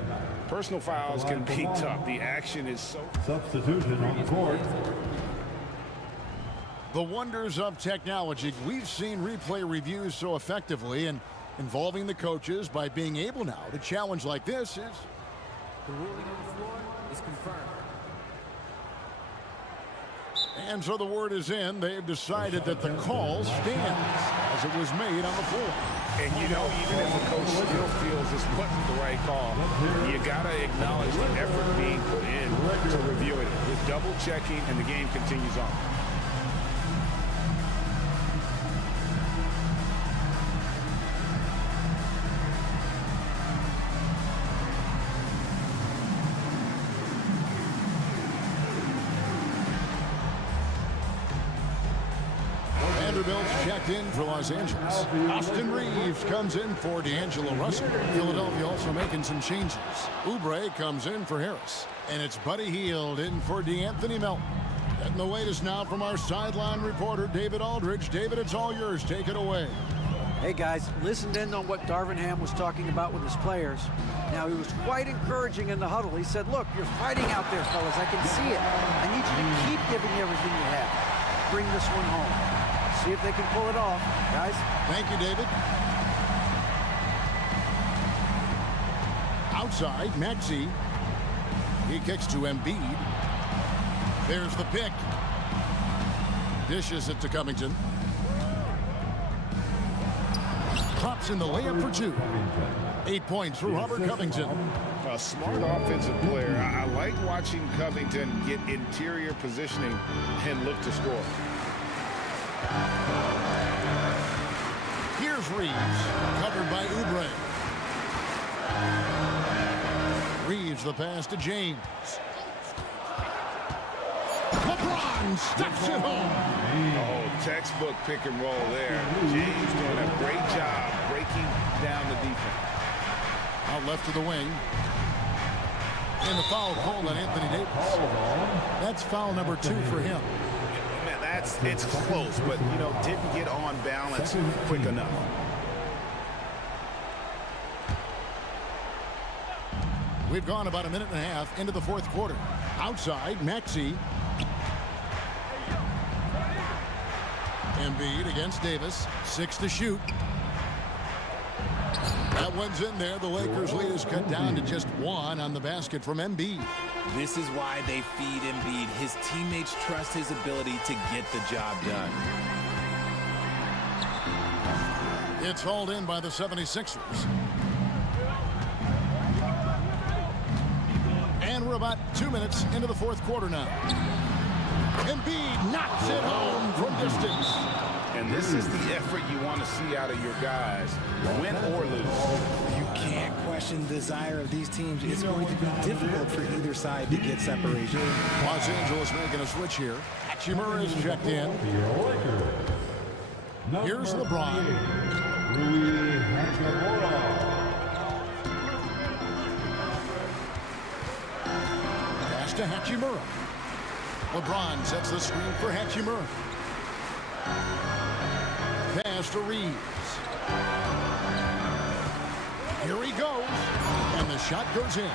personal fouls can be tough. The action is so... Substitution on the court. The wonders of technology. We've seen replay reviews so effectively, and involving the coaches by being able now to challenge like this is... The ruling on the floor is confirmed. And so the word is in. They've decided that the call stands as it was made on the floor. And you know, even if the coach still feels this wasn't the right call, you got to acknowledge the effort being put in to review it. With double checking, and the game continues on. Vanderbilt's checked in for Los Angeles. Austin Reeves comes in for D'Angelo Russell. Philadelphia also making some changes. Oubre comes in for Harris. And it's Buddy Hield in for DeAnthony Melton. Getting the latest now from our sideline reporter, David Aldridge. David, it's all yours. Take it away. Hey, guys, listened in on what Darvin Ham was talking about with his players. Now, he was quite encouraging in the huddle. He said, look, you're fighting out there, fellas. I can see it. I need you to keep giving everything you have. Bring this one home. See if they can pull it off, guys. Thank you, David. Outside, Maxey. He kicks to Embiid. There's the pick. Dishes it to Covington. Pops in the layup for 2. 8 points for Robert Covington. A smart offensive player. I like watching Covington get interior positioning and look to score. Here's Reeves, covered by Oubre. Reeves the pass to James. LeBron steps it home. Oh, textbook pick and roll there. James doing a great job breaking down the defense. Out left to the wing. And the foul called on Anthony Davis. That's foul number 2 for him. It's close, but, you know, didn't get on balance quick enough. We've gone about a minute and a half into the fourth quarter. Outside, Maxey. Embiid against Davis. 6 to shoot. That one's in there. The Lakers' lead is cut down to just 1 on the basket from Embiid. This is why they feed Embiid. His teammates trust his ability to get the job done. It's hauled in by the 76ers. And we're about 2 minutes into the fourth quarter now. Embiid knocks it home from distance. And this is the effort you want to see out of your guys, win or lose. You can't question the desire of these teams. It's going to be difficult for either side to get separation. Los Angeles making a switch here. Hachimura is checked in. Here's LeBron. Pass to Hachimura. LeBron sets the screen for Hachimura. Pass to Reeves. Here he goes. And the shot goes in.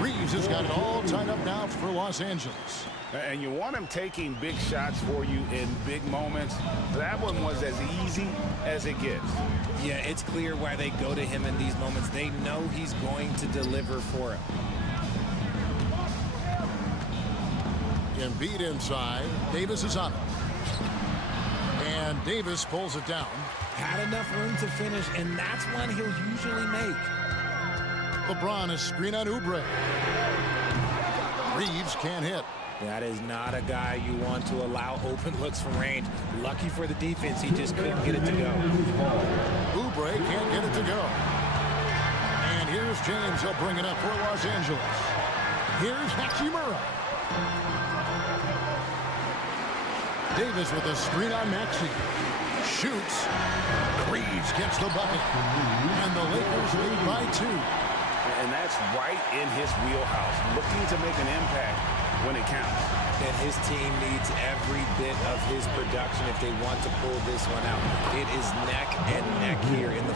Reeves has got it all tied up now for Los Angeles. And you want him taking big shots for you in big moments. That one was as easy as it gets. Yeah, it's clear why they go to him in these moments. They know he's going to deliver for it. Embiid inside. Davis is on it. And Davis pulls it down. Had enough room to finish, and that's one he'll usually make. LeBron is screen on Oubre. Reeves can't hit. That is not a guy you want to allow open looks from range. Lucky for the defense, he just couldn't get it to go. Oubre can't get it to go. And here's James. He'll bring it up for Los Angeles. Here's Hachimura. Davis with a screen on Maxey. Shoots. Reeves gets the bucket. And the Lakers lead by 2. And that's right in his wheelhouse, looking to make an impact when it counts. And his team needs every bit of his production if they want to pull this one out. It is neck and neck here in the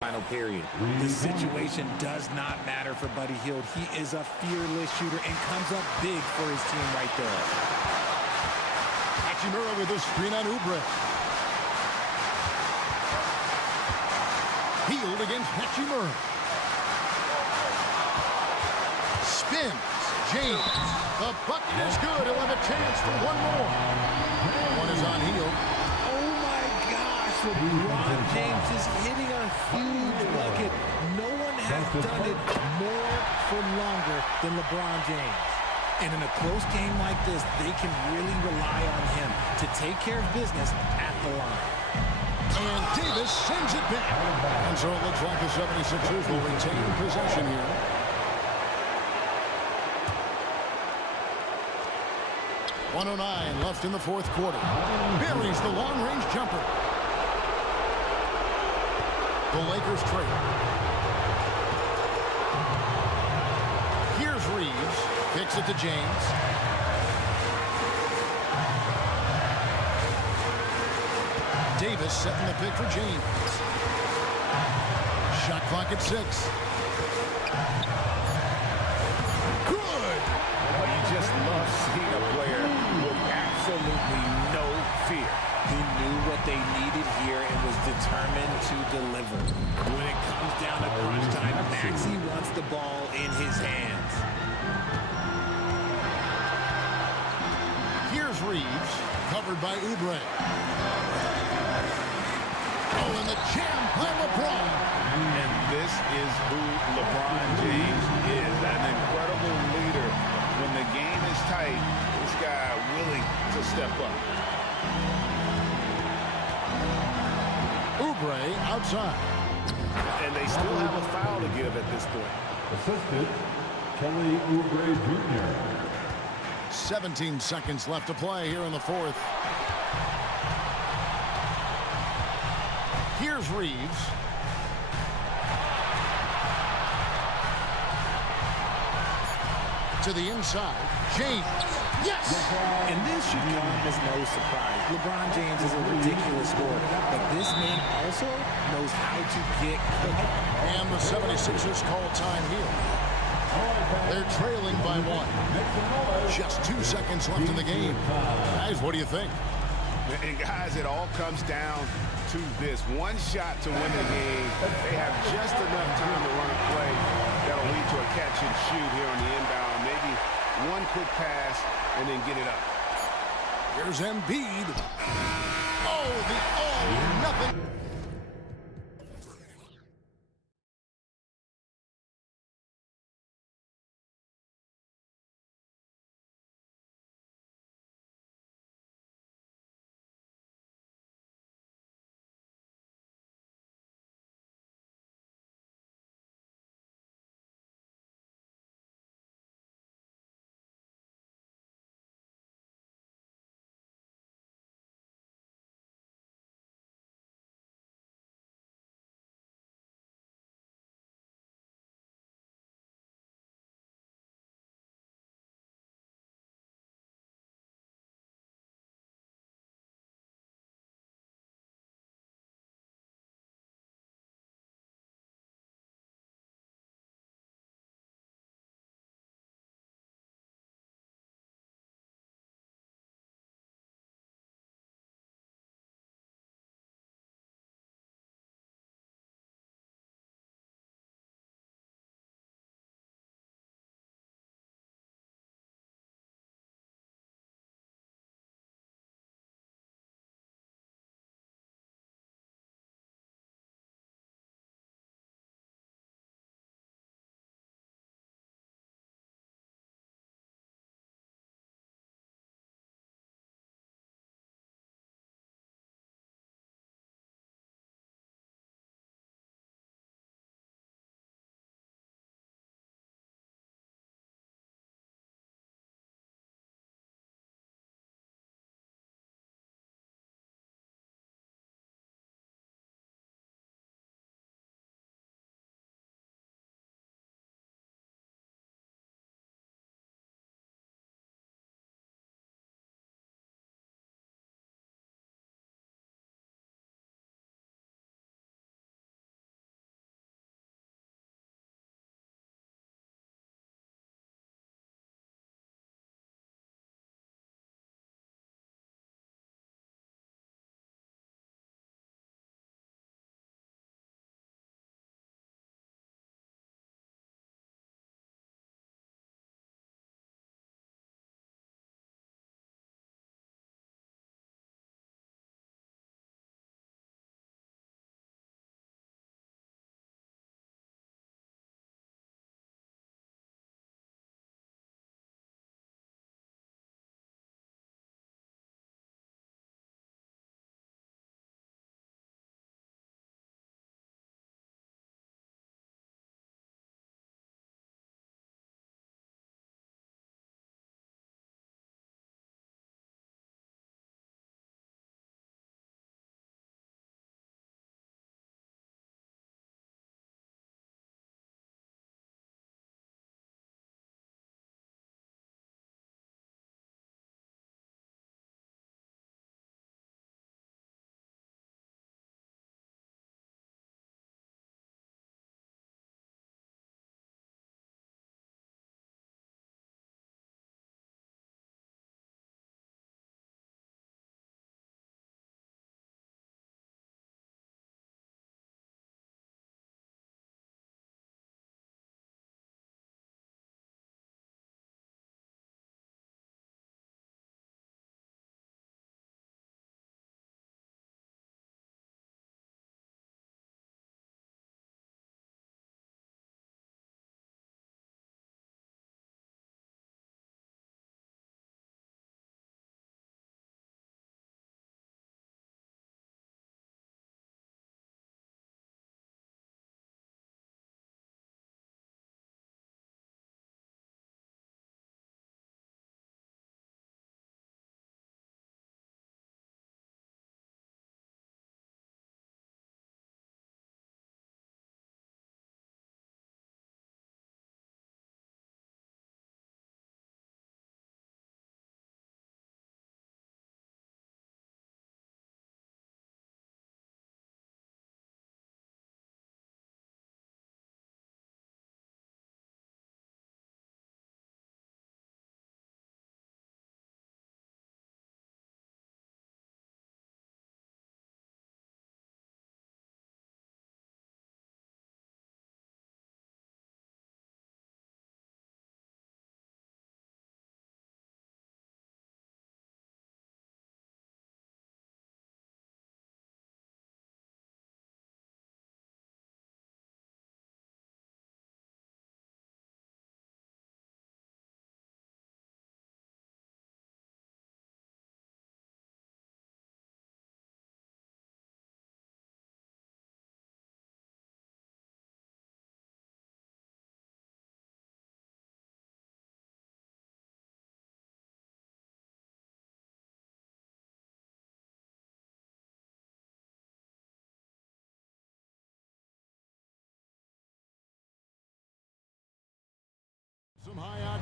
final period. The situation does not matter for Buddy Hield. He is a fearless shooter and comes up big for his team right there. Hachimura with a screen on Oubre. Hield against Hachimura. Spins. James. The bucket is good. He'll have a chance for one more. One is on Hield. Oh my gosh, LeBron James is hitting a huge bucket. No one has done it more for longer than LeBron James. And in a close game like this, they can really rely on him to take care of business at the line. And Davis sends it back. And so it looks like the 76ers will retain possession here. .109 left in the fourth quarter. Buries the long-range jumper. The Lakers trail. Here's Reeves. Kicks it to James. Davis setting the pick for James. Shot clock at 6. Good! Well, you just love seeing a player with absolutely no fear. He knew what they needed here and was determined to deliver. When it comes down to crunch time, Maxey wants the ball in his hands. Here's Reeves, covered by Oubre. Oh, and the jam by LeBron. And this is who LeBron James is, an incredible leader. When the game is tight, this guy willing to step up. Oubre outside. And they still have a foul to give at this point. Assistant, Kelly Oubre Jr. 17 seconds left to play here in the fourth. Here's Reeves. To the inside. James. Yes! And this should come as no surprise. LeBron James is a ridiculous scorer, but this man also knows how to get cooking. And the 76ers call time here. They're trailing by 1. Just 2 seconds left in the game. Guys, what do you think? And guys, it all comes down to this. One shot to win the game. They have just enough time to run a play that'll lead to a catch and shoot here on the inbound. Maybe one quick pass, and then get it up. Here's Embiid. Oh, the all-nothing.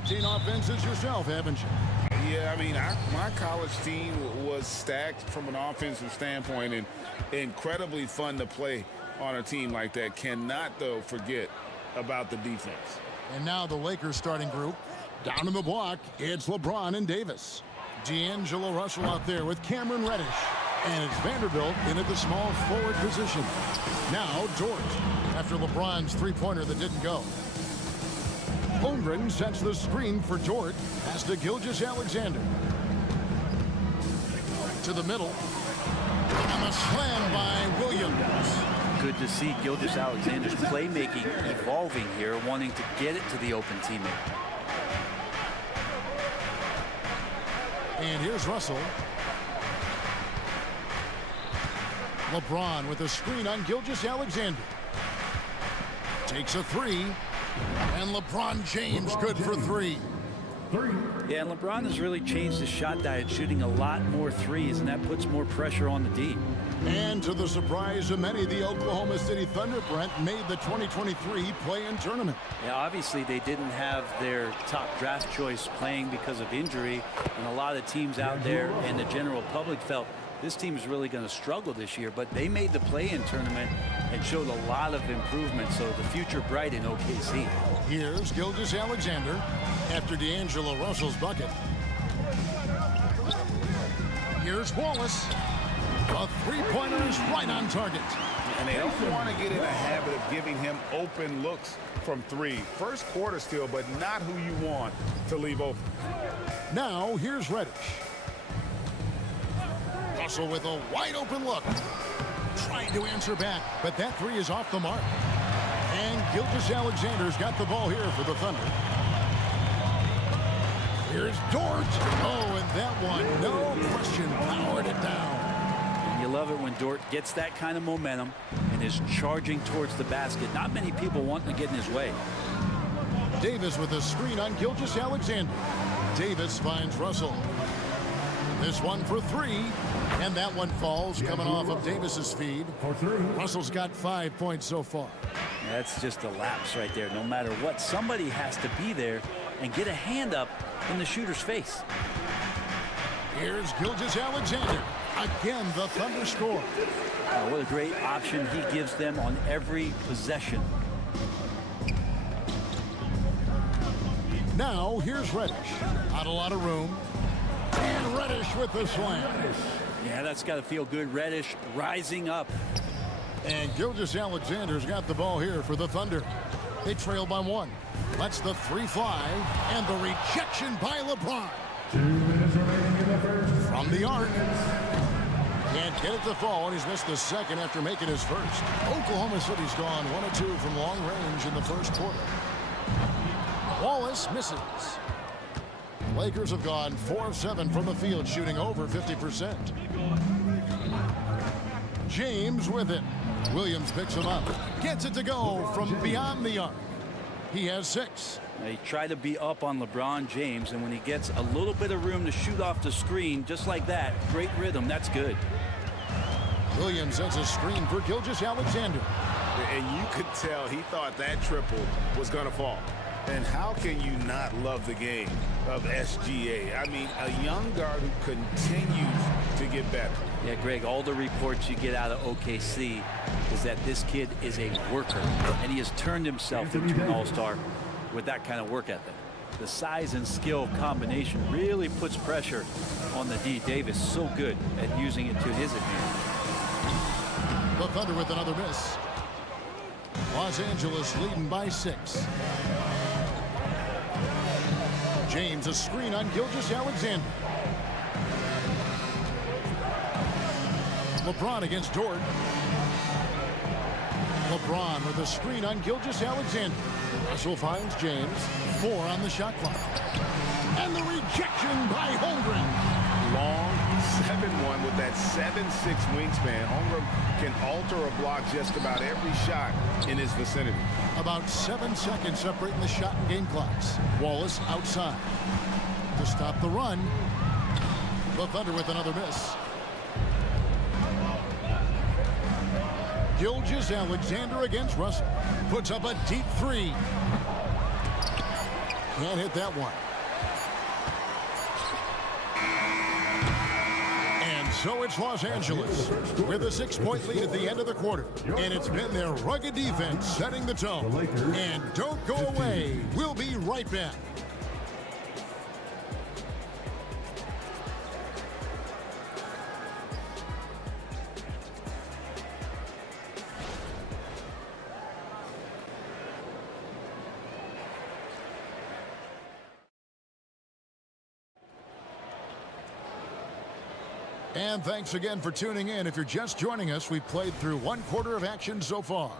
seen offenses yourself, haven't you? Yeah, I mean, my college team was stacked from an offensive standpoint and incredibly fun to play on a team like that. Cannot, though, forget about the defense. And now the Lakers starting group. Down in the block, it's LeBron and Davis. D'Angelo Russell out there with Cameron Reddish. And it's Vanderbilt in at the small forward position. Now Dort, after LeBron's three-pointer that didn't go. Holmgren sets the screen for Dort. Pass to Gilgeous-Alexander. To the middle. And a slam by Williams. Good to see Gilgeous-Alexander's playmaking evolving here, wanting to get it to the open teammate. And here's Russell. LeBron with a screen on Gilgeous-Alexander. Takes a three. And LeBron James good for three. Yeah, and LeBron has really changed his shot diet, shooting a lot more threes, and that puts more pressure on the D. And to the surprise of many, the Oklahoma City Thunder, Brent, made the 2023 play-in tournament. Yeah, obviously they didn't have their top draft choice playing because of injury, and a lot of teams out there and the general public felt this team is really going to struggle this year, but they made the play-in tournament and showed a lot of improvement, so the future bright in OKC. Here's Gilgeous-Alexander after D'Angelo Russell's bucket. Here's Wallace. A three-pointer is right on target. And they don't want to get in a habit of giving him open looks from three. First quarter still, but not who you want to leave open. Now, here's Reddish. Russell with a wide-open look. Trying to answer back, but that three is off the mark. And Gilgeous-Alexander's got the ball here for the Thunder. Here's Dort. Oh, and that one, no question, powered it down. And you love it when Dort gets that kind of momentum and is charging towards the basket. Not many people want to get in his way. Davis with a screen on Gilgeous-Alexander. Davis finds Russell. This one for three. And that one falls, coming off of Davis's feed. Russell's got 5 points so far. That's just a lapse right there. No matter what, somebody has to be there and get a hand up in the shooter's face. Here's Gilgeous-Alexander. Again, the Thunder score. What a great option he gives them on every possession. Now, here's Reddish. Not a lot of room. And Reddish with the slam. Yeah, that's got to feel good. Reddish rising up. And Gilgeous-Alexander's got the ball here for the Thunder. They trail by one. Lets the three fly. And the rejection by LeBron. 2 minutes remaining in the first. From the arc. Can't get it to fall, and he's missed the second after making his first. Oklahoma City's gone 1 of 2 from long range in the first quarter. Wallace misses. Lakers have gone 4 of 7 from the field, shooting over 50%. James with it. Williams picks him up. Gets it to go from beyond the arc. He has 6. They try to be up on LeBron James, and when he gets a little bit of room to shoot off the screen, just like that, great rhythm, that's good. Williams sets a screen for Gilgeous-Alexander. And you could tell he thought that triple was going to fall. And how can you not love the game of SGA? I mean, a young guard who continues to get better. Yeah, Greg, all the reports you get out of OKC is that this kid is a worker, and he has turned himself into an all-star with that kind of work ethic. The size and skill combination really puts pressure on the D. Davis, so good at using it to his advantage. The Thunder with another miss. Los Angeles leading by 6. James a screen on Gilgeous-Alexander. LeBron against Dort. LeBron with a screen on Gilgeous-Alexander. Russell finds James. 4 on the shot clock. And the rejection by Holmgren. Long 7-1 with that 7'6" wingspan. Holmgren can alter a block just about every shot in his vicinity. About 7 seconds separating the shot and game clocks. Wallace outside. To stop the run. The Thunder with another miss. Gilgeous-Alexander against Russell. Puts up a deep 3. Can't hit that one. And so it's Los Angeles with a 6-point lead at the end of the quarter. And it's been their rugged defense setting the tone. And don't go away. We'll be right back. And thanks again for tuning in. If you're just joining us, we've played through 1 quarter of action so far.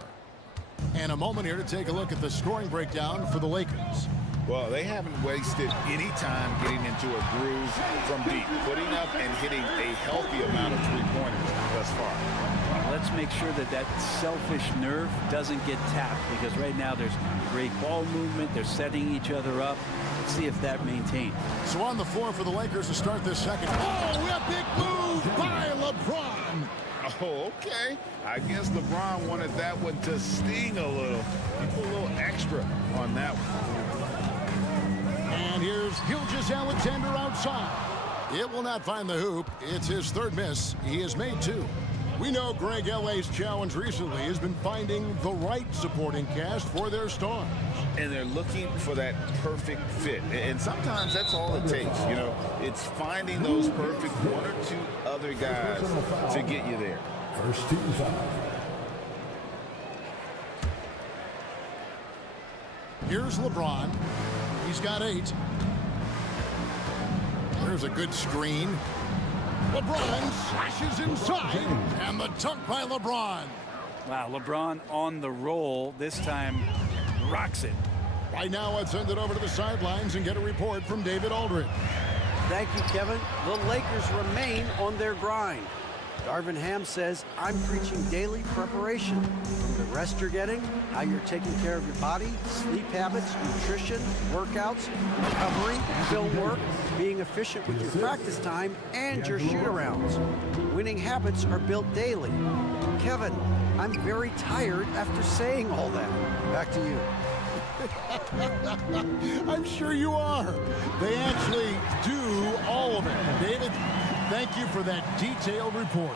And a moment here to take a look at the scoring breakdown for the Lakers. Well, they haven't wasted any time getting into a groove from deep, putting up and hitting a healthy amount of three-pointers thus far. Let's make sure that that selfish nerve doesn't get tapped, because right now there's great ball movement. They're setting each other up. Let's see if that maintains. So on the floor for the Lakers to start this second. Oh, a big move by LeBron. Oh, okay. I guess LeBron wanted that one to sting a little. He put a little extra on that one. And here's Gilgeous-Alexander outside. It will not find the hoop. It's his 3rd miss. He has made 2. We know Greg L.A.'s challenge recently has been finding the right supporting cast for their stars. And they're looking for that perfect fit. And sometimes that's all it takes. You know, it's finding those perfect 1 or 2 other guys to get you there. First team foul. Here's LeBron. He's got 8. There's a good screen. LeBron slashes inside, and the dunk by LeBron. Wow, LeBron on the roll. This time rocks it. Right now, let's send it over to the sidelines and get a report from David Aldridge. Thank you, Kevin. The Lakers remain on their grind. Darvin Ham says, I'm preaching daily preparation. The rest you're getting, how you're taking care of your body, sleep habits, nutrition, workouts, recovery, film work, being efficient with your practice time, and your shoot-arounds. Winning habits are built daily. Kevin, I'm very tired after saying all that. Back to you. I'm sure you are. They actually do all of it. David, thank you for that detailed report.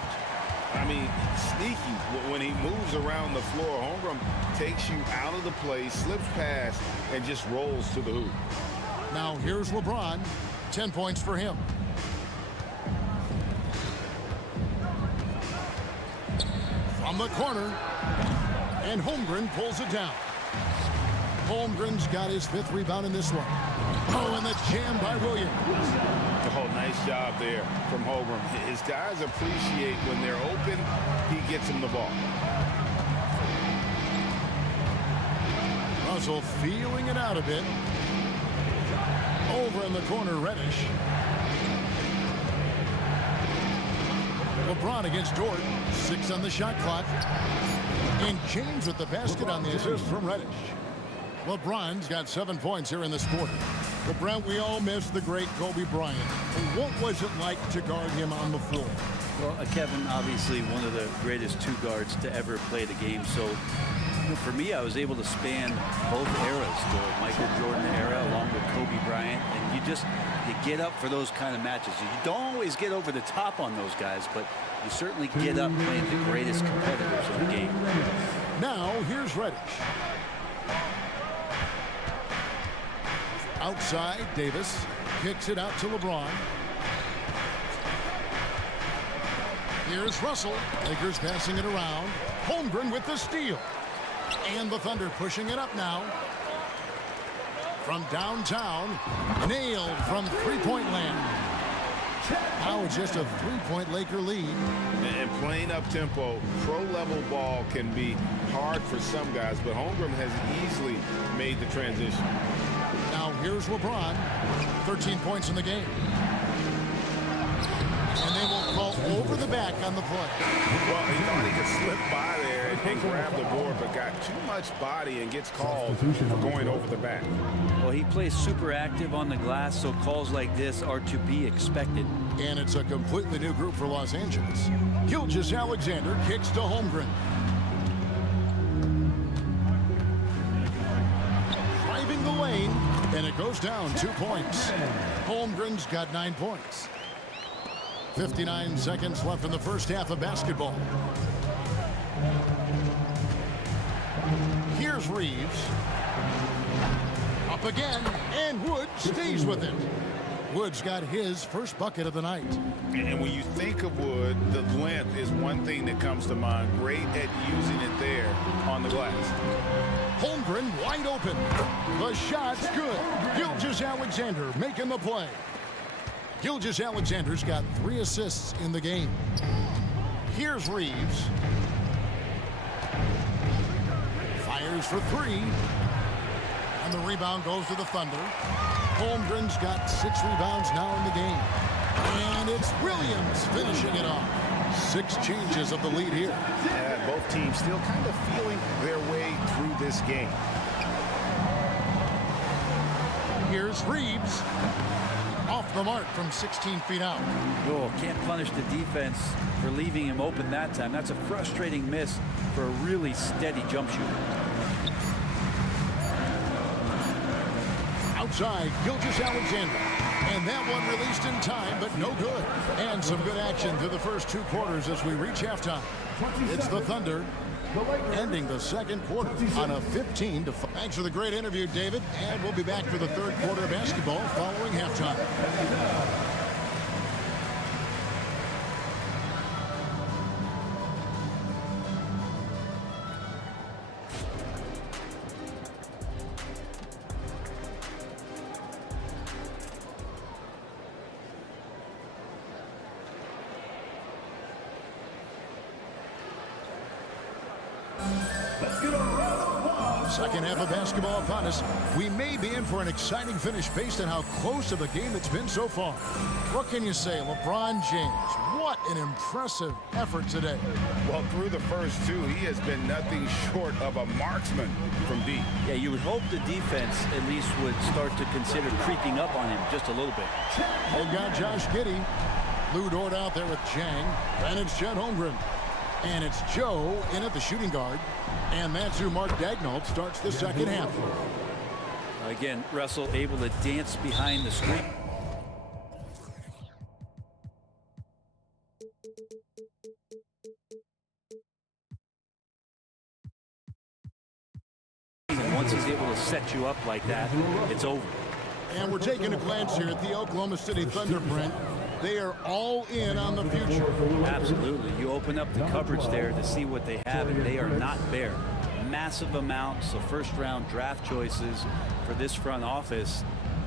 I mean, sneaky. When he moves around the floor, Holmgren takes you out of the play, slips past, and just rolls to the hoop. Now here's LeBron. 10 points for him. From the corner, and Holmgren pulls it down. Holmgren's got his 5th rebound in this one. Oh, and the jam by Williams. Oh, nice job there from Holmgren. His guys appreciate when they're open, he gets them the ball. Russell feeling it out a bit. Over in the corner, Reddish. LeBron against Dort. 6 on the shot clock. And James with the basket on the assist from Reddish. LeBron's got 7 points here in this quarter. But Brent, we all miss the great Kobe Bryant. What was it like to guard him on the floor? Well, Kevin, obviously one of the greatest 2 guards to ever play the game. So for me, I was able to span both eras, the Michael Jordan era along with Kobe Bryant. And you get up for those kind of matches. You don't always get over the top on those guys, but you certainly get up playing the greatest competitors in the game. Now, here's Reddish. Outside, Davis kicks it out to LeBron. Here's Russell. Lakers passing it around. Holmgren with the steal. And the Thunder pushing it up now. From downtown, nailed from three-point land. Now it's just a 3-point Laker lead. And playing up-tempo, pro-level ball can be hard for some guys, but Holmgren has easily made the transition. Now here's LeBron, 13 points in the game. And they will call over the back on the play. Well, he thought he could slip by there and grab the board, but got too much body and gets called for going over the back. Well, he plays super active on the glass, so calls like this are to be expected. And it's a completely new group for Los Angeles. Gilgeous-Alexander kicks to Holmgren. Driving the lane, And it goes down 2 points. Holmgren's got 9 points. 59 seconds left in the first half of basketball. Here's Reeves. Up again, and Wood stays with it. Wood's got his first bucket of the night. And when you think of Wood, the length is one thing that comes to mind. Great at using it there on the glass. Holmgren wide open. The shot's good. Gilgeous-Alexander making the play. Gilgeous-Alexander's got 3 assists in the game. Here's Reeves. Fires for 3. And the rebound goes to the Thunder. Holmgren's got 6 rebounds now in the game. And it's Williams finishing it off. 6 changes of the lead here. Yeah, both teams still kind of feeling their way through this game. Here's Reeves. Off the mark from 16 feet out. Oh, can't punish the defense for leaving him open that time. That's a frustrating miss for a really steady jump shooter. Outside, Gilgeous-Alexander. And that one released in time, but no good. And some good action through the first 2 quarters as we reach halftime. It's the Thunder ending the second quarter on a 15-5. Thanks for the great interview, David. And we'll be back for the third quarter of basketball following halftime. Second half of basketball upon us. We may be in for an exciting finish based on how close of a game it's been so far. What can you say, LeBron James? What an impressive effort today. Well, through the first 2, he has been nothing short of a marksman from deep. Yeah, you would hope the defense at least would start to consider creeping up on him just a little bit. They've got Josh Giddey. Lou Dort out there with Chang. And it's Chet Holmgren. And it's Joe in at the shooting guard. And that's who Mark Daignault starts the second half. Again, Russell able to dance behind the screen. And once he's able to set you up like that, it's over. And we're taking a glance here at the Oklahoma City Thunder, Brent. They are all in on the future. Absolutely. You open up the coverage there to see what they have, and they are not bare. Massive amounts of first-round draft choices for this front office.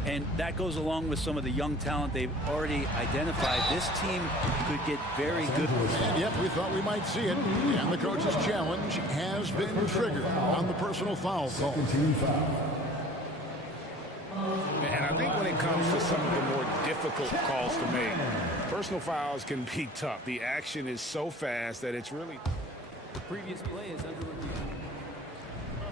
And that goes along with some of the young talent they've already identified. This team could get very good with it. Yep, we thought we might see it. And the coach's challenge has been triggered on the personal foul call. And I think when it comes to some of the more difficult calls to make, personal fouls can be tough. The action is so fast that it's really... The previous play is under review.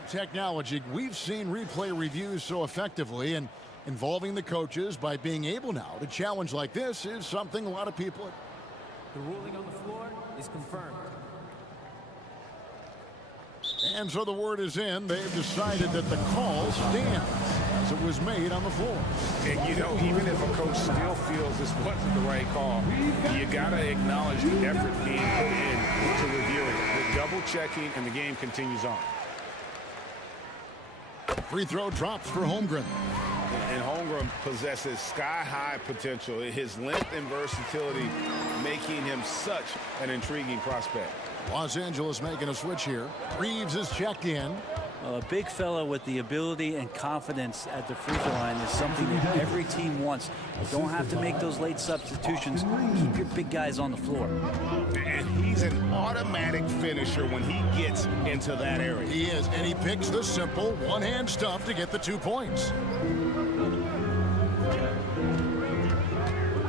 Technology, we've seen replay reviews so effectively, and involving the coaches by being able now to challenge like this is something a lot of people... The ruling on the floor is confirmed. And so the word is in. They've decided that the call stands as it was made on the floor. And, you know, even if a coach still feels this wasn't the right call, you got to acknowledge the effort being put in to reviewing it. The double-checking, and the game continues on. Free throw drops for Holmgren. And Holmgren possesses sky-high potential. His length and versatility making him such an intriguing prospect. Los Angeles making a switch here. Reeves is checked in. A big fella with the ability and confidence at the free throw line is something that every team wants. You don't have to make those late substitutions. Keep your big guys on the floor. And he's an automatic finisher when he gets into that area. He is, and he picks the simple one-hand stuff to get the 2 points.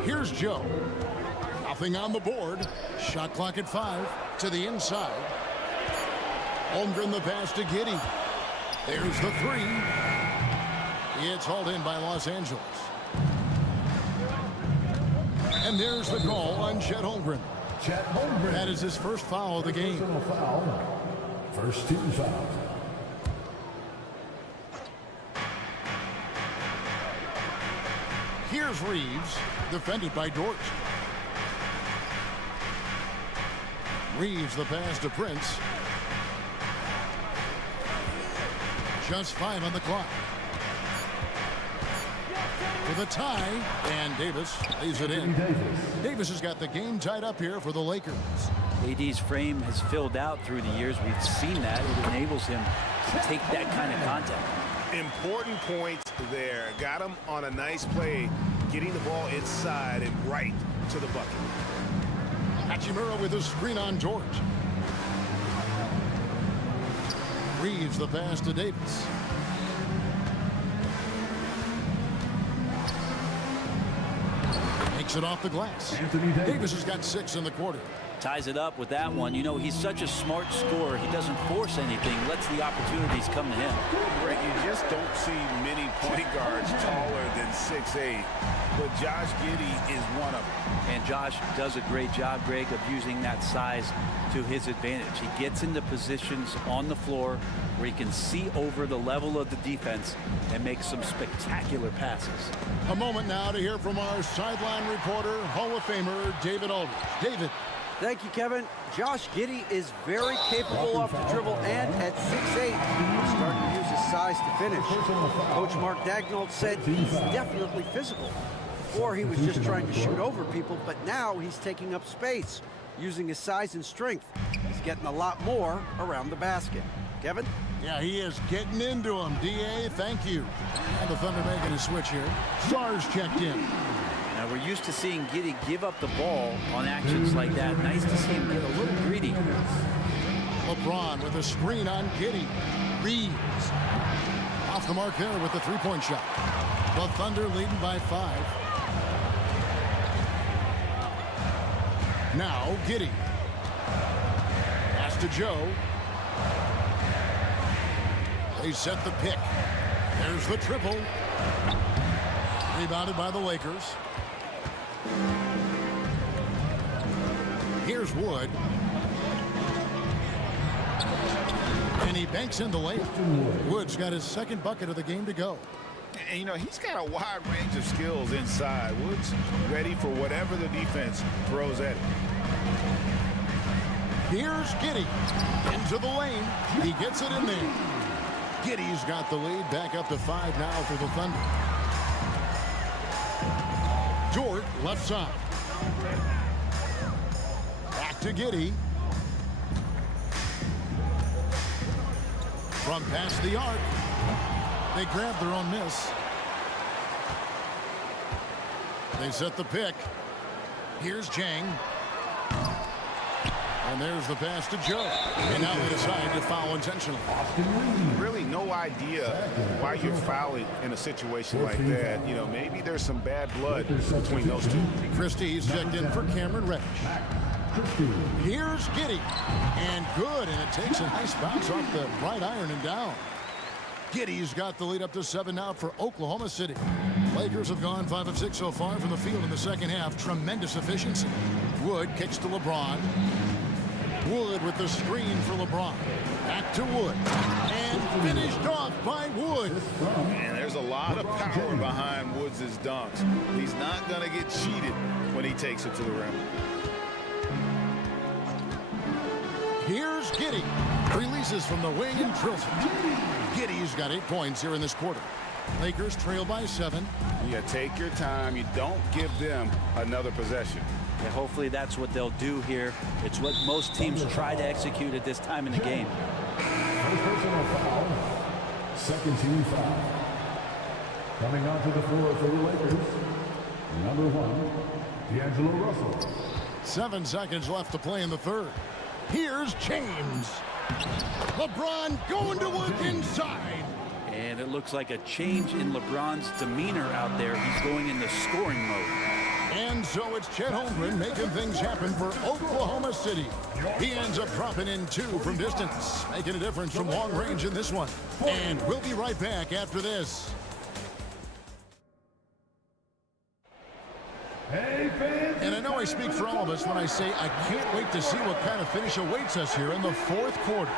Here's Joe. Nothing on the board. Shot clock at 5 to the inside. Holmgren the pass to Giddey. There's the 3. It's hauled in by Los Angeles. And there's the call on Chet Holmgren. That is his first foul of the game. First team foul. Here's Reeves, defended by Dort. Reeves the pass to Prince. Just 5 on the clock. For the tie, and Davis lays it in. Davis has got the game tied up here for the Lakers. AD's frame has filled out through the years. We've seen that. It enables him to take that kind of contact. Important points there. Got him on a nice play, getting the ball inside and right to the bucket. Hachimura with a screen on George. Reeves the pass to Davis. Makes it off the glass. Davis has got 6 in the quarter. Ties it up with that one. You know, he's such a smart scorer. He doesn't force anything, lets the opportunities come to him. Greg, you just don't see many point guards taller than 6'8", but Josh Giddey is one of them. And Josh does a great job, Greg, of using that size to his advantage. He gets into positions on the floor where he can see over the level of the defense and make some spectacular passes. A moment now to hear from our sideline reporter, Hall of Famer David Aldridge. David. Thank you, Kevin. Josh Giddey is very capable off the dribble, and at 6'8", he's starting to use his size to finish. Coach Mark Daignault said he's definitely physical. Before, he was just trying to shoot over people, but now he's taking up space, using his size and strength. He's getting a lot more around the basket. Kevin? Yeah, he is getting into him. D.A., thank you. And the Thunder making a switch here. Stars checked in. Now, we're used to seeing Giddey give up the ball on actions like that. Nice to see him get a little greedy. LeBron with a screen on Giddey. Reeves off the mark there with the three-point shot. The Thunder leading by 5. Now Giddey. Pass to Joe. They set the pick. There's the triple. Rebounded by the Lakers. Here's Wood. And he banks in the lane. Wood's got his second bucket of the game to go. And, you know, he's got a wide range of skills inside. Wood's ready for whatever the defense throws at him. Here's Giddey. Into the lane. He gets it in there. Giddey's got the lead. Back up to 5 now for the Thunder. Dort, left side. Back to Giddey. From past the arc. They grab their own miss. They set the pick. Here's Chang. And there's the pass to Joe. And now they decide to foul intentionally. Really no idea why you're fouling in a situation like that. You know, maybe there's some bad blood between those two. Christie's checked in for Cameron Reddish. Here's Giddey. And good. And it takes a nice bounce off the right iron and down. Giddey's got the lead up to 7 now for Oklahoma City. Lakers have gone 5 of 6 so far from the field in the second half. Tremendous efficiency. Wood kicks to LeBron. Wood with the screen for LeBron. Back to Wood. And finished off by Wood. And there's a lot of power behind Woods' dunks. He's not going to get cheated when he takes it to the rim. Here's Giddey. Releases from the wing and drills it. Giddey's got 8 points here in this quarter. Lakers trail by 7. Yeah, take your time. You don't give them another possession. Yeah, hopefully that's what they'll do here. It's what most teams try to execute at this time in the game. First personal foul. Second team foul. Coming onto the floor for the Lakers, number 1, D'Angelo Russell. 7 seconds left to play in the third. Here's James. LeBron going to work inside. And it looks like a change in LeBron's demeanor out there. He's going into scoring mode. And so it's Chet Holmgren making things happen for Oklahoma City. He ends up dropping in 2 from distance, making a difference from long range in this one. And we'll be right back after this. And I know I speak for all of us when I say I can't wait to see what kind of finish awaits us here in the fourth quarter.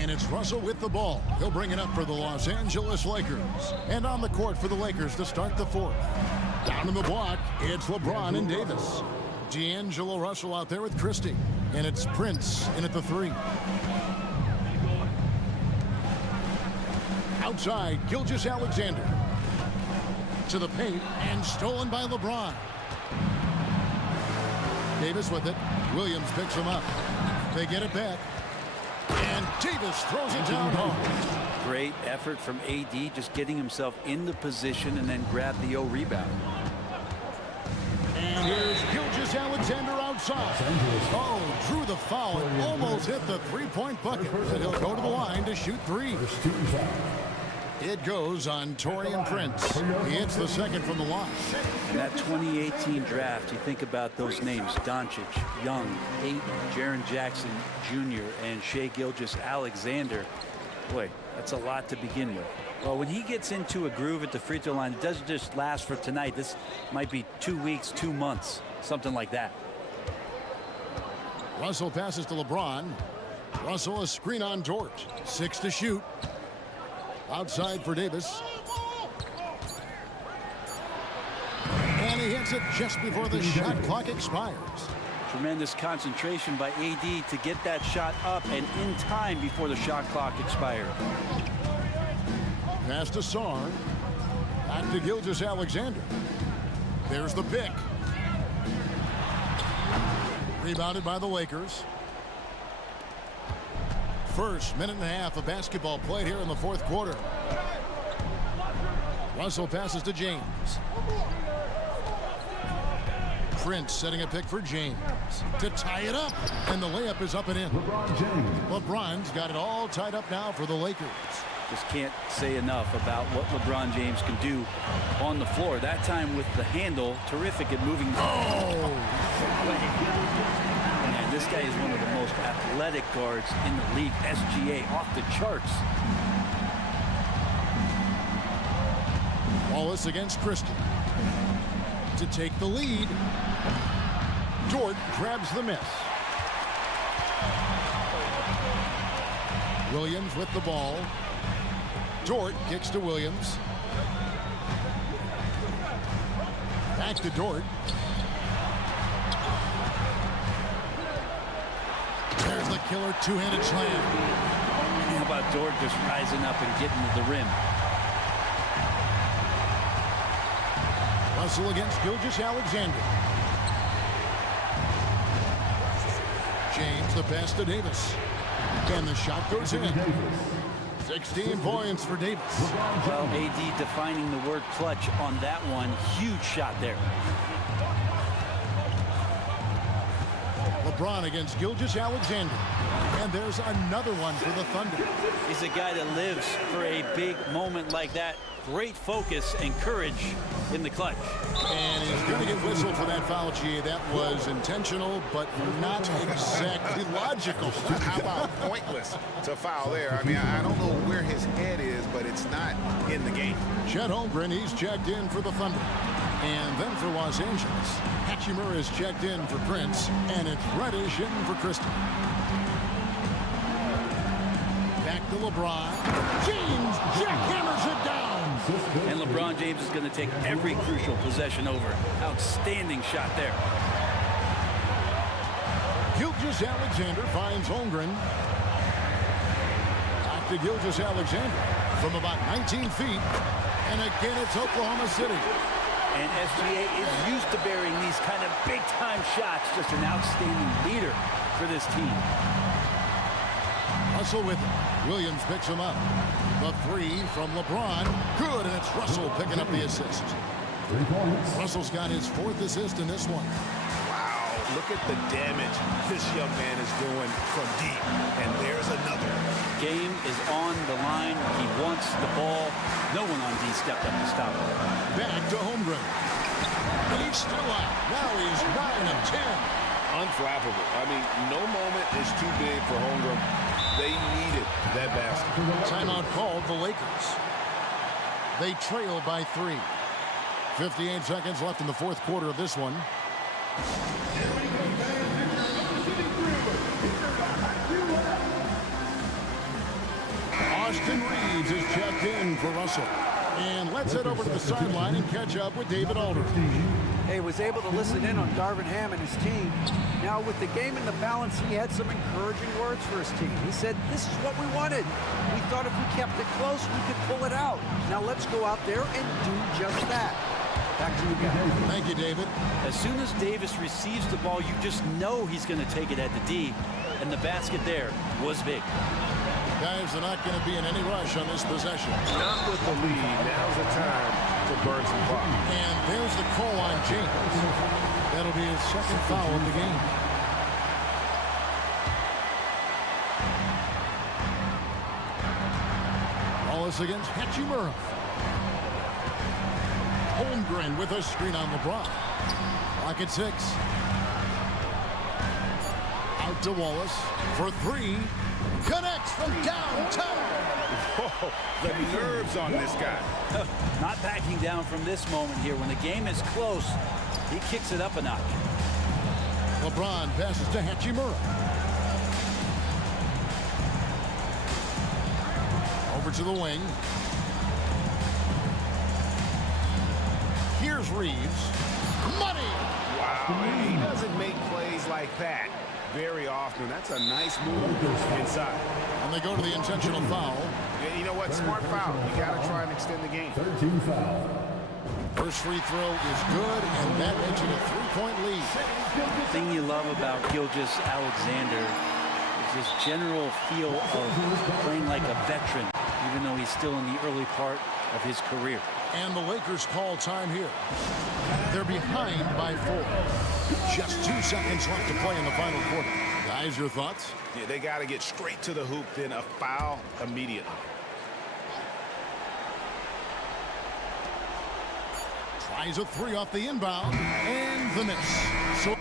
And it's Russell with the ball. He'll bring it up for the Los Angeles Lakers. And on the court for the Lakers to start the fourth. Down in the block, it's LeBron and Davis. D'Angelo Russell out there with Christie. And it's Prince in at the three. Outside, Gilgeous-Alexander. To the paint, and stolen by LeBron. Davis with it. Williams picks him up. They get it back. And Davis throws it down hard. Great effort from AD, just getting himself in the position and then grab the rebound. And here's Gilgeous-Alexander outside. Oh, drew the foul and almost hit the three-point bucket. But he'll go to the line to shoot three. It goes on Taurean Prince. He hits the second from the line. In that 2018 draft, you think about those names: Doncic, Young, Ayton, Jaren Jackson Jr., and Shai Gilgeous-Alexander. Boy, that's a lot to begin with. Well, when he gets into a groove at the free throw line, it doesn't just last for tonight. This might be 2 weeks, 2 months, something like that. Russell passes to LeBron. Russell a screen on Dort. 6 to shoot. Outside for Davis. And he hits it just before the shot clock expires. Tremendous concentration by AD to get that shot up and in time before the shot clock expired. Pass to Sarr. Back to Gilgeous-Alexander. There's the pick. Rebounded by the Lakers. First minute and a half of basketball played here in the fourth quarter. Russell passes to James. Prince setting a pick for James to tie it up, and the layup is up and in. LeBron's got it all tied up now for the Lakers. Just can't say enough about what LeBron James can do on the floor. That time with the handle, terrific at moving. Oh! And this guy is one of the most athletic guards in the league. SGA off the charts. Wallace against Christie. To take the lead. Dort grabs the miss. Williams with the ball. Dort kicks to Williams. Back to Dort. There's the killer two-handed slam. How about Dort just rising up and getting to the rim? Russell against Gilgeous-Alexander. James the pass to Davis. And the shot goes in. 16 points for Davis. Well, AD defining the word clutch on that one. Huge shot there. LeBron against Gilgeous-Alexander. And there's another one for the Thunder. He's a guy that lives for a big moment like that. Great focus and courage in the clutch. And he's going to get whistled for that foul, G. That was intentional, but not exactly logical. How about pointless to foul there? I mean, I don't know where his head is, but it's not in the game. Chet Holmgren, he's checked in for the Thunder. And then for Los Angeles, Hachimura is checked in for Prince, and it's Reddish in for Christie. Back to LeBron. James jackhammers it down. And LeBron James is going to take every crucial possession over. Outstanding shot there. Gilgeous-Alexander finds Holmgren. Back to Gilgeous-Alexander from about 19 feet. And again, it's Oklahoma City. And SGA is used to burying these kind of big-time shots. Just an outstanding leader for this team. Russell with it. Williams picks him up. The three from LeBron. Good, and it's Russell picking up the assist. 3 points. Russell's got his 4th assist in this one. Wow, look at the damage this young man is doing from deep. And there's another. Game is on the line. He wants the ball. No one on D stepped up to stop him. Back to Holmgren. He's still out. Now he's 9 of 10. Unflappable. I mean, no moment is too big for Holmgren. They needed that basket. Timeout called the Lakers. They trail by 3. 58 seconds left in the fourth quarter of this one. Austin Reeves is checked in for Russell. And let's head over to the sideline and catch up with David Alder. He was able to listen in on Darvin Ham and his team. Now, with the game in the balance, he had some encouraging words for his team. He said, this is what we wanted. We thought if we kept it close, we could pull it out. Now let's go out there and do just that. Back to you guys. Thank you, David. As soon as Davis receives the ball, you just know he's going to take it at the D. And the basket there was big. Guys are not going to be in any rush on this possession. Not with the lead. Now's the time to burn some clock. And there's the call on James. That'll be his second foul of the game. Wallace against Hachimura. Holmgren with a screen on LeBron. Clock at 6. Out to Wallace for 3. Connects from downtown. Whoa, the nerves on this guy. Not backing down from this moment here. When the game is close, he kicks it up a notch. LeBron passes to Hachimura. Over to the wing. Here's Reeves. Money! Wow, he doesn't make plays like that very often. That's a nice move inside. And they go to the intentional foul. Yeah, you know what? Smart foul. You got to try and extend the game. 13 foul. First free throw is good, and that makes it a 3-point lead. The thing you love about Gilgeous Alexander is this general feel of playing like a veteran, even though he's still in the early part of his career. And the Lakers call time here. They're behind by 4. Just 2 seconds left to play in the final quarter. Guys, your thoughts? Yeah, they got to get straight to the hoop, then a foul immediately. Tries a 3 off the inbound, and the miss. So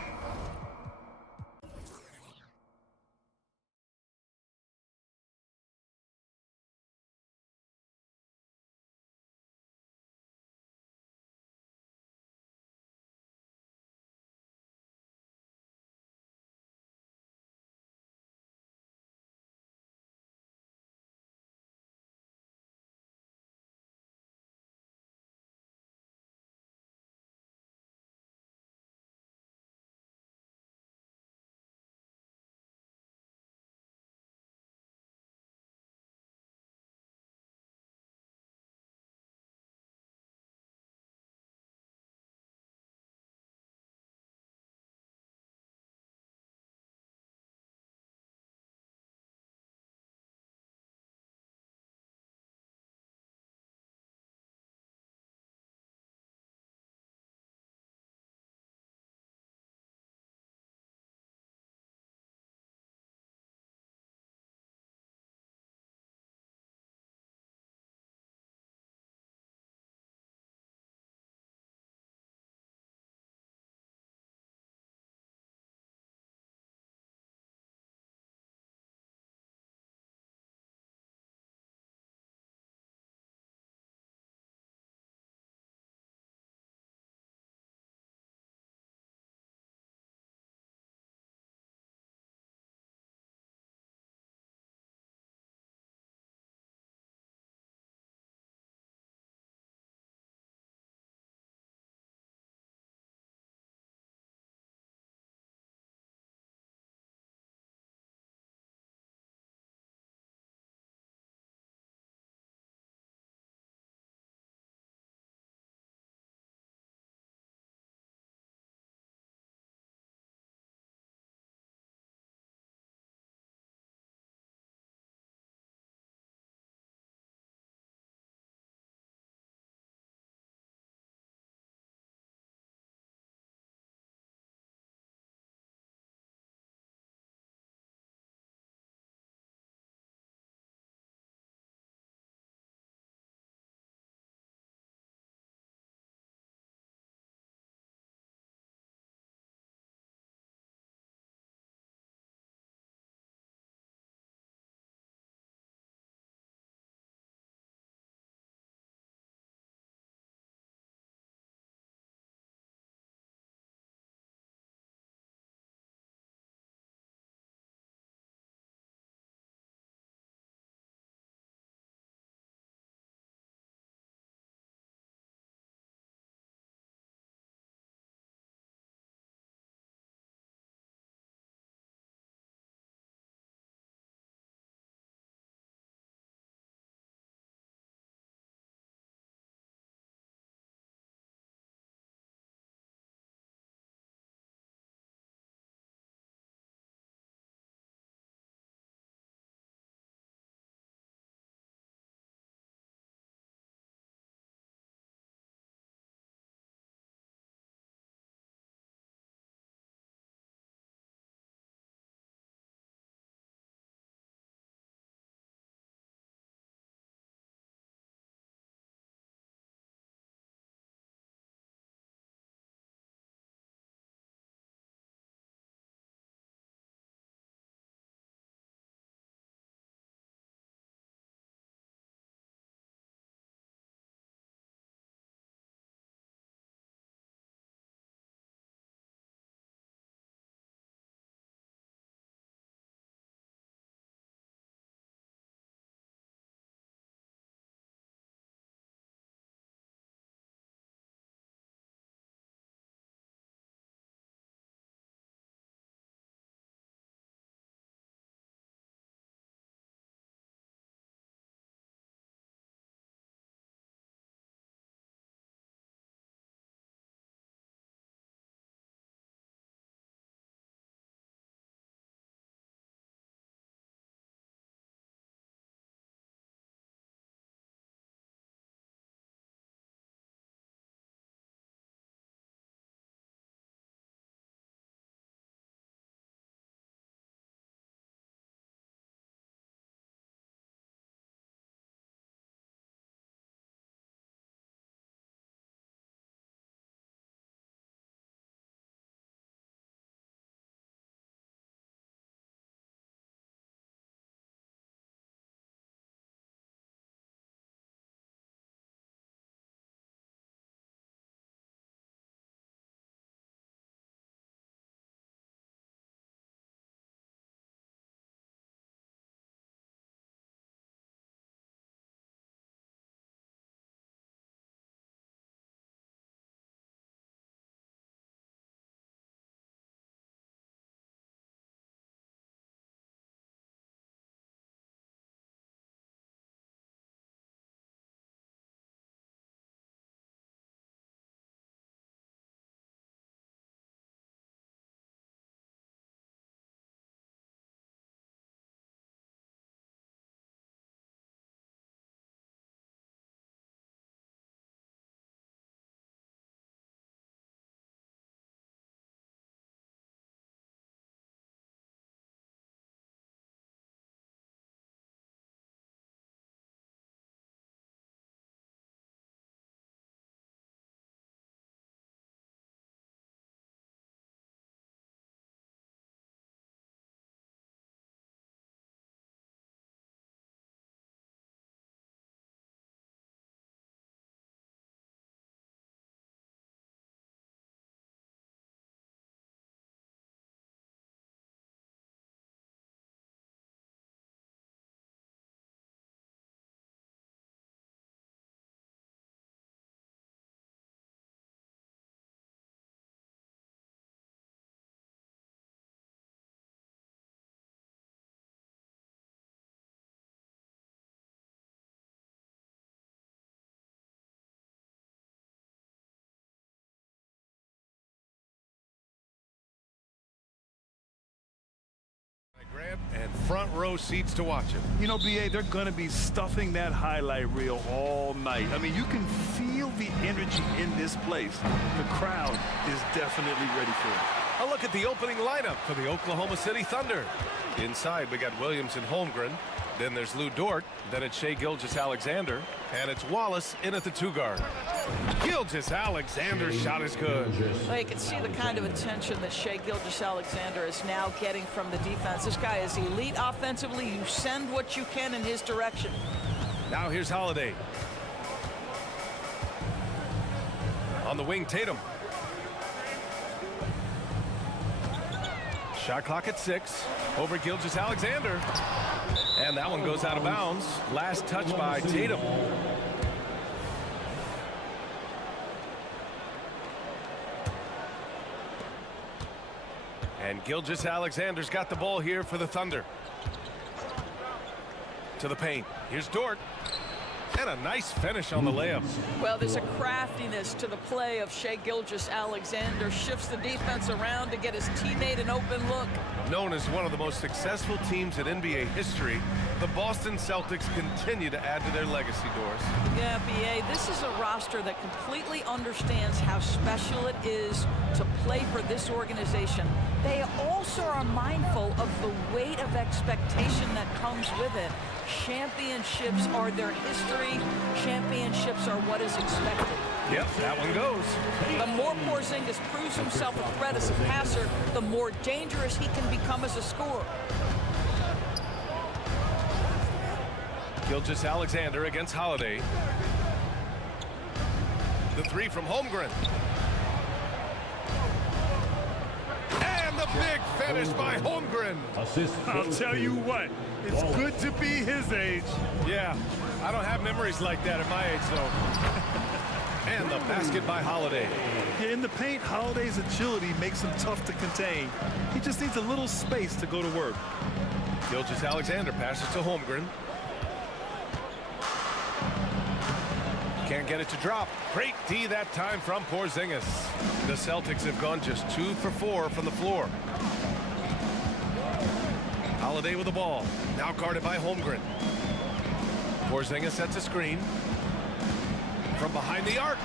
front row seats to watch it. You know, BA, they're going to be stuffing that highlight reel all night. I mean, you can feel the energy in this place. The crowd is definitely ready for it. A look at the opening lineup for the Oklahoma City Thunder. Inside, we got Williams and Holmgren. Then there's Lou Dort. Then it's Shai Gilgeous-Alexander. And it's Wallace in at the 2 guard. Gilgeous-Alexander's shot is good. Well, you can see the kind of attention that Shai Gilgeous-Alexander is now getting from the defense. This guy is elite offensively. You send what you can in his direction. Now here's Holiday. On the wing, Tatum. Shot clock at 6. Over Gilgeous-Alexander. And that one goes out of bounds. Last touch by Tatum. And Gilgeous-Alexander's got the ball here for the Thunder. To the paint. Here's Dort. And a nice finish on the layup. Well, there's a craftiness to the play of Shai Gilgeous-Alexander. Shifts the defense around to get his teammate an open look. Known as one of the most successful teams in NBA history, the Boston Celtics continue to add to their legacy, Doris. Yeah, BA, this is a roster that completely understands how special it is to play for this organization. They also are mindful of the weight of expectation that comes with it. Championships are their history. Championships are what is expected. Yep, that one goes. The more Porzingis proves himself a threat as a passer, the more dangerous he can become as a scorer. Gilgeous-Alexander against Holiday. The 3 from Holmgren. And the big finish by Holmgren. I'll tell you what, it's good to be his age. Yeah, I don't have memories like that at my age, though. And the basket by Holiday. Yeah, in the paint, Holiday's agility makes him tough to contain. He just needs a little space to go to work. Gilgeous-Alexander passes to Holmgren. Can't get it to drop. Great D that time from Porzingis. The Celtics have gone just 2 for 4 from the floor. Holiday with the ball. Now guarded by Holmgren. Porzingis sets a screen. From behind the arc.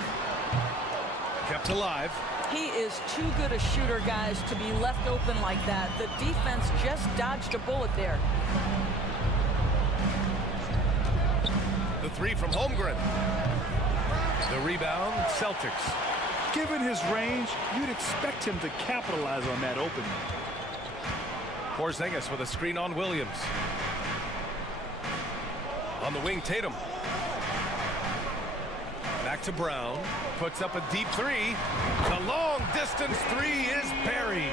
Kept alive. He is too good a shooter, guys, to be left open like that. The defense just dodged a bullet there. The 3 from Holmgren. The rebound, Celtics. Given his range, you'd expect him to capitalize on that opening. Porzingis with a screen on Williams. On the wing, Tatum. Back to Brown. Puts up a deep 3. The long distance 3 is buried.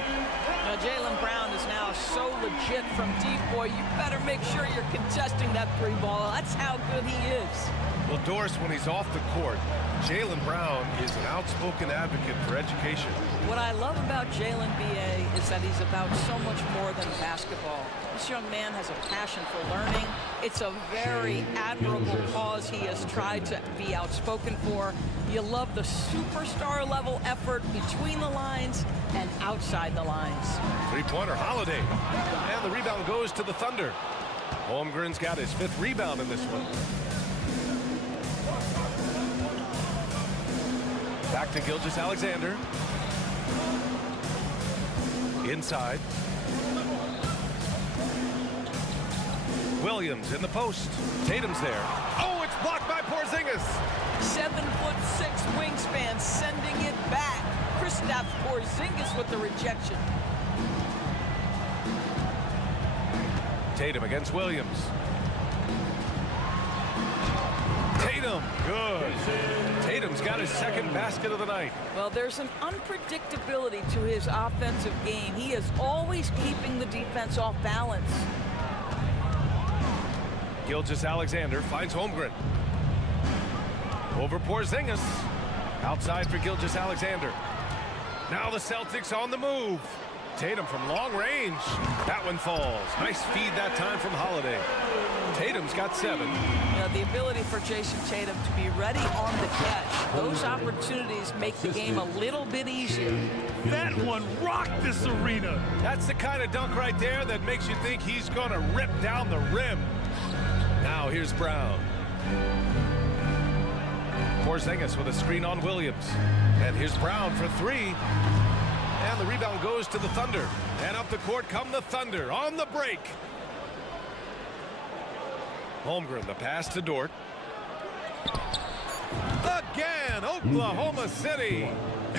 Now, Jaylen Brown is now so legit from deep, boy. You better make sure you're contesting that 3 ball. That's how good he is. Well, Doris, when he's off the court, Jaylen Brown is an outspoken advocate for education. What I love about Jaylen, BA, is that he's about so much more than basketball. This young man has a passion for learning. It's a very admirable cause he has tried to be outspoken for. You love the superstar level effort between the lines and outside the lines. 3-pointer, Holiday. And the rebound goes to the Thunder. Holmgren's got his 5th rebound in this one. Back to Gilgeous-Alexander. Inside. Williams in the post. Tatum's there. Oh, it's blocked by Porzingis. 7'6" wingspan, sending it back. Kristaps Porzingis with the rejection. Tatum against Williams. Tatum, good. Tatum's got his 2nd basket of the night. Well, there's an unpredictability to his offensive game. He is always keeping the defense off balance. Gilgeous-Alexander finds Holmgren. Over Porzingis. Outside for Gilgeous-Alexander. Now the Celtics on the move. Tatum from long range. That one falls. Nice feed that time from Holiday. Tatum's got 7. You know, the ability for Jason Tatum to be ready on the catch. Those opportunities make the game a little bit easier. That one rocked this arena. That's the kind of dunk right there that makes you think he's going to rip down the rim. Now here's Brown. Porzingis with a screen on Williams. And here's Brown for 3. And the rebound goes to the Thunder. And up the court come the Thunder on the break. Holmgren, the pass to Dort. Again, Oklahoma City.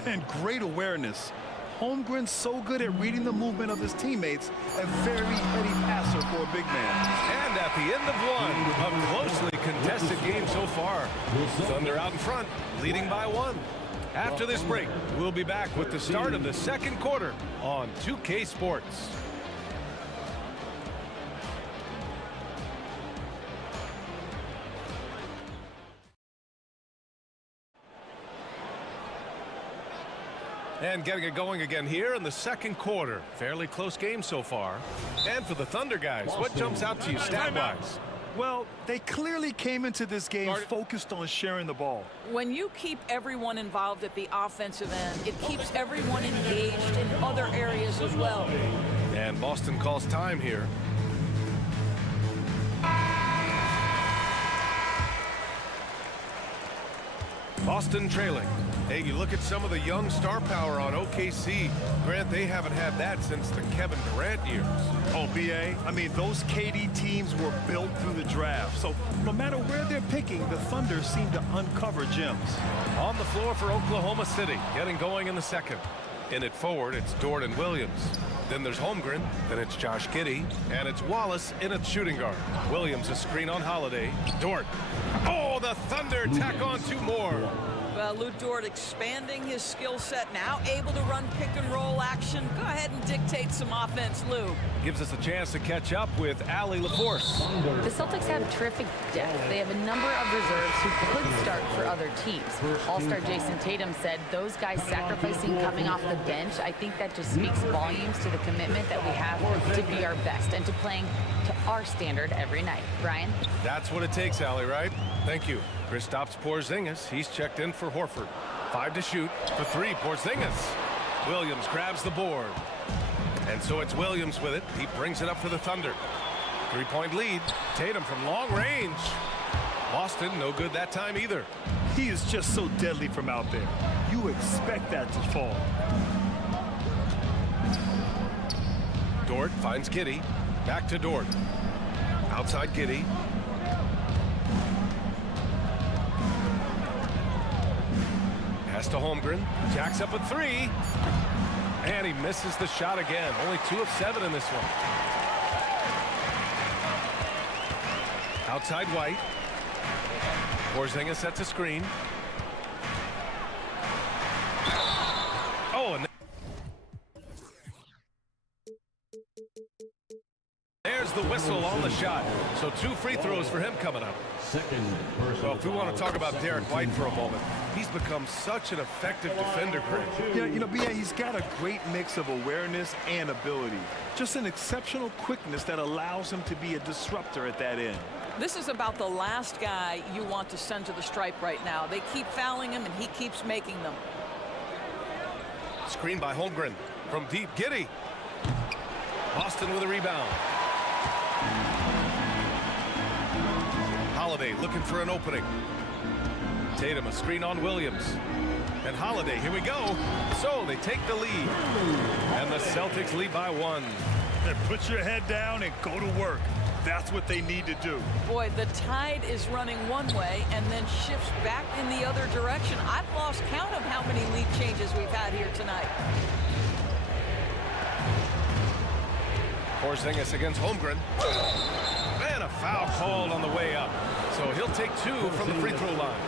And great awareness. Holmgren's so good at reading the movement of his teammates. A very heady passer for a big man. And at the end of one, a closely contested game so far. Thunder out in front, leading by 1. After this break, we'll be back with the start of the second quarter on 2K Sports. And getting it going again here in the second quarter. Fairly close game so far. And for the Thunder guys, what jumps out to you stat-wise? Well, they clearly came into this game focused on sharing the ball. When you keep everyone involved at the offensive end, it keeps everyone engaged in other areas as well. And Boston calls time here. Boston trailing. Hey, you look at some of the young star power on OKC. Grant, they haven't had that since the Kevin Durant years. Oh, BA, I mean, those KD teams were built through the draft. So no matter where they're picking, the Thunder seem to uncover gems. On the floor for Oklahoma City, getting going in the second. In it forward, it's Dort and Williams. Then there's Holmgren, then it's Josh Giddey, and it's Wallace in at shooting guard. Williams a screen on Holiday. Dort. Oh, the Thunder tack on 2 more. Well, Lou Dort expanding his skill set, now able to run pick and roll action. Go ahead and dictate some offense, Lou. Gives us a chance to catch up with Allie LaForce. The Celtics have terrific depth. They have a number of reserves who could start for other teams. All-star Jason Tatum said those guys sacrificing coming off the bench, I think that just speaks volumes to the commitment that we have to be our best and to playing to our standard every night. Brian? That's what it takes, Allie, right? Thank you. Kristaps Porzingis, he's checked in for Horford. 5 to shoot. For 3, Porzingis. Williams grabs the board. And so it's Williams with it. He brings it up for the Thunder. 3-point lead. Tatum from long range. Boston, no good that time either. He is just so deadly from out there. You expect that to fall. Dort finds Giddey. Back to Dort. Outside Giddey. Pass to Holmgren. Jacks up a 3. And he misses the shot again. Only 2 of 7 in this one. Outside White. Porzingis sets a screen. Oh, and there's the whistle on the shot. So 2 free throws for him coming up. Well, if we want to talk about Derek White for a moment, he's become such an effective defender, Greg. Yeah, you know, BA, he's got a great mix of awareness and ability. Just an exceptional quickness that allows him to be a disruptor at that end. This is about the last guy you want to send to the stripe right now. They keep fouling him, and he keeps making them. Screen by Holmgren from deep. Giddey. Boston with a rebound. Holiday looking for an opening. Tatum a screen on Williams. And Holiday, here we go. So they take the lead. And the Celtics lead by 1. Then put your head down and go to work. That's what they need to do. Boy, the tide is running one way and then shifts back in the other direction. I've lost count of how many lead changes we've had here tonight. Porzingis against Holmgren. And a foul called on the way up. So he'll take 2 from the free throw line.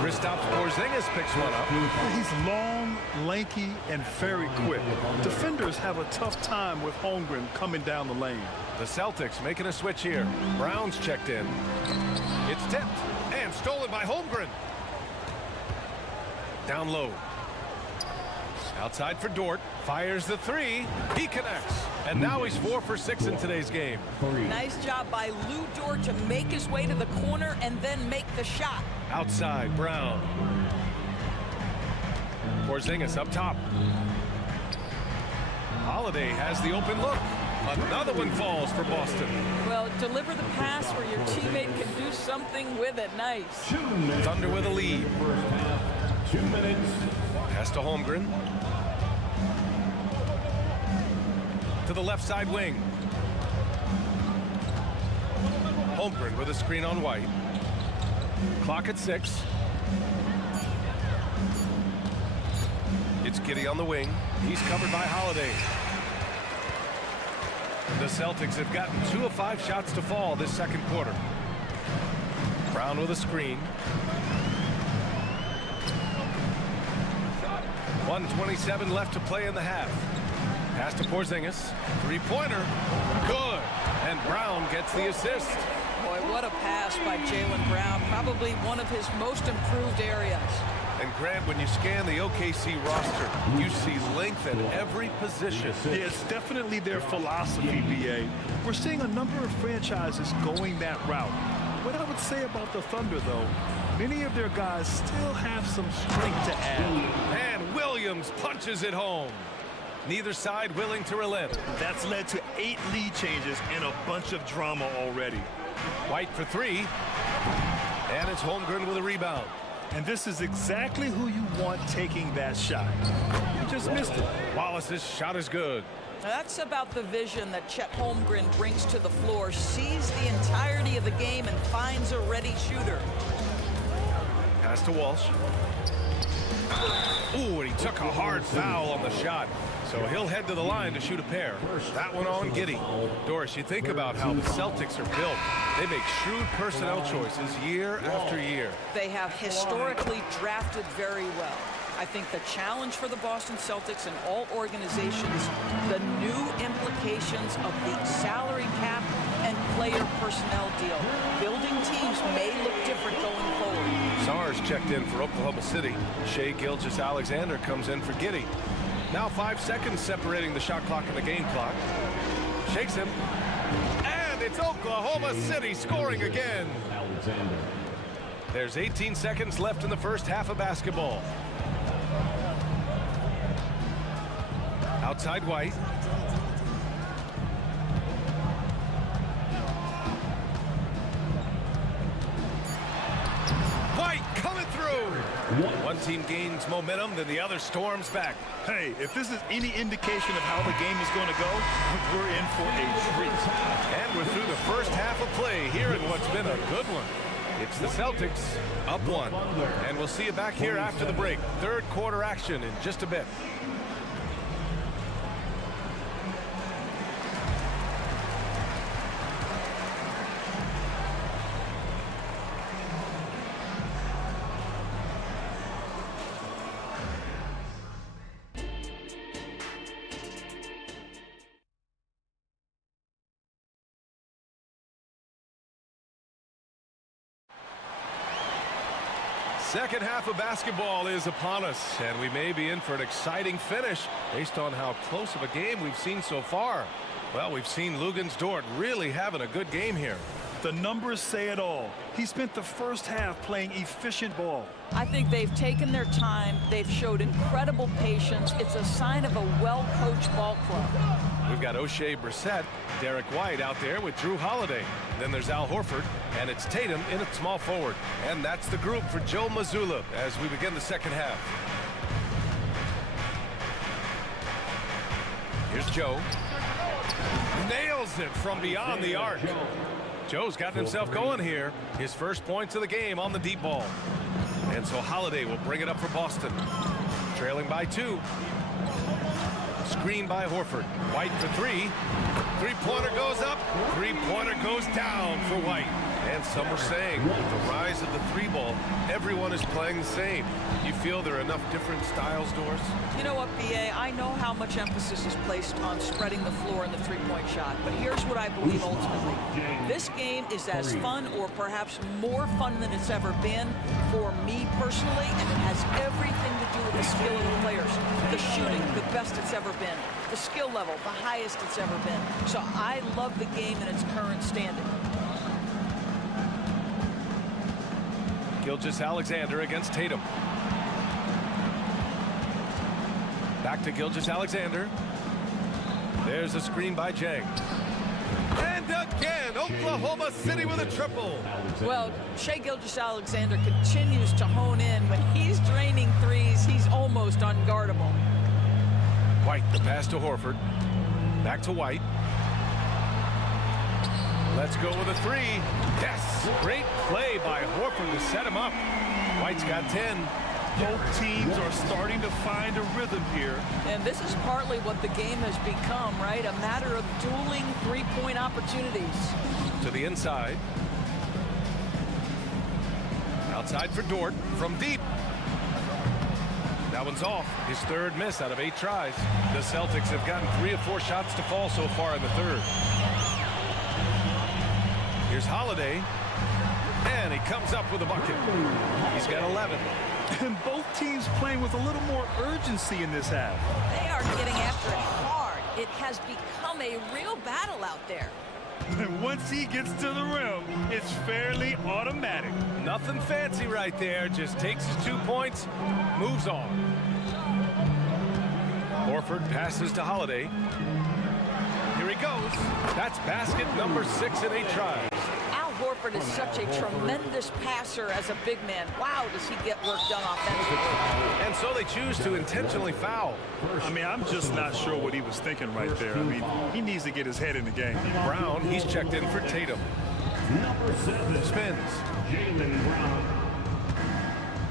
Kristaps Porzingis picks one up. He's long, lanky, and very quick. Defenders have a tough time with Holmgren coming down the lane. The Celtics making a switch here. Brown's checked in. It's tipped and stolen by Holmgren. Down low. Outside for Dort. Fires the three. He connects. And now he's 4 for 6 in today's game. Nice job by Lou Dort to make his way to the corner and then make the shot. Outside, Brown. Porzingis up top. Holiday has the open look. Another one falls for Boston. Well, deliver the pass where your teammate can do something with it. Nice. Thunder with a lead. 2 minutes. Pass to Holmgren. To the left side wing. Holmgren with a screen on White. Clock at 6. It's Giddey on the wing. He's covered by Holiday. The Celtics have gotten 2 of 5 shots to fall this second quarter. Brown with a screen. 1:27 left to play in the half. Pass to Porzingis. Three-pointer. Good. And Brown gets the assist. Boy, what a pass by Jaylen Brown. Probably one of his most improved areas. And Grant, when you scan the OKC roster, you see length at every position. Yeah, it's definitely their philosophy, BA. We're seeing a number of franchises going that route. What I would say about the Thunder, though, many of their guys still have some strength to add. And Williams punches it home. Neither side willing to relent. That's led to 8 lead changes and a bunch of drama already. White for 3. And it's Holmgren with a rebound. And this is exactly who you want taking that shot. You just missed it. Wallace's shot is good. Now that's about the vision that Chet Holmgren brings to the floor. Sees the entirety of the game and finds a ready shooter. Pass to Walsh. Ooh, and he took a hard foul on the shot. So he'll head to the line to shoot a pair. That one on Giddey. Doris, you think about how the Celtics are built. They make shrewd personnel choices year after year. They have historically drafted very well. I think the challenge for the Boston Celtics and all organizations, the new implications of the salary cap and player personnel deal. Building teams may look different going forward. Sars checked in for Oklahoma City. Shai Gilgeous-Alexander comes in for Giddey. Now 5 seconds separating the shot clock and the game clock. Shakes him. And it's Oklahoma City scoring again. There's 18 seconds left in the first half of basketball. Outside White. White coming through. One team gains momentum, then the other storms back. Hey, if this is any indication of how the game is going to go, we're in for a treat. And we're through the first half of play here in what's been a good one. It's the Celtics up 1. And we'll see you back here after the break. Third quarter action in just a bit. Second half of basketball is upon us, and we may be in for an exciting finish based on how close of a game we've seen so far. Well, we've seen Luguentz Dort really having a good game here. The numbers say it all. He spent the first half playing efficient ball. I think they've taken their time. They've showed incredible patience. It's a sign of a well-coached ball club. We've got O'Shea Brissett, Derek White out there with Drew Holiday. Then there's Al Horford, and it's Tatum in at small forward. And that's the group for Joe Mazzulla as we begin the second half. Here's Joe. Nails it from beyond the arc. Joe's gotten himself going here. His first points of the game on the deep ball. And so Holiday will bring it up for Boston. Trailing by 2. Screen by Horford. White for 3. Three-pointer goes up. Three-pointer goes down for White. And some were saying, with the rise of the three ball, everyone is playing the same. You feel there are enough different styles, Doris? You know what, BA? I know how much emphasis is placed on spreading the floor in the three-point shot, but here's what I believe ultimately. This game is as fun or perhaps more fun than it's ever been for me personally, and it has everything to do with the skill of the players. The shooting, the best it's ever been. The skill level, the highest it's ever been. So I love the game in its current standing. Gilgeous-Alexander against Tatum. Back to Gilgeous-Alexander. There's a screen by Jang. And again, Oklahoma City with a triple. Well, Shai Gilgeous-Alexander continues to hone in. When he's draining threes, he's almost unguardable. White, the pass to Horford. Back to White. Let's go with a three. Yes, great play by Horford to set him up. White's got 10. Both teams are starting to find a rhythm here. And this is partly what the game has become, right? A matter of dueling three-point opportunities. To the inside. Outside for Dort from deep. That one's off. His third miss out of 8 tries. The Celtics have gotten 3 of 4 shots to fall so far in the third. Here's Holiday. And he comes up with a bucket. He's got 11. And both teams playing with a little more urgency in this half. They are getting after it hard. It has become a real battle out there. And once he gets to the rim, it's fairly automatic. Nothing fancy right there. Just takes his 2 points, moves on. Horford passes to Holiday. Here he goes. That's basket number 6 in 8 tries. Horford is such a tremendous passer as a big man. Wow, does he get work done offensively. And so they choose to intentionally foul. I mean, I'm just not sure what he was thinking right there. I mean, he needs to get his head in the game. Brown, he's checked in for Tatum. Spins.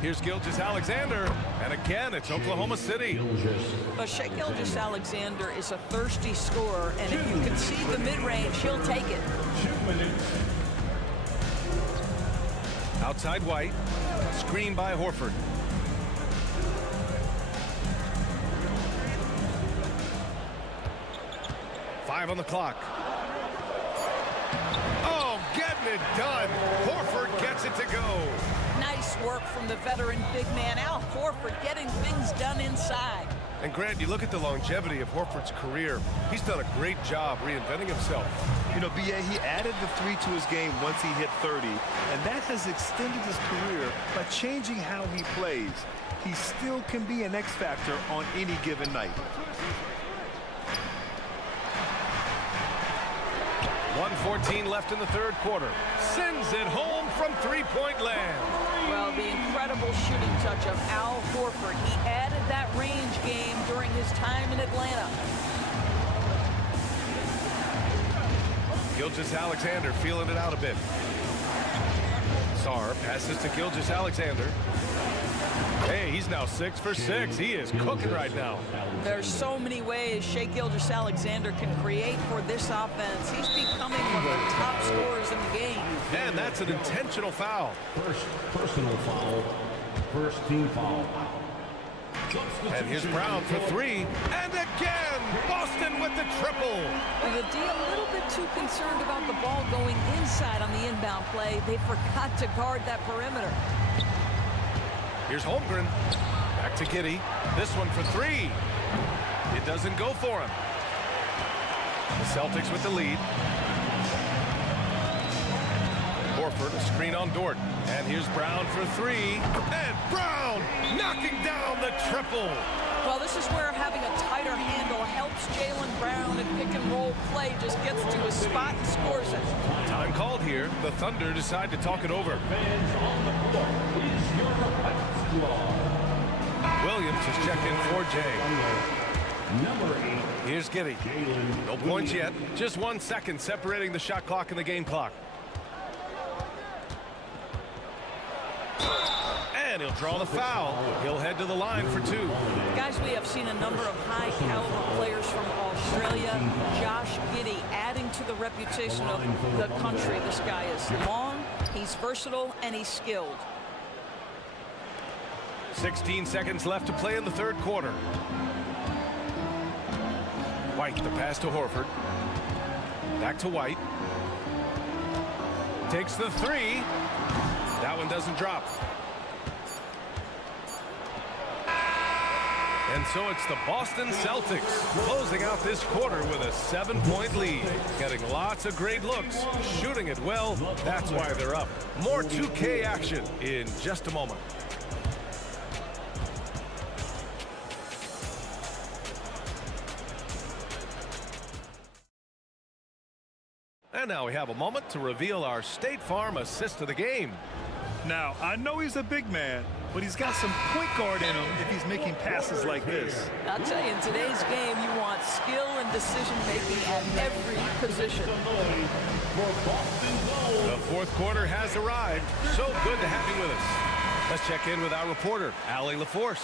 Here's Gilgeous-Alexander. And again, it's Oklahoma City. Shai Gilgeous-Alexander is a thirsty scorer, and if you concede the mid-range, he'll take it. Outside White. Screen by Horford. Five on the clock. Oh, getting it done. Horford gets it to go. Nice work from the veteran big man, Al Horford, getting things done inside. And Grant, you look at the longevity of Horford's career. He's done a great job reinventing himself. You know, BA, he added the 3 to his game once he hit 30, and that has extended his career by changing how he plays. He still can be an X factor on any given night. 1:14 left in the third quarter. Sends it home from three-point land. Well, the incredible shooting touch of Al Horford. He added that range game during his time in Atlanta. Gilgeous-Alexander feeling it out a bit. Sarr passes to Gilgeous-Alexander. Hey, he's now 6 for 6. He is cooking right now. There's so many ways Shai Gilgeous-Alexander can create for this offense. He's becoming one of the top scorers in the game. And that's an intentional foul. First personal foul. First team foul. And here's Brown for 3. And again, Boston with the triple. Well, the D a little bit too concerned about the ball going inside on the inbound play. They forgot to guard that perimeter. Here's Holmgren. Back to Giddey. This one for 3. It doesn't go for him. The Celtics with the lead. Horford, a screen on Dort. And here's Brown for 3. And Brown knocking down the triple. Well, this is where having a tighter handle helps Jaylen Brown, and pick and roll play just gets to his spot and scores it. Time called here. The Thunder decide to talk it over. Williams is checked in for Jay. Number 8. Here's Giddey. No points yet. Just 1 second separating the shot clock and the game clock. And he'll draw the foul. He'll head to the line for 2. Guys, we have seen a number of high-caliber players from Australia. Josh Giddey adding to the reputation of the country. This guy is long, He's versatile and he's skilled. 16 seconds left to play in the third quarter. White, the pass to Horford. Back to White. Takes the three. That one doesn't drop. And so it's the Boston Celtics closing out this quarter with a 7-point lead. Getting lots of great looks, shooting it well. That's why they're up. More 2K action in just a moment. And now we have a moment to reveal our State Farm assist of the game. Now, I know he's a big man, but he's got some point guard in him if he's making passes like this. I'll tell you, in today's game, you want skill and decision-making at every position. The fourth quarter has arrived. So good to have you with us. Let's check in with our reporter, Allie LaForce.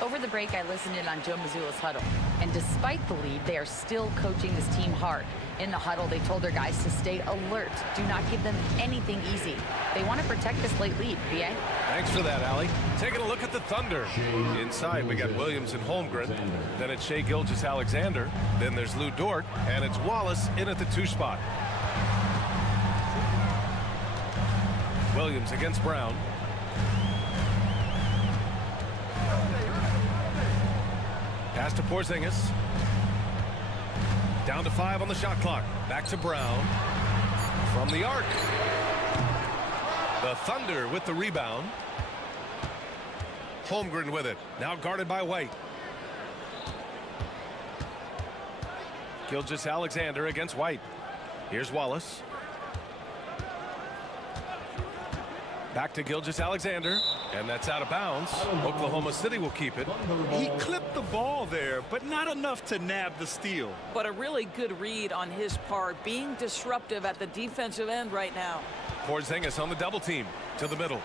Over the break, I listened in on Joe Mazzulla's huddle. And despite the lead, they are still coaching this team hard. In the huddle, they told their guys to stay alert. Do not give them anything easy. They want to protect this late lead, BA. Thanks for that, Allie. Taking a look at the Thunder. Inside, we got Williams and Holmgren. Then it's Shai Gilgeous-Alexander. Then there's Lou Dort. And it's Wallace in at the 2 spot. Williams against Brown. Pass to Porzingis. Down to 5 on the shot clock. Back to Brown. From the arc. The Thunder with the rebound. Holmgren with it. Now guarded by White. Gilgeous-Alexander against White. Here's Wallace. Back to Gilgeous-Alexander, and that's out of bounds. Oklahoma City will keep it. He clipped the ball there, but not enough to nab the steal. But a really good read on his part, being disruptive at the defensive end right now. Porzingis on the double team to the middle.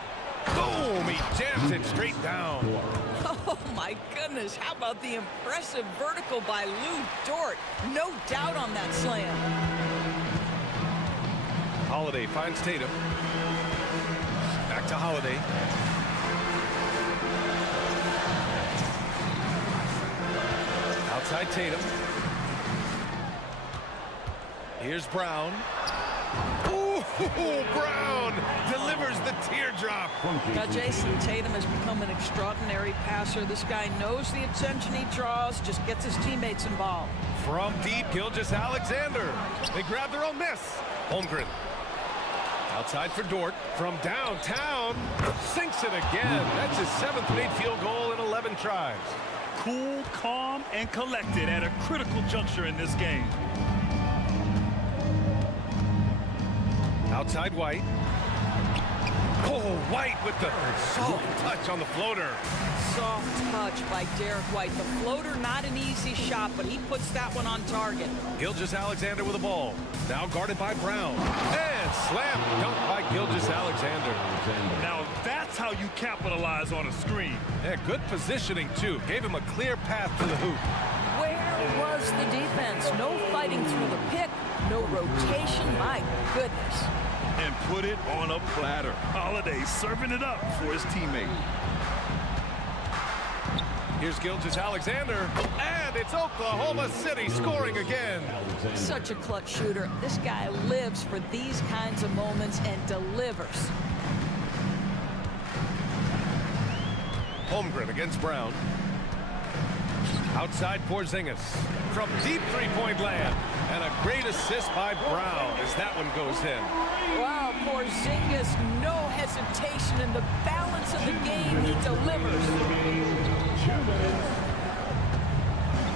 Boom! He jams it straight down. Oh my goodness, how about the impressive vertical by Lou Dort? No doubt on that slam. Holiday finds Tatum. Back to Holiday. Outside Tatum. Here's Brown. Ooh, Brown delivers the teardrop. Now, Jason, Tatum has become an extraordinary passer. This guy knows the attention he draws, just gets his teammates involved. From deep, Gilgeous-Alexander. They grab their own miss. Holmgren. Outside for Dort. From downtown. Sinks it again. That's his 7th made field goal in 11 tries. Cool, calm, and collected at a critical juncture in this game. Outside White. Oh, White with the soft touch on the floater. Soft touch by Derek White. The floater, not an easy shot, but he puts that one on target. Gilgeous-Alexander with the ball. Now guarded by Brown. And slam dunk by Gilgeous-Alexander. Now that's how you capitalize on a screen. Yeah, good positioning, too. Gave him a clear path to the hoop. Where was the defense? No fighting through the pick, no rotation. My goodness. And put it on a platter. Holiday serving it up for his teammate. Here's Gilgeous-Alexander, and it's Oklahoma City scoring again. Such a clutch shooter. This guy lives for these kinds of moments and delivers. Holmgren against Brown. Outside Porzingis. From deep three-point land. And a great assist by Brown as that one goes in. Wow, Porzingis, no hesitation in the balance of the game. He delivers.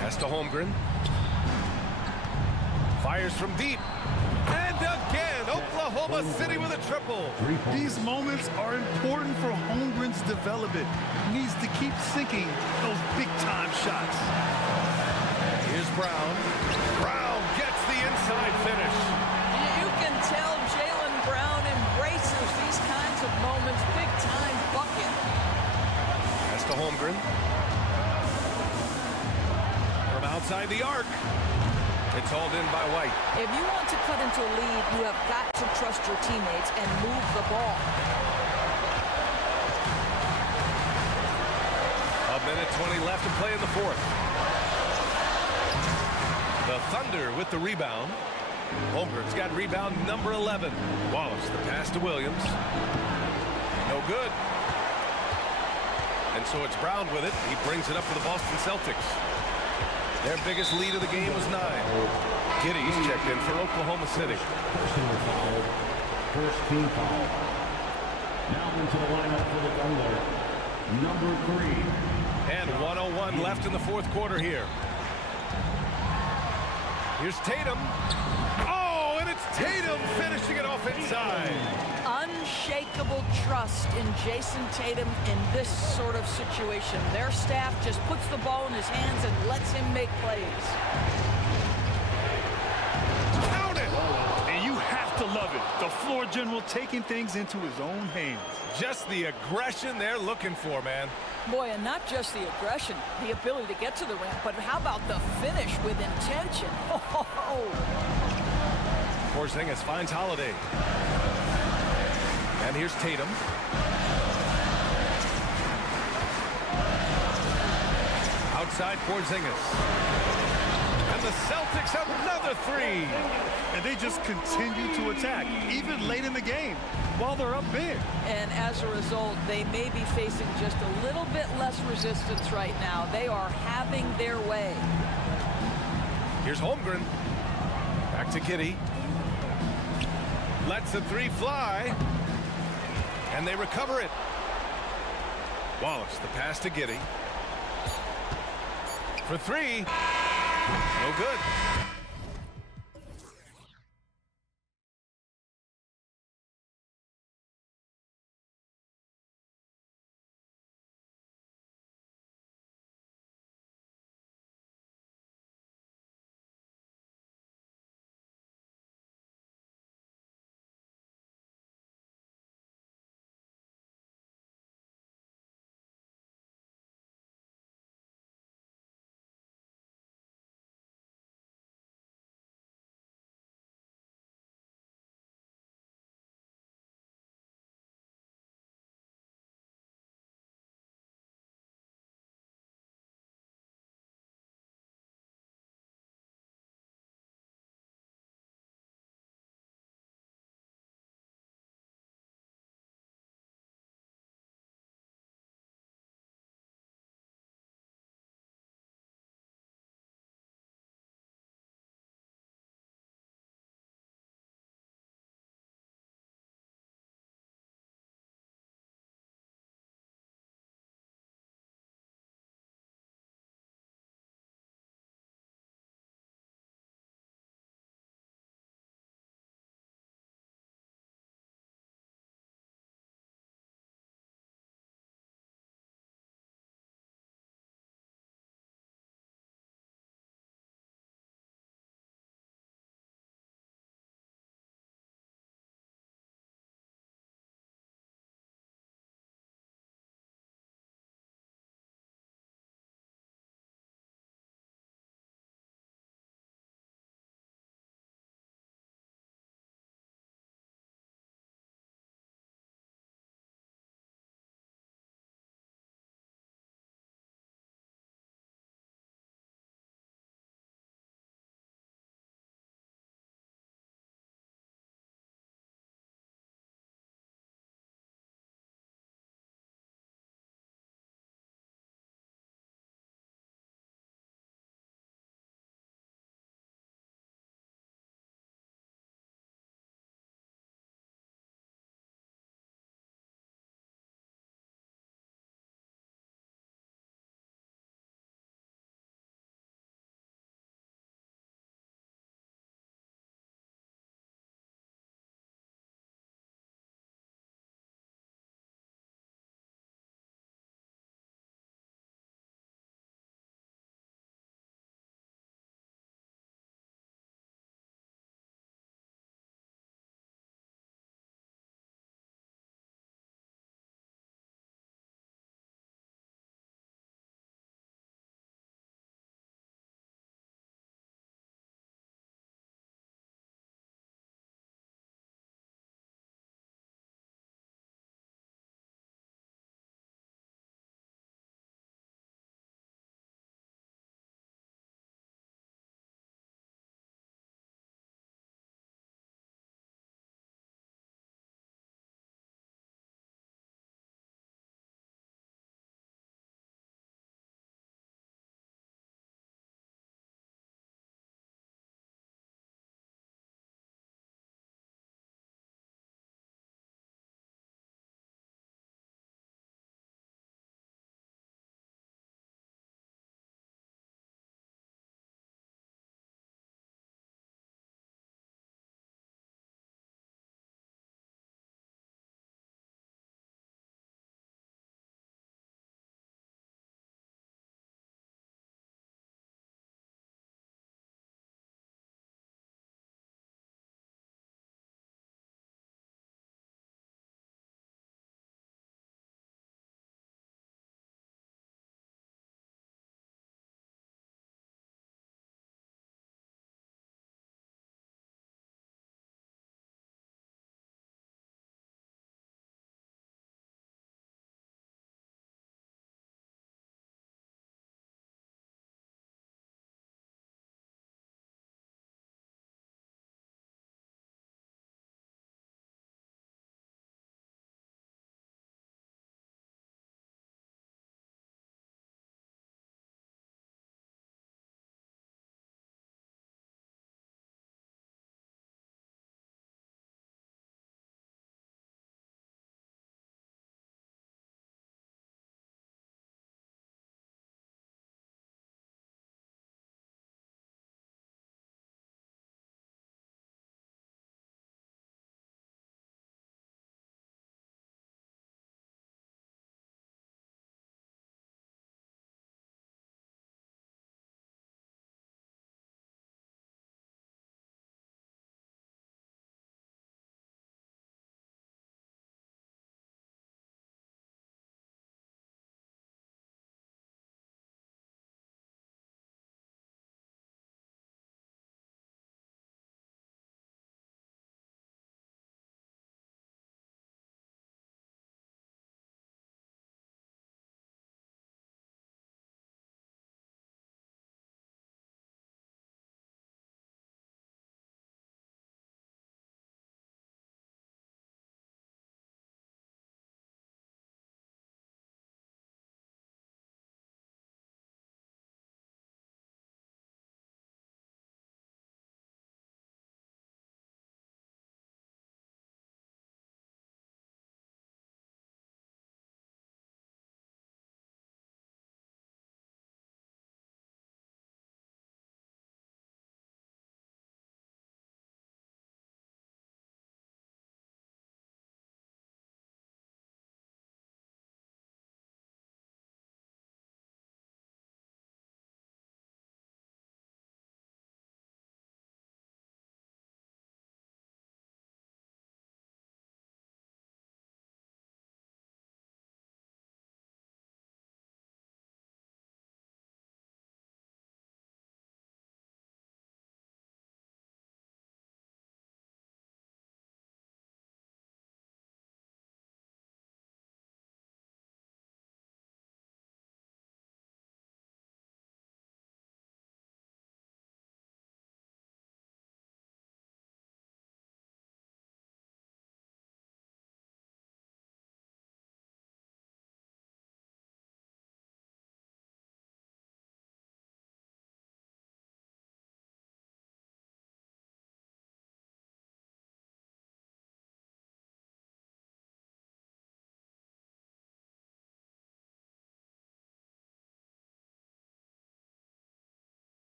Pass to Holmgren. Fires from deep. And again, Oklahoma City with a triple. These moments are important for Holmgren's development. He needs to keep sinking those big-time shots. Here's Brown. Brown gets the inside finish. You can tell Jaylen Brown embraces these kinds of moments. Big-time bucket. Pass to Holmgren. From outside the arc. It's hauled in by White. If you want to cut into a lead, you have got to trust your teammates and move the ball. A minute 20 left to play in the fourth. The Thunder with the rebound. Holmgren's got rebound number 11. Wallace, the pass to Williams. No good. And so it's Brown with it. He brings it up for the Boston Celtics. Their biggest lead of the game was 9. Giddy's checked in for Oklahoma City. Personal foul. First team foul. Now into the lineup for the Thunder. Number 3. And 1:01 left in the fourth quarter here. Here's Tatum. Oh, and it's Tatum finishing it off inside. Unshakable trust in Jason Tatum in this sort of situation. Their staff just puts the ball in his hands and lets him make plays. Count it! And you have to love it. The floor general taking things into his own hands. Just the aggression they're looking for, man. Boy, and not just the aggression, the ability to get to the rim, but how about the finish with intention? Oh. Porzingis finds Holiday. And here's Tatum. Outside Porzingis. And the Celtics have another 3. And they just continue to attack, even late in the game, while they're up big. And as a result, they may be facing just a little bit less resistance right now. They are having their way. Here's Holmgren. Back to Giddey. Lets the 3 fly. And they recover it. Wallace, the pass to Giddey. For 3. No good.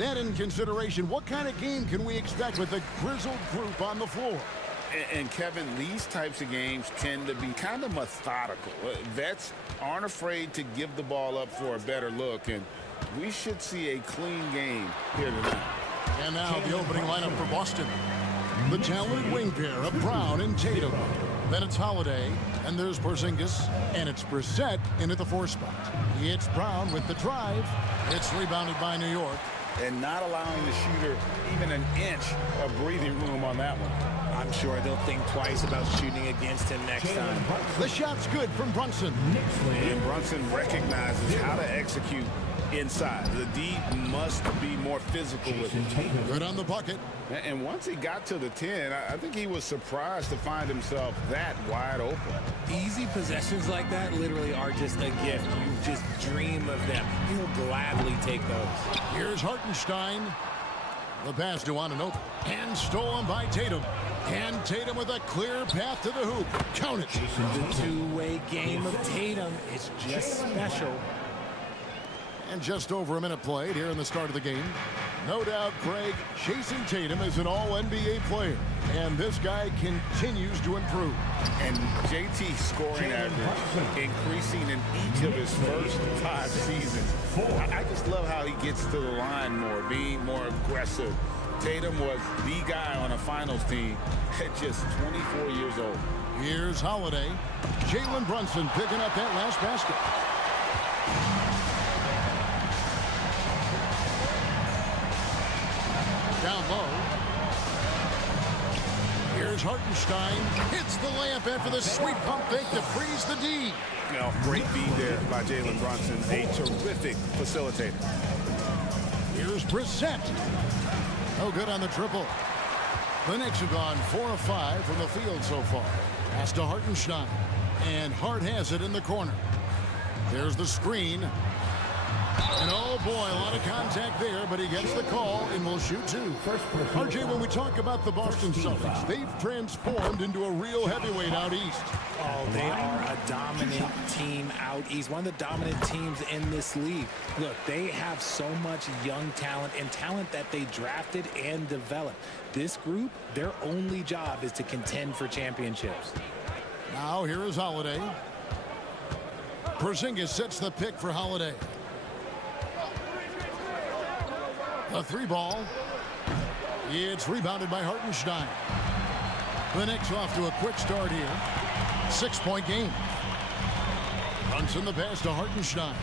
that in consideration, what kind of game can we expect with the grizzled group on the floor? And Kevin, these types of games tend to be kind of methodical. Vets aren't afraid to give the ball up for a better look, and we should see a clean game here tonight. And now the opening lineup for Boston. The talented wing pair of Brown and Tatum. Then it's Holiday, and there's Porzingis, and it's Brissett in at the 4 spot. It's Brown with the drive. It's rebounded by New York. And not allowing the shooter even an inch of breathing room on that one. I'm sure they'll think twice about shooting against him next time. The shot's good from Brunson. And Brunson recognizes how to execute inside. The D must be more physical with it. Good on the bucket. And once he got to the 10, I think he was surprised to find himself that wide open. Easy possessions like that literally are just a gift. You just dream of them. He'll gladly take those. Here's Hartenstein. The pass to Anunoby. And stolen by Tatum. And Tatum with a clear path to the hoop. Count it. The two-way game of Tatum is just special. And just over a minute played here in the start of the game. No doubt Craig chasing Tatum as an all-NBA player. And this guy continues to improve. And JT scoring average increasing in each of his first 5 seasons. I just love how he gets to the line more, being more aggressive. Tatum was the guy on a finals team at just 24 years old. Here's Holiday. Jalen Brunson picking up that last basket. Down low. Here's Hartenstein. Hits the layup after the sweet pump fake to freeze the D. Great feed there by Jalen Brunson. A terrific facilitator. Here's Brissett. No good on the triple. The Knicks have gone 4 of 5 from the field so far. Pass to Hartenstein. And Hart has it in the corner. There's the screen. And oh boy, a lot of contact there, but he gets the call and will shoot 2. RJ, when we talk about the Boston Celtics, they've transformed into a real heavyweight out east. Oh, they are a dominant team out east. One of the dominant teams in this league. Look, they have so much young talent and talent that they drafted and developed. This group, their only job is to contend for championships. Now here is Holiday. Porzingis sets the pick for Holiday. A 3 ball. It's rebounded by Hartenstein. The Knicks off to a quick start here. 6-point game. Brunson the pass to Hartenstein.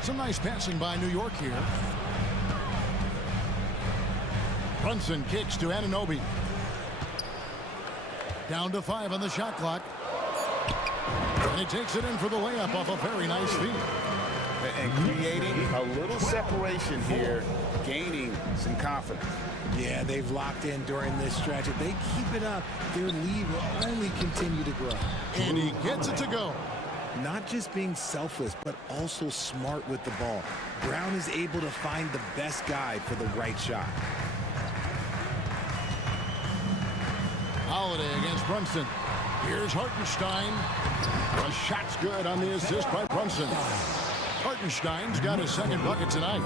Some nice passing by New York here. Brunson kicks to Anunoby. Down to 5 on the shot clock. And he takes it in for the layup off a very nice feed. And creating a little separation here, gaining some confidence. Yeah, they've locked in during this stretch. If they keep it up, their lead will only continue to grow. And he gets it to go. Not just being selfless, but also smart with the ball. Brown is able to find the best guy for the right shot. Holiday against Brunson. Here's Hartenstein. The shot's good on the assist by Brunson. Hartenstein's got his second bucket tonight.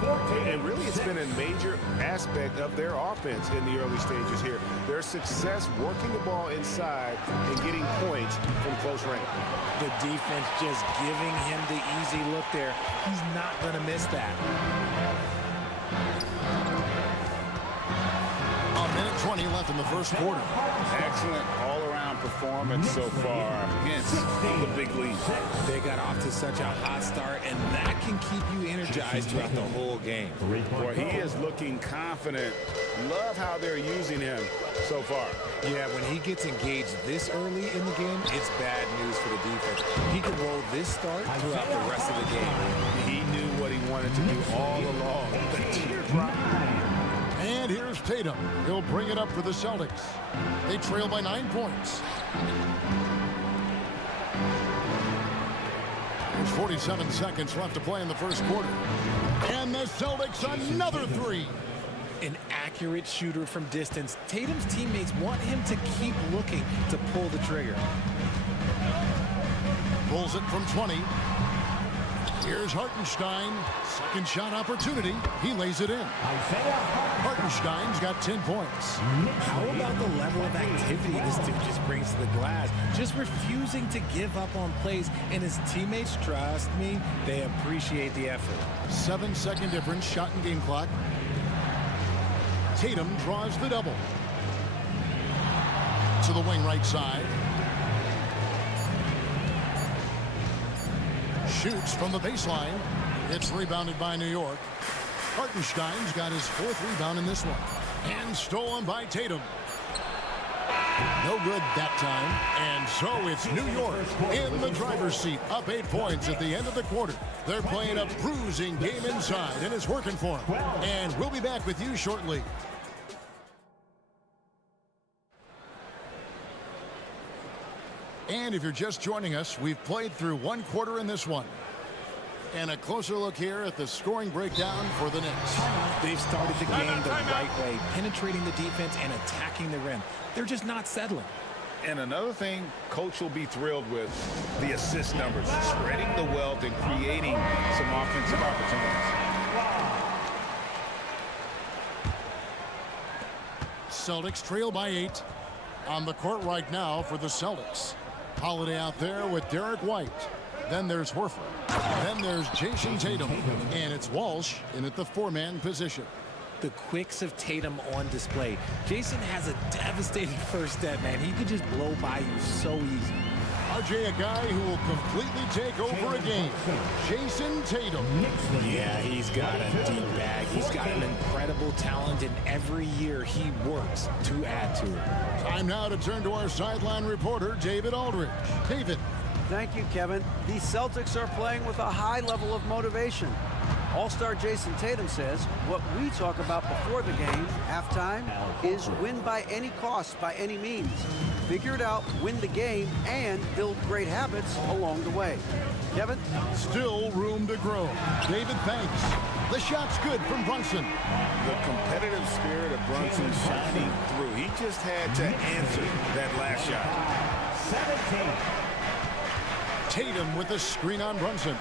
And really, it's been a major aspect of their offense in the early stages here. Their success working the ball inside and getting points from close range. The defense just giving him the easy look there. He's not going to miss that. A minute 20 left in the first quarter. Excellent all-around performance so far. Hence the big lead. They got off to such a hot start, and that can keep you energized throughout the whole game. Boy, he is looking confident. Love how they're using him so far. Yeah, when he gets engaged this early in the game, it's bad news for the defense. He could roll this start throughout the rest of the game. He knew what he wanted to do all along. The teardrop. And here's Tatum. He'll bring it up for the Celtics. They trail by 9 points. There's 47 seconds left to play in the first quarter. And the Celtics another 3. An accurate shooter from distance. Tatum's teammates want him to keep looking to pull the trigger. Pulls it from 20. Here's Hartenstein. Second shot opportunity. He lays it in. Hartenstein's got 10 points. How about the level of activity this dude just brings to the glass? Just refusing to give up on plays, and his teammates, trust me, they appreciate the effort. 7-second difference, shot and game clock. Tatum draws the double. To the wing right side. Shoots from the baseline. It's rebounded by New York. Hartenstein's got his 4th rebound in this one. And stolen by Tatum. No good that time. And so it's New York in the driver's seat, up 8 points at the end of the quarter. They're playing a bruising game inside, and it's working for them. And we'll be back with you shortly. And if you're just joining us, we've played through 1 quarter in this one. And a closer look here at the scoring breakdown for the Knicks. They've started the game the right way, penetrating the defense and attacking the rim. They're just not settling. And another thing Coach will be thrilled with, the assist numbers, spreading the wealth and creating some offensive opportunities. Celtics trail by 8. On the court right now for the Celtics. Holiday out there with Derek White. Then there's Horford. Then there's Jason Tatum. And it's Walsh in at the 4-man position. The quicks of Tatum on display. Jason has a devastating first step, man. He could just blow by you so easy. RJ, a guy who will completely take over a game. Jason Tatum. Yeah, he's got a deep bag. He's got an incredible talent, and every year he works to add to it. Time now to turn to our sideline reporter, David Aldridge. David. Thank you, Kevin. The Celtics are playing with a high level of motivation. All-star Jason Tatum says what we talk about before the game, halftime, is win by any cost, by any means. Figure it out, win the game, and build great habits along the way. Kevin? Still room to grow. David, thanks. The shot's good from Brunson. The competitive spirit of Brunson shining through. He just had to answer that last shot. 17. Tatum with the screen on Brunson.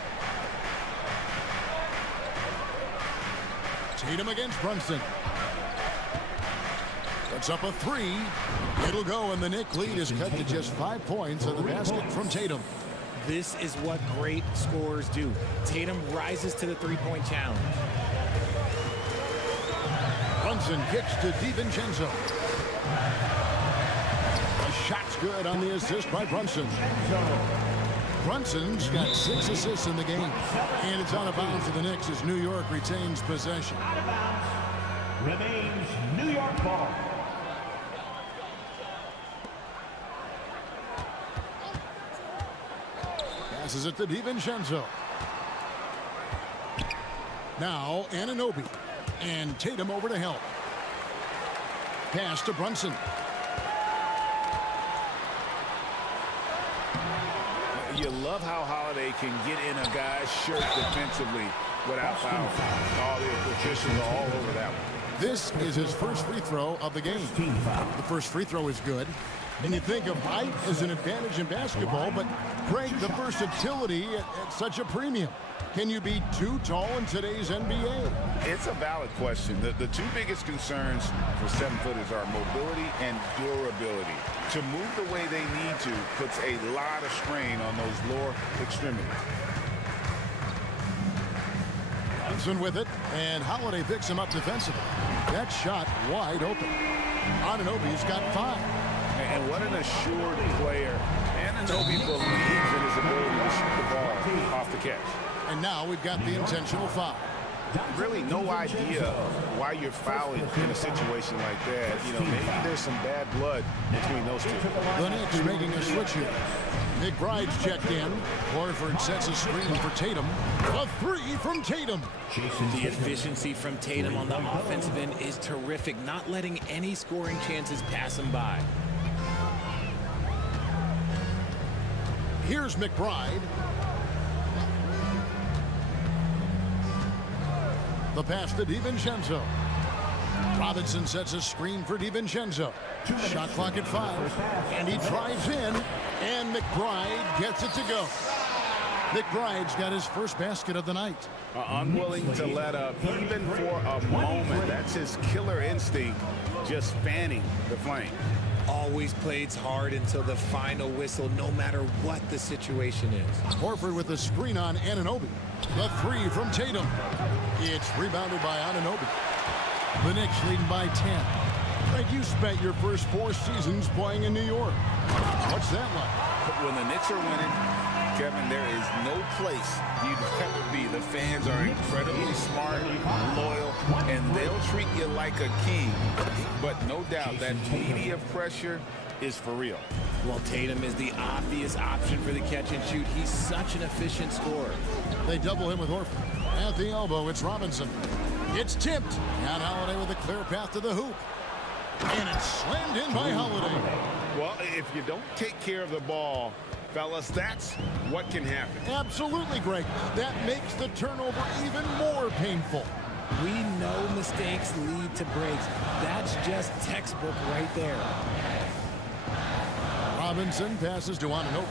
Tatum against Brunson. Puts up a 3. It'll go, and the Knicks lead is cut to just 5 points on the basket from Tatum. This is what great scorers do. Tatum rises to the three-point challenge. Brunson kicks to DiVincenzo. The shot's good on the assist by Brunson. Brunson's got 6 assists in the game. And it's out of bounds to the Knicks as New York retains possession. Out of bounds. Remains New York ball. Passes it to DiVincenzo. Now Anunoby. And Tatum over to help. Pass to Brunson. You love how Holiday can get in a guy's shirt defensively without fouling. All the officials are all over that one. This is his first free throw of the game. The first free throw is good. And you think of height as an advantage in basketball, but Craig, the versatility at such a premium. Can you be too tall in today's NBA? It's a valid question. The 2 biggest concerns for 7-footers are mobility and durability. To move the way they need to puts a lot of strain on those lower extremities. Brunson with it, and Holiday picks him up defensively. That shot wide open. Anunoby's got 5. And what an assured player. Anunoby believes in his ability to shoot the ball off the catch. And now we've got the intentional foul. Really no idea why you're fouling in a situation like that. You know, maybe there's some bad blood between those two. The Knicks making a switch here. McBride's checked in. Horford sets a screen for Tatum. A 3 from Tatum. The efficiency from Tatum on the offensive end is terrific, not letting any scoring chances pass him by. Here's McBride. The pass to DiVincenzo. Robinson sets a screen for DiVincenzo. Shot clock at 5. And he drives in. And McBride gets it to go. McBride's got his first basket of the night. Unwilling to let up even for a moment. That's his killer instinct, just fanning the flame. Always plays hard until the final whistle, no matter what the situation is. Horford with the screen on Anunoby. The three from Tatum. It's rebounded by Anunoby. The Knicks leading by 10. Like you spent your first 4 seasons playing in New York. What's that like? When the Knicks are winning, Kevin, there is no place you'd rather be. The fans are incredibly smart, loyal, and they'll treat you like a king. But no doubt that media pressure is for real. Well, Tatum is the obvious option for the catch and shoot. He's such an efficient scorer. They double him with Horford. At the elbow, it's Robinson. It's tipped. And Holiday with a clear path to the hoop. And it's slammed in by Holiday. Well, if you don't take care of the ball, fellas, that's what can happen. Absolutely, Greg. That makes the turnover even more painful. We know mistakes lead to breaks. That's just textbook right there. Robinson passes to Anunoby.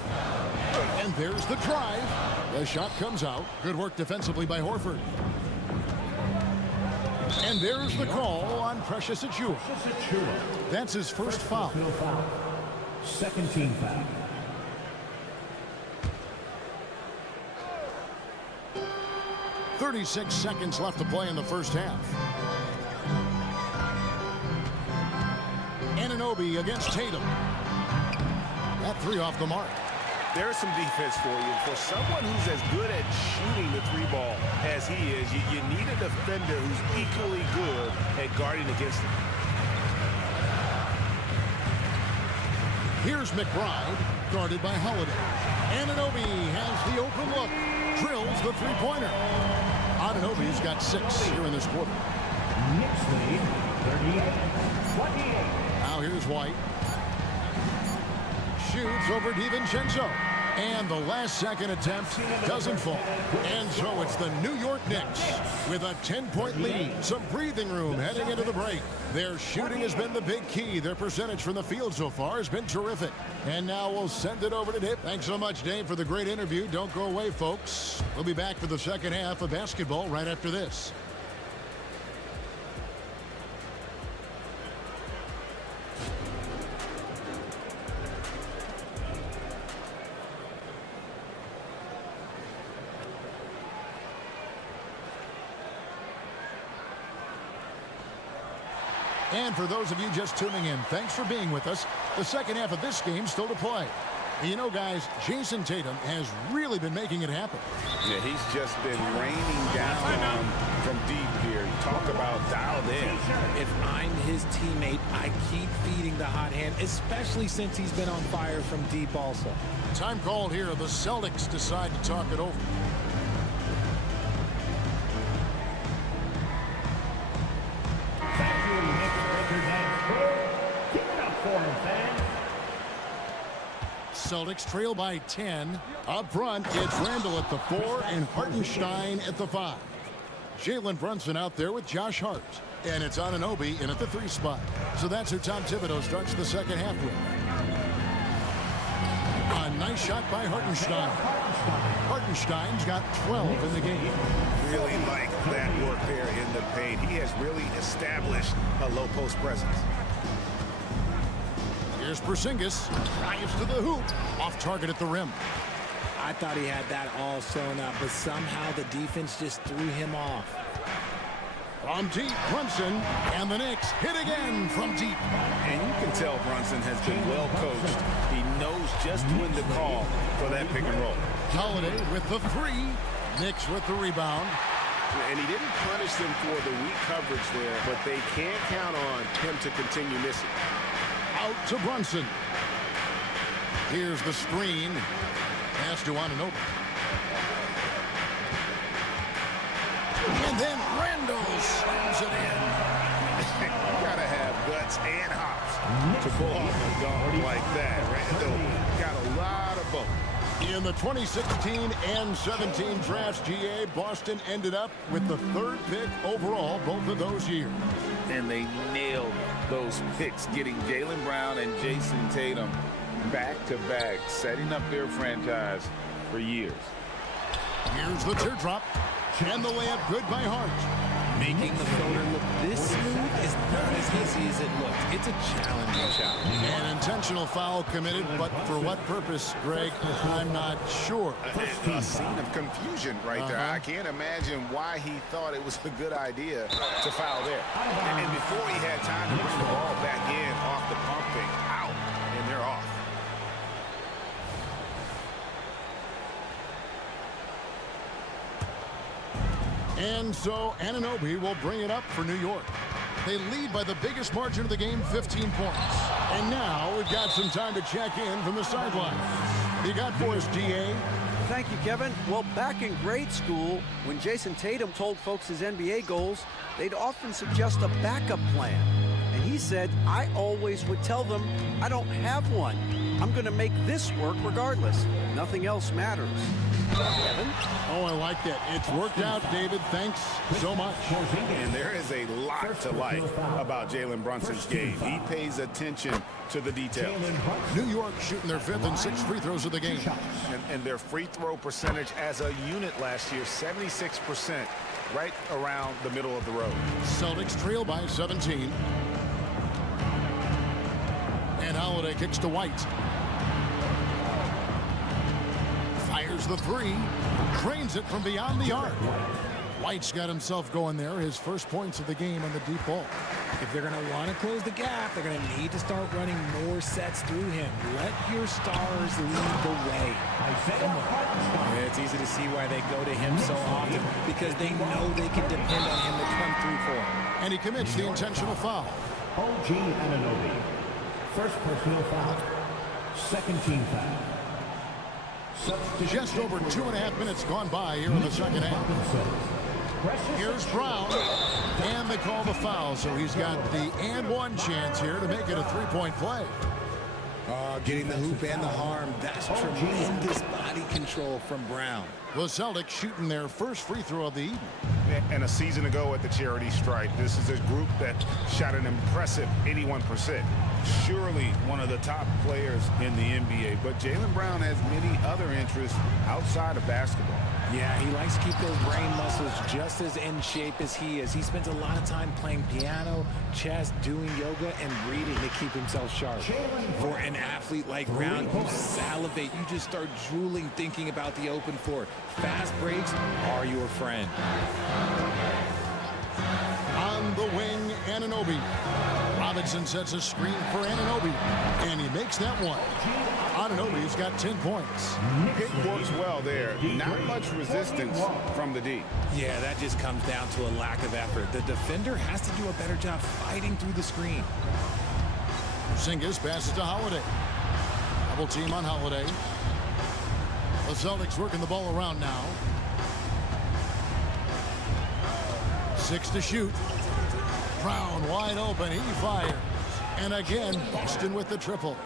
And there's the drive. The shot comes out. Good work defensively by Horford. And there's the call on Precious Achiuwa. That's his first foul. Second team foul. .36 seconds left to play in the first half. Anunoby against Tatum. That three off the mark. There's some defense for you. For someone who's as good at shooting the three ball as he is, you need a defender who's equally good at guarding against him. Here's McBride, guarded by Holiday. Anunoby has the open look. Drills the three-pointer. Anunoby's got 6 here in this quarter. Knicks lead 38-28. Now here's White. Shoots over DiVincenzo. And the last second attempt doesn't fall. And so it's the New York Knicks with a 10-point lead. Some breathing room heading into the break. Their shooting has been the big key. Their percentage from the field so far has been terrific. And now we'll send it over to Dave. Thanks so much, Dave, for the great interview. Don't go away, folks. We'll be back for the second half of basketball right after this. And for those of you just tuning in, thanks for being with us. The second half of this game still to play. You know, guys, Jason Tatum has really been making it happen. Yeah, he's just been raining down from deep here. Talk about dialed in. If I'm his teammate, I keep feeding the hot hand, especially since he's been on fire from deep also. Time called here. The Celtics decide to talk it over. Celtics trail by 10. Up front, it's Randall at the 4 and Hartenstein at the 5. Jalen Brunson out there with Josh Hart. And it's Anunoby in at the 3 spot. So that's who Tom Thibodeau starts the second half with. A nice shot by Hartenstein. Hartenstein's got 12 in the game. Really like that work there in the paint. He has really established a low post presence. Here's Porzingis, drives to the hoop, off target at the rim. I thought he had that all sewn up, but somehow the defense just threw him off. From deep, Brunson, and the Knicks hit again from deep. And you can tell Brunson has been well coached. He knows just when to call for that pick and roll. Holiday with the 3, Knicks with the rebound. And he didn't punish them for the weak coverage there, but they can't count on him to continue missing. Out to Brunson. Here's the screen. Pass to Anunoby. And then Randall slams it in. You gotta have guts and hops to pull off a dunk like that. Randall got a lot of both. In the 2016 and 17 drafts, GA, Boston ended up with the 3rd pick overall both of those years. And they nailed those picks, getting Jaylen Brown and Jason Tatum back-to-back, setting up their franchise for years. Here's the teardrop. And the layup good by Hart. Making the floater look this smooth is not as easy as it looks. It's a challenging shot. An intentional foul committed, but for what purpose, Greg, I'm not sure. A scene of confusion right there. I can't imagine why he thought it was a good idea to foul there. And before he had time to bring the ball back in off the pump fake, out, and they're off. And so Anunoby will bring it up for New York. They lead by the biggest margin of the game, 15 points. And now we've got some time to check in from the sideline. You got for us, DA? Thank you, Kevin. Well, back in grade school, when Jason Tatum told folks his NBA goals, they'd often suggest a backup plan. And he said, I always would tell them, I don't have one. I'm going to make this work regardless. Nothing else matters. Kevin? Oh, I like that. It's worked out, David. Thanks so much. And there is a lot to like about Jalen Brunson's game. He pays attention to the details. New York shooting their 5th and 6th free throws of the game. And their free throw percentage as a unit last year, 76%, right around the middle of the road. Celtics trail by 17. And Holiday kicks to White. Fires the three. Drains it from beyond the arc. White's got himself going there. His first points of the game on the deep ball. If they're going to want to close the gap, they're going to need to start running more sets through him. Let your stars lead the way. It's easy to see why they go to him so often, because they know they can depend on him to come through for them. And he commits the intentional foul. OG Anunoby. First personal foul. Second team foul. Just over 2.5 minutes gone by here in the second half. Here's Brown. And they call the foul, so he's got the and one chance here to make it a three-point play. Getting the hoop and the harm. That's tremendous body control from Brown. The Celtics shooting their first free throw of the evening. And a season ago at the charity stripe, this is a group that shot an impressive 81%. Surely one of the top players in the NBA, but Jaylen Brown has many other interests outside of basketball. Yeah, he likes to keep those brain muscles just as in shape as he is. He spends a lot of time playing piano, chess, doing yoga, and reading to keep himself sharp. For an athlete like Brown, you salivate. You just start drooling thinking about the open floor. Fast breaks are your friend. On the wing, Anunoby. Robinson sets a screen for Anunoby, and he makes that one. Anunoby's got 10 points. It works well there. Not much resistance from the D. Yeah, that just comes down to a lack of effort. The defender has to do a better job fighting through the screen. Porzingis passes to Holiday. Double team on Holiday. The Celtics working the ball around now. 6 to shoot. Brown wide open. He fires. And again, Boston with the triple.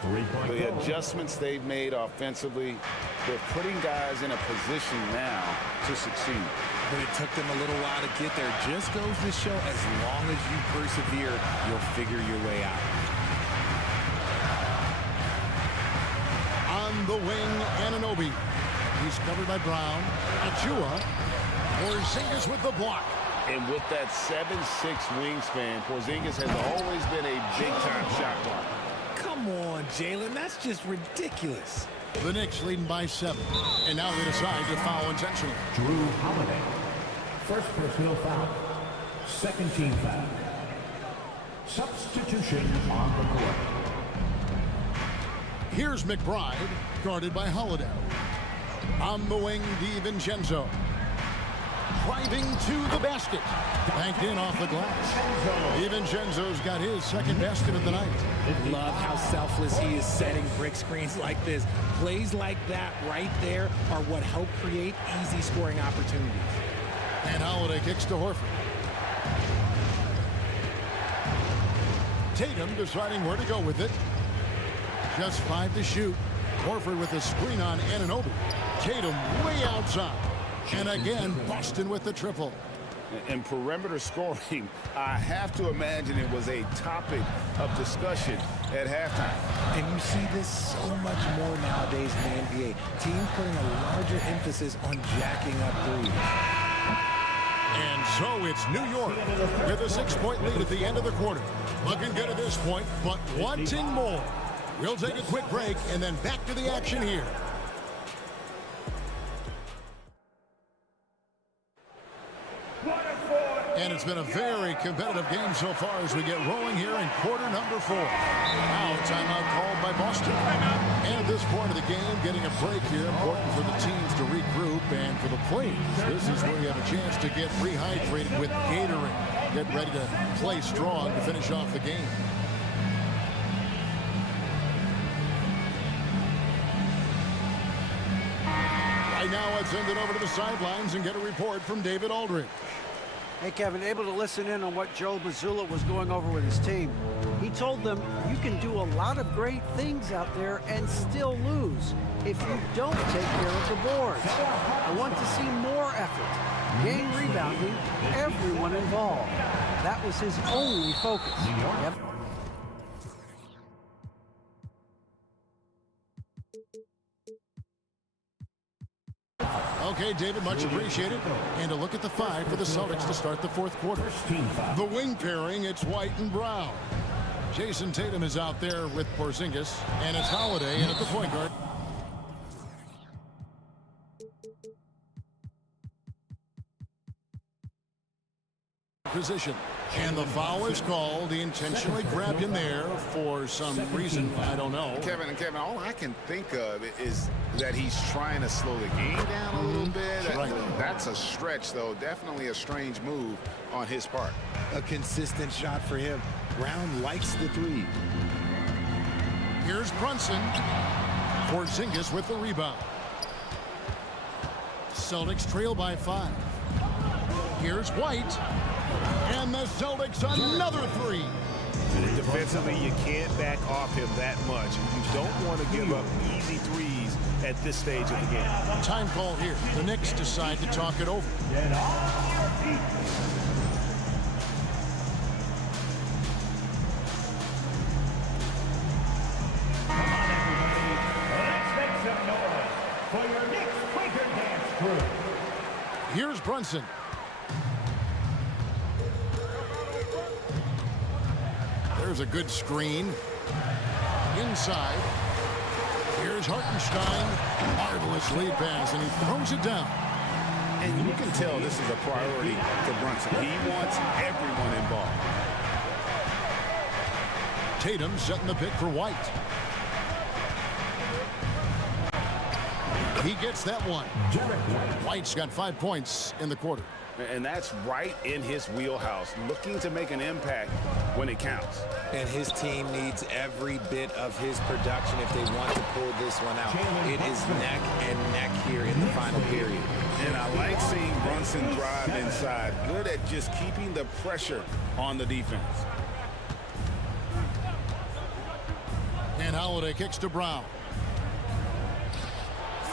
The adjustments they've made offensively, they're putting guys in a position now to succeed. But it took them a little while to get there. Just goes to show, as long as you persevere, you'll figure your way out. On the wing, Anunoby. He's covered by Brown. Achua. Porzingis with the block. And with that 7'6" wingspan, Porzingis has always been a big-time shot blocker. Come on, Jalen. That's just ridiculous. The Knicks leading by 7. And now they decide to foul intentionally. Drew Holiday. First personal foul. Second team foul. Substitution on the court. Here's McBride, guarded by Holiday. On the wing, DiVincenzo. Driving to the basket. Banked in off the glass. DiVincenzo's got his second basket of the night. Love how selfless he is setting brick screens like this. Plays like that right there are what help create easy scoring opportunities. And Holiday kicks to Horford. Tatum deciding where to go with it. Just 5 to shoot. Horford with the screen on Anunoby. Tatum way outside. And again, Boston with the triple. And perimeter scoring, I have to imagine it was a topic of discussion at halftime. And you see this so much more nowadays in the NBA. Teams putting a larger emphasis on jacking up threes. And so it's New York with a 6-point lead at the end of the quarter. Looking good at this point, but wanting more. We'll take a quick break and then back to the action here. And it's been a very competitive game so far as we get rolling here in quarter number 4. Now, timeout called by Boston. And at this point of the game, getting a break here, important for the teams to regroup, and for the players, this is where you have a chance to get rehydrated with Gatorade. Get ready to play strong to finish off the game. Right now, let's send it over to the sidelines and get a report from David Aldridge. Hey, Kevin, able to listen in on what Joe Mazzulla was going over with his team. He told them you can do a lot of great things out there and still lose if you don't take care of the boards. I want to see more effort, game rebounding, everyone involved. That was his only focus. Yep. Okay, David, much appreciated. And a look at the 5 for the Celtics to start the fourth quarter. The wing pairing, it's White and Brown. Jason Tatum is out there with Porzingis, and it's Holiday in at the point guard. Position. And the foul is called. He intentionally grabbed him there for some reason. I don't know. Kevin, all I can think of is that he's trying to slow the game down a little bit. Right. That's a stretch, though. Definitely a strange move on his part. A consistent shot for him. Brown likes the three. Here's Brunson. Porzingis with the rebound. Celtics trail by 5. Here's White. And the Celtics another three. Defensively, you can't back off him that much. You don't want to give up easy threes at this stage of the game. Time call here. The Knicks decide to talk it over. Here's Brunson. There's a good screen. Inside. Here's Hartenstein. Marvelous lead pass, and he throws it down. And you can tell this is a priority for Brunson. He wants everyone involved. Tatum setting the pick for White. He gets that one. White's got 5 points in the quarter. And that's right in his wheelhouse, looking to make an impact when it counts. And his team needs every bit of his production if they want to pull this one out. It is neck and neck here in the final period. And I like seeing Brunson drive inside. Good at just keeping the pressure on the defense. And Holiday kicks to Brown.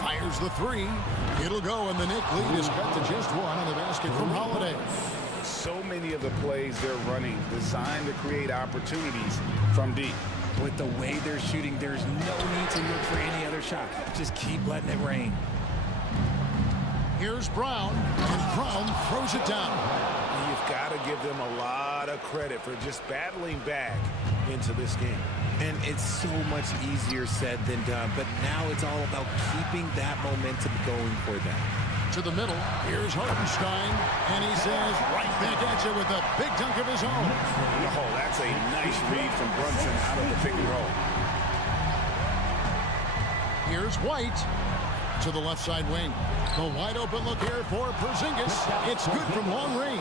Fires the three. It'll go, and the Knicks lead is cut to just 1 on the basket from Holiday. So many of the plays they're running designed to create opportunities from deep. With the way they're shooting, there's no need to look for any other shot. Just keep letting it rain. Here's Brown, and Brown throws it down. And you've got to give them a lot of credit for just battling back into this game. And it's so much easier said than done, but now it's all about keeping that momentum going for them. To the middle, here's Hartenstein, and he says right back at you with a big dunk of his own. Oh, that's a nice read from Brunson out of the pick and roll. Here's White to the left side wing. The wide open look here for Porzingis. It's good from long range.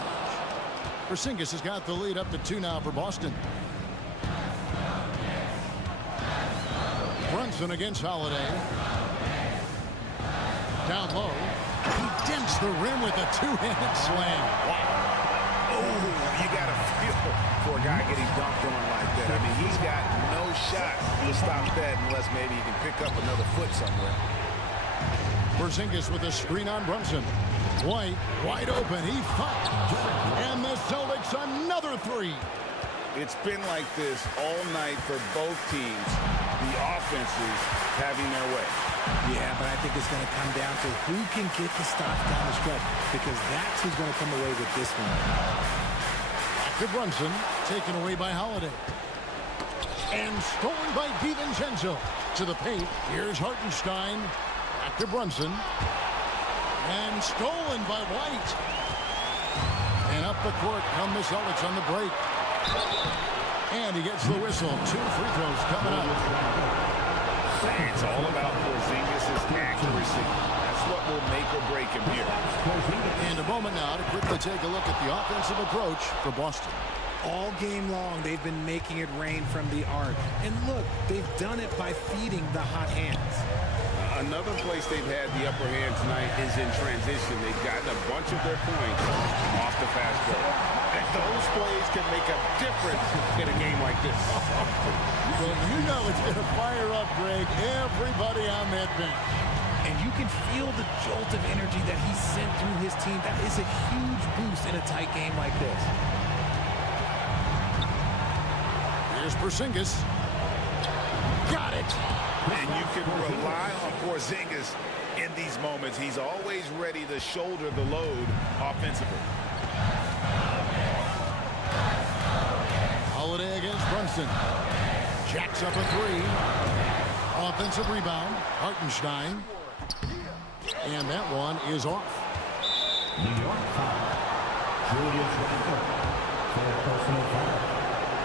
Porzingis has got the lead up to 2 now for Boston. Brunson against Holiday. Down low. He dents the rim with a 2-handed slam. Wow. Oh, you got to feel for a guy getting dunked on like that. I mean, he's got no shot to stop that unless maybe he can pick up another foot somewhere. Porzingis with a screen on Brunson. White, wide open. He fired. And the Celtics another three. It's been like this all night for both teams. The offenses having their way. Yeah, but I think it's going to come down to who can get the stops down the stretch, because that's who's going to come away with this one. Back to Brunson, taken away by Holiday. And stolen by DiVincenzo. To the paint, here's Hartenstein. Back to Brunson. And stolen by White. And up the court come the Celtics on the break. And he gets the whistle. 2 free throws coming up. It's all about Porzingis' accuracy. That's what will make or break him here. And a moment now to quickly take a look at the offensive approach for Boston. All game long, they've been making it rain from the arc. And look, they've done it by feeding the hot hands. Another place they've had the upper hand tonight is in transition. They've gotten a bunch of their points off the fast break. And those plays can make a difference in a game like this. Well, you know it's going to fire up, Greg, everybody on that bench. And you can feel the jolt of energy that he sent through his team. That is a huge boost in a tight game like this. Here's Porzingis. Got it. And you can rely on Porzingis in these moments. He's always ready to shoulder the load offensively. Holiday against Brunson. Jacks up a three. Offensive rebound. Hartenstein. And that one is off. New York foul. Julius Randle for a personal foul.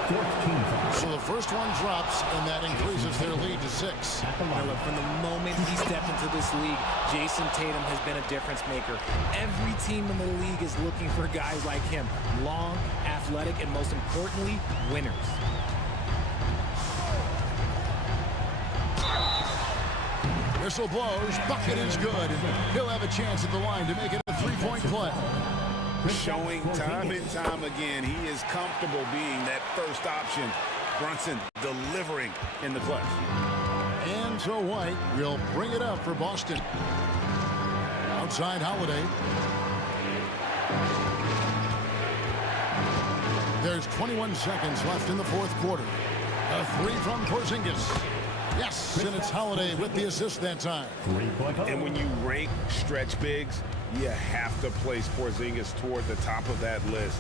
14 foul. So the first one drops, and that increases their lead to 6. Look, from the moment he stepped into this league, Jason Tatum has been a difference maker. Every team in the league is looking for guys like him. Long, athletic, and most importantly, winners. Whistle blows, bucket is good, and he'll have a chance at the line to make it a 3-point play. Showing time and time again, he is comfortable being that first option. Brunson delivering in the clutch. And so White will bring it up for Boston. Outside Holiday. There's 21 seconds left in the fourth quarter. A three from Porzingis. Yes, and it's Holiday with the assist that time. And when you rank stretch bigs, you have to place Porzingis toward the top of that list.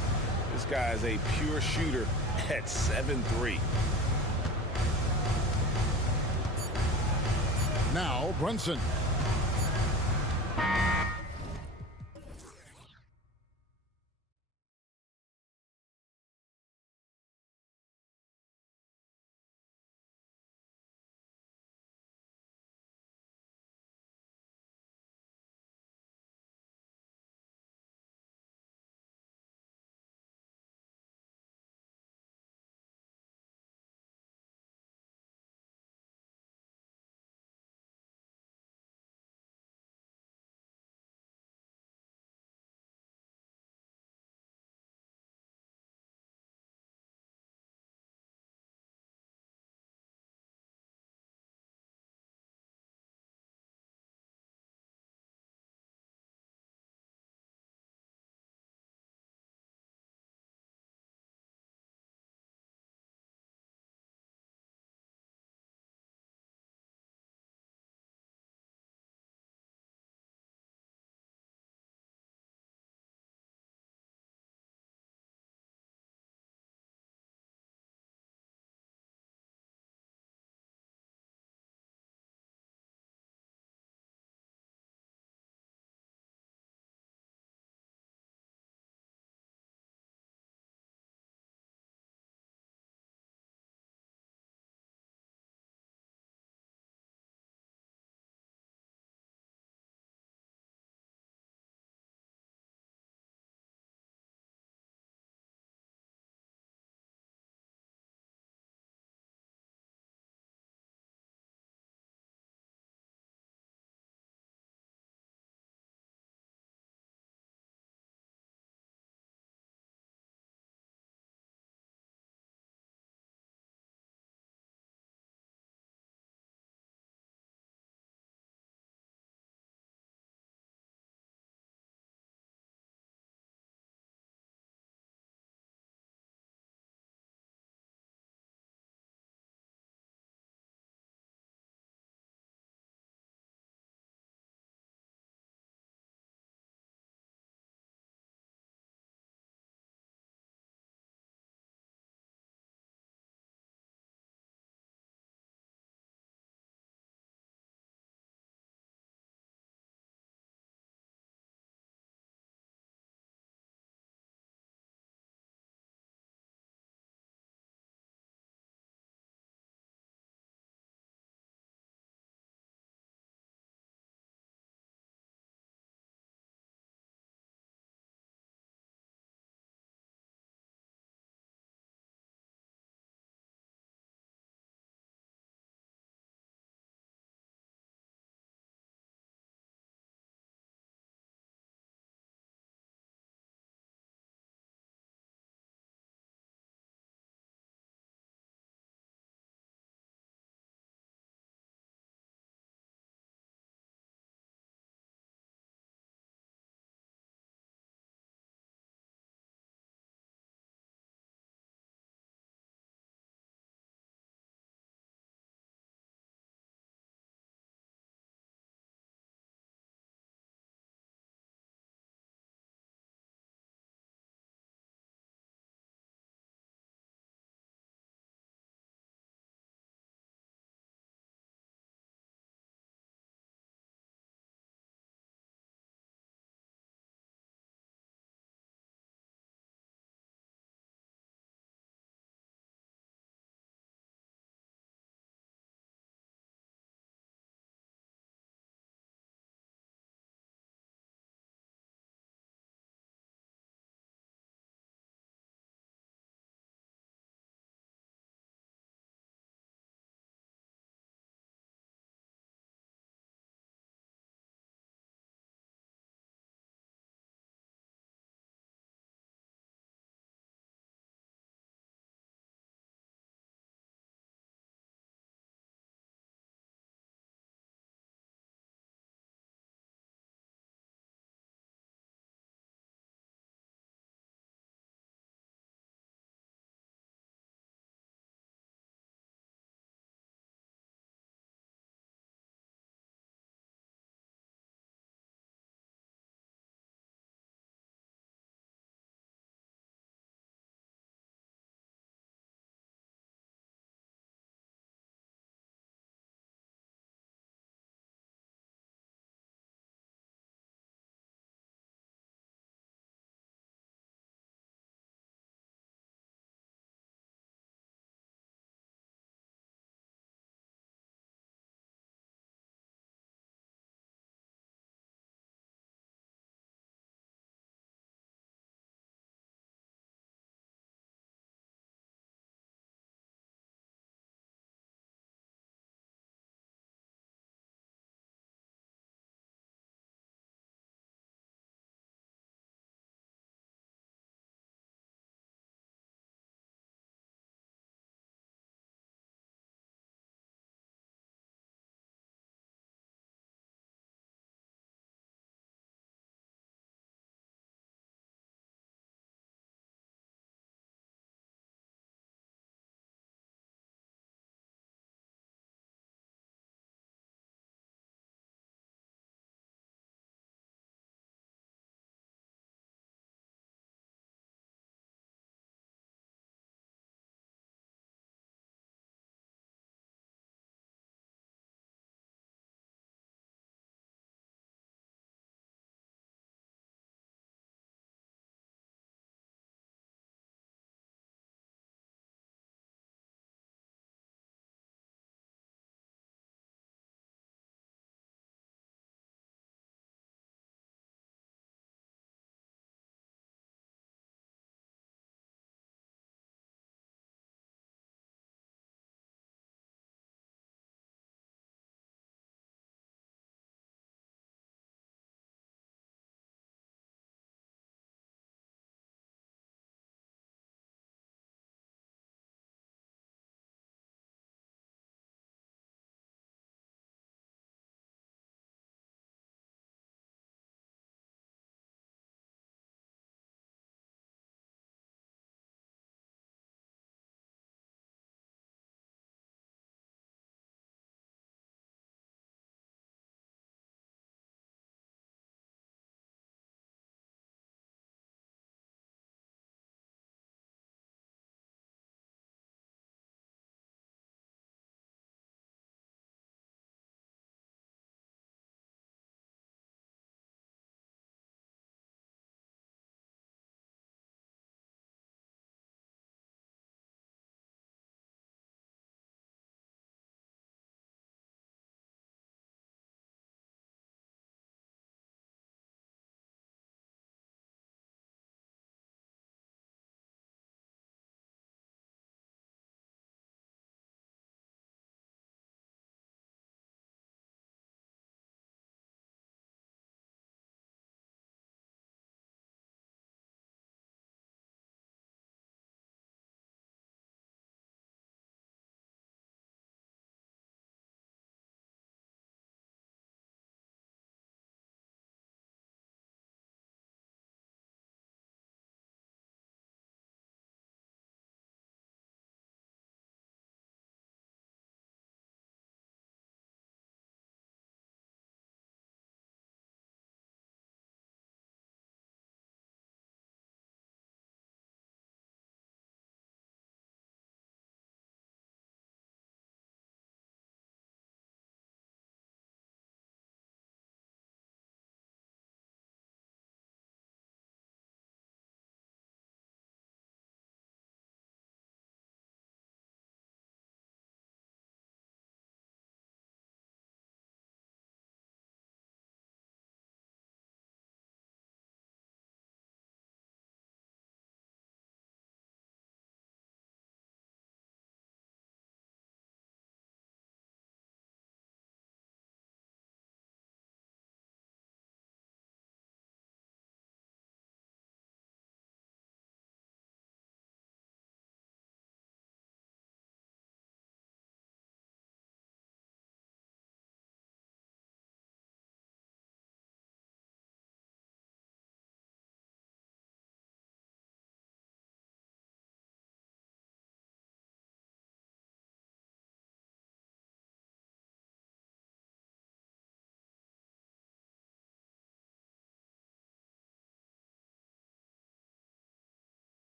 This guy is a pure shooter at 7'3". Now Brunson.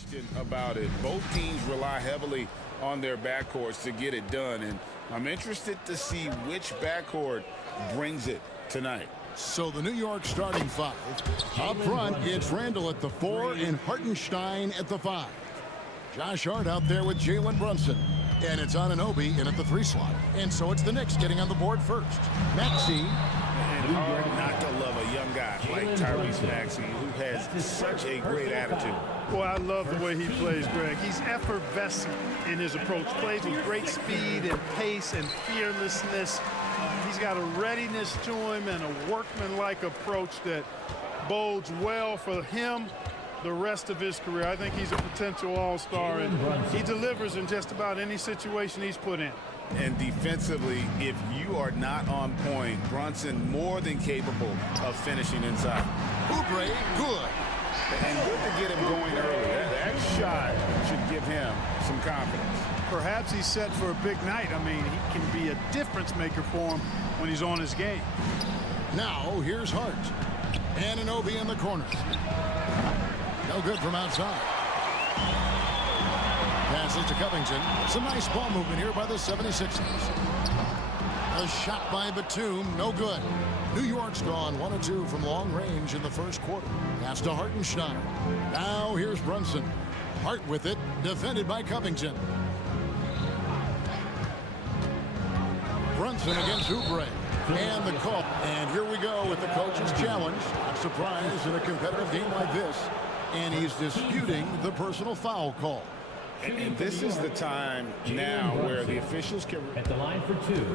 question about it. Both teams rely heavily on their backcourts to get it done, and I'm interested to see which backcourt brings it tonight. So the New York starting five. Up front, it's Randall at the 4 and Hartenstein at the 5. Josh Hart out there with Jalen Brunson. And it's Anunoby in at the 3 slot. And so it's the Knicks getting on the board first. Maxey. And hard not to love a young guy like Tyrese Maxey, who has such a great attitude. Boy, I love the way he plays, Greg. He's effervescent in his approach. Plays with great speed and pace and fearlessness. He's got a readiness to him and a workmanlike approach that bodes well for him the rest of his career. I think he's a potential all-star, and he delivers in just about any situation he's put in. And defensively, if you are not on point, Brunson more than capable of finishing inside. Oubre, good. And good to get him going early. That shot should give him some confidence. Perhaps he's set for a big night. I mean, he can be a difference maker for him when he's on his game. Now, here's Hart. Anunoby in the corner. No good from outside. Passes to Covington. Some nice ball movement here by the 76ers. A shot by Batum, no good. New York's gone 1 of 2 from long range in the first quarter. Pass to Hartenstein. Now here's Brunson. Hart with it, defended by Covington. Brunson against Oubre. And the call. And here we go with the coach's challenge. I'm surprised in a competitive game like this. And he's disputing the personal foul call. And this is the time now where the officials can... At the line for 2.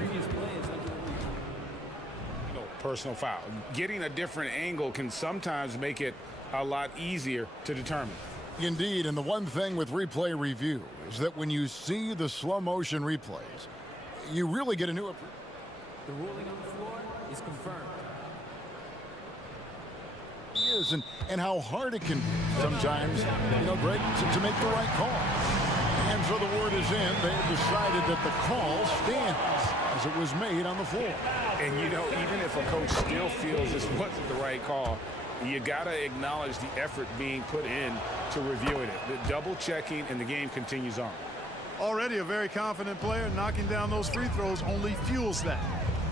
Personal foul. Getting a different angle can sometimes make it a lot easier to determine. Indeed, and the one thing with replay review is that when you see the slow motion replays, you really get a new... The ruling on the floor is confirmed. And how hard it can be sometimes, Greg, to make the right call. And so the word is in. They have decided that the call stands as it was made on the floor. And, even if a coach still feels this wasn't the right call, you got to acknowledge the effort being put in to reviewing it. The double checking, and the game continues on. Already a very confident player. Knocking down those free throws only fuels that.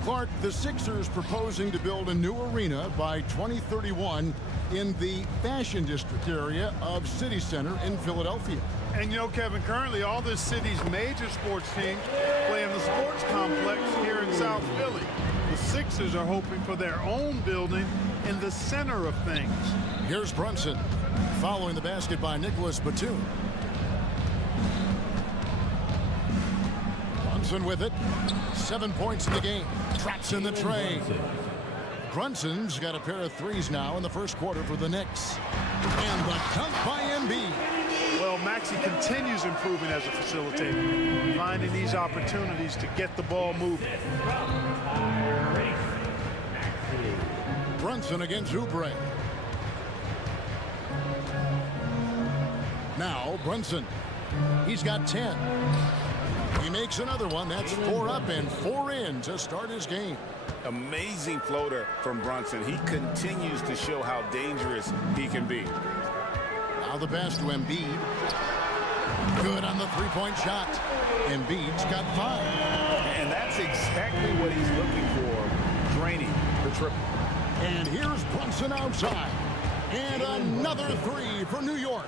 Clark, the Sixers proposing to build a new arena by 2031 in the Fashion District area of City Center in Philadelphia. And Kevin, currently all this city's major sports teams play in the sports complex here in South Philly. The Sixers are hoping for their own building in the center of things. Here's Brunson, following the basket by Nicholas Batum. Brunson with it. 7 points in the game. Traps in the tray. Brunson's got a pair of threes now in the first quarter for the Knicks. And the dunk by Embiid. Well, Maxey continues improving as a facilitator, finding these opportunities to get the ball moving. Brunson against Oubre. Now Brunson. He's got 10. He makes another one. That's 4 up and 4 in to start his game. Amazing floater from Brunson. He continues to show how dangerous he can be. Now the pass to Embiid. Good on the three-point shot. Embiid's got 5. And that's exactly what he's looking for, draining the triple. And here's Brunson outside. And another 3 for New York.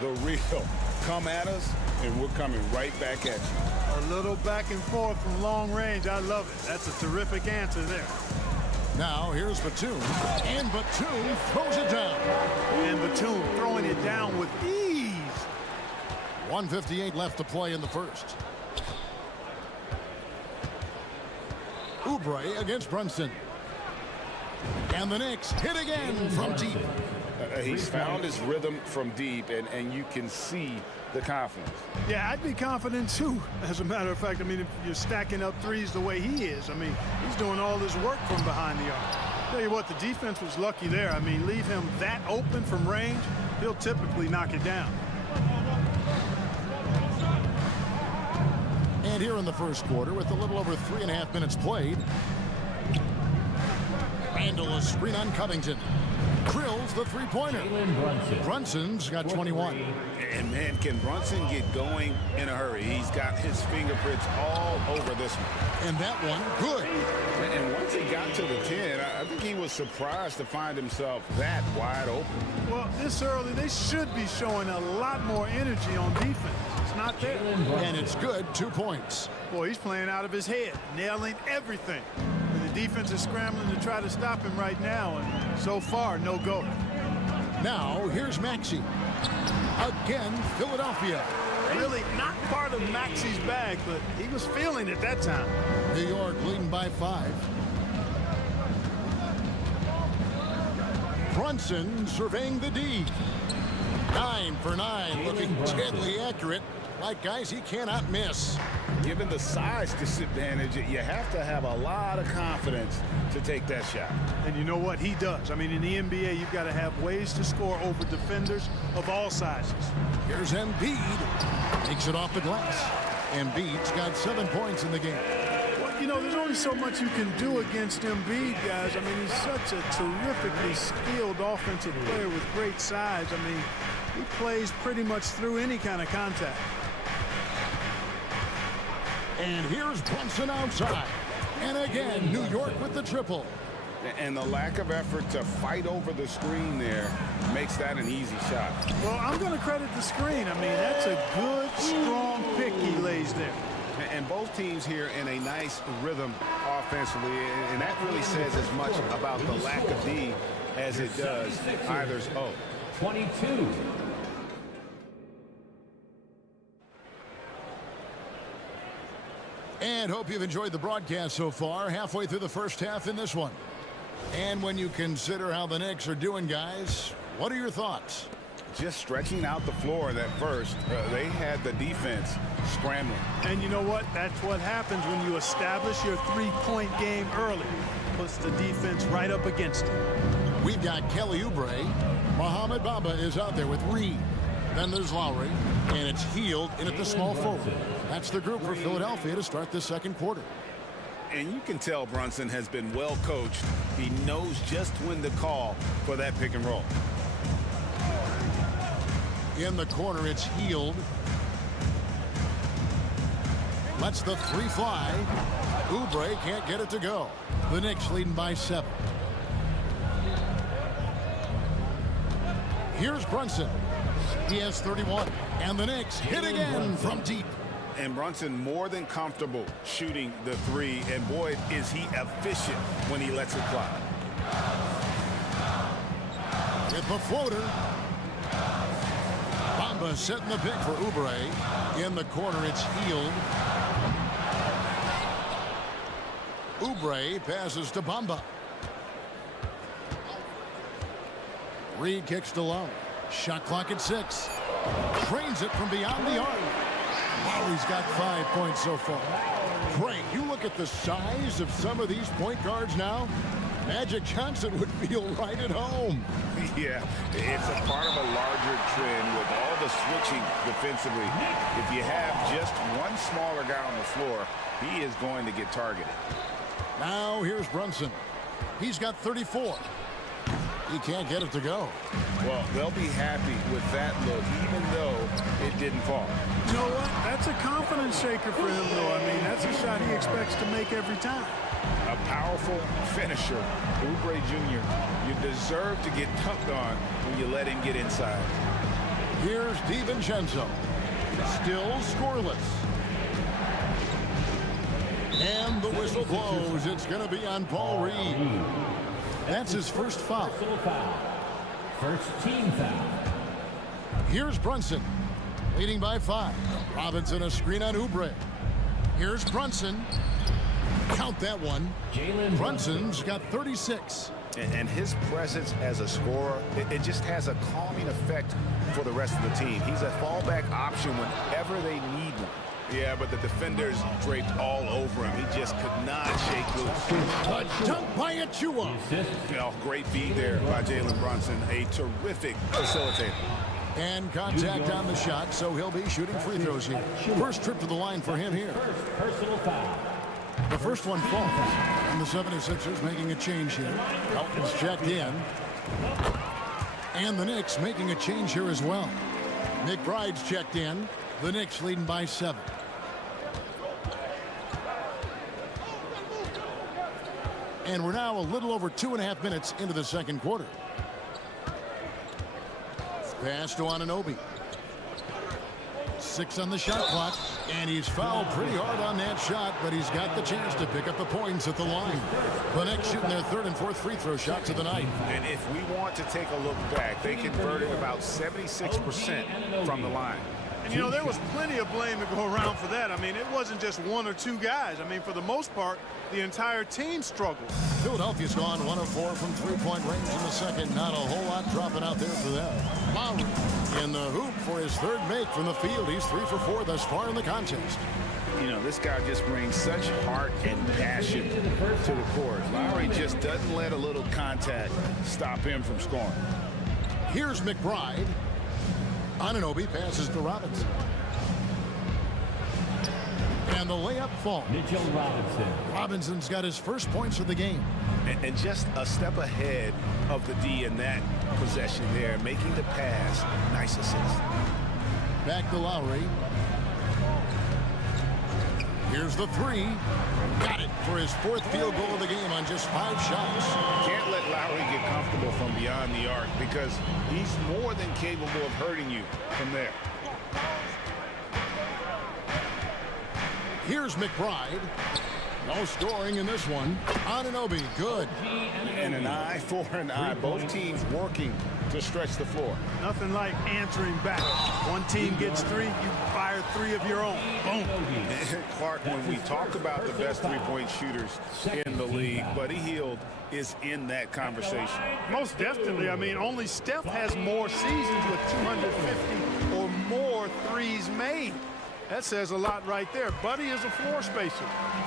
The real. Come at us, and we're coming right back at you. A little back and forth from long range. I love it. That's a terrific answer there. Now here's Batum. And Batum throws it down. And Batum throwing it down with ease. 1:58 left to play in the first. Oubre against Brunson. And the Knicks hit again from deep. He's found his rhythm from deep, and you can see the confidence. Yeah, I'd be confident too. As a matter of fact, I mean, if you're stacking up threes the way he is, I mean, he's doing all his work from behind the arc. Tell you what, the defense was lucky there. I mean, leave him that open from range, he'll typically knock it down. And here in the first quarter, with a little over 3.5 minutes played, Randall a screen on Covington. drills the three-pointer. Brunson's got 21. And man, can Brunson get going in a hurry? He's got his fingerprints all over this one. And that one, good. And once he got to the 10, I think he was surprised to find himself that wide open. Well, this early, they should be showing a lot more energy on defense. It's not there. And it's good, 2 points. Boy, he's playing out of his head, nailing everything. And the defense is scrambling to try to stop him right now, and so far, no go. Now, here's Maxey. Again, Philadelphia. Really not part of Maxey's bag, but he was feeling it that time. New York leading by 5. Brunson surveying the D. 9 for 9, looking deadly accurate. Like guys he cannot miss. Given the size disadvantage, you have to have a lot of confidence to take that shot. And you know what? He does. I mean, in the NBA, you've got to have ways to score over defenders of all sizes. Here's Embiid. Takes it off the glass. Embiid's got 7 points in the game. Well, you know, there's only so much you can do against Embiid, guys. I mean, he's such a terrifically skilled offensive player with great size. I mean, he plays pretty much through any kind of contact. And here's Brunson outside. And again, New York with the triple. And the lack of effort to fight over the screen there makes that an easy shot. Well, I'm going to credit the screen. I mean, that's a good, strong pick he lays there. And both teams here in a nice rhythm offensively, and that really says as much about the lack of D as it does either's O. 22. And hope you've enjoyed the broadcast so far. Halfway through the first half in this one. And when you consider how the Knicks are doing, guys, what are your thoughts? Just stretching out the floor that first, they had the defense scrambling. And you know what? That's what happens when you establish your three-point game early. Puts the defense right up against it. We've got Kelly Oubre. Mohamed Bamba is out there with Reed. Then there's Lowry, and it's Hield in at the small forward. That's the group for Philadelphia to start the second quarter. And you can tell Brunson has been well coached. He knows just when to call for that pick and roll. In the corner, it's Hield. Lets the three fly. Oubre can't get it to go. The Knicks leading by 7. Here's Brunson. He has 31. And the Knicks hit again from deep. And Brunson more than comfortable shooting the three. And boy, is he efficient when he lets it fly. With the floater. Bamba setting the pick for Oubre. In the corner, it's Hield. Oubre passes to Bamba. Reed kicks to Lowe. Shot clock at 6. Trains it from beyond the arc. Lowry's got 5 points so far. Great. You look at the size of some of these point guards now. Magic Johnson would feel right at home. Yeah, it's a part of a larger trend with all the switching defensively. If you have just one smaller guy on the floor, he is going to get targeted. Now here's Brunson. He's got 34. He can't get it to go. Well, they'll be happy with that look, even though it didn't fall. You know what? That's a confidence shaker for him, though. I mean, that's a shot he expects to make every time. A powerful finisher, Oubre Jr. You deserve to get dunked on when you let him get inside. Here's DiVincenzo. Still scoreless. And the whistle blows. It's going to be on Paul Reed. That's his first foul. First team foul. Here's Brunson, leading by 5. Robinson a screen on Oubre. Here's Brunson. Count that one. Brunson's got 36. And his presence as a scorer, it just has a calming effect for the rest of the team. He's a fallback option whenever they need one. Yeah, but the defenders draped all over him. He just could not shake loose. A dunk by Achua. Great feed there by Jalen Brunson. A terrific facilitator. And contact on the shot, so he'll be shooting free throws here. First trip to the line for him here. Personal foul. The first one falls. And the 76ers making a change here. Elton's checked in. And the Knicks making a change here as well. McBride's checked in. The Knicks leading by 7. And we're now a little over 2.5 minutes into the second quarter. Pass to Anunoby. 6 on the shot clock, and he's fouled pretty hard on that shot, but he's got the chance to pick up the points at the line. The Knicks shooting their 3rd and 4th free throw shots of the night. And if we want to take a look back, they converted about 76% from the line. And, you know, there was plenty of blame to go around for that. I mean, it wasn't just 1 or 2 guys. I mean, for the most part, the entire team struggled. Philadelphia's gone 1 of 4 from three-point range in the second. Not a whole lot dropping out there for them. Lowry in the hoop for his 3rd make from the field. He's 3 for 4 thus far in the contest. You know, this guy just brings such heart and passion to the court. Lowry just doesn't let a little contact stop him from scoring. Here's McBride. Anunoby passes to Robinson. And the layup falls. Mitchell Robinson. Robinson's got his first points of the game. And just a step ahead of the D in that possession there, making the pass. Nice assist. Back to Lowry. Here's the 3. Got it for his 4th field goal of the game on just 5 shots. Can't let Lowry get comfortable from beyond the arc because he's more than capable of hurting you from there. Here's McBride. No scoring in this one. Anunoby, good. And an eye for an eye. Both teams working to stretch the floor. Nothing like answering back. One team gets 3, you fire 3 of your own. Boom. Clark, when we talk about the best three-point shooters in the league, Buddy Hield is in that conversation. Most definitely. I mean, only Steph has more seasons with 250 or more threes made. That says a lot right there. Buddy is a floor spacer.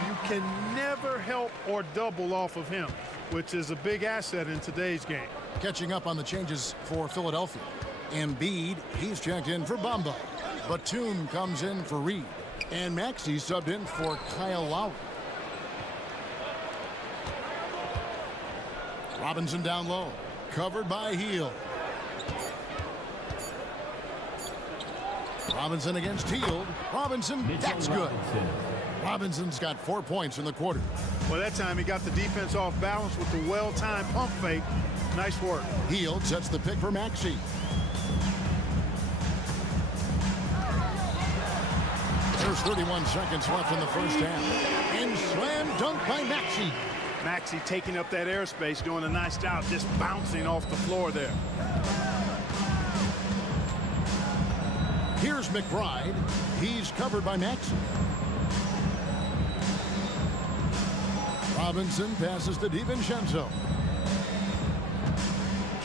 You can never help or double off of him, which is a big asset in today's game. Catching up on the changes for Philadelphia. Embiid, he's checked in for Bamba. Batum comes in for Reed. And Maxey subbed in for Kyle Lowry. Robinson down low. Covered by Hield. Robinson against Hield. Robinson, that's good. Robinson's got 4 points in the quarter. Well, that time he got the defense off balance with the well-timed pump fake. Nice work. Hield sets the pick for Maxey. There's 31 seconds left in the first half. And slam dunk by Maxey. Maxey taking up that airspace, doing a nice job just bouncing off the floor there. Here's McBride. He's covered by Maxey. Robinson passes to DiVincenzo.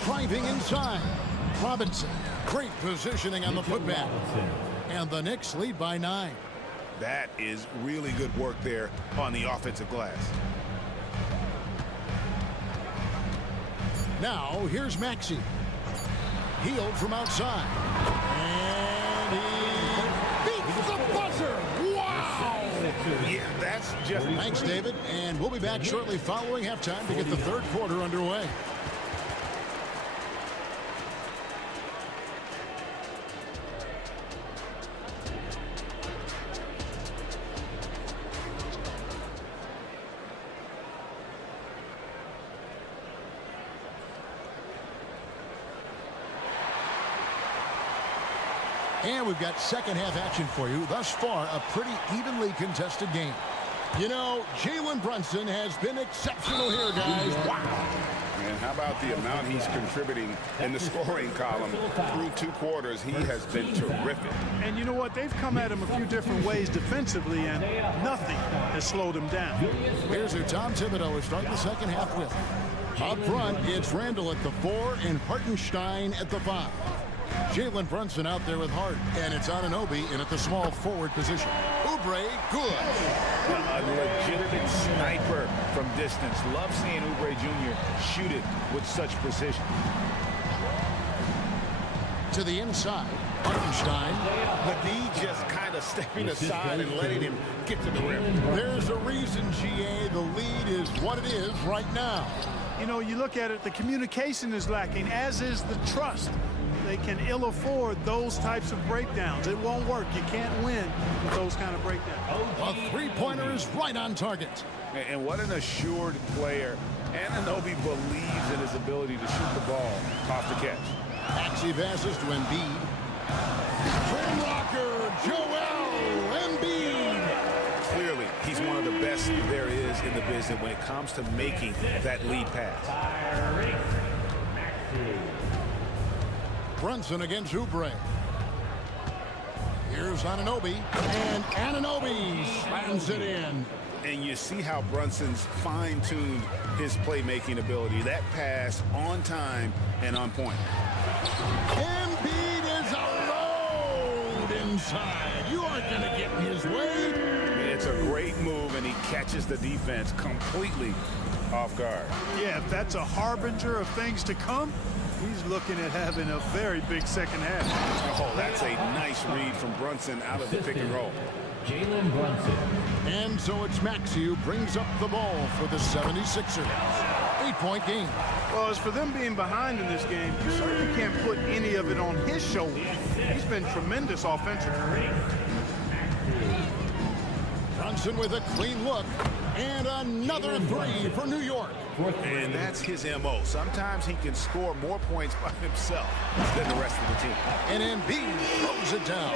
Driving inside. Robinson. Great positioning on the putback. And the Knicks lead by 9. That is really good work there on the offensive glass. Now, here's Maxey. Hield from outside. And he beats the buzzer. Wow! Yeah, that's just... Thanks, David. And we'll be back shortly following halftime to get the third quarter underway. And we've got second half action for you. Thus far, a pretty evenly contested game. You know, Jalen Brunson has been exceptional here, guys. Wow. And how about the amount he's contributing in the scoring column through 2 quarters? He has been terrific. And you know what? They've come at him a few different ways defensively, and nothing has slowed him down. Here's who Tom Thibodeau is starting the second half with. Up front, it's Randall at the 4 and Hartenstein at the 5. Jalen Brunson out there with Hart, and it's Anunoby in at the small forward position. Oubre, good. A legitimate sniper from distance. Love seeing Oubre Jr. shoot it with such precision. To the inside, Hartenstein. McGee just kind of stepping aside and letting him get to the rim. There's a reason, GA, the lead is what it is right now. You know, you look at it, the communication is lacking, as is the trust. They can ill afford those types of breakdowns. It won't work. You can't win with those kind of breakdowns. A three-pointer is right on target. And what an assured player. Anunoby believes in his ability to shoot the ball off the catch. Taxi passes to Embiid. Trim rocker, Joel Embiid. Clearly, he's one of the best there is in the business when it comes to making that lead pass. Brunson against Oubre. Here's Anunoby, and Anunoby slams it in. And you see how Brunson's fine-tuned his playmaking ability. That pass on time and on point. Embiid is alone inside. You aren't going to get in his way. It's a great move, and he catches the defense completely off guard. Yeah, if that's a harbinger of things to come, he's looking at having a very big second half. Oh, that's a nice read from Brunson out of the pick and roll. Jalen Brunson. And so it's Maxey who brings up the ball for the 76ers. 8-point game. Well, as for them being behind in this game, you certainly can't put any of it on his shoulders. He's been tremendous offensively. Brunson with a clean look. And another three for New York. And that's his MO. Sometimes he can score more points by himself than the rest of the team. And Embiid throws it down.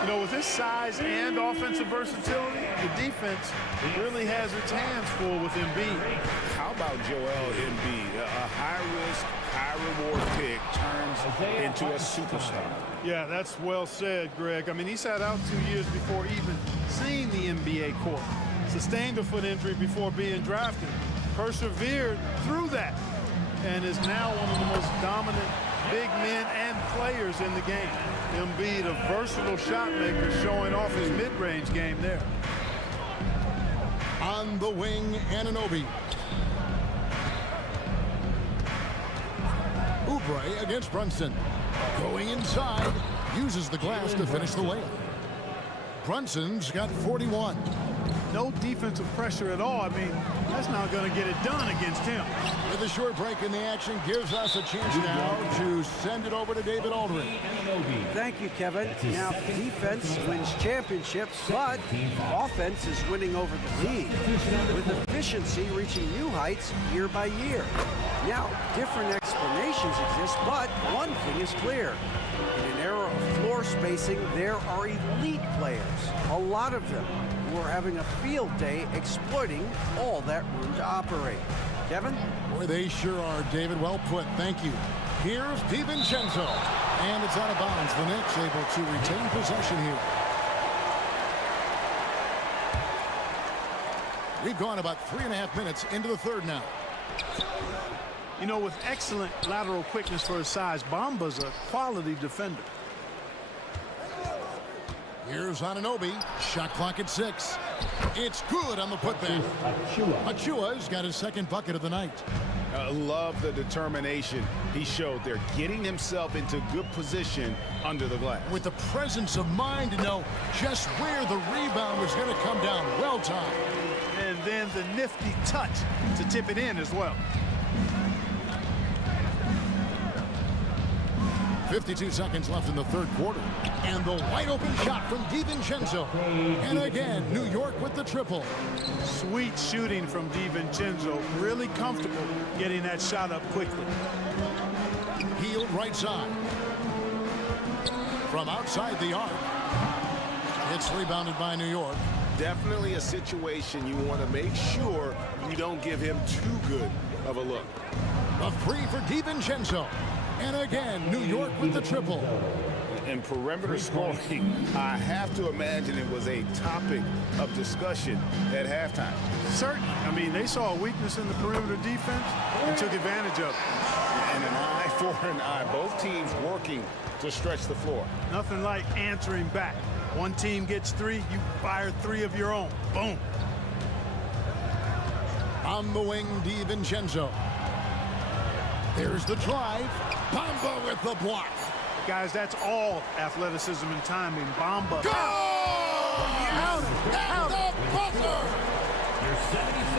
You know, with his size and offensive versatility, the defense really has its hands full with Embiid. How about Joel Embiid? A high-risk, high-reward pick turns into a superstar. Yeah, that's well said, Greg. I mean, he sat out 2 years before even seeing the NBA court. Sustained a foot injury before being drafted. Persevered through that and is now one of the most dominant big men and players in the game. Embiid, a versatile shot maker, showing off his mid-range game there. On the wing, Anunoby. Oubre against Brunson. Going inside, uses the glass to finish the layup. Brunson's got 41. No defensive pressure at all. I mean, that's not going to get it done against him. With a short break in the action, gives us a chance now to send it over to David Aldridge. Thank you, Kevin. Now, defense wins championships, but offense is winning over the league, with efficiency reaching new heights year by year. Now, different explanations exist, but one thing is clear. In an era of floor spacing, there are elite players, a lot of them, who are having a field day exploiting all that room to operate. Kevin? Boy, they sure are, David. Well put. Thank you. Here's DiVincenzo. And it's out of bounds. The Knicks able to retain possession here. We've gone about 3.5 minutes into the third now. You know, with excellent lateral quickness for his size, Bamba's a quality defender. Here's Anunoby. Shot clock at 6. It's good on the putback. Achua's got his second bucket of the night. Love the determination he showed there, getting himself into good position under the glass. With the presence of mind to know just where the rebound was going to come down. Well timed. And then the nifty touch to tip it in as well. 52 seconds left in the third quarter. And the wide open shot from DiVincenzo. And again, New York with the triple. Sweet shooting from DiVincenzo. Really comfortable getting that shot up quickly. Healed right side. From outside the arc. It's rebounded by New York. Definitely a situation you want to make sure you don't give him too good of a look. A three for DiVincenzo. And again, New York with the triple. And perimeter scoring, I have to imagine it was a topic of discussion at halftime. Certainly. I mean, they saw a weakness in the perimeter defense and took advantage of it. And an eye for an eye. Both teams working to stretch the floor. Nothing like answering back. One team gets 3, you fire 3 of your own. Boom. On the wing, DiVincenzo. There's the drive. Bamba with the block. Guys, that's all athleticism and timing. Bamba. Go!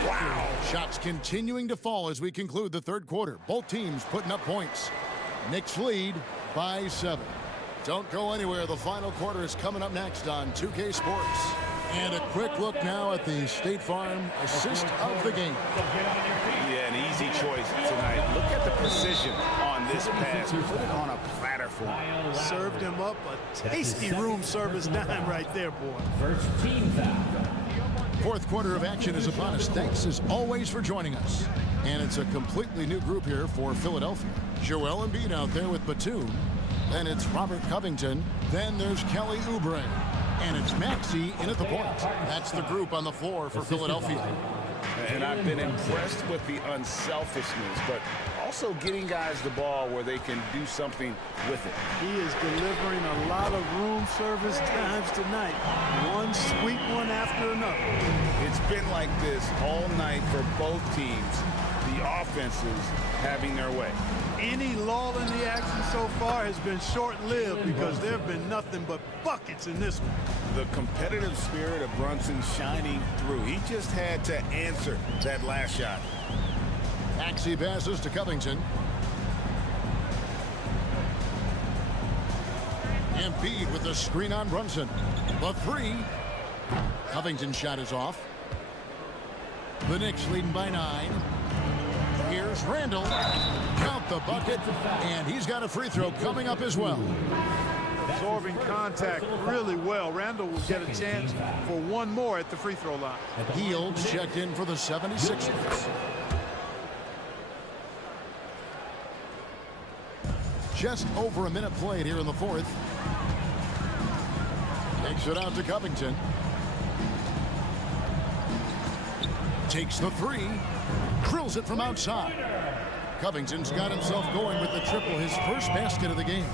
Wow. Shots continuing to fall as we conclude the third quarter. Both teams putting up points. Knicks lead by 7. Don't go anywhere. The final quarter is coming up next on 2K Sports. And a quick look now at the State Farm assist of the game. Yeah, an easy choice tonight. Look at the precision on this pass. Put it on a platter for him. Served him up a tasty room service dime right there, boy. First team foul. Fourth quarter of action is upon us. Thanks as always for joining us. And it's a completely new group here for Philadelphia. Joel Embiid out there with Batum. Then it's Robert Covington. Then there's Kelly Oubre. And it's Maxey in at the point. That's the group on the floor for Philadelphia. And I've been impressed with the unselfishness, but also getting guys the ball where they can do something with it. He is delivering a lot of room service times tonight. One sweet one after another. It's been like this all night for both teams. The offenses having their way. Any lull in the action so far has been short-lived because there have been nothing but buckets in this one. The competitive spirit of Brunson shining through. He just had to answer that last shot. Maxey passes to Covington. Embiid with the screen on Brunson. The three. Covington's shot is off. The Knicks leading by 9. Here's Randall. Count the bucket. And he's got a free throw coming up as well. Absorbing contact really well. Randall will get a chance for one more at the free throw line. Hields checked in for the 76ers. Just over a minute played here in the fourth. Takes it out to Covington. Takes the three. Drills it from outside. Covington's got himself going with the triple, his first basket of the game.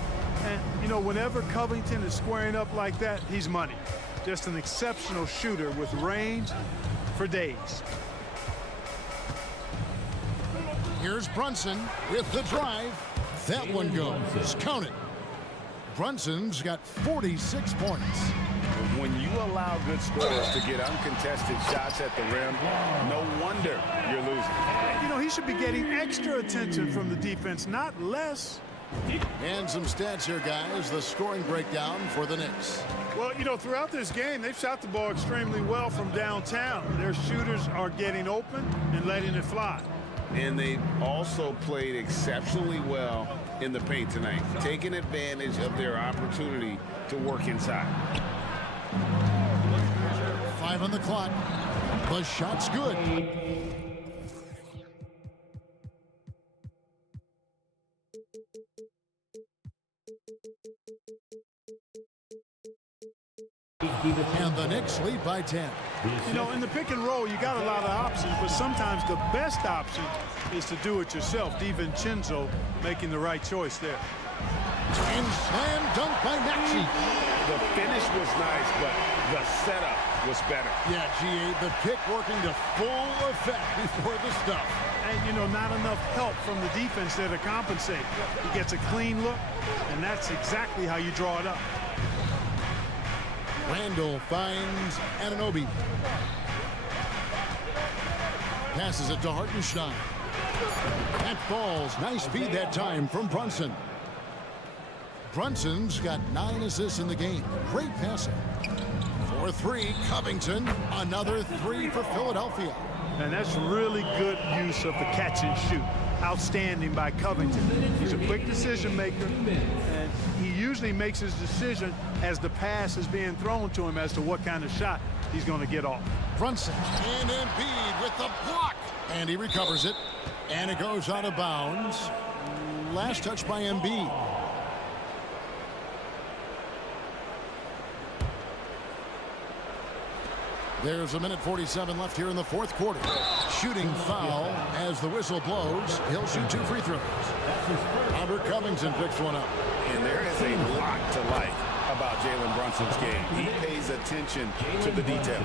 And, you know, whenever Covington is squaring up like that, he's money. Just an exceptional shooter with range for days. Here's Brunson with the drive. That one goes. Count it. Brunson's got 46 points. When you allow good scorers to get uncontested shots at the rim, no wonder you're losing. You know, he should be getting extra attention from the defense, not less. And some stats here, guys. The scoring breakdown for the Knicks. Well, you know, throughout this game, they've shot the ball extremely well from downtown. Their shooters are getting open and letting it fly. And they've also played exceptionally well in the paint tonight, taking advantage of their opportunity to work inside. 5 on the clock. The shot's good. And the Knicks lead by 10. You know, in the pick and roll, you got a lot of options, but sometimes the best option is to do it yourself. DiVincenzo making the right choice there. And slam dunk by Maxey. The finish was nice, but the setup was better. Yeah, G.A., the pick working to full effect before the stuff. And, you know, not enough help from the defense there to compensate. He gets a clean look, and that's exactly how you draw it up. Randall finds Anunoby. Passes it to Hartenstein. That falls. Nice feed that time from Brunson. Brunson's got 9 assists in the game. Great passing. 4-3, Covington. Another 3 for Philadelphia. And that's really good use of the catch and shoot. Outstanding by Covington. He's a quick decision maker, and he usually makes his decision as the pass is being thrown to him as to what kind of shot he's going to get off. Brunson and Embiid with the block. And he recovers it. And it goes out of bounds. Last touch by Embiid. There's a minute 47 left here in the fourth quarter. Shooting foul as the whistle blows. He'll shoot 2 free throws. Robert Covington picks one up. And there is a lot to like about Jalen Brunson's game. He pays attention to the details.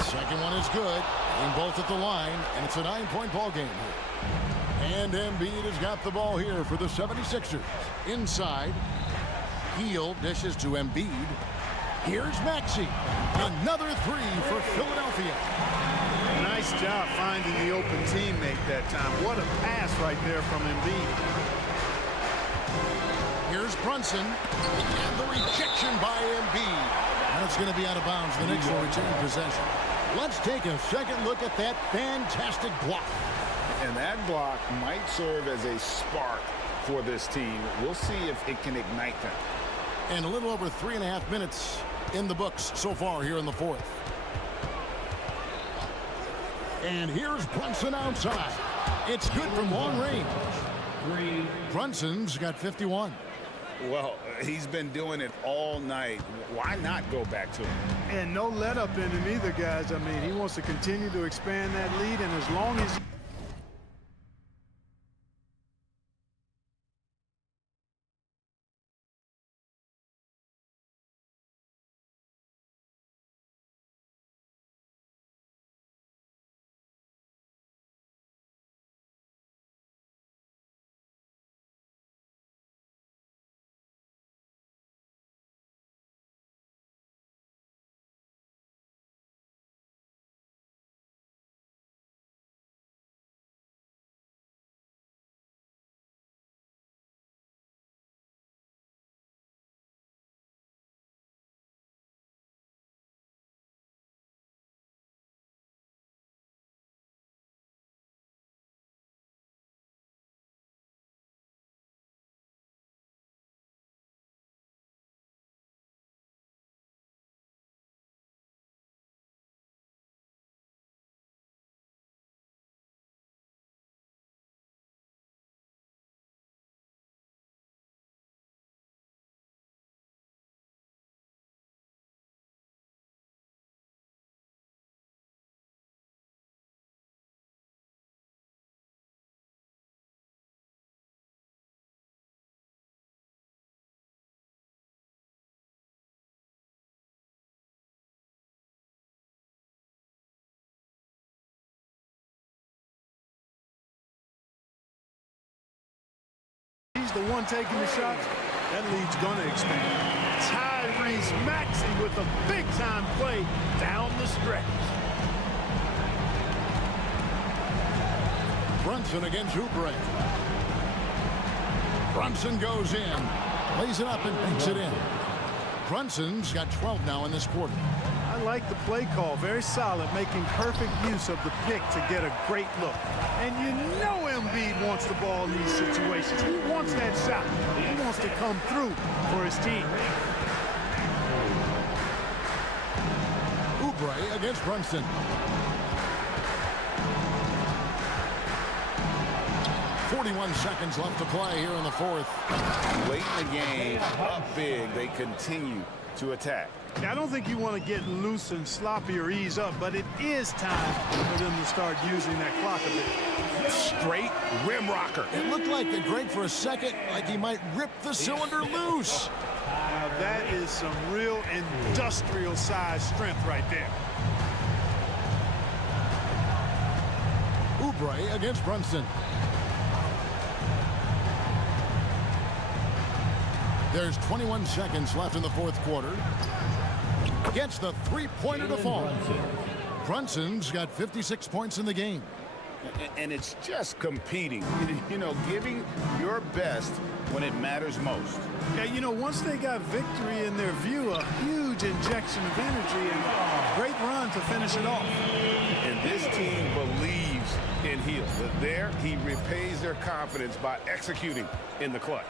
Second one is good. Aim both at the line, and it's a 9-point ball game here. And Embiid has got the ball here for the 76ers. Inside, Heel dishes to Embiid. Here's Maxey. Another three for Philadelphia. Nice job finding the open teammate that time. What a pass right there from Embiid. Here's Brunson. And the rejection by Embiid. That's going to be out of bounds. The Knicks will retain possession. Let's take a second look at that fantastic block. And that block might serve as a spark for this team. We'll see if it can ignite them. And a little over 3.5 minutes in the books so far here in the fourth. And here's Brunson outside. It's good from long range. Brunson's got 51. Well, he's been doing it all night. Why not go back to him? And no let up in him either, guys. I mean, he wants to continue to expand that lead, and as long as he's the one taking the shots, that lead's going to expand. Tyrese Maxey with a big-time play down the stretch. Brunson against Oubre. Brunson goes in, lays it up and banks it in. Brunson's got 12 now in this quarter. I like the play call, very solid, making perfect use of the pick to get a great look. And you know Embiid wants the ball in these situations. He wants that shot. He wants to come through for his team. Oubre against Brunson. Seconds left to play here in the fourth. Late in the game, up big, they continue to attack. I don't think you want to get loose and sloppy or ease up, but it is time for them to start using that clock a bit. Straight rim rocker. It looked like the Greg for a second, like he might rip the cylinder loose. Now that is some real industrial size strength right there. Oubre against Brunson. There's 21 seconds left in the fourth quarter. Gets the three-pointer to fall. Brunson's got 56 points in the game. And it's just competing, you know, giving your best when it matters most. Yeah, you know, once they got victory in their view, a huge injection of energy and a great run to finish it off. And this team believes in Hill. There, he repays their confidence by executing in the clutch.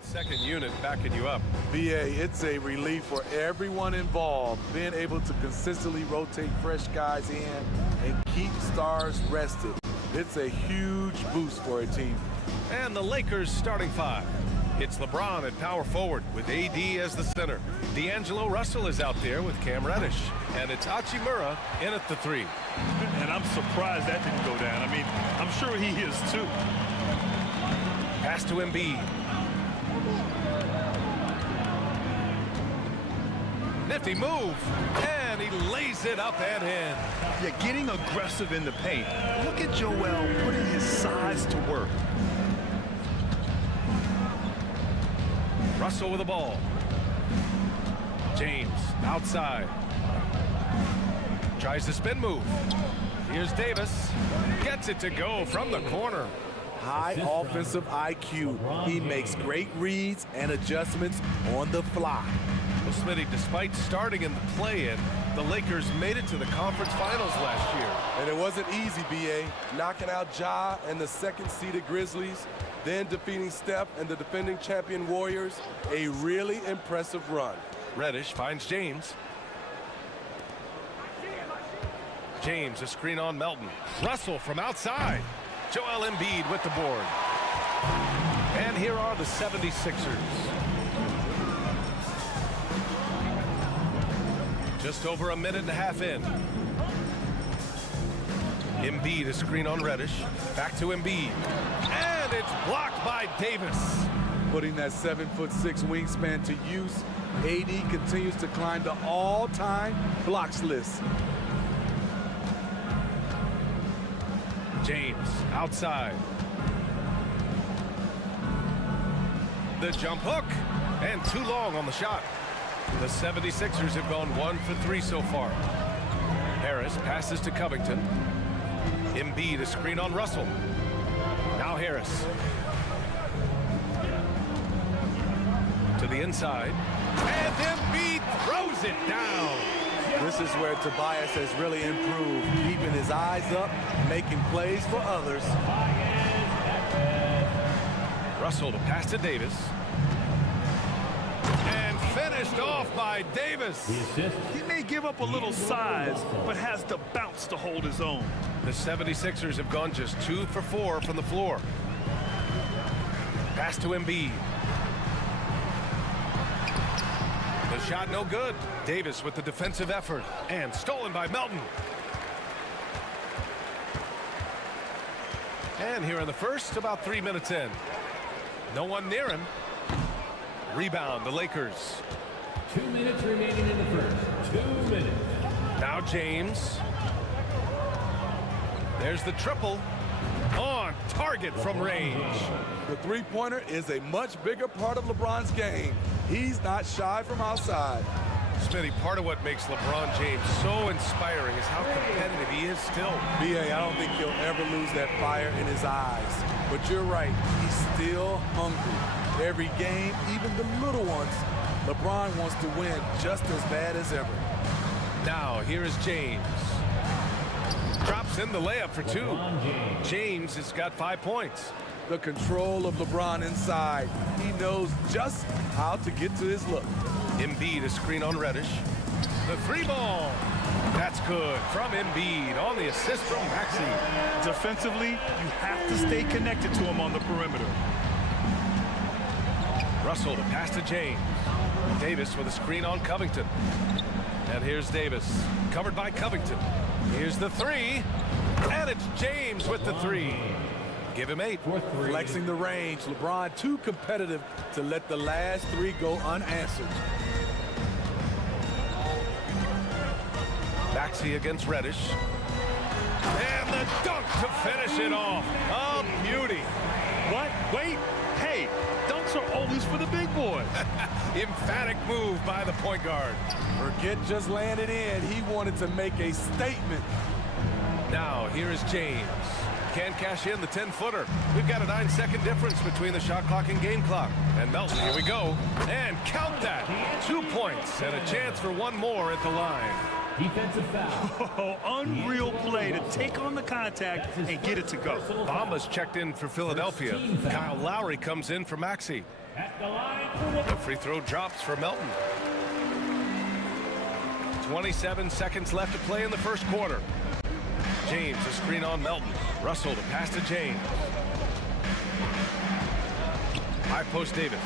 Second unit backing you up. BA, it's a relief for everyone involved, being able to consistently rotate fresh guys in and keep stars rested. It's a huge boost for a team. And the Lakers starting five. It's LeBron at power forward with AD as the center. D'Angelo Russell is out there with Cam Reddish. And it's Hachimura in at the three. And I'm surprised that didn't go down. I mean, I'm sure he is too. Pass to Embiid. Nifty move, and he lays it up and in. Yeah, getting aggressive in the paint. Look at Joel putting his size to work. Russell with the ball. James outside. Tries the spin move. Here's Davis. Gets it to go from the corner. High offensive IQ. He makes great reads and adjustments on the fly. Well, Smitty, despite starting in the play-in, the Lakers made it to the conference finals last year. And it wasn't easy, BA. Knocking out Ja and the second-seeded Grizzlies, then defeating Steph and the defending champion Warriors. A really impressive run. Reddish finds James. James, a screen on Melton. Russell from outside. Joel Embiid with the board. And here are the 76ers. Just over a minute and a half in. Embiid, a screen on Reddish. Back to Embiid. And it's blocked by Davis. Putting that 7'6" wingspan to use, AD continues to climb the all-time blocks list. James outside. The jump hook. And too long on the shot. The 76ers have gone 1 for 3 so far. Harris passes to Covington. Embiid, a screen on Russell. Now Harris. To the inside. And Embiid throws it down. This is where Tobias has really improved, keeping his eyes up, making plays for others. Russell to pass to Davis. And finished off by Davis. He may give up a little size, but has the bounce to hold his own. The 76ers have gone just 2 for 4 from the floor. Pass to Embiid. The shot no good. Davis with the defensive effort. And stolen by Melton. And here in the first, about 3 minutes in. No one near him. Rebound, the Lakers. 2 minutes remaining in the first. 2 minutes. Now James. There's the triple. On target from range. The three-pointer is a much bigger part of LeBron's game. He's not shy from outside. Smitty, part of what makes LeBron James so inspiring is how competitive he is still. BA, I don't think he'll ever lose that fire in his eyes. But you're right, he's still hungry. Every game, even the little ones, LeBron wants to win just as bad as ever. Now, here is James. Drops in the layup for 2. James has got 5 points. The control of LeBron inside. He knows just how to get to his look. Embiid, a screen on Reddish. The 3-ball. That's good from Embiid on the assist from Maxey. Defensively, you have to stay connected to him on the perimeter. Russell to pass to James. Davis with a screen on Covington. And here's Davis, covered by Covington. Here's the 3. And it's James with the 3. Give him 8. Flexing the range. LeBron too competitive to let the last 3 go unanswered. Maxey against Reddish. And the dunk to finish it off. A beauty. What? Wait. Hey, dunks are always for the big boys. Emphatic move by the point guard. Forget just laying it in. He wanted to make a statement. Now, here is James. can't cash in the 10-footer. We've got a 9-second difference between the shot clock and game clock. And Melton, here we go. And count that. 2 points and a chance for one more at the line. Defensive foul. Oh, unreal play to take on the contact and get it to go. Bamba's checked in for Philadelphia. Kyle Lowry comes in for Maxey. The free throw drops for Melton. 27 seconds left to play in the first quarter. James, a screen on Melton. Russell, the pass to James. High post Davis.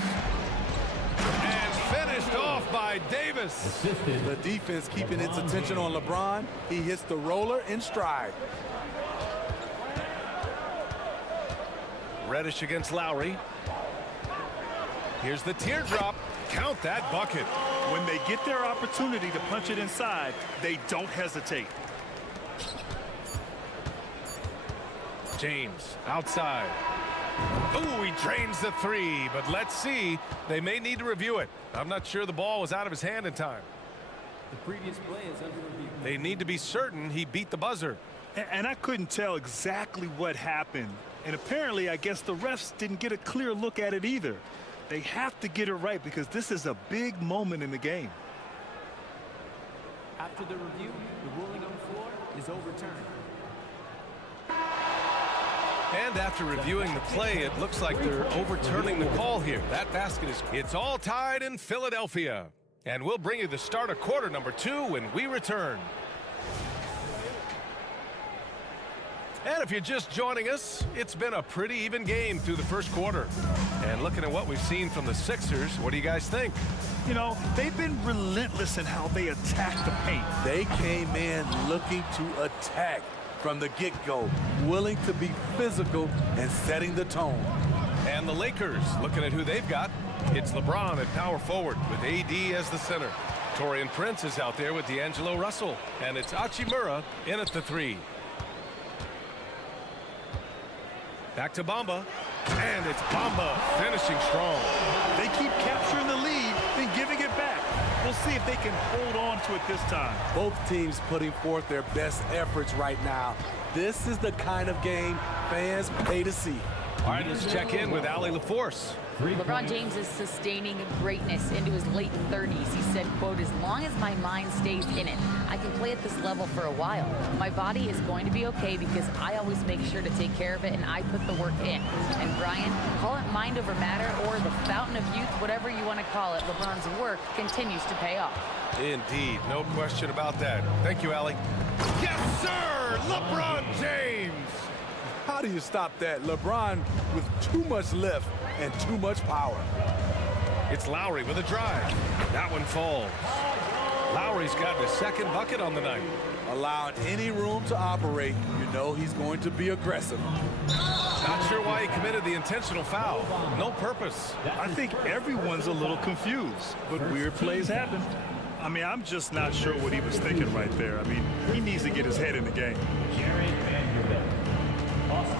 And finished off by Davis. The defense keeping its attention on LeBron. He hits the roller in stride. Reddish against Lowry. Here's the teardrop. Count that bucket. When they get their opportunity to punch it inside, they don't hesitate. James outside. Ooh, he drains the three, but let's see. They may need to review it. I'm not sure the ball was out of his hand in time. The previous play is under review. They need to be certain he beat the buzzer. And I couldn't tell exactly what happened. And apparently, I guess the refs didn't get a clear look at it either. They have to get it right because this is a big moment in the game. After the review, the ruling on the floor is overturned. And after reviewing the play, it looks like they're overturning the call here. That basket is... It's all tied in Philadelphia. And we'll bring you the start of quarter number 2 when we return. And if you're just joining us, it's been a pretty even game through the first quarter. And looking at what we've seen from the Sixers, what do you guys think? You know, they've been relentless in how they attack the paint. They came in looking to attack from the get-go, willing to be physical and setting the tone. And the Lakers, looking at who they've got, it's LeBron at power forward with AD as the center. Taurean Prince is out there with D'Angelo Russell. And it's Hachimura in at the 3. Back to Bamba, and it's Bamba finishing strong. They keep capturing the lead, then giving it back. We'll see if they can hold on to it this time. Both teams putting forth their best efforts right now. This is the kind of game fans pay to see. All right, let's check in with Allie LaForce. LeBron James is sustaining greatness into his late 30s. He said, quote, as long as my mind stays in it, I can play at this level for a while. My body is going to be okay because I always make sure to take care of it and I put the work in. And Brian, call it mind over matter or the fountain of youth, whatever you want to call it, LeBron's work continues to pay off. Indeed, no question about that. Thank you, Allie. Yes, sir! LeBron James! How do you stop that? LeBron with too much lift and too much power. It's Lowry with a drive. That one falls. Lowry's gotten his second bucket on the night. Allowing any room to operate, you know he's going to be aggressive. Not sure why he committed the intentional foul. No purpose. I think everyone's a little confused, but weird plays happen. I mean, I'm just not sure what he was thinking right there. I mean, he needs to get his head in the game.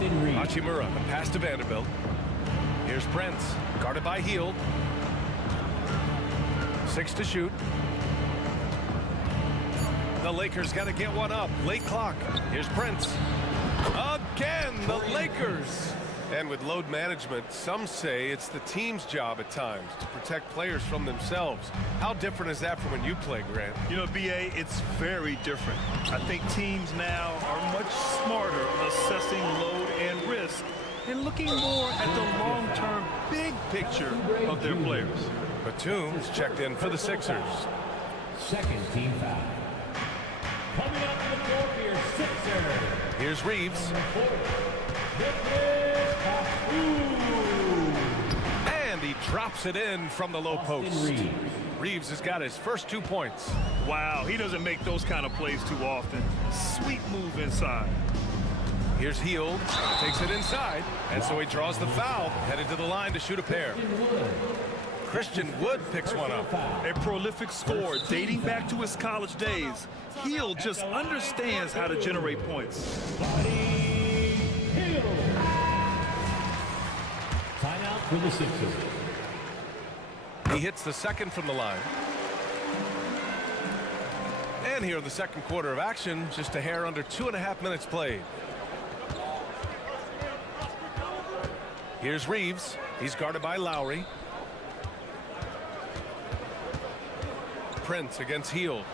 Hachimura, the pass to Vanderbilt. Here's Prince, guarded by Hield. 6 to shoot. The Lakers got to get one up. Late clock. Here's Prince. Again, the Lakers. And with load management, some say it's the team's job at times to protect players from themselves. How different is that from when you play, Grant? You know, B.A., it's very different. I think teams now are much smarter assessing load and risk and looking more at the long-term big picture of their players. Batum's checked in for the Sixers. Second team foul. Coming up to the floor for your Sixers. Here's Reeves. And he drops it in from the low post. Reeves has got his first 2 points. Wow, he doesn't make those kind of plays too often. Sweet move inside. Here's Hield, takes it inside, and so he draws the foul, headed to the line to shoot a pair. Christian Wood picks one up. A prolific scorer dating back to his college days. Hield just understands how to generate points. Timeout for the Sixers. He hits the second from the line. And here in the second quarter of action, just a hair under 2.5 minutes played. Here's Reeves. He's guarded by Lowry. Prince against Hield.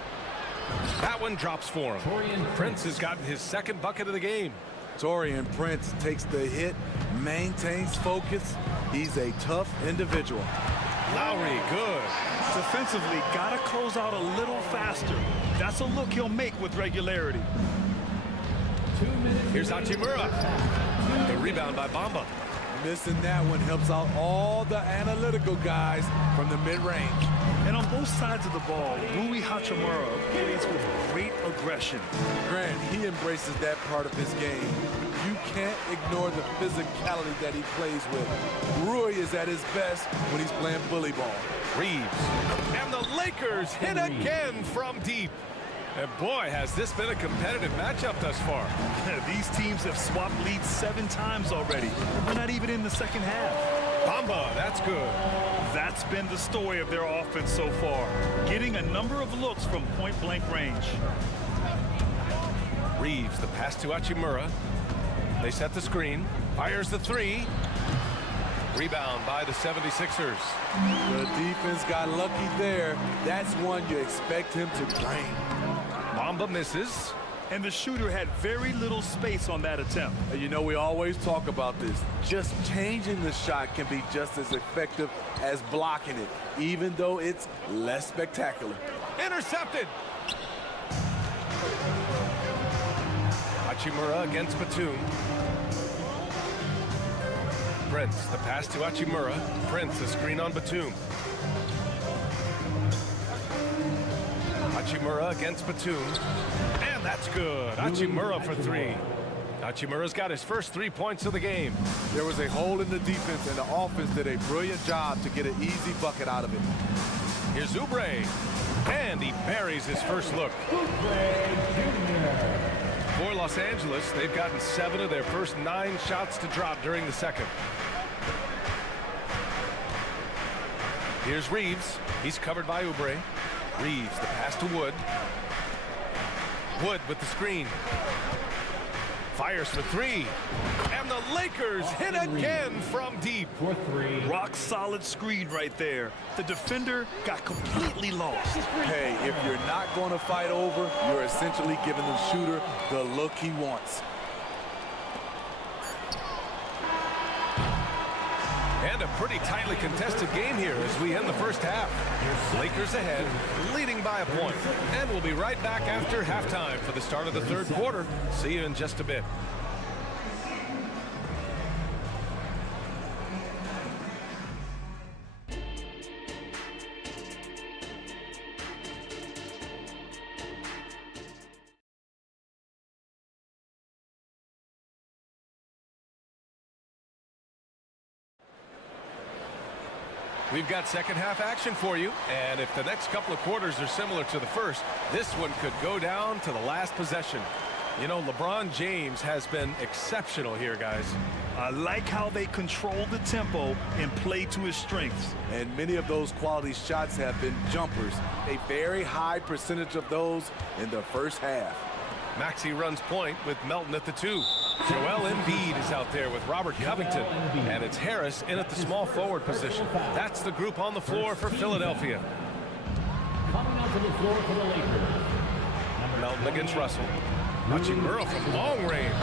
That one drops for him. Prince has gotten his second bucket of the game. Taurean Prince takes the hit, maintains focus. He's a tough individual. Lowry, good. Defensively, gotta close out a little faster. That's a look he'll make with regularity. Here's Hachimura. The rebound by Bamba. Missing that one helps out all the analytical guys from the mid-range. And on both sides of the ball, Rui Hachimura plays with great aggression. Grant, he embraces that part of his game. You can't ignore the physicality that he plays with. Rui is at his best when he's playing bully ball. Reeves. And the Lakers hit again from deep. And boy, has this been a competitive matchup thus far. These teams have swapped leads 7 times already. We're not even in the second half. Bamba, that's good. That's been the story of their offense so far, getting a number of looks from point-blank range. Reeves, the pass to Hachimura. They set the screen. Fires the 3. Rebound by the 76ers. The defense got lucky there. That's one you expect him to bring. Bamba misses. And the shooter had very little space on that attempt. And you know, we always talk about this. Just changing the shot can be just as effective as blocking it, even though it's less spectacular. Intercepted. Hachimura against Batum. Prince, the pass to Hachimura. Prince, the screen on Batum. Hachimura against Batum. And that's good. Hachimura for 3. Hachimura's got his first 3 points of the game. There was a hole in the defense, and the offense did a brilliant job to get an easy bucket out of it. Here's Oubre. And he buries his first look. For Los Angeles, they've gotten 7 of their first 9 shots to drop during the second. Here's Reeves. He's covered by Oubre. Reeves, the pass to Wood. Wood with the screen. Fires for 3. And the Lakers hit again from deep. For 3. Rock solid screen right there. The defender got completely lost. Hey, if you're not going to fight over, you're essentially giving the shooter the look he wants. And a pretty tightly contested game here as we end the first half. Lakers ahead, leading by a point. And we'll be right back after halftime for the start of the third quarter. See you in just a bit. We've got second half action for you, and if the next couple of quarters are similar to the first, this one could go down to the last possession. You know, LeBron James has been exceptional here, guys. I like how they control the tempo and play to his strengths. And many of those quality shots have been jumpers. A very high percentage of those in the first half. Maxey runs point with Melton at the 2. Joel Embiid is out there with Robert Covington. And it's Harris in at the small forward position. That's the group on the floor for Philadelphia. Coming onto the floor for the Lakers. Melton against Russell. Hachimura from long range.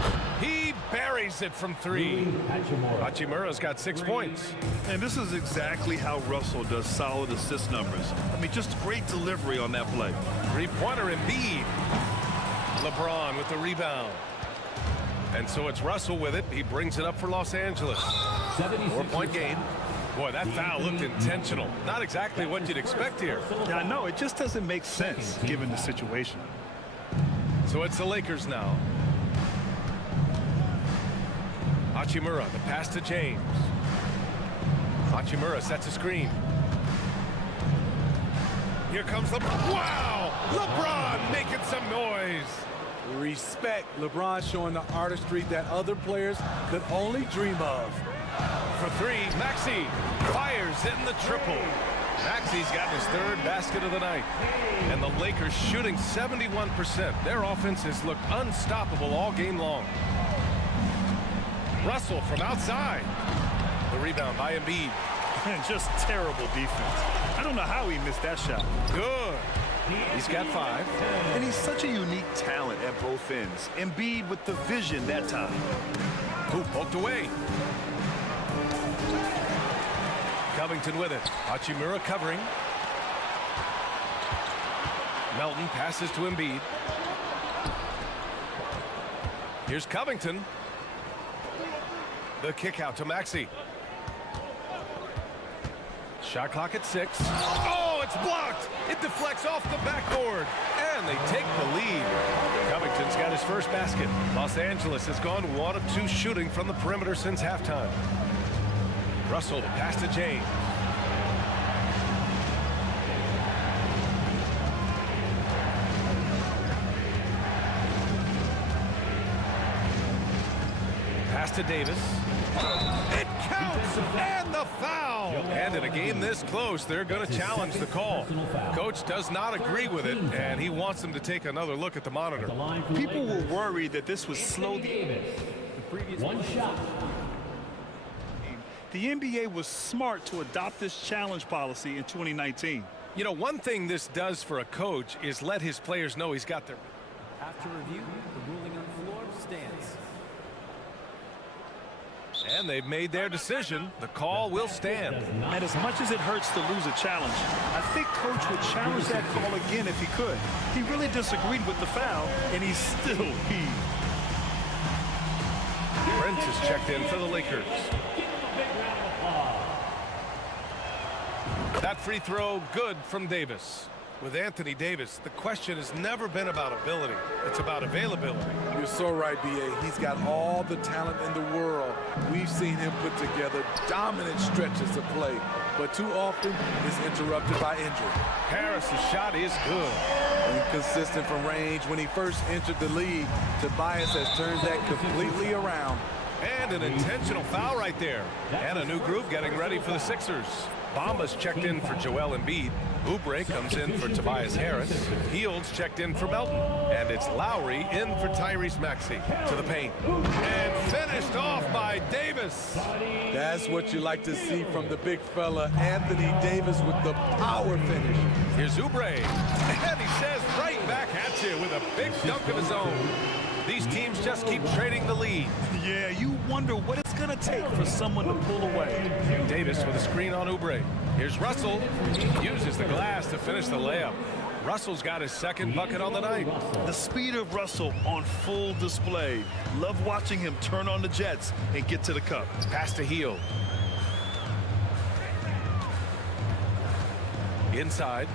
He buries it from 3. Hachimura's got 6 points. And this is exactly how Russell does solid assist numbers. I mean, just great delivery on that play. 3-pointer Embiid. LeBron with the rebound. And so it's Russell with it. He brings it up for Los Angeles. 4-point game. Boy, that foul looked intentional. Not exactly what you'd expect here. Yeah, I know. It just doesn't make sense given the situation. So it's the Lakers now. Hachimura, the pass to James. Hachimura sets a screen. Here comes LeBron. Wow! LeBron making some noise. Respect. LeBron showing the artistry that other players could only dream of. For 3, Maxey fires in the triple. Maxey's gotten his 3rd basket of the night. And the Lakers shooting 71%. Their offense has looked unstoppable all game long. Russell from outside. The rebound by Embiid. And just terrible defense. I don't know how he missed that shot. Good. He's got 5. And he's such a unique talent at both ends. Embiid with the vision that time. Who poked away. Covington with it. Hachimura covering. Melton passes to Embiid. Here's Covington. The kick out to Maxey. Shot clock at 6. Oh, it's blocked. It deflects off the backboard. And they take the lead. Covington's got his first basket. Los Angeles has gone 1 of 2 shooting from the perimeter since halftime. Russell pass to James. Pass to Davis. It counts, and the foul. And in a game this close, they're going to challenge the call. Coach does not agree with it, and he wants them to take another look at the monitor. People were worried that this would slow the... One shot. The NBA was smart to adopt this challenge policy in 2019. You know, one thing this does for a coach is let his players know he's got their... After review, the ruling on the floor stands. And they've made their decision. The call will stand. And as much as it hurts to lose a challenge, I think Coach would challenge that call again if he could. He really disagreed with the foul, and he's still heaved. Prince is checked in for the Lakers. That free throw good from Davis. With Anthony Davis, the question has never been about ability. It's about availability. You're so right, B.A. He's got all the talent in the world. We've seen him put together dominant stretches of play, but too often is interrupted by injury. Harris's shot is good. Inconsistent from range. When he first entered the league, Tobias has turned that completely around. And an intentional foul right there. And a new group getting ready for the Sixers. Bamba's checked in for Joel Embiid. Oubre comes in for Tobias Harris. Fields checked in for Melton. And it's Lowry in for Tyrese Maxey. To the paint. And finished off by Davis. That's what you like to see from the big fella, Anthony Davis, with the power finish. Here's Oubre. And he says right back at you with a big dunk of his own. These teams just keep trading the lead. Yeah, you wonder what it's going to take for someone to pull away. Davis with a screen on Oubre. Here's Russell. Uses the glass to finish the layup. Russell's got his second bucket on the night. The speed of Russell on full display. Love watching him turn on the jets and get to the cup. Pass to Hield. Inside.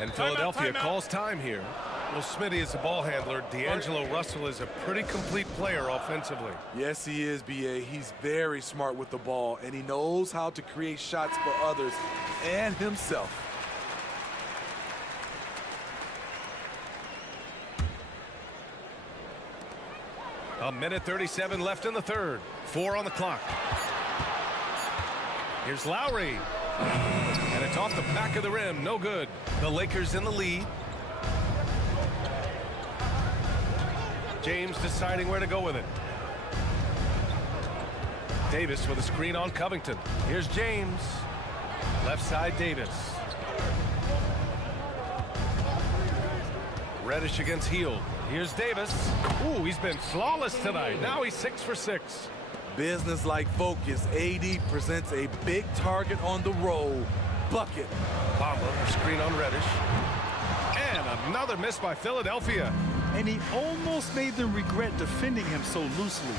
And Philadelphia calls time here. Well, Smitty is the ball handler. D'Angelo Russell is a pretty complete player offensively. Yes, he is, B.A. He's very smart with the ball, and he knows how to create shots for others and himself. A minute 37 left in the third. 4 on the clock. Here's Lowry. And it's off the back of the rim. No good. The Lakers in the lead. James deciding where to go with it. Davis with a screen on Covington. Here's James. Left side, Davis. Reddish against Hield. Here's Davis. Ooh, he's been flawless tonight. Now he's 6 for 6. Business-like focus. AD presents a big target on the roll. Bucket. Bamba, a screen on Reddish. And another miss by Philadelphia. And he almost made them regret defending him so loosely.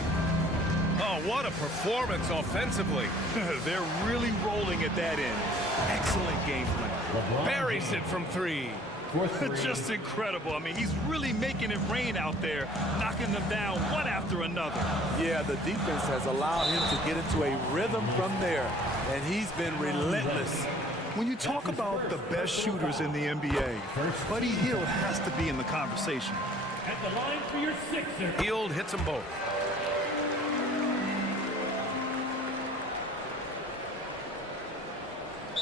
Oh, what a performance offensively. They're really rolling at that end. Excellent game plan. Buries it from 3. Just incredible. I mean, he's really making it rain out there, knocking them down one after another. Yeah, the defense has allowed him to get into a rhythm from there, and he's been relentless. When you talk about the best shooters in the NBA, Buddy Hield has to be in the conversation. At the line for your Sixers. Hield hits them both.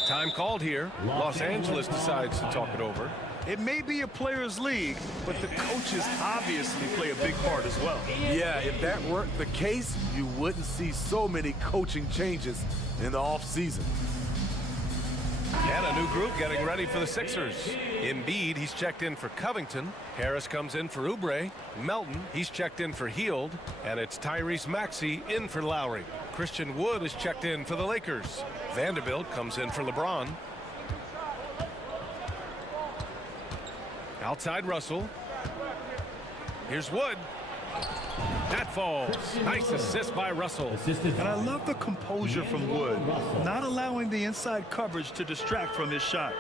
Time called here. Los Angeles decides to talk it over. It may be a players' league, but the coaches obviously play a big part as well. Yeah, if that weren't the case, you wouldn't see so many coaching changes in the offseason. And a new group getting ready for the Sixers. Embiid, he's checked in for Covington. Harris comes in for Oubre. Melton, he's checked in for Hield. And it's Tyrese Maxey in for Lowry. Christian Wood is checked in for the Lakers. Vanderbilt comes in for LeBron. Outside Russell. Here's Wood. That falls. Nice assist by Russell. And I love the composure from Wood, not allowing the inside coverage to distract from his shot.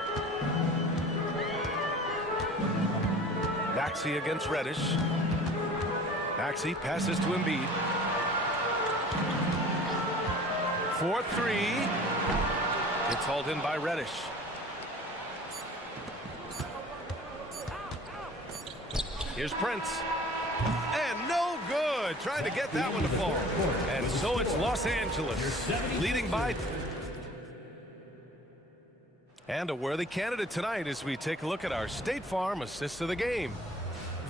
Maxey against Reddish. Maxey passes to Embiid. 4-3. It's hauled in by Reddish. Here's Prince. And no good. Trying to get that one to fall. And so it's Los Angeles leading by. And a worthy candidate tonight as we take a look at our State Farm assist of the game.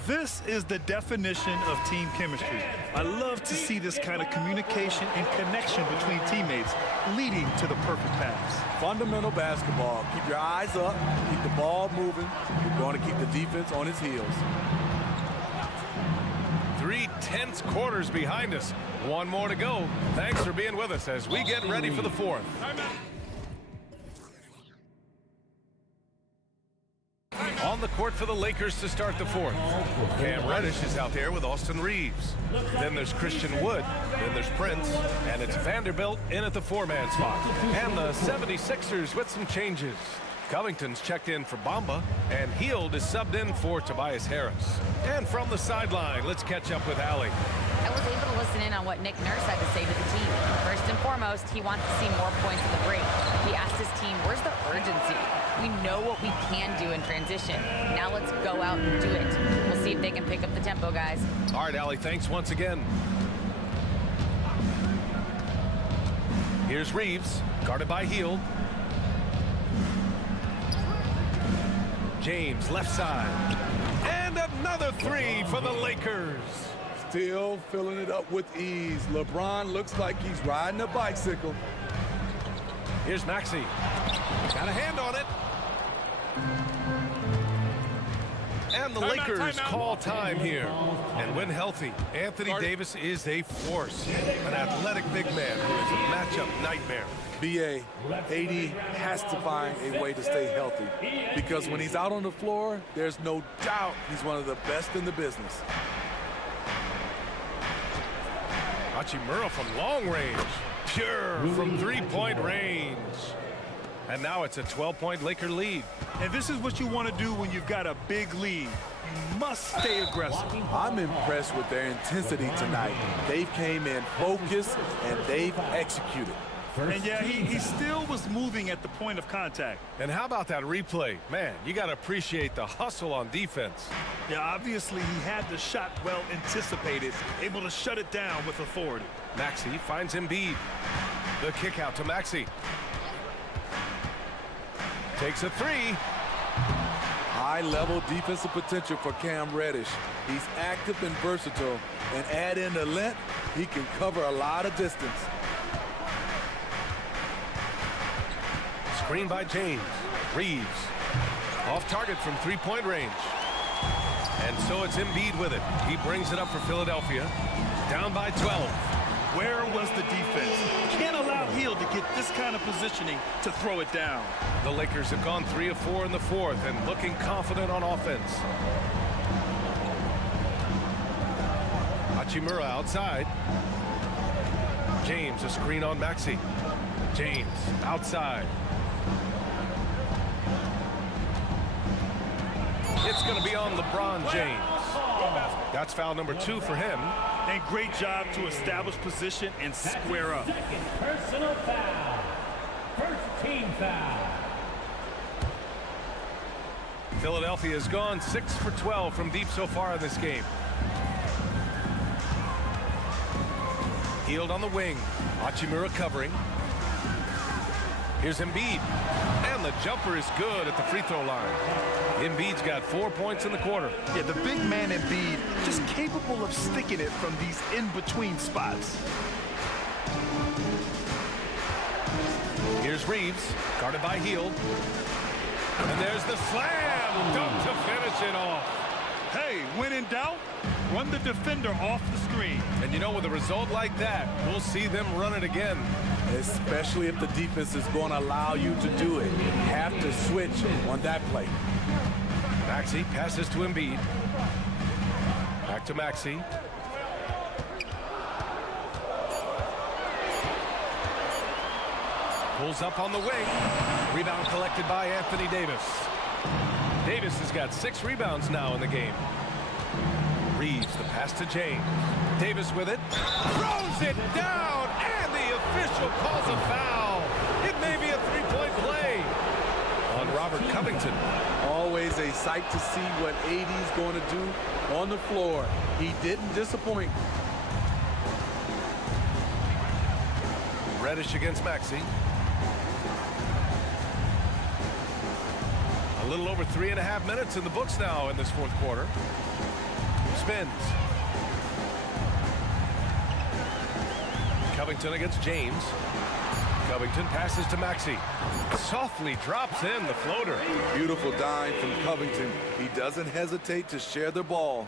This is the definition of team chemistry. I love to see this kind of communication and connection between teammates leading to the perfect pass. Fundamental basketball. Keep your eyes up, keep the ball moving. You're going to keep the defense on its heels. 3 tense quarters behind us. One more to go. Thanks for being with us as we get ready for the fourth. On the court for the Lakers to start the fourth. Cam Reddish is out there with Austin Reeves. Then there's Christian Wood. Then there's Prince. And it's Vanderbilt in at the four-man spot. And the 76ers with some changes. Covington's checked in for Bamba, and Hield is subbed in for Tobias Harris. And from the sideline, let's catch up with Allie. I was able to listen in on what Nick Nurse had to say to the team. First and foremost, he wants to see more points at the break. He asked his team, where's the urgency? We know what we can do in transition. Now let's go out and do it. We'll see if they can pick up the tempo, guys. All right, Allie, thanks once again. Here's Reeves, guarded by Hield. James, left side. And another three for the Lakers. Still filling it up with ease. LeBron looks like he's riding a bicycle. Here's Maxey. Got a hand on it. And the Lakers call time here. And when healthy, Anthony Davis is a force. An athletic big man who is a matchup nightmare. BA, AD has to find a way to stay healthy because when he's out on the floor, there's no doubt he's one of the best in the business. Hachimura from long range. Pure from three-point range. And now it's a 12-point Laker lead. And this is what you want to do when you've got a big lead. You must stay aggressive. I'm impressed with their intensity tonight. They came in focused and they've executed. And yeah, he still was moving at the point of contact. And how about that replay? Man, you got to appreciate the hustle on defense. Yeah, obviously he had the shot well anticipated, able to shut it down with authority. Maxey finds Embiid. The kick out to Maxey. Takes a three. High-level defensive potential for Cam Reddish. He's active and versatile, and add in the length, he can cover a lot of distance. Screen by James. Reeves. Off target from three-point range. And so it's Embiid with it. He brings it up for Philadelphia. Down by 12. Where was the defense? Can't allow Hield to get this kind of positioning to throw it down. The Lakers have gone 3 of 4 in the fourth and looking confident on offense. Hachimura outside. James, a screen on Maxey. James, outside. It's going to be on LeBron James. That's foul number 2 for him. And great job to establish position and square up. Personal foul. First team foul. Philadelphia has gone 6 for 12 from deep so far in this game. Hield on the wing. Hachimura covering. Here's Embiid. And And the jumper is good at the free throw line. Embiid's got 4 points in the quarter. Yeah, the big man Embiid just capable of sticking it from these in-between spots. Here's Reeves, guarded by Hield. And there's the slam, dunk to finish it off. Hey, when in doubt, run the defender off the screen. And you know, with a result like that, we'll see them run it again. Especially if the defense is going to allow you to do it. Have to switch on that play. Maxey passes to Embiid. Back to Maxey. Pulls up on the wing. Rebound collected by Anthony Davis. Davis has got 6 rebounds now in the game. Reeves, the pass to James. Davis with it. Throws it down, and the official calls a foul. It may be a three-point play on Robert Covington. Always a sight to see what AD's going to do on the floor. He didn't disappoint. Reddish against Maxey. A little over 3.5 minutes in the books now in this fourth quarter. Spins. Covington against James. Covington passes to Maxey. Softly drops in the floater. Beautiful dime from Covington. He doesn't hesitate to share the ball.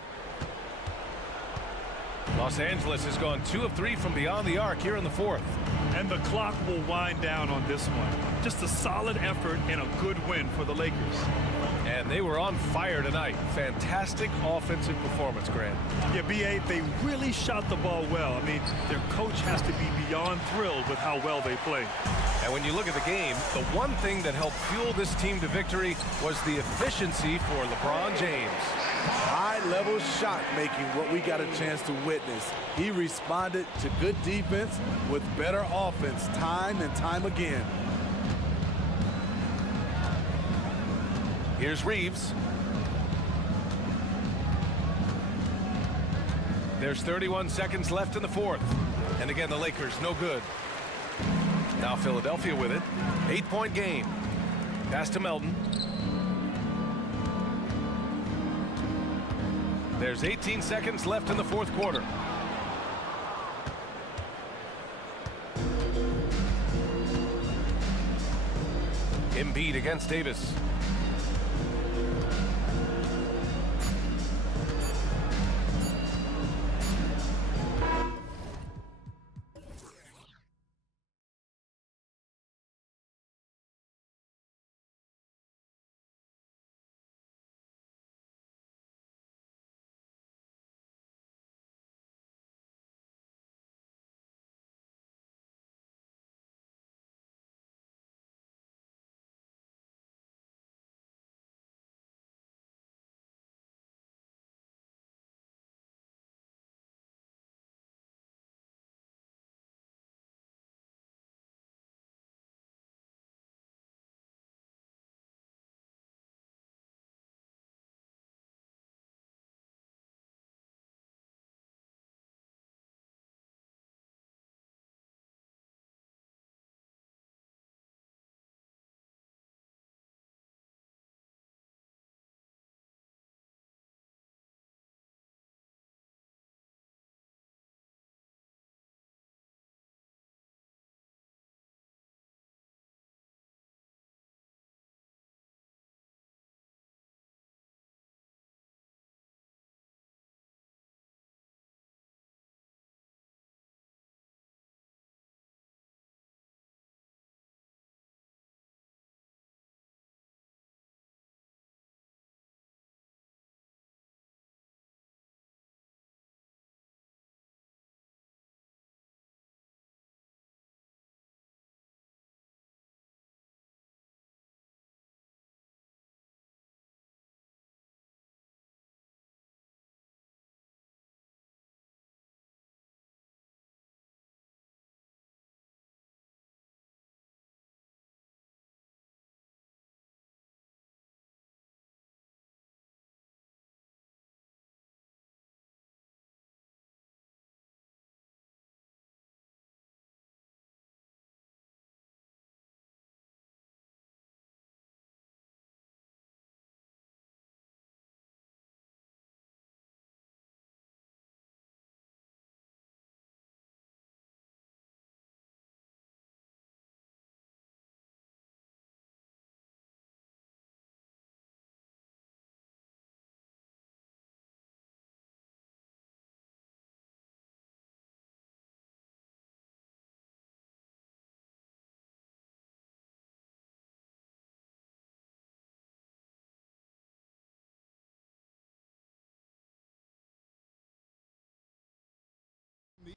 Los Angeles has gone 2 of 3 from beyond the arc here in the fourth. And the clock will wind down on this one. Just a solid effort and a good win for the Lakers. And they were on fire tonight. Fantastic offensive performance, Grant. Yeah, B.A., they really shot the ball well. I mean, their coach has to be beyond thrilled with how well they played. And when you look at the game, the one thing that helped fuel this team to victory was the efficiency for LeBron James. High-level shot making, what we got a chance to witness. He responded to good defense with better offense time and time again. Here's Reeves. There's 31 seconds left in the fourth. And again, the Lakers no good. Now Philadelphia with it. 8-point game. Pass to Melton. There's 18 seconds left in the fourth quarter. Embiid against Davis.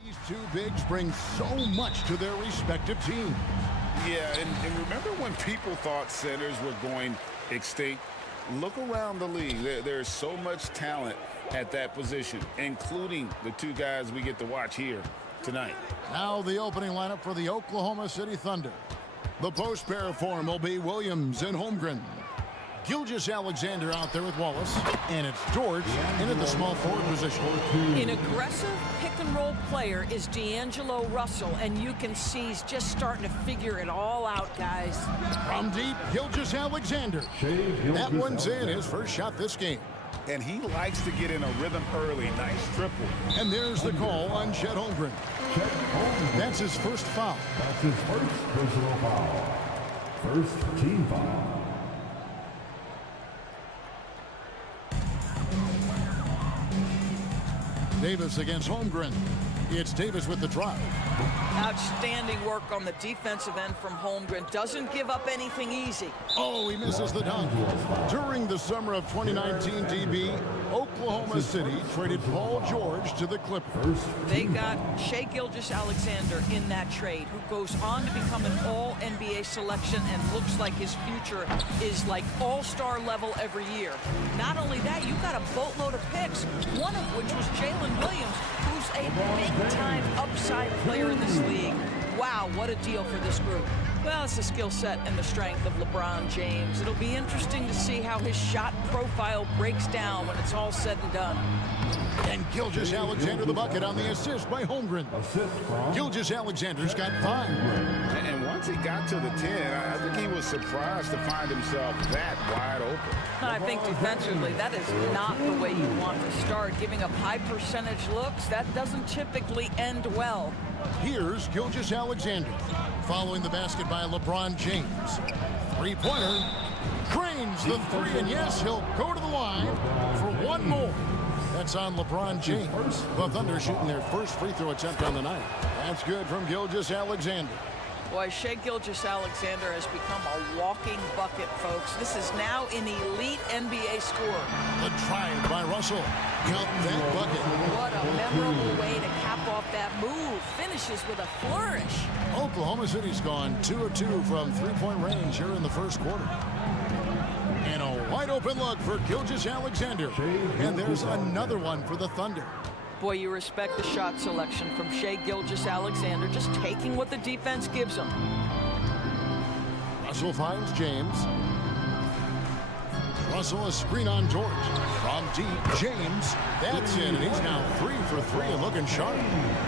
These two bigs bring so much to their respective teams. Yeah, and remember when people thought centers were going extinct? Look around the league. There's so much talent at that position, including the two guys we get to watch here tonight. Now the opening lineup for the Oklahoma City Thunder. The post pair form will be Williams and Holmgren. Gilgeous-Alexander out there with Wallace. And it's George into the small forward position. An aggressive pick-and-roll player is D'Angelo Russell, and you can see he's just starting to figure it all out, guys. From deep, Gilgeous-Alexander. That one's in, his first shot this game. And he likes to get in a rhythm early. Nice triple. And there's the call on Chet Holmgren. That's his first foul. That's his first personal foul. First team foul. Davis against Holmgren. It's Davis with the drive. Outstanding work on the defensive end from Holmgren. Doesn't give up anything easy. Oh, he misses the dunk. During the summer of 2019, DB, Oklahoma City traded Paul George to the Clippers. They got Shai Gilgeous-Alexander in that trade, who goes on to become an all-NBA selection and looks like his future is like all-star level every year. Not only that, you got a boatload of picks, one of which was Jalen Williams, who's a big-time upside player in this league. Wow, what a deal for this group. Well, it's the skill set and the strength of LeBron James. It'll be interesting to see how his shot profile breaks down when it's all said and done. And Gilgeous-Alexander the bucket on the assist by Holmgren. Gilgeous-Alexander's got 5. And once he got to the 10, I think he was surprised to find himself that wide open. I think defensively, that is not the way you want to start. Giving up high percentage looks, that doesn't typically end well. Here's Gilgeous-Alexander. Following the basket by LeBron James. Three-pointer. Cranes the 3, and yes, he'll go to the line for one more. That's on LeBron James. The Thunder shooting their first free throw attempt on the night. That's good from Gilgeous-Alexander. Boy, Shai Gilgeous-Alexander has become a walking bucket, folks. This is now an elite NBA scorer. The drive by Russell. Count that bucket. What a memorable way to cap off that move. Finishes with a flourish. Oklahoma City's gone 2 of 2 from three-point range here in the first quarter. And a wide open look for Gilgeous-Alexander. And there's another one for the Thunder. Boy, you respect the shot selection from Shai Gilgeous-Alexander, just taking what the defense gives him. Russell finds James. Russell a screen on George. From deep, James. That's in, and he's now 3 for 3 and looking sharp.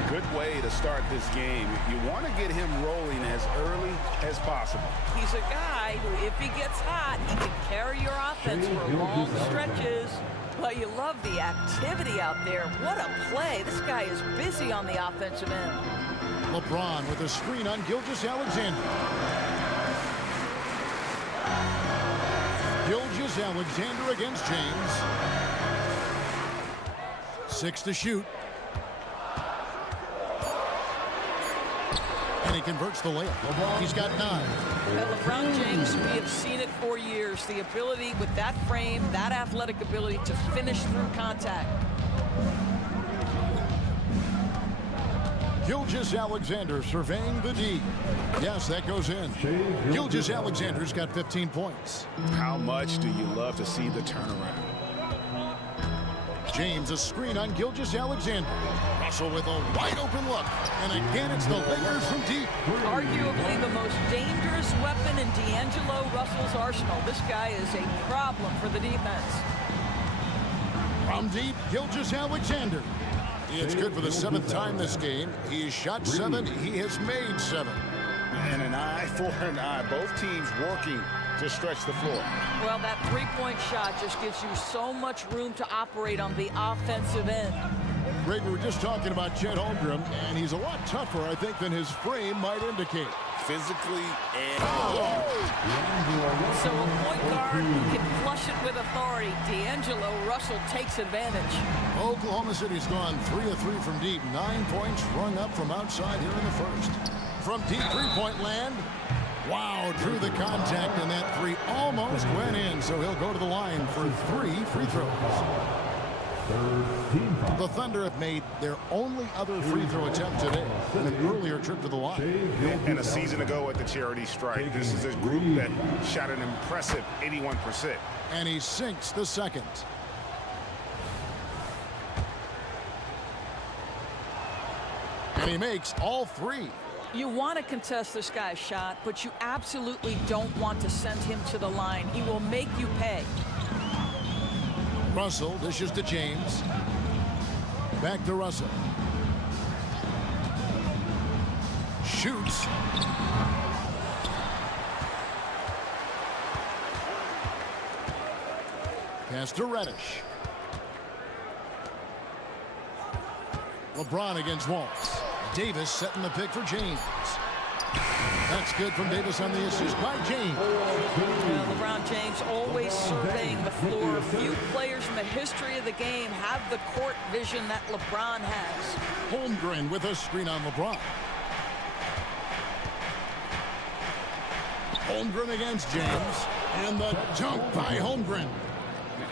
Good way to start this game. You want to get him rolling as early as possible. He's a guy who, if he gets hot, he can carry your offense for long stretches. But you love the activity out there. What a play. This guy is busy on the offensive end. LeBron with a screen on Gilgeous-Alexander. Gilgeous-Alexander against James. 6 to shoot. And he converts the layup. He's got 9. Well, LeBron James, we have seen it for years. The ability with that frame, that athletic ability to finish through contact. Gilgeous-Alexander surveying the D. Yes, that goes in. Gilgeous-Alexander's got 15 points. How much do you love to see the turnaround? James a screen on Gilgeous-Alexander. Russell with a wide open look. And again, it's the Lakers from deep. Arguably the most dangerous weapon in D'Angelo Russell's arsenal. This guy is a problem for the defense. From deep, Gilgeous-Alexander. It's good for the 7th time this game. He has shot 7. He has made 7. And an eye for an eye. Both teams working to stretch the floor. Well, that three-point shot just gives you so much room to operate on the offensive end. Greg, we were just talking about Chet Holmgren, and he's a lot tougher, I think, than his frame might indicate. Physically and... So a point guard who can flush it with authority. D'Angelo Russell takes advantage. Oklahoma City's gone 3 of 3 from deep. 9 points rung up from outside here in the first. From deep three-point land. Wow, drew the contact, and that 3 almost went in, so he'll go to the line for 3 free throws. The Thunder have made their only other free throw attempt today in an earlier trip to the line. And a season ago at the charity strike, this is a group that shot an impressive 81%. And he sinks the second. And he makes all three. You want to contest this guy's shot, but you absolutely don't want to send him to the line. He will make you pay. Russell dishes to James. Back to Russell. Shoots. Pass to Reddish. LeBron against Walls. Davis setting the pick for James. That's good from Davis on the assist by James. LeBron James always surveying the floor. Few players in the history of the game have the court vision that LeBron has. Holmgren with a screen on LeBron. Holmgren against James. And the dunk by Holmgren.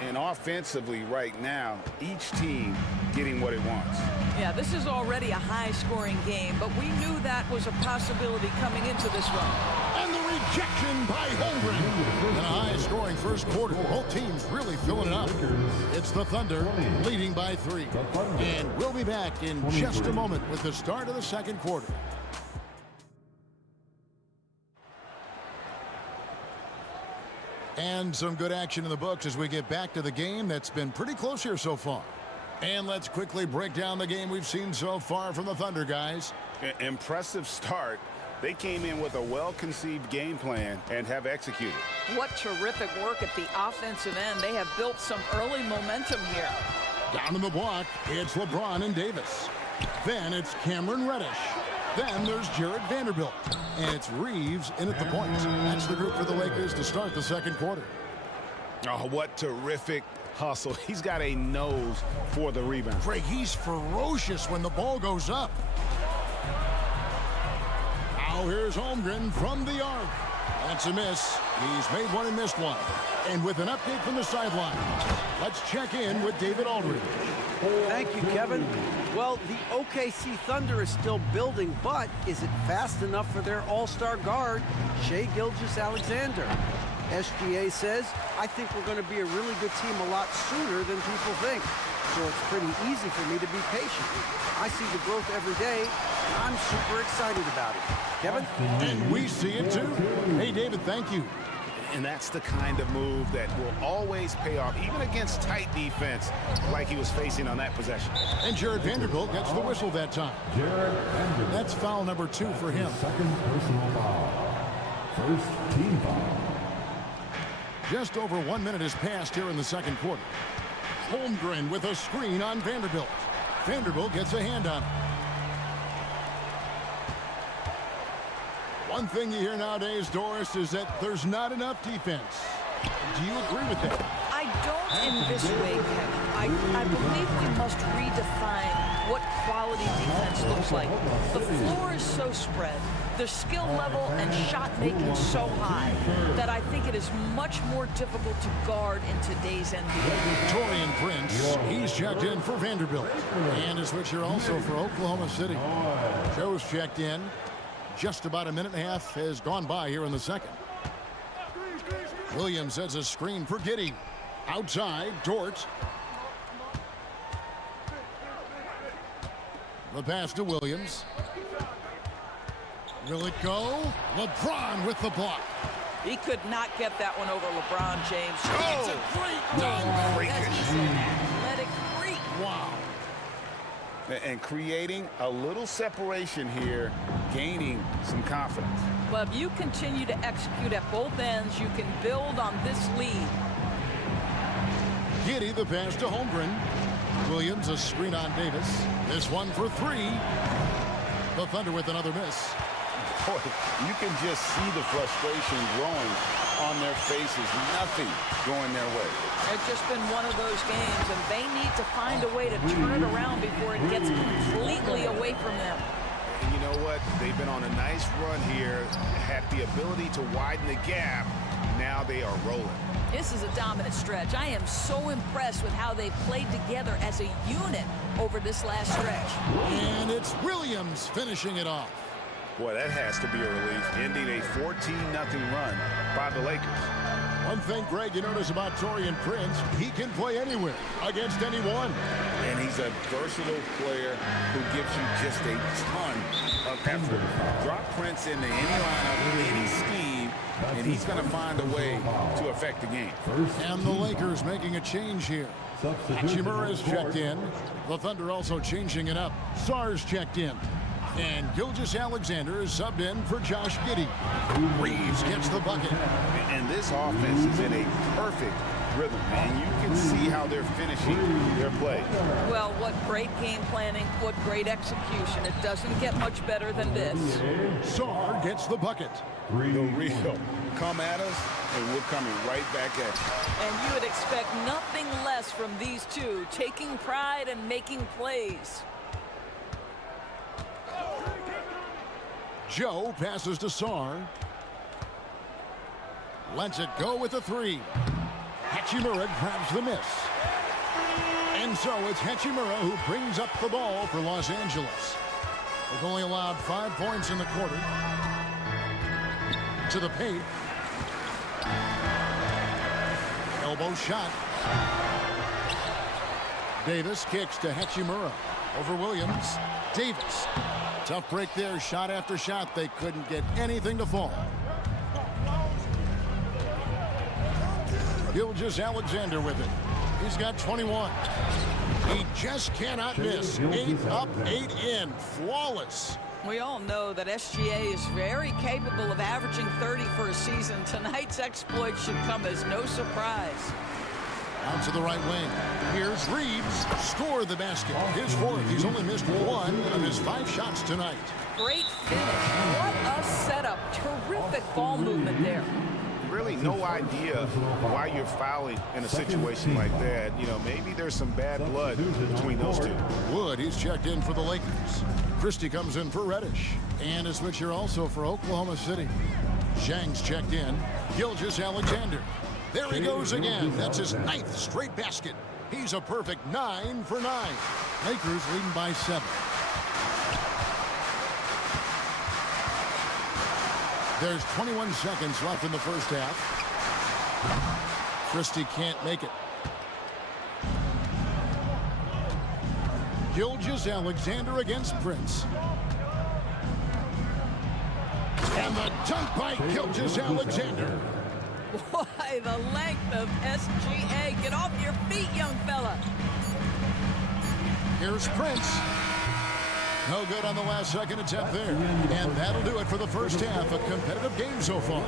And offensively right now, each team getting what it wants. Yeah, this is already a high-scoring game, but we knew that was a possibility coming into this one. And the rejection by Holmgren. In a high-scoring first quarter, both teams really filling it up. It's the Thunder leading by 3. And we'll be back in just a moment with the start of the second quarter. And some good action in the books as we get back to the game that's been pretty close here so far. And let's quickly break down the game we've seen so far from the Thunder, guys. Impressive start. They came in with a well-conceived game plan and have executed. What terrific work at the offensive end. They have built some early momentum here. Down in the block, it's LeBron and Davis. Then it's Cameron Reddish. Then there's Jared Vanderbilt. And it's Reeves in at the point. That's the group for the Lakers to start the second quarter. Oh, what terrific hustle. He's got a nose for the rebound. Craig, he's ferocious when the ball goes up. Now here's Holmgren from the arc. That's a miss. He's made one and missed one. And with an update from the sideline, let's check in with David Aldridge. Thank you, Kevin. Well, the OKC Thunder is still building, but is it fast enough for their all-star guard, Shai Gilgeous-Alexander? SGA says, I think we're going to be a really good team a lot sooner than people think. So it's pretty easy for me to be patient. I see the growth every day, and I'm super excited about it. Kevin? And we see it too. Hey, David, thank you. And that's the kind of move that will always pay off, even against tight defense like he was facing on that possession. And Jared Vanderbilt gets the whistle that time. That's foul number 2 for him. Second personal foul. First team foul. Just over 1 minute has passed here in the second quarter. Holmgren with a screen on Vanderbilt. Vanderbilt gets a hand on it. One thing you hear nowadays, Doris, is that there's not enough defense. Do you agree with that? I don't in this way, Kevin. I believe we must redefine what quality defense looks like. The floor is so spread, the skill level and shot making so high that I think it is much more difficult to guard in today's NBA. Torian Prince, he's checked in for Vanderbilt. And a switcher also for Oklahoma City. Joe's checked in. Just about a minute and a half has gone by here in the second. Williams sets a screen for Giddey. Outside, Dort. The pass to Williams. Will it go? LeBron with the block. He could not get that one over LeBron James. Oh! It's a great dunk. Great He's an athletic freak. Wow. And creating a little separation here, gaining some confidence. Well, if you continue to execute at both ends, you can build on this lead. Giddey the pass to Holmgren. Williams a screen on Davis. This one for 3. The Thunder with another miss. Boy, you can just see the frustration growing on their faces. Nothing going their way. It's just been one of those games, and they need to find a way to turn it around before it gets completely away from them. And you know what? They've been on a nice run here, had the ability to widen the gap. Now now they are rolling. This is a dominant stretch. I am so impressed with how they've played together as a unit over this last stretch. And it's Williams finishing it off. Boy, that has to be a relief, ending a 14-0 run by the Lakers. One thing, Greg, you notice about Taurean Prince, he can play anywhere against anyone. And he's a versatile player who gives you just a ton of effort. Drop Prince into any lineup, any scheme, and he's going to find a way to affect the game. And the Lakers making a change here. Hachimura is checked in. The Thunder also changing it up. Sar's checked in. And Gilgeous-Alexander is subbed in for Josh Giddey. Reeves gets the bucket. And this offense is in a perfect rhythm, man. You can see how they're finishing their play. Well, what great game planning, what great execution. It doesn't get much better than this. Sar gets the bucket. The real come at us, and we're coming right back at you. And you would expect nothing less from these two, taking pride and making plays. Joe passes to Sar. Lets it go with a three. Hachimura grabs the miss. And so it's Hachimura who brings up the ball for Los Angeles. They've only allowed 5 points in the quarter. To the paint. Elbow shot. Davis kicks to Hachimura. Over Williams. Davis. Tough break there, shot after shot. They couldn't get anything to fall. Gilgeous-Alexander with it. He's got 21. He just cannot miss. 8 up, 8 in. Flawless. We all know that SGA is very capable of averaging 30 for a season. Tonight's exploit should come as no surprise. Out to the right wing. Here's Reeves. Score the basket. His fourth. He's only missed 1 of his 5 shots tonight. Great finish. What a setup. Terrific ball movement there. Really no idea why you're fouling in a situation like that. You know, maybe there's some bad blood between those two. Wood, he's checked in for the Lakers. Christie comes in for Reddish. And a switcher also for Oklahoma City. Zhang's checked in. Gilgeous-Alexander. There he goes again. That's his 9th straight basket. He's a perfect 9 for 9. Lakers leading by 7. There's 21 seconds left in the first half. Christie can't make it. Gilgeous-Alexander against Prince. And the dunk by Gilgeous-Alexander. Boy, the length of SGA. Get off your feet, young fella. Here's Prince. No good on the last second attempt there. And that'll do it for the first half. A competitive game so far.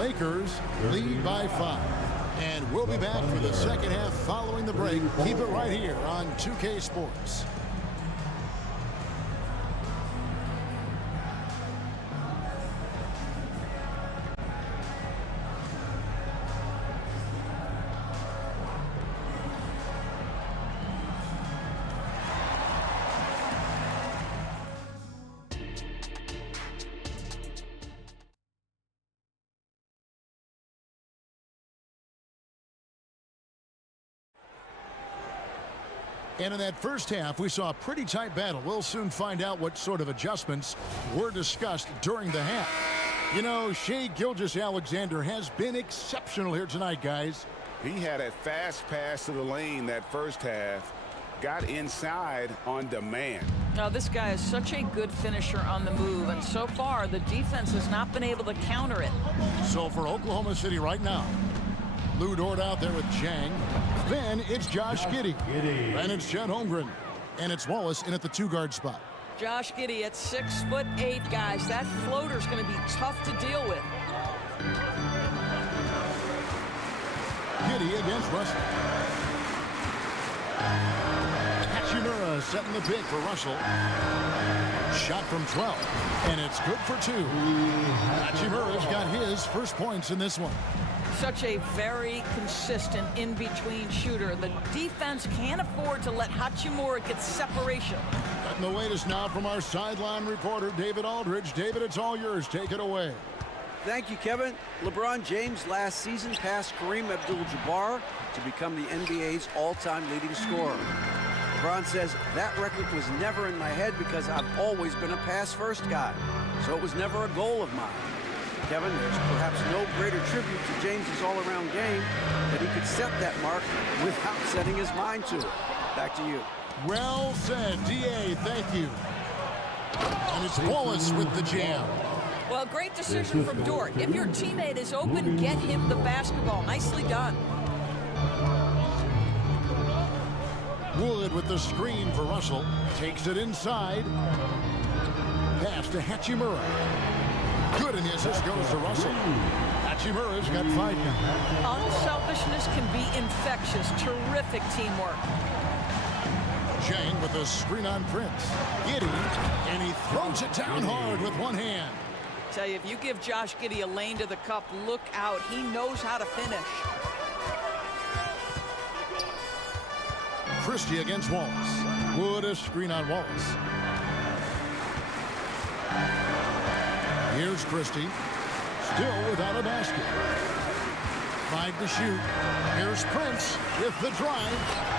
Lakers lead by 5. And we'll be back for the second half following the break. Keep it right here on 2K Sports. And in that first half, we saw a pretty tight battle. We'll soon find out what sort of adjustments were discussed during the half. You know, Shai Gilgeous-Alexander has been exceptional here tonight, guys. He had a fast pass to the lane that first half. Got inside on demand. Now, this guy is such a good finisher on the move, and so far, the defense has not been able to counter it. So for Oklahoma City right now, Lou Dort out there with Zhang. Then it's Josh Giddey. And it's Chet Holmgren. And it's Wallace in at the 2-guard spot. Josh Giddey at 6'8", guys. That floater's going to be tough to deal with. Giddey against Russell. Hachimura setting the pick for Russell. Shot from 12. And it's good for 2. Hachimura's got his first points in this one. Such a very consistent in-between shooter. The defense can't afford to let Hachimura get separation. And the latest now from our sideline reporter, David Aldridge. David, it's all yours. Take it away. Thank you, Kevin. LeBron James last season passed Kareem Abdul-Jabbar to become the NBA's all-time leading scorer. LeBron says, that record was never in my head because I've always been a pass-first guy, so it was never a goal of mine. Kevin, there's perhaps no greater tribute to James's all-around game that he could set that mark without setting his mind to it. Back to you. Well said, D.A., thank you. And it's Wallace with the jam. Well, great decision from Dort. If your teammate is open, get him the basketball. Nicely done. Wood with the screen for Russell. Takes it inside. Pass to Hachimura. Good, and the assist goes to Russell. Hachimura's got 5 now. Unselfishness can be infectious. Terrific teamwork. Chang with the screen on Prince. Giddey, and he throws it down hard with one hand. Tell you, if you give Josh Giddey a lane to the cup, look out. He knows how to finish. Christie against Wallace. Wood a screen on Wallace. Here's Christie. Still without a basket. 5 to shoot. Here's Prince with the drive.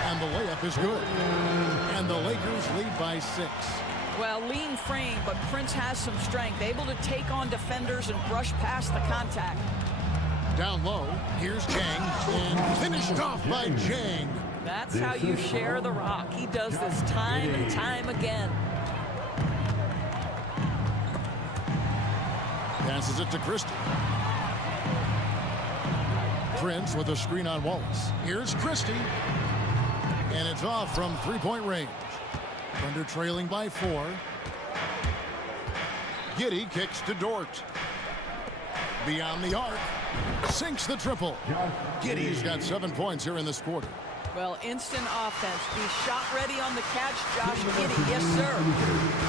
And the layup is good. And the Lakers lead by 6. Well, lean frame, but Prince has some strength. Able to take on defenders and brush past the contact. Down low. Here's Chang. And finished off by Chang. That's how you share the rock. He does this time and time again. Passes it to Christie. Prince with a screen on Wallace. Here's Christie. And it's off from three-point range. Thunder trailing by 4. Giddey kicks to Dort. Beyond the arc. Sinks the triple. Giddey's got 7 points here in this quarter. Well, instant offense. Be shot ready on the catch, Josh Giddey. Yes, sir.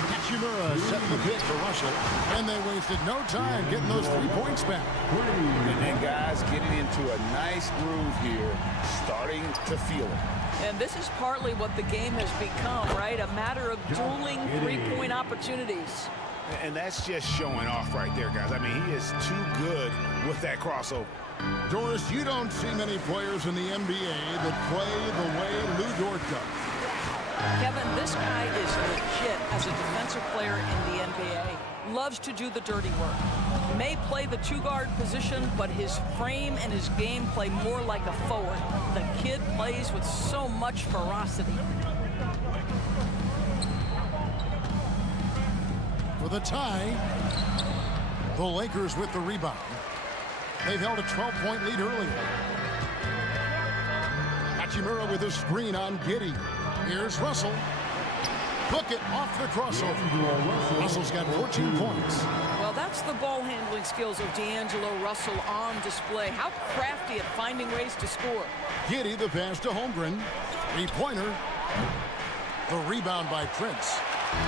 Hachimura setting the pitch for Russell. And they wasted no time getting those 3 points back. And then guys getting into a nice groove here, starting to feel it. And this is partly what the game has become, right? A matter of dueling three-point opportunities. And that's just showing off right there, guys. I mean, he is too good with that crossover. Doris, you don't see many players in the NBA that play the way Lou Dort does. Kevin, this guy is legit as a defensive player in the NBA. Loves to do the dirty work. May play the two-guard position, but his frame and his game play more like a forward. The kid plays with so much ferocity. For the tie, the Lakers with the rebound. They've held a 12-point lead earlier. Hachimura with a screen on Giddey. Here's Russell. Book it off the crossover. Russell's got 14 points. Well, that's the ball handling skills of D'Angelo Russell on display. How crafty at finding ways to score. Giddey the pass to Holmgren. Three-pointer. The rebound by Prince.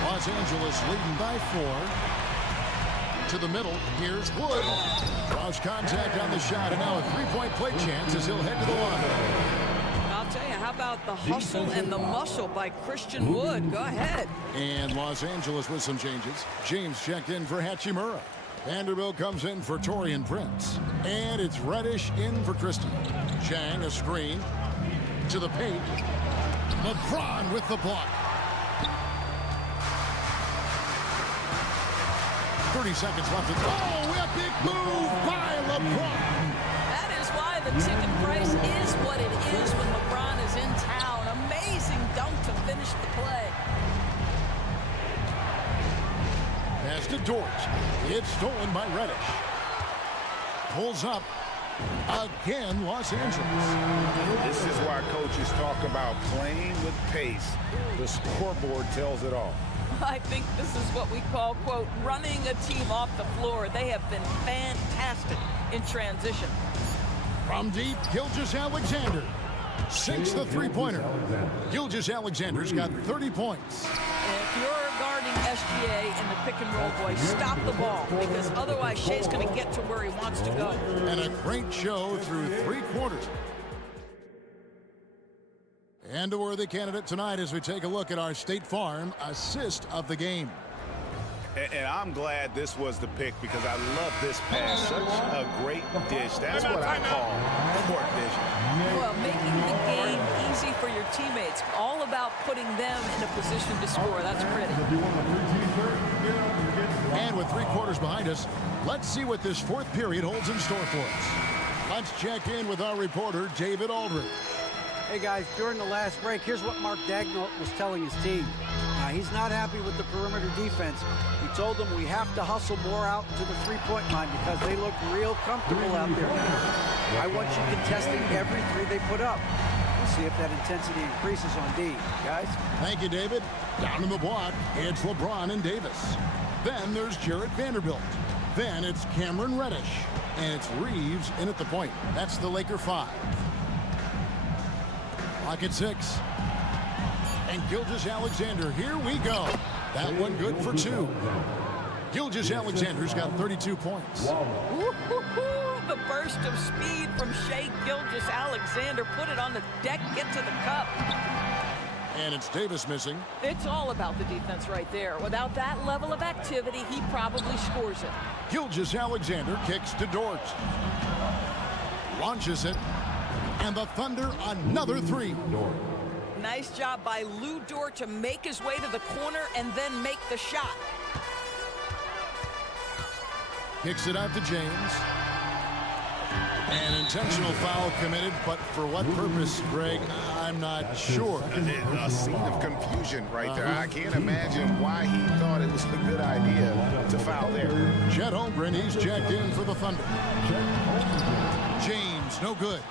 Los Angeles leading by 4. To the middle. Here's Wood. Lost contact on the shot, and now a three-point play chance as he'll head to the line. I'll tell you, how about the hustle and the muscle by Christian Wood? Go ahead. And Los Angeles with some changes. James checked in for Hachimura. Vanderbilt comes in for Taurean Prince. And it's Reddish in for Christie. Chang a screen to the paint. LeBron with the block. 30 seconds left. Oh, epic move by LeBron. That is why the ticket price is what it is when LeBron is in town. Amazing dunk to finish the play. Pass to Dort. It's stolen by Reddish. Pulls up. Again, Los Angeles. This is why coaches talk about playing with pace. The scoreboard tells it all. I think this is what we call, quote, running a team off the floor. They have been fantastic in transition. From deep, Gilgeous-Alexander sinks the three-pointer. Gilgeous-Alexander's got 30 points. If you're guarding SGA in the pick-and-roll, boys, stop the ball, because otherwise Shea's going to get to where he wants to go. And a great show through 3 quarters. And a worthy candidate tonight as we take a look at our State Farm assist of the game. And I'm glad this was the pick because I love this pass. Such a great dish. That's what I call court vision. Well, making the game easy for your teammates. All about putting them in a position to score. That's pretty. And with 3 quarters behind us, let's see what this 4th period holds in store for us. Let's check in with our reporter, David Aldridge. Hey guys, during the last break, here's what Mark Dagnall was telling his team. He's not happy with the perimeter defense. He told them we have to hustle more out to the three-point line because they look real comfortable out there. I want you contesting every 3 they put up. We'll see if that intensity increases on D. Guys? Thank you, David. Down in the block, it's LeBron and Davis. Then there's Jarrett Vanderbilt. Then it's Cameron Reddish. And it's Reeves in at the point. That's the Laker 5. Clock at 6. And Gilgeous-Alexander, here we go. That one good for 2. Gilgeous-Alexander's got 32 points. The burst of speed from Shai Gilgeous-Alexander. Put it on the deck, get to the cup. And it's Davis missing. It's all about the defense right there. Without that level of activity, he probably scores it. Gilgeous-Alexander kicks to Dort. Launches it. And the Thunder another 3. Nice job by Lou Dort to make his way to the corner and then make the shot. Kicks it out to James. An intentional foul committed, but for what purpose, Greg, I'm not sure. A scene of confusion right there. I can't imagine why he thought it was a good idea to foul there. Chet Holmgren, he's checked in for the Thunder. James, no good.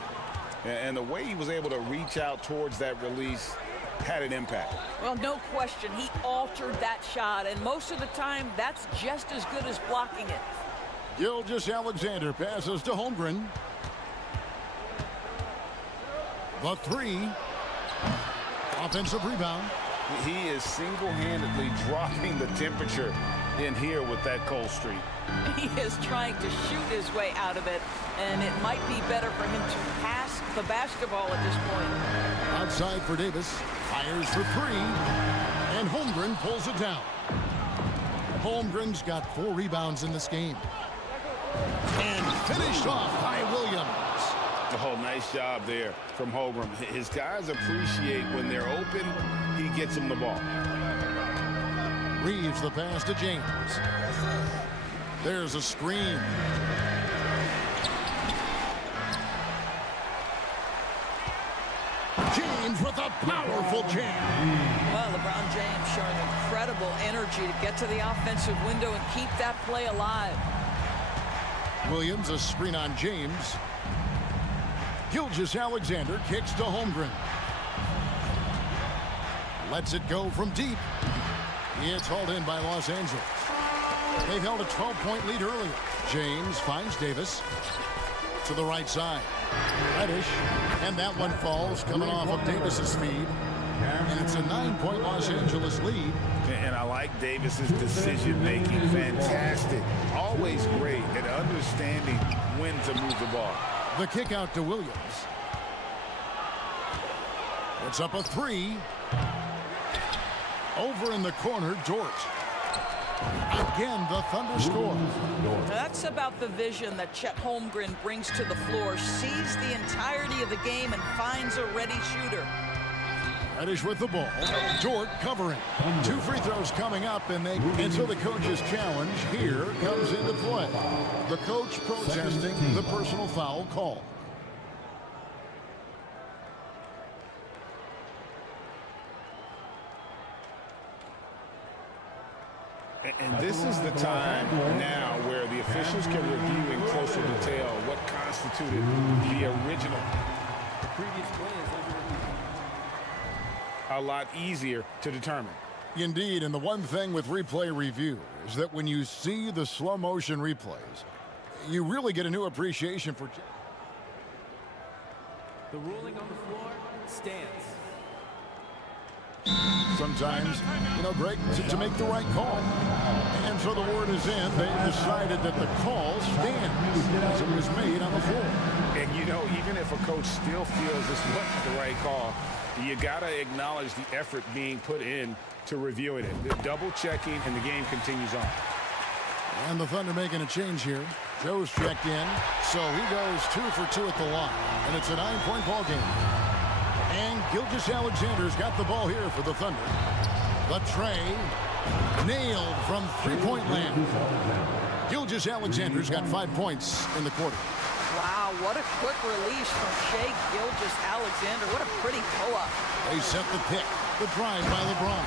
And the way he was able to reach out towards that release had an impact. Well, no question. He altered that shot, and most of the time, that's just as good as blocking it. Gilgeous-Alexander passes to Holmgren. The 3. Offensive rebound. He is single-handedly dropping the temperature in here with that cold streak. He is trying to shoot his way out of it, and it might be better for him to pass the basketball at this point. Outside for Davis. Fires for 3. And Holmgren pulls it down. Holmgren's got 4 rebounds in this game. And finished off by Williams. Oh, nice job there from Holmgren. His guys appreciate when they're open, he gets them the ball. Reeves the pass to James. There's a screen. James with a powerful jam. Well, LeBron James showing incredible energy to get to the offensive window and keep that play alive. Williams, a screen on James. Gilgeous-Alexander kicks to Holmgren. Lets it go from deep. It's hauled in by Los Angeles. They've held a 12-point lead earlier. James finds Davis to the right side. Reddish, and that one falls coming off of Davis's feed. And it's a 9-point Los Angeles lead. And I like Davis's decision-making. Fantastic. Always great at understanding when to move the ball. The kick out to Williams. It's up a 3. Over in the corner, Dort. Again, the Thunder score. That's about the vision that Chet Holmgren brings to the floor. Sees the entirety of the game and finds a ready shooter. Reddish with the ball. Dort covering. 2 free throws coming up, and so the coach's challenge here comes into play. The coach protesting the personal foul call. And this is the time now where the officials can review in closer detail what constituted the original. The previous play is under review. A lot easier to determine. Indeed, and the one thing with replay review is that when you see the slow motion replays, you really get a new appreciation for. The ruling on the floor stands. Sometimes, Greg, to make the right call. And so the word is in. They decided that the call stands as it was made on the floor. And even if a coach still feels this wasn't the right call, You got to acknowledge the effort being put in to reviewing it. The double checking, and the game continues on. And the Thunder making a change here. Joe's checked in, so he goes 2 for 2 at the line. And it's a 9-point ball game. And Gilgeous-Alexander's got the ball here for the Thunder. The tray nailed from three-point land. Gilgeous-Alexander's got 5 points in the quarter. Wow, what a quick release from Shai Gilgeous-Alexander. What a pretty pull-up. They set the pick. The drive by LeBron.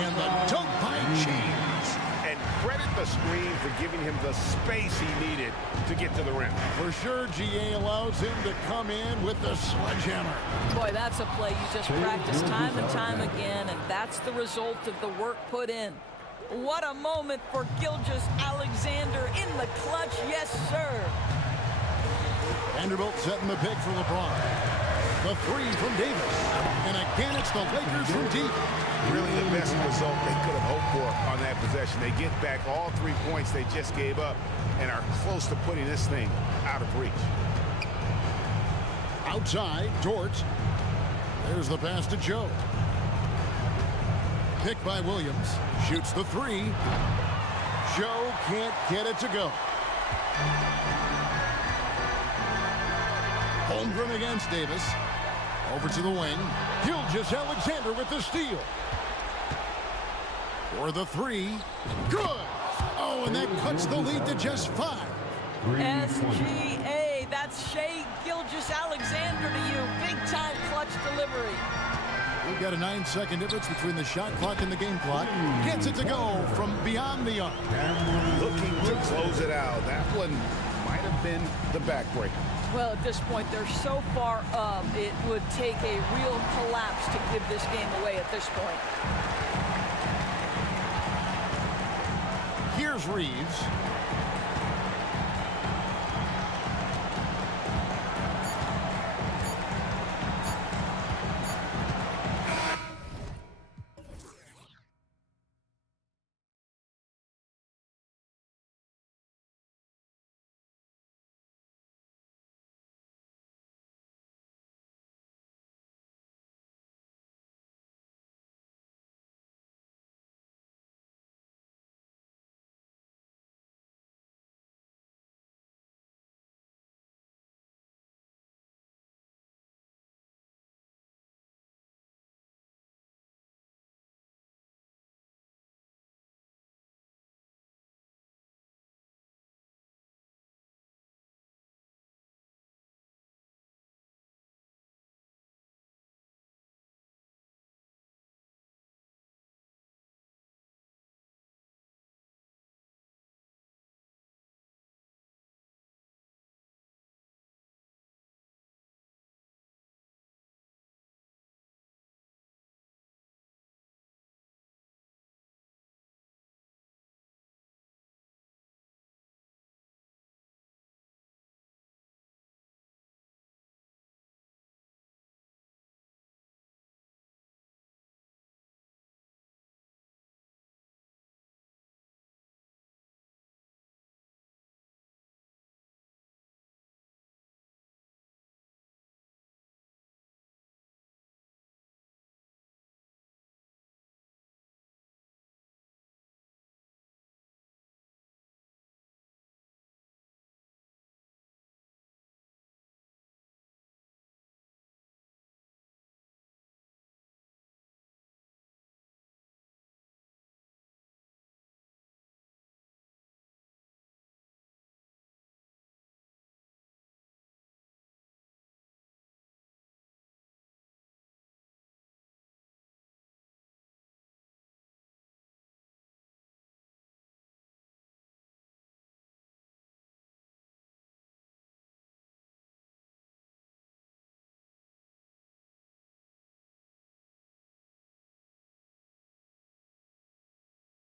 And the dunk by James. And credit the screen for giving him the space he needed to get to the rim. For sure, GA allows him to come in with the sledgehammer. Boy, that's a play you just practice time and time again, and that's the result of the work put in. What a moment for Gilgeous-Alexander in the clutch, yes, sir. Vanderbilt setting the pick for LeBron. The three from Davis. And again, it's the Lakers from deep. Really the best result they could have hoped for on that possession. They get back all 3 points they just gave up and are close to putting this thing out of reach. Outside, Dort. There's the pass to Joe. Picked by Williams. Shoots the three. Joe can't get it to go. Holmgren against Davis. Over to the wing. Gilgeous-Alexander with the steal. For the three. Good. Oh, and that cuts the lead to just 5. SGA, that's Shai Gilgeous-Alexander to you. Big-time clutch delivery. We've got a 9-second difference between the shot clock and the game clock. Gets it to go from beyond the arc. Looking to close it out. That one might have been the backbreaker. Well, at this point, they're so far up, it would take a real collapse to give this game away at this point. Here's Reeves.